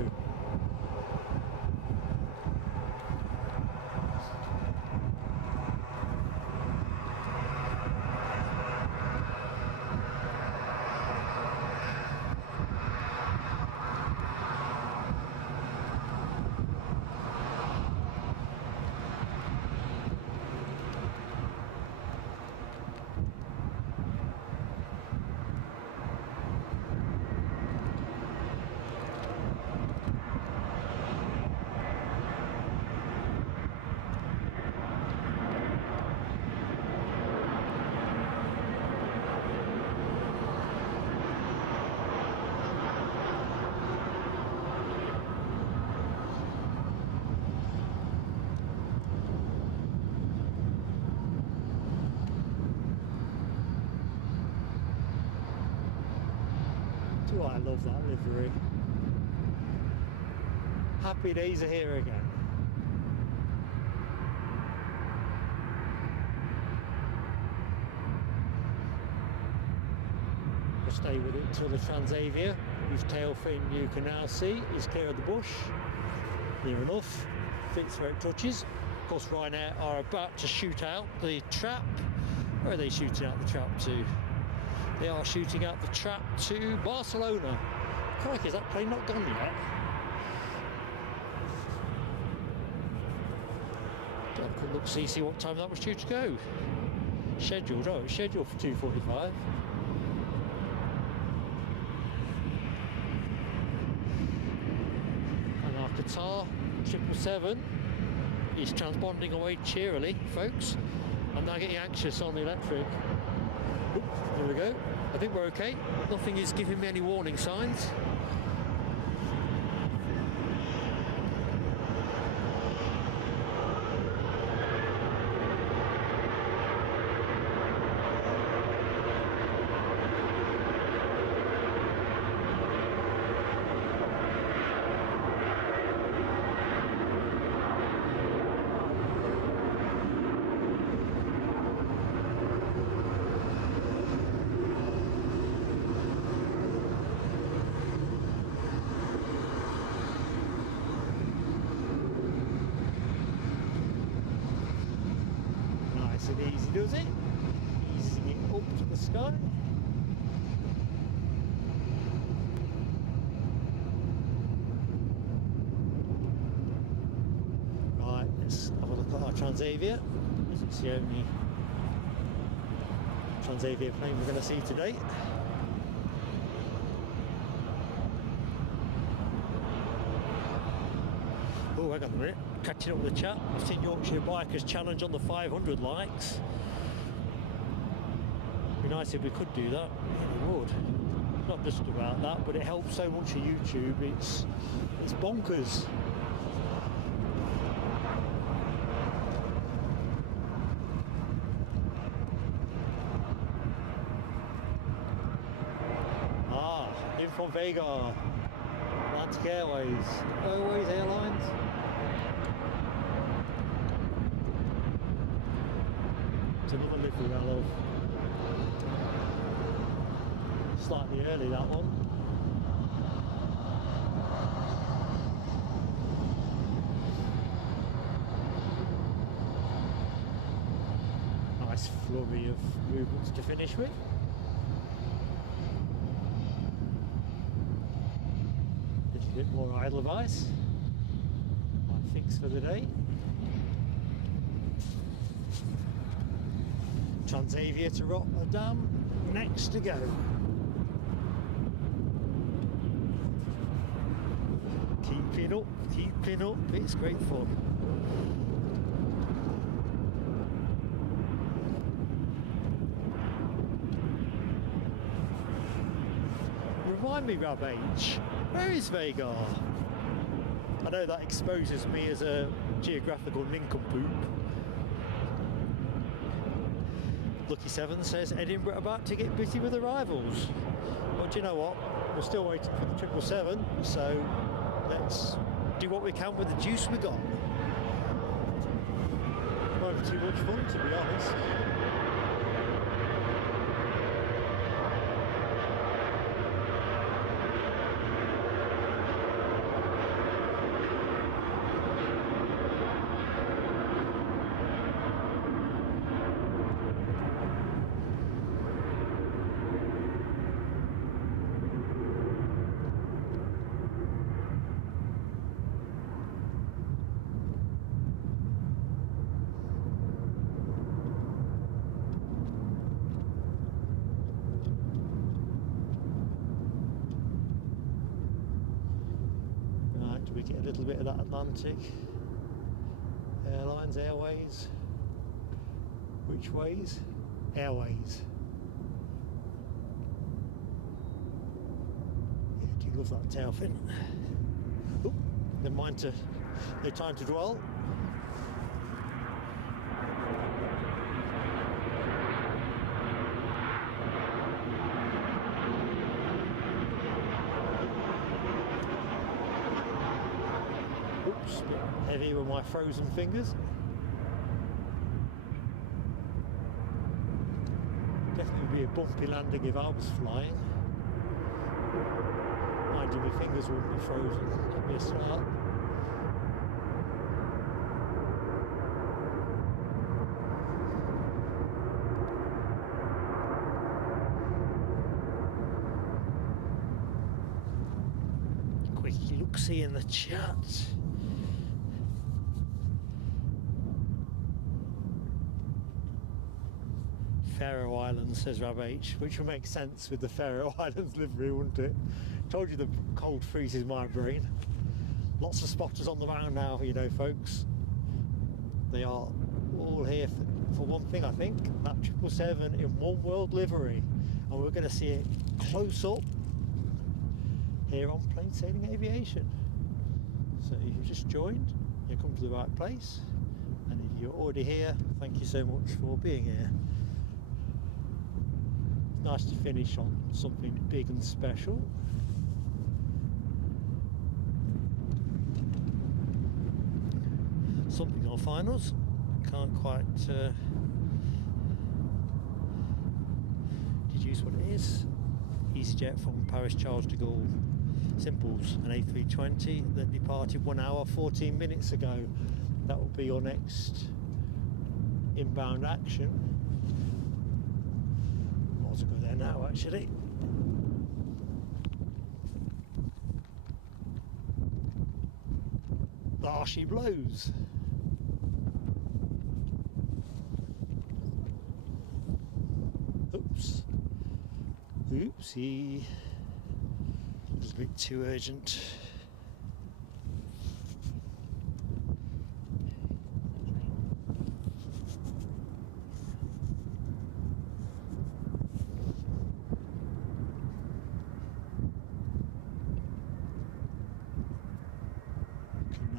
Oh, I love that livery. Happy days are here again. We'll stay with it until the Transavia, whose tail fin you can now see is clear of the bush. Near enough, fits where it touches. Of course, Ryanair are about to shoot out the trap. Where are they shooting out the trap to? They are shooting out the trap to Barcelona. Crikey, is that plane not gone yet? Have a quick look, see what time that was due to go. Scheduled, oh, it's scheduled for 2:45. And our Qatar 777 is transponding away cheerily, folks. I'm now getting anxious on the electric. Oop, there we go. I think we're okay. Nothing is giving me any warning signs. Easy does it. Easing it up to the sky. Right, let's have a look at our Transavia. It's the only Transavia plane we're going to see today. Oh, hang on a minute. Catching up with the chat. I've seen Yorkshire Bikers challenge on the 500 likes. It'd be nice if we could do that. It would. Not just about that, but it helps so much for YouTube. It's bonkers. Ah, in from Vega. Atlantic Airways. Airways Airlines. It's another livery I love. Slightly early, that one. Nice flurry of movements to finish with. A little bit more Edelweiss. My fix for the day. Transavia to Rotterdam, next to go. Keeping up, it's great fun. Remind me, Rab H, where is Vega? I know that exposes me as a geographical nincompoop. Lucky Seven says Edinburgh about to get busy with arrivals. Well, do you know what? We're still waiting for the 777, so let's do what we can with the juice we got. Won't be too much fun, to be honest. We get a little bit of that Atlantic Airlines, Airways. Which ways? Airways. Yeah, do you love that tail fin? Oh, no time to dwell. Oops, a bit heavy with my frozen fingers. Definitely be a bumpy landing if I was flying. Mind you, my fingers wouldn't be frozen. That'd be a start. Foxy in the chat. Faroe Islands, says Rab H, which would make sense with the Faroe Islands livery, wouldn't it? Told you the cold freezes my brain. Lots of spotters on the ground now, you know, folks. They are all here for one thing, I think, that 777 in One World livery, and we're going to see it close up here on Plain Sailing Aviation. So if you've just joined, you've come to the right place, and if you're already here, thank you so much for being here. It's nice to finish on something big and special. Something on finals, can't quite deduce what it is. easyJet from Paris Charles de Gaulle, Simples, an A320 that departed 1 hour 14 minutes ago. That will be your next inbound action. Might as well go there now, actually. Ah, she blows. Oops. Oopsie. It was a bit too urgent.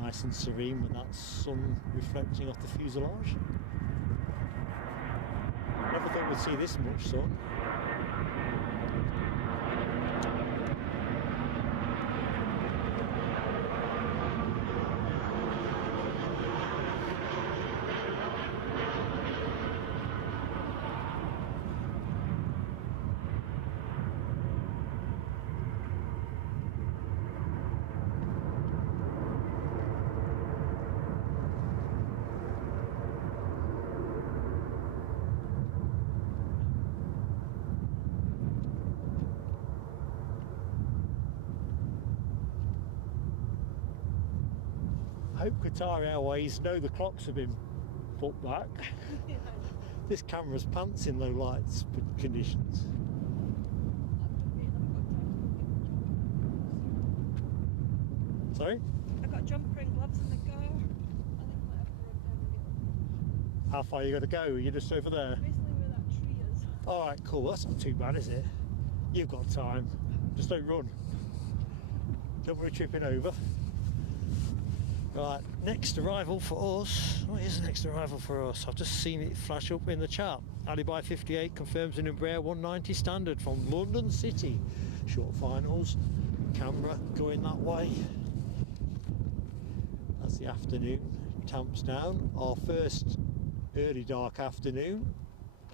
Nice and serene with that sun reflecting off the fuselage. Never thought we'd see this much sun. I hope Qatar Airways know the clocks have been put back. Yeah. This camera's pants in low lights conditions. Sorry? I've got jumper and gloves in the car. I think I might have to run down and get How far are you going to go? You're just over there? basically where that tree is. Alright, cool. That's not too bad, is it? You've got time. Just don't run. Don't worry tripping over. Right, next arrival for us. What is the next arrival for us? I've just seen it flash up in the chat. Alibi 58 confirms an Embraer 190 standard from London City. Short finals. Camera going that way. As the afternoon tamps down. Our first early dark afternoon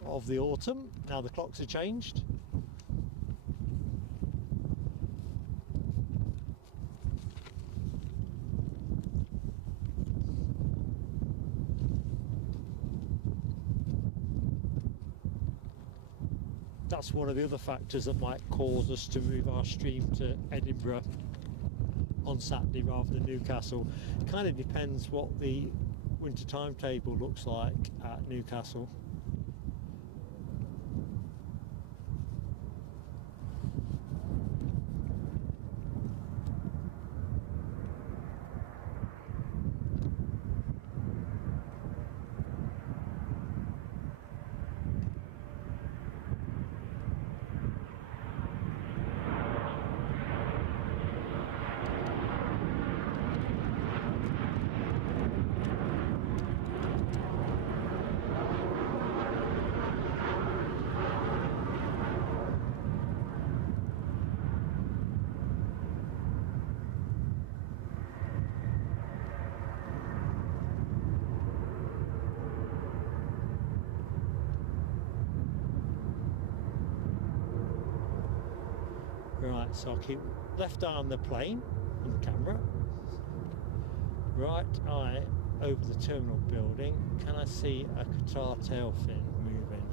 of the autumn. Now the clocks are changed. That's one of the other factors that might cause us to move our stream to Edinburgh on Saturday rather than Newcastle. It kind of depends what the winter timetable looks like at Newcastle. Right, so I'll keep left eye on the plane and camera. Right eye over the terminal building. Can I see a Qatar tail fin moving?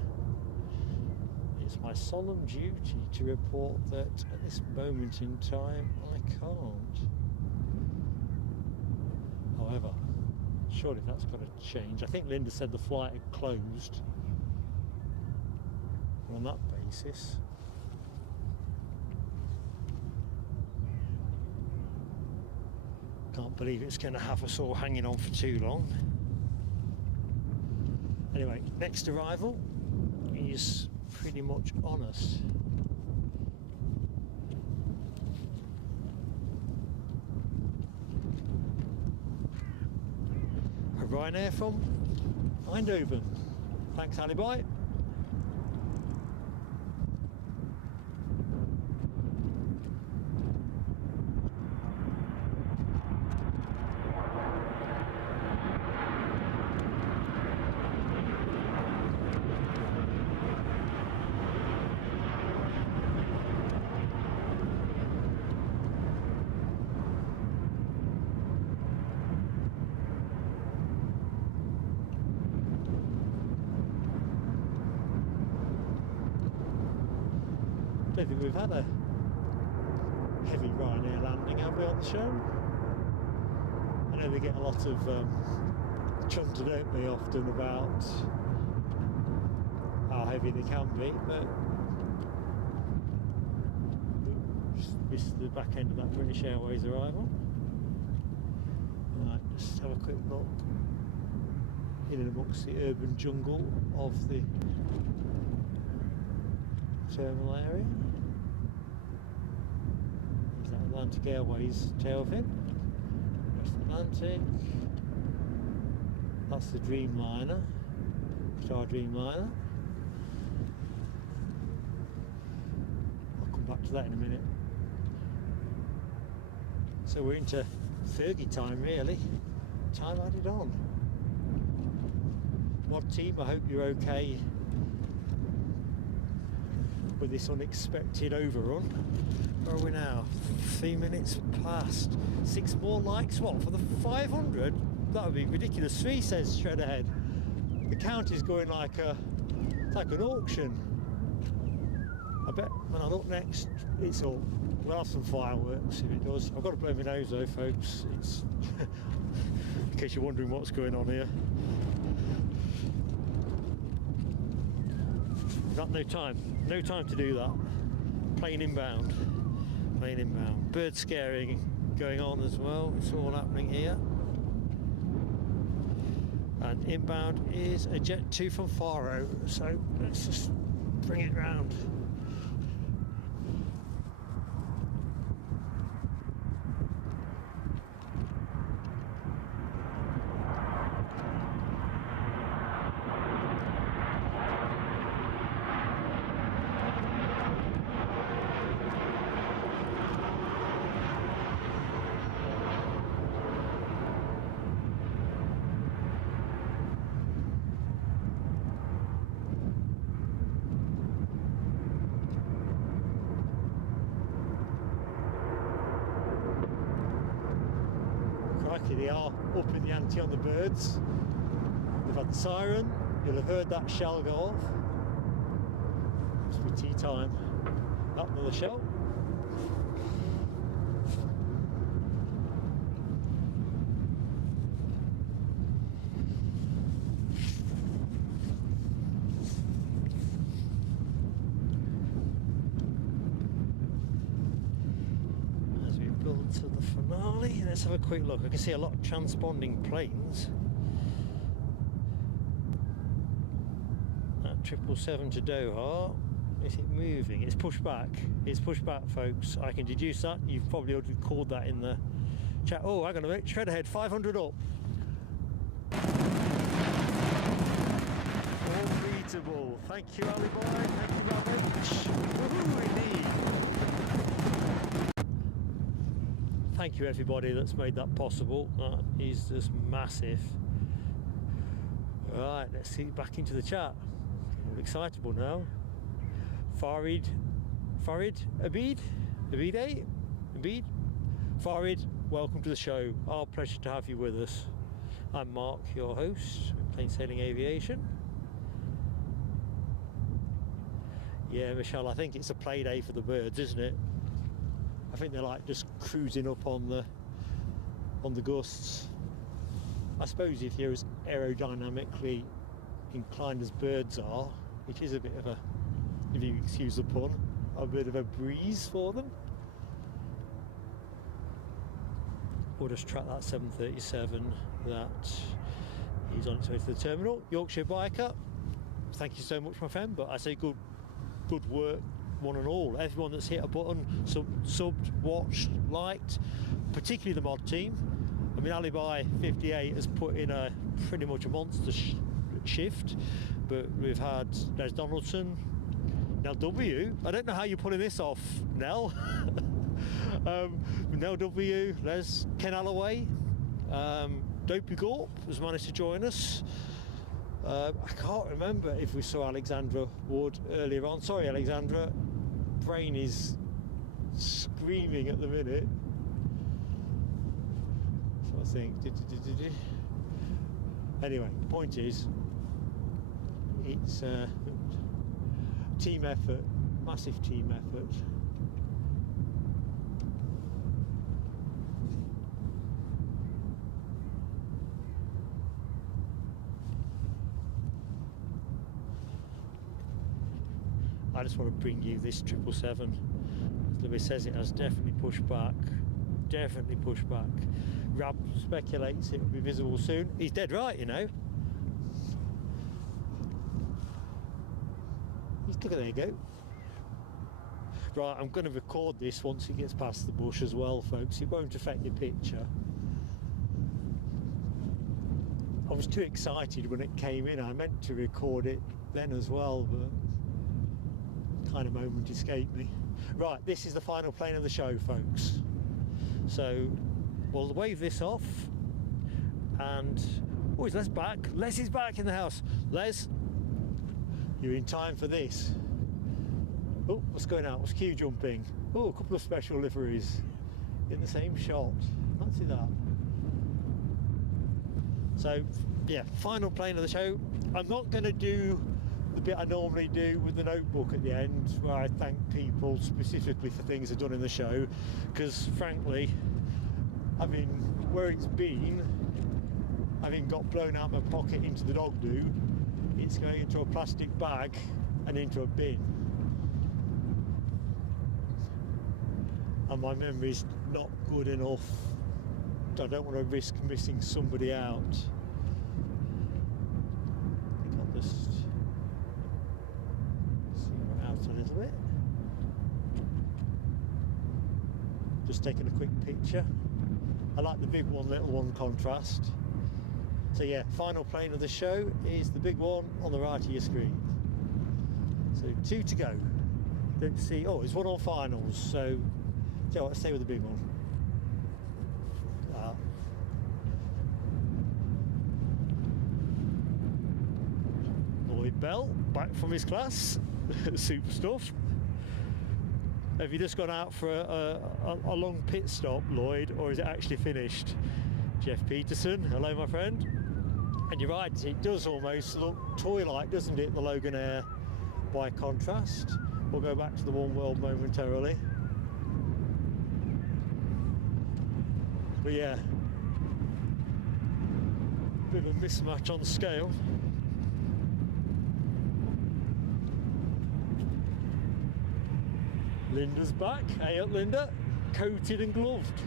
It's my solemn duty to report that at this moment in time I can't. However, surely that's got to change. I think Linda said the flight had closed. On that basis, can't believe it's going to have us all hanging on for too long. Anyway, next arrival is pretty much on us. A Ryanair from Eindhoven. Thanks, Ali. Bye. I don't think we've had a heavy Ryanair landing, have we, on the show? I know they get a lot of chunder, don't they, often about how heavy they can be, but just missed the back end of that British Airways arrival. Right, just have a quick look in and amongst the urban jungle of the terminal area. There's that Atlantic Airways tail fin. West Atlantic. That's the Dreamliner, Qatar Dreamliner. I'll come back to that in a minute. So we're into Fergie time, really. Time added on. Mod team, I hope you're okay with this unexpected overrun. Where are we now? 3 minutes past. 6 more likes, what, for the 500? That would be ridiculous. 3 says straight ahead. The count is going like it's like an auction. I bet when I look next, it's all. We'll have some fireworks if it does. I've got to blow my nose though, folks. It's in case you're wondering what's going on here. We've got no time to do that. Plane inbound. Bird scaring going on as well. It's all happening here. And inbound is a Jet 2 from Faro. So let's just bring it round. They are up in the ante on the birds. They've had the siren. You'll have heard that shell go off. Must be tea time. Up another shell. To the finale. Let's have a quick look. I can see a lot of transponding planes. That 777 to Doha. Is it moving? It's pushed back. It's pushed back, folks. I can deduce that. You've probably already called that in the chat. Oh, hang on a minute. Tread ahead. 500 up. Unbeatable. Thank you, Ali Boy. Thank you very much. Woohoo, indeed. Thank you everybody that's made that possible. That is just massive. Right, let's see back into the chat. I'm excitable now. Farid, Abid, Farid, welcome to the show. Our pleasure to have you with us. I'm Mark, your host, Plain Sailing Aviation. Yeah, Michelle, I think it's a play day for the birds, isn't it? I think they're like just cruising up on the gusts. I suppose if you're as aerodynamically inclined as birds are, it is a bit of a, if you excuse the pun, a bit of a breeze for them. We'll just track that 737 that is on its way to the terminal. Yorkshire Biker, thank you so much, my friend, but I say good work, one and all. Everyone that's hit a button, subbed, watched, liked, particularly the mod team. I mean, Alibi 58 has put in a pretty much a monster shift, but we've had Les Donaldson, Nell W. I don't know how you're pulling this off, Nell. Nell W, Les, Ken Alloway, Dopey Gorp has managed to join us. I can't remember if we saw Alexandra Wood earlier on. Sorry, Alexandra. Brain is screaming at the minute. So I think. Anyway, the point is, it's a team effort, massive team effort. I just want to bring you this 777. As Lewis says, it has definitely pushed back. Definitely pushed back. Rab speculates it will be visible soon. He's dead right, you know. Look at, there you go. Right, I'm going to record this once it gets past the bush as well, folks. It won't affect your picture. I was too excited when it came in. I meant to record it then as well, but kind of moment escaped me. Right, this is the final plane of the show, folks. So we'll wave this off, and oh, is Les back? Les is back in the house. Les, you're in time for this. Oh, what's going on? What's queue jumping? Oh, a couple of special liveries in the same shot. Fancy that. So yeah, final plane of the show. I'm not going to do the bit I normally do with the notebook at the end, where I thank people specifically for things they've done in the show, because frankly, I mean, where it's been, having got blown out my pocket into the dog do, it's going into a plastic bag and into a bin, and my memory's not good enough. I don't want to risk missing somebody out. I think I'll just a little bit. Just taking a quick picture. I like the big one, little one contrast. So yeah, final plane of the show is the big one on the right of your screen. So 2 to go. Don't see, oh, it's one on finals, so let's stay with the big one. Lloyd Bell, back from his class. Super stuff. Have you just gone out for a long pit stop, Lloyd, or is it actually finished? Jeff Peterson, hello my friend. And you're right, it does almost look toy-like, doesn't it, the Loganair by contrast. We'll go back to the One World momentarily. But yeah, bit of a mismatch on scale. Linda's back. Hey up, Linda. Coated and gloved.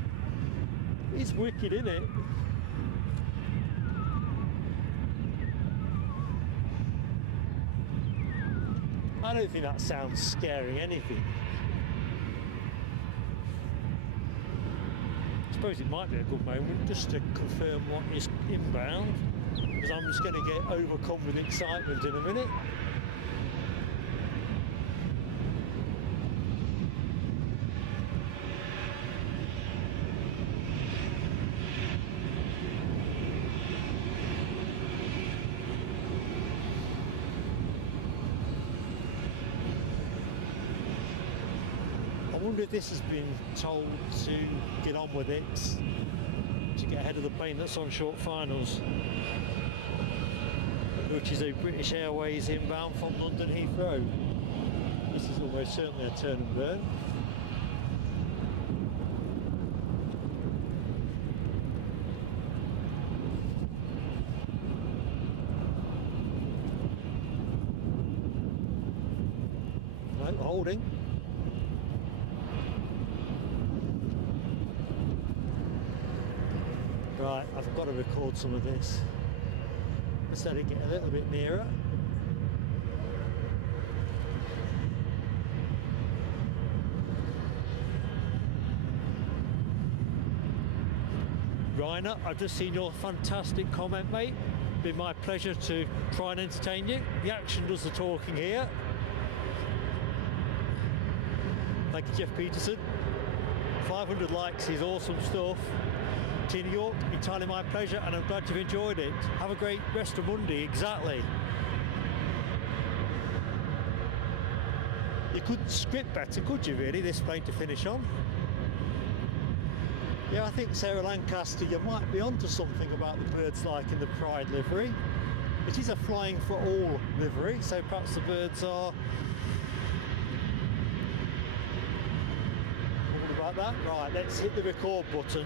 It's wicked, isn't it? I don't think that sounds scaring anything. I suppose it might be a good moment just to confirm what is inbound, because I'm just going to get overcome with excitement in a minute. I wonder if this has been told to get on with it to get ahead of the plane that's on short finals, which is a British Airways inbound from London Heathrow. This is almost certainly a turn and burn. we're holding. Right, I've got to record some of this. Let's let it get a little bit nearer. Ryanair, I've just seen your fantastic comment, mate. Been my pleasure to try and entertain you. The action does the talking here. Thank you, Jeff Peterson. 500 likes is awesome stuff. Tina York, entirely my pleasure, and I'm glad you've enjoyed it. Have a great rest of Monday, exactly. You couldn't script better, could you really, this plane to finish on? Yeah, I think Sarah Lancaster, you might be onto something about the birds liking the Pride livery. It is a flying for all livery, so perhaps the birds are all about that. Right, let's hit the record button.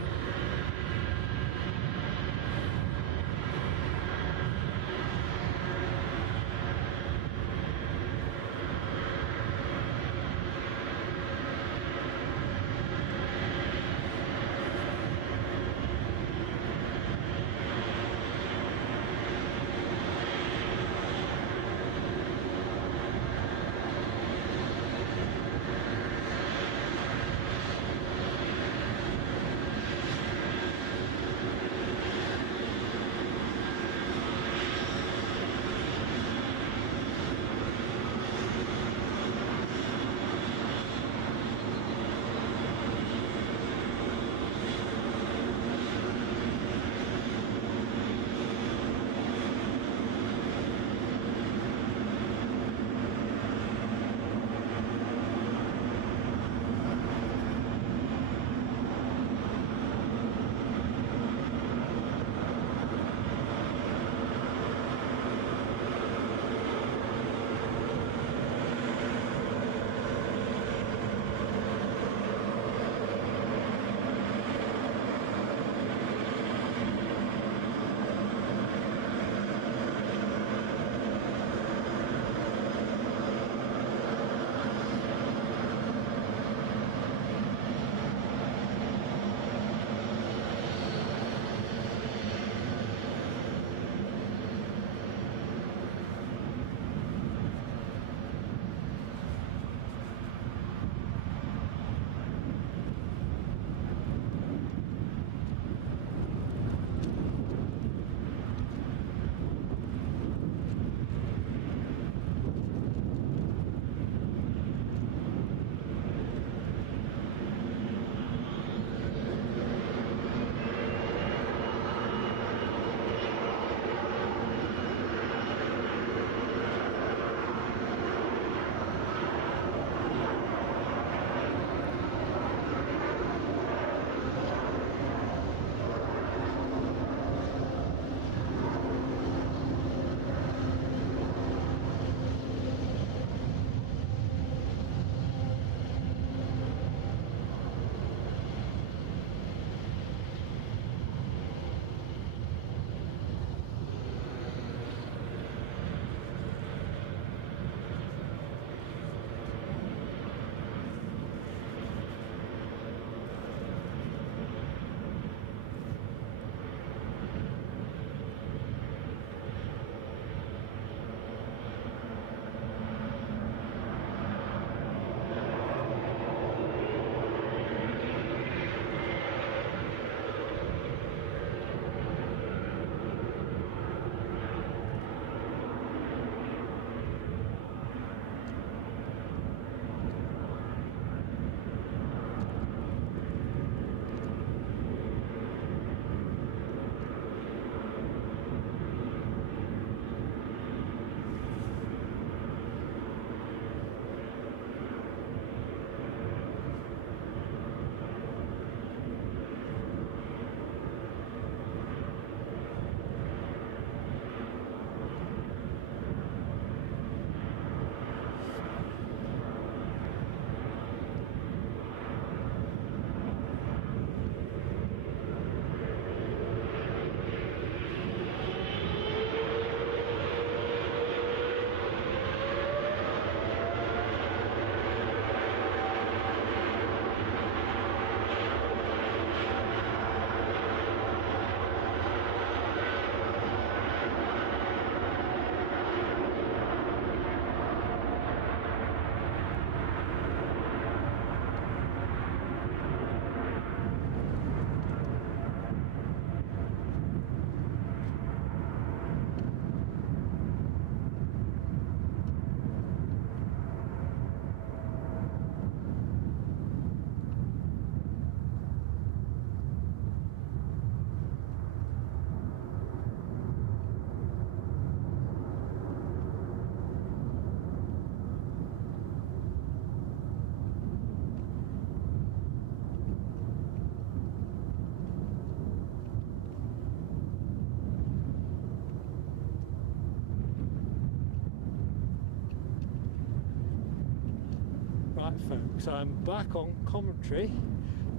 Right folks, I'm back on commentary.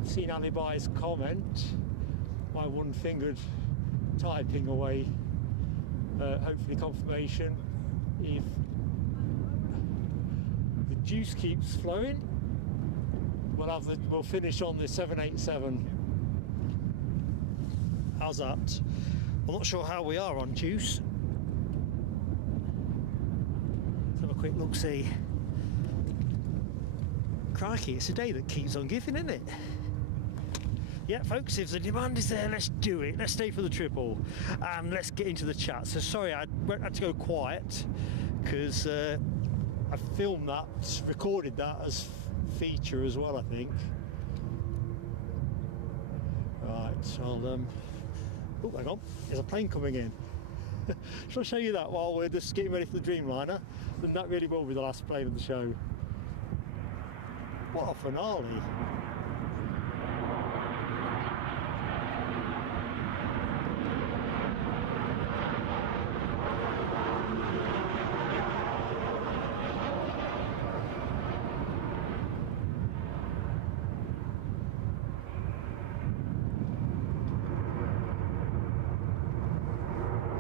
I've seen Alibi's comment, my one-fingered typing away, hopefully confirmation. If the juice keeps flowing, we'll finish on the 787. How's that? I'm not sure how we are on juice. Let's have a quick look see. Crikey, it's a day that keeps on giving, isn't it? Yeah, folks, if the demand is there, let's do it. Let's stay for the triple and let's get into the chat. So sorry, I had to go quiet because I filmed that, recorded that as feature as well, I think. Right, I'll oh, hang on, there's a plane coming in. Shall I show you that while we're just getting ready for the Dreamliner? Then that really will be the last plane of the show. What a finale.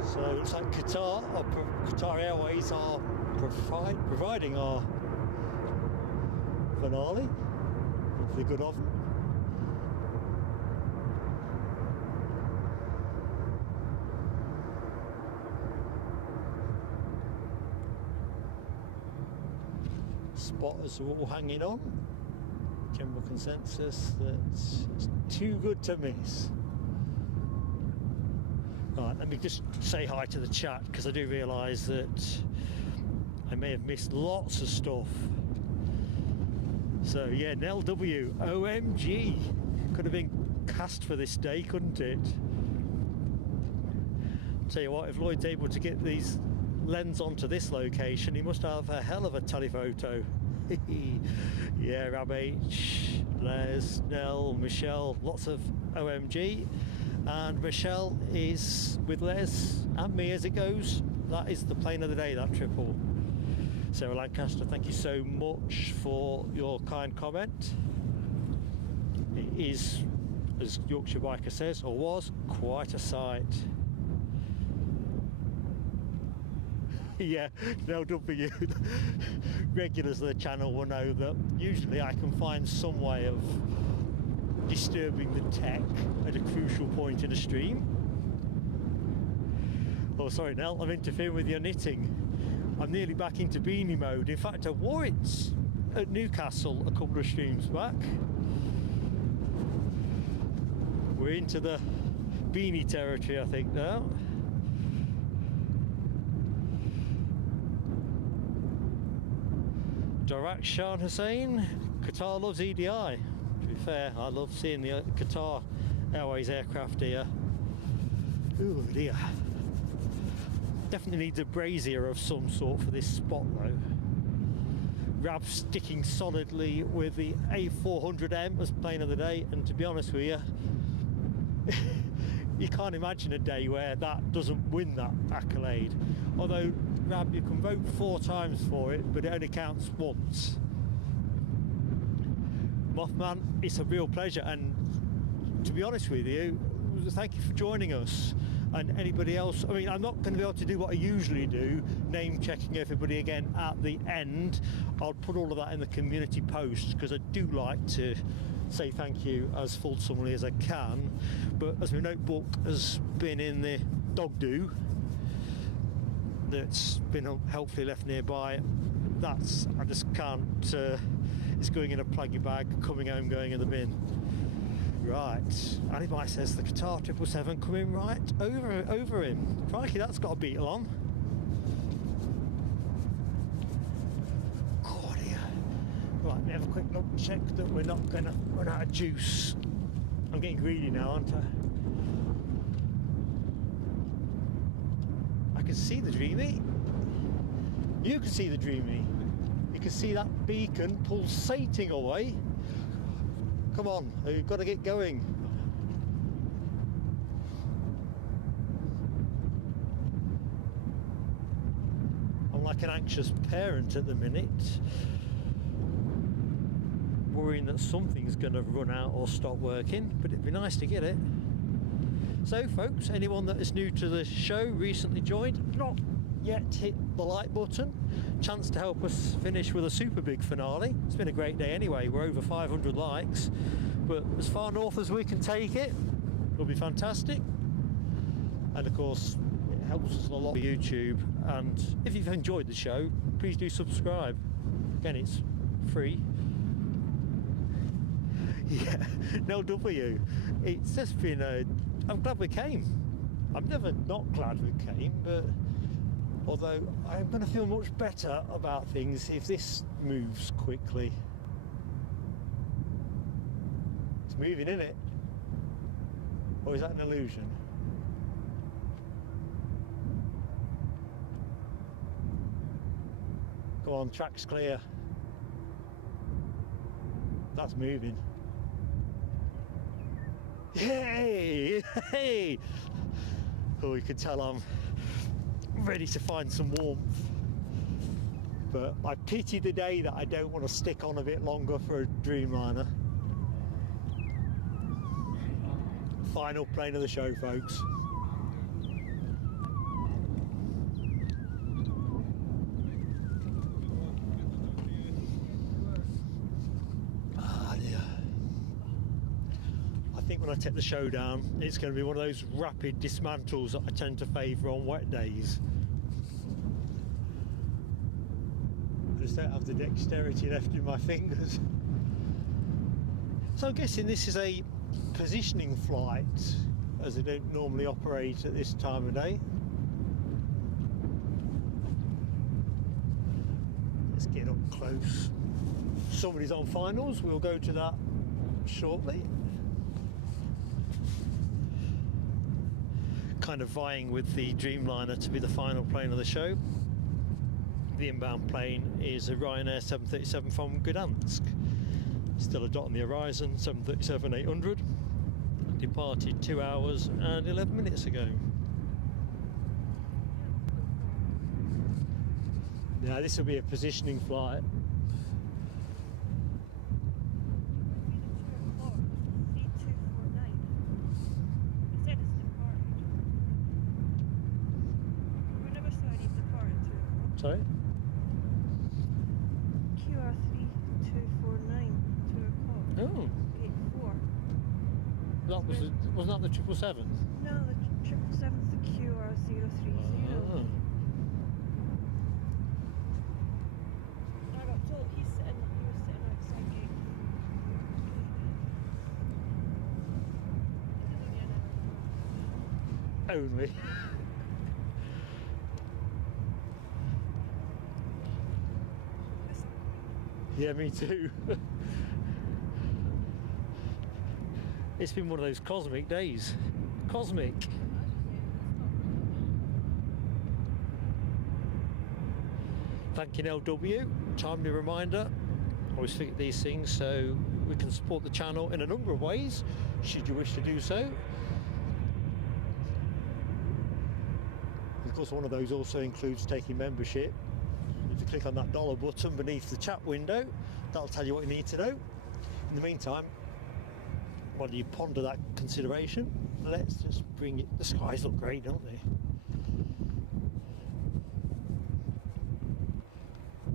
So it looks like Qatar Airways are providing our finale. Hopefully good of them. Spotters are all hanging on. General consensus that it's too good to miss. Right, let me just say hi to the chat because I do realise that I may have missed lots of stuff. So yeah, Nell W, OMG, could have been cast for this day, couldn't it? Tell you what, if Lloyd's able to get these lens onto this location, he must have a hell of a telephoto. Yeah, Rab H, Les, Nell, Michelle, lots of OMG. And Michelle is with Les and me as it goes. That is the plane of the day, that triple. Sarah Lancaster, thank you so much for your kind comment. It is, as Yorkshire Biker says, or was, quite a sight. Yeah, no W. Regulars of the channel will know that usually I can find some way of disturbing the tech at a crucial point in a stream. Oh, sorry, Nell, I'm interfering with your knitting. I'm nearly back into beanie mode. In fact, I wore it at Newcastle a couple of streams back. We're into the beanie territory, I think, now. Darak Shan Hussain, Qatar loves EDI. To be fair, I love seeing the Qatar Airways aircraft here. Ooh dear. Definitely needs a brazier of some sort for this spot though. Rab sticking solidly with the A400M as plane of the day, and to be honest with you, you can't imagine a day where that doesn't win that accolade. Although, Rab, you can vote 4 times for it, but it only counts once. Mothman, it's a real pleasure, and to be honest with you, thank you for joining us. And anybody else, I mean, I'm not going to be able to do what I usually do, name checking everybody again at the end. I'll put all of that in the community post because I do like to say thank you as fulsomely as I can. But as my notebook has been in the dog do that's been helpfully left nearby, that's, I just can't, it's going in a pluggy bag, coming home, going in the bin. Right, Alibi says the Qatar 777 coming right over him. Crikey, that's got a beetle on. God, dear. Right, let me have a quick look, check that we're not going to run out of juice. I'm getting greedy now, aren't I? I can see the Dreamy. You can see the Dreamy. You can see that beacon pulsating away. Come on, we've got to get going. I'm like an anxious parent at the minute. worrying that something's going to run out or stop working, but it'd be nice to get it. So folks, anyone that is new to the show, recently joined, not yet hit the like button, chance to help us finish with a super big finale. It's been a great day anyway, we're over 500 likes, but as far north as we can take it will be fantastic. And of course it helps us a lot with YouTube, and if you've enjoyed the show, please do subscribe. Again, it's free. Yeah, no W. It's just been I'm glad we came. I'm never not glad we came, but although I'm going to feel much better about things if this moves quickly. It's moving, isn't it? Or is that an illusion? Go on, track's clear. That's moving. Yay! Hey! Oh, you can tell I'm ready to find some warmth. But I pity the day that I don't want to stick on a bit longer for a Dreamliner. Final plane of the show, folks. When I take the show down, it's going to be one of those rapid dismantles that I tend to favour on wet days. I just don't have the dexterity left in my fingers. So I'm guessing this is a positioning flight, as they don't normally operate at this time of day. Let's get up close. Somebody's on finals, we'll go to that shortly. Kind of vying with the Dreamliner to be the final plane of the show. The inbound plane is a Ryanair 737 from Gdansk. Still a dot on the horizon, 737-800. Departed 2 hours and 11 minutes ago. Now this will be a positioning flight. Sorry? QR3249, 2 o'clock. Oh. Gate 4. That was wasn't that the 777? No, the 777's the QR030. Oh. I got told he was sitting outside gate. Only. Yeah, me too. It's been one of those cosmic days. Cosmic. Thanking LW. Timely reminder. Always forget these things, so we can support the channel in a number of ways, should you wish to do so. Of course, one of those also includes taking membership. If you click on that dollar button beneath the chat window, that'll tell you what you need to know. In the meantime, while you ponder that consideration, let's just bring it. The skies look great, don't they?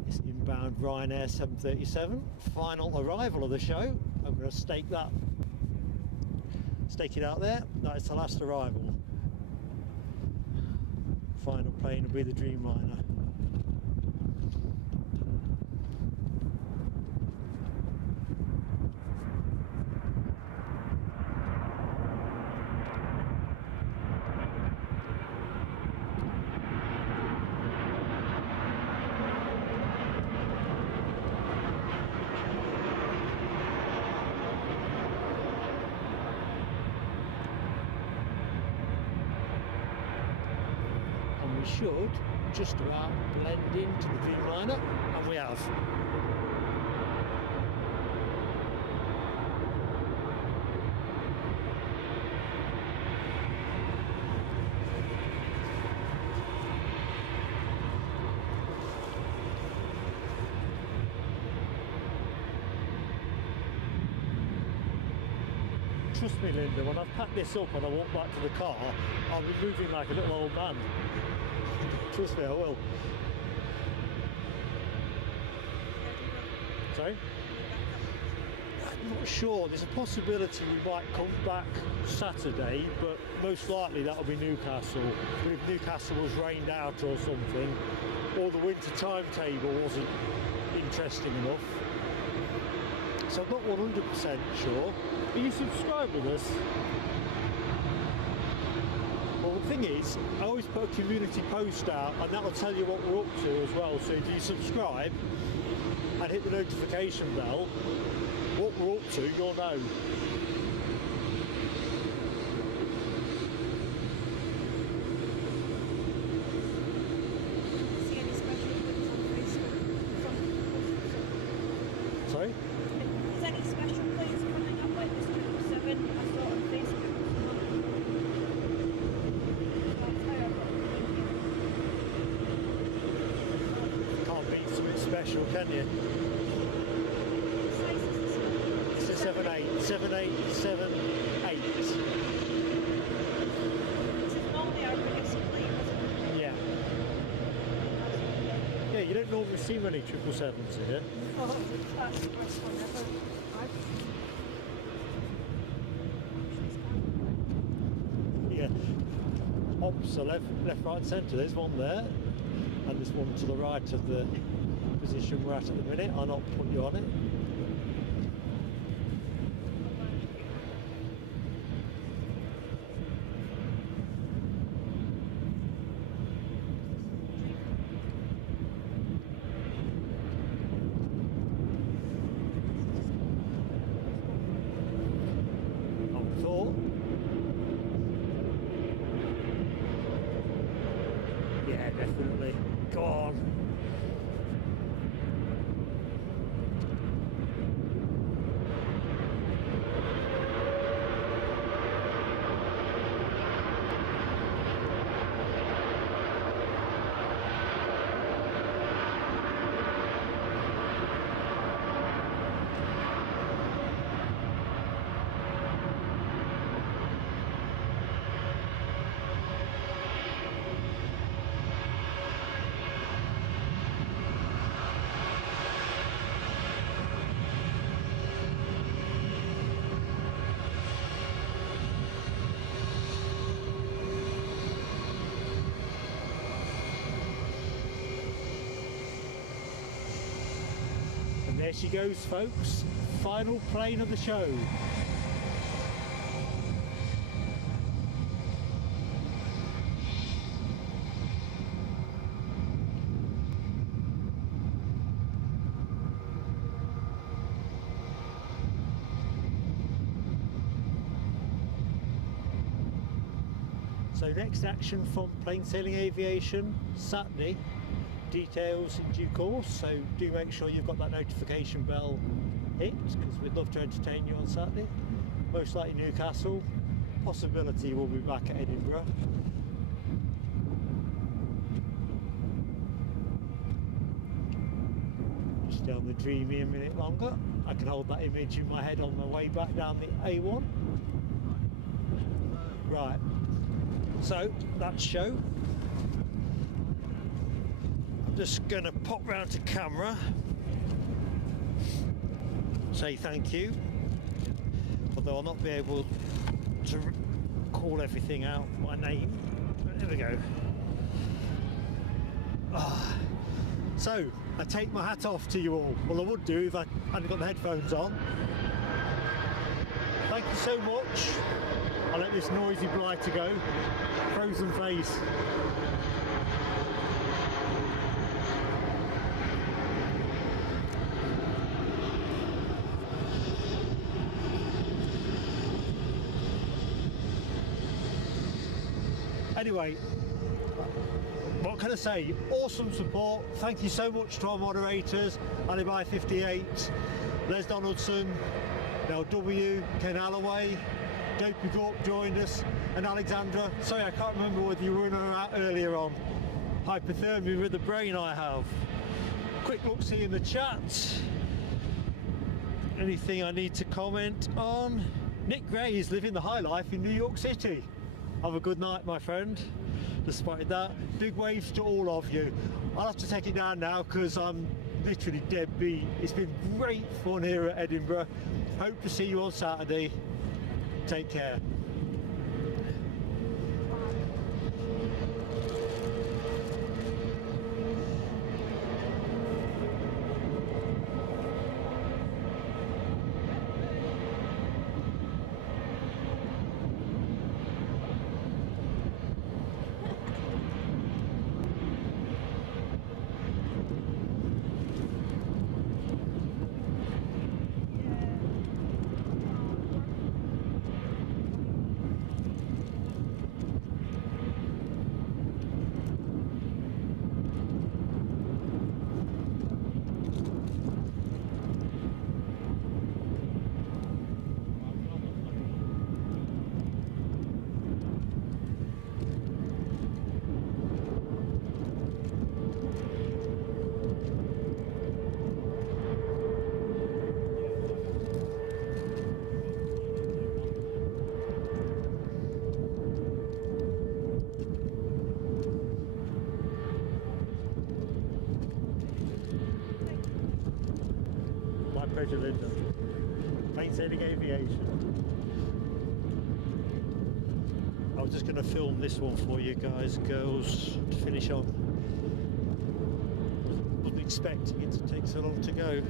It's inbound Ryanair 737, final arrival of the show. I'm going to stake it out there. That is the last arrival. Final plane will be the Dreamliner. Should just about blend into the Dreamliner, and we have. trust me, Linda, when I've packed this up and I walk back to the car, I'll be moving like a little old man. Trust me, I will. Sorry? I'm not sure. There's a possibility we might come back Saturday, but most likely that'll be Newcastle. If Newcastle was rained out or something, or the winter timetable wasn't interesting enough. So I'm not 100% sure. Are you subscribed with us? Well, the thing is, I always put a community post out, and that'll tell you what we're up to as well. So if you subscribe and hit the notification bell, what we're up to, you'll know. See any special things on Facebook? Sorry? Is any special things coming up like this 777 I saw on Facebook? Can't beat something special, can you? It's a 78, 7878. This is normally our biggest plane, isn't it? Yeah. Yeah, you don't normally see many 777s here. Oh, that's the best one ever. Yeah. Ops are left, right, and centre. There's one there, and there's one to the right of the position we're at the minute. I'll not put you on it. Yeah, definitely. Go on. There she goes, folks. Final plane of the show. So next action from Plain Sailing Aviation, Saturday. Details in due course, so do make sure you've got that notification bell hit, because we'd love to entertain you on Saturday. Most likely Newcastle, possibility we'll be back at Edinburgh. Just stay on the Dreamy a minute longer. I can hold that image in my head on my way back down the A1. Right, so that's show. Just gonna pop round to camera, say thank you, although I'll not be able to call everything out by name. But there we go. So I take my hat off to you all. Well, I would do if I hadn't got the headphones on. Thank you so much. I'll let this noisy blighter go. Frozen face. Anyway, what can I say? Awesome support. Thank you so much to our moderators, Alibi58, Les Donaldson, Mel W, Ken Alloway, Dopey Gorp joined us, and Alexandra. Sorry, I can't remember whether you were in or out earlier on. Hypothermia with the brain I have. Quick look see in the chat. Anything I need to comment on? Nick Gray is living the high life in New York City. Have a good night, my friend. Despite that, big waves to all of you. I'll have to take it down now because I'm literally dead beat. It's been great fun here at Edinburgh. Hope to see you on Saturday. Take care. Pleasure, Linda. Thanks, Aviation. I was just going to film this one for you guys, girls, to finish on. Wasn't expecting it to take so long to go.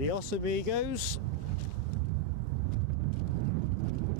Adios, amigos.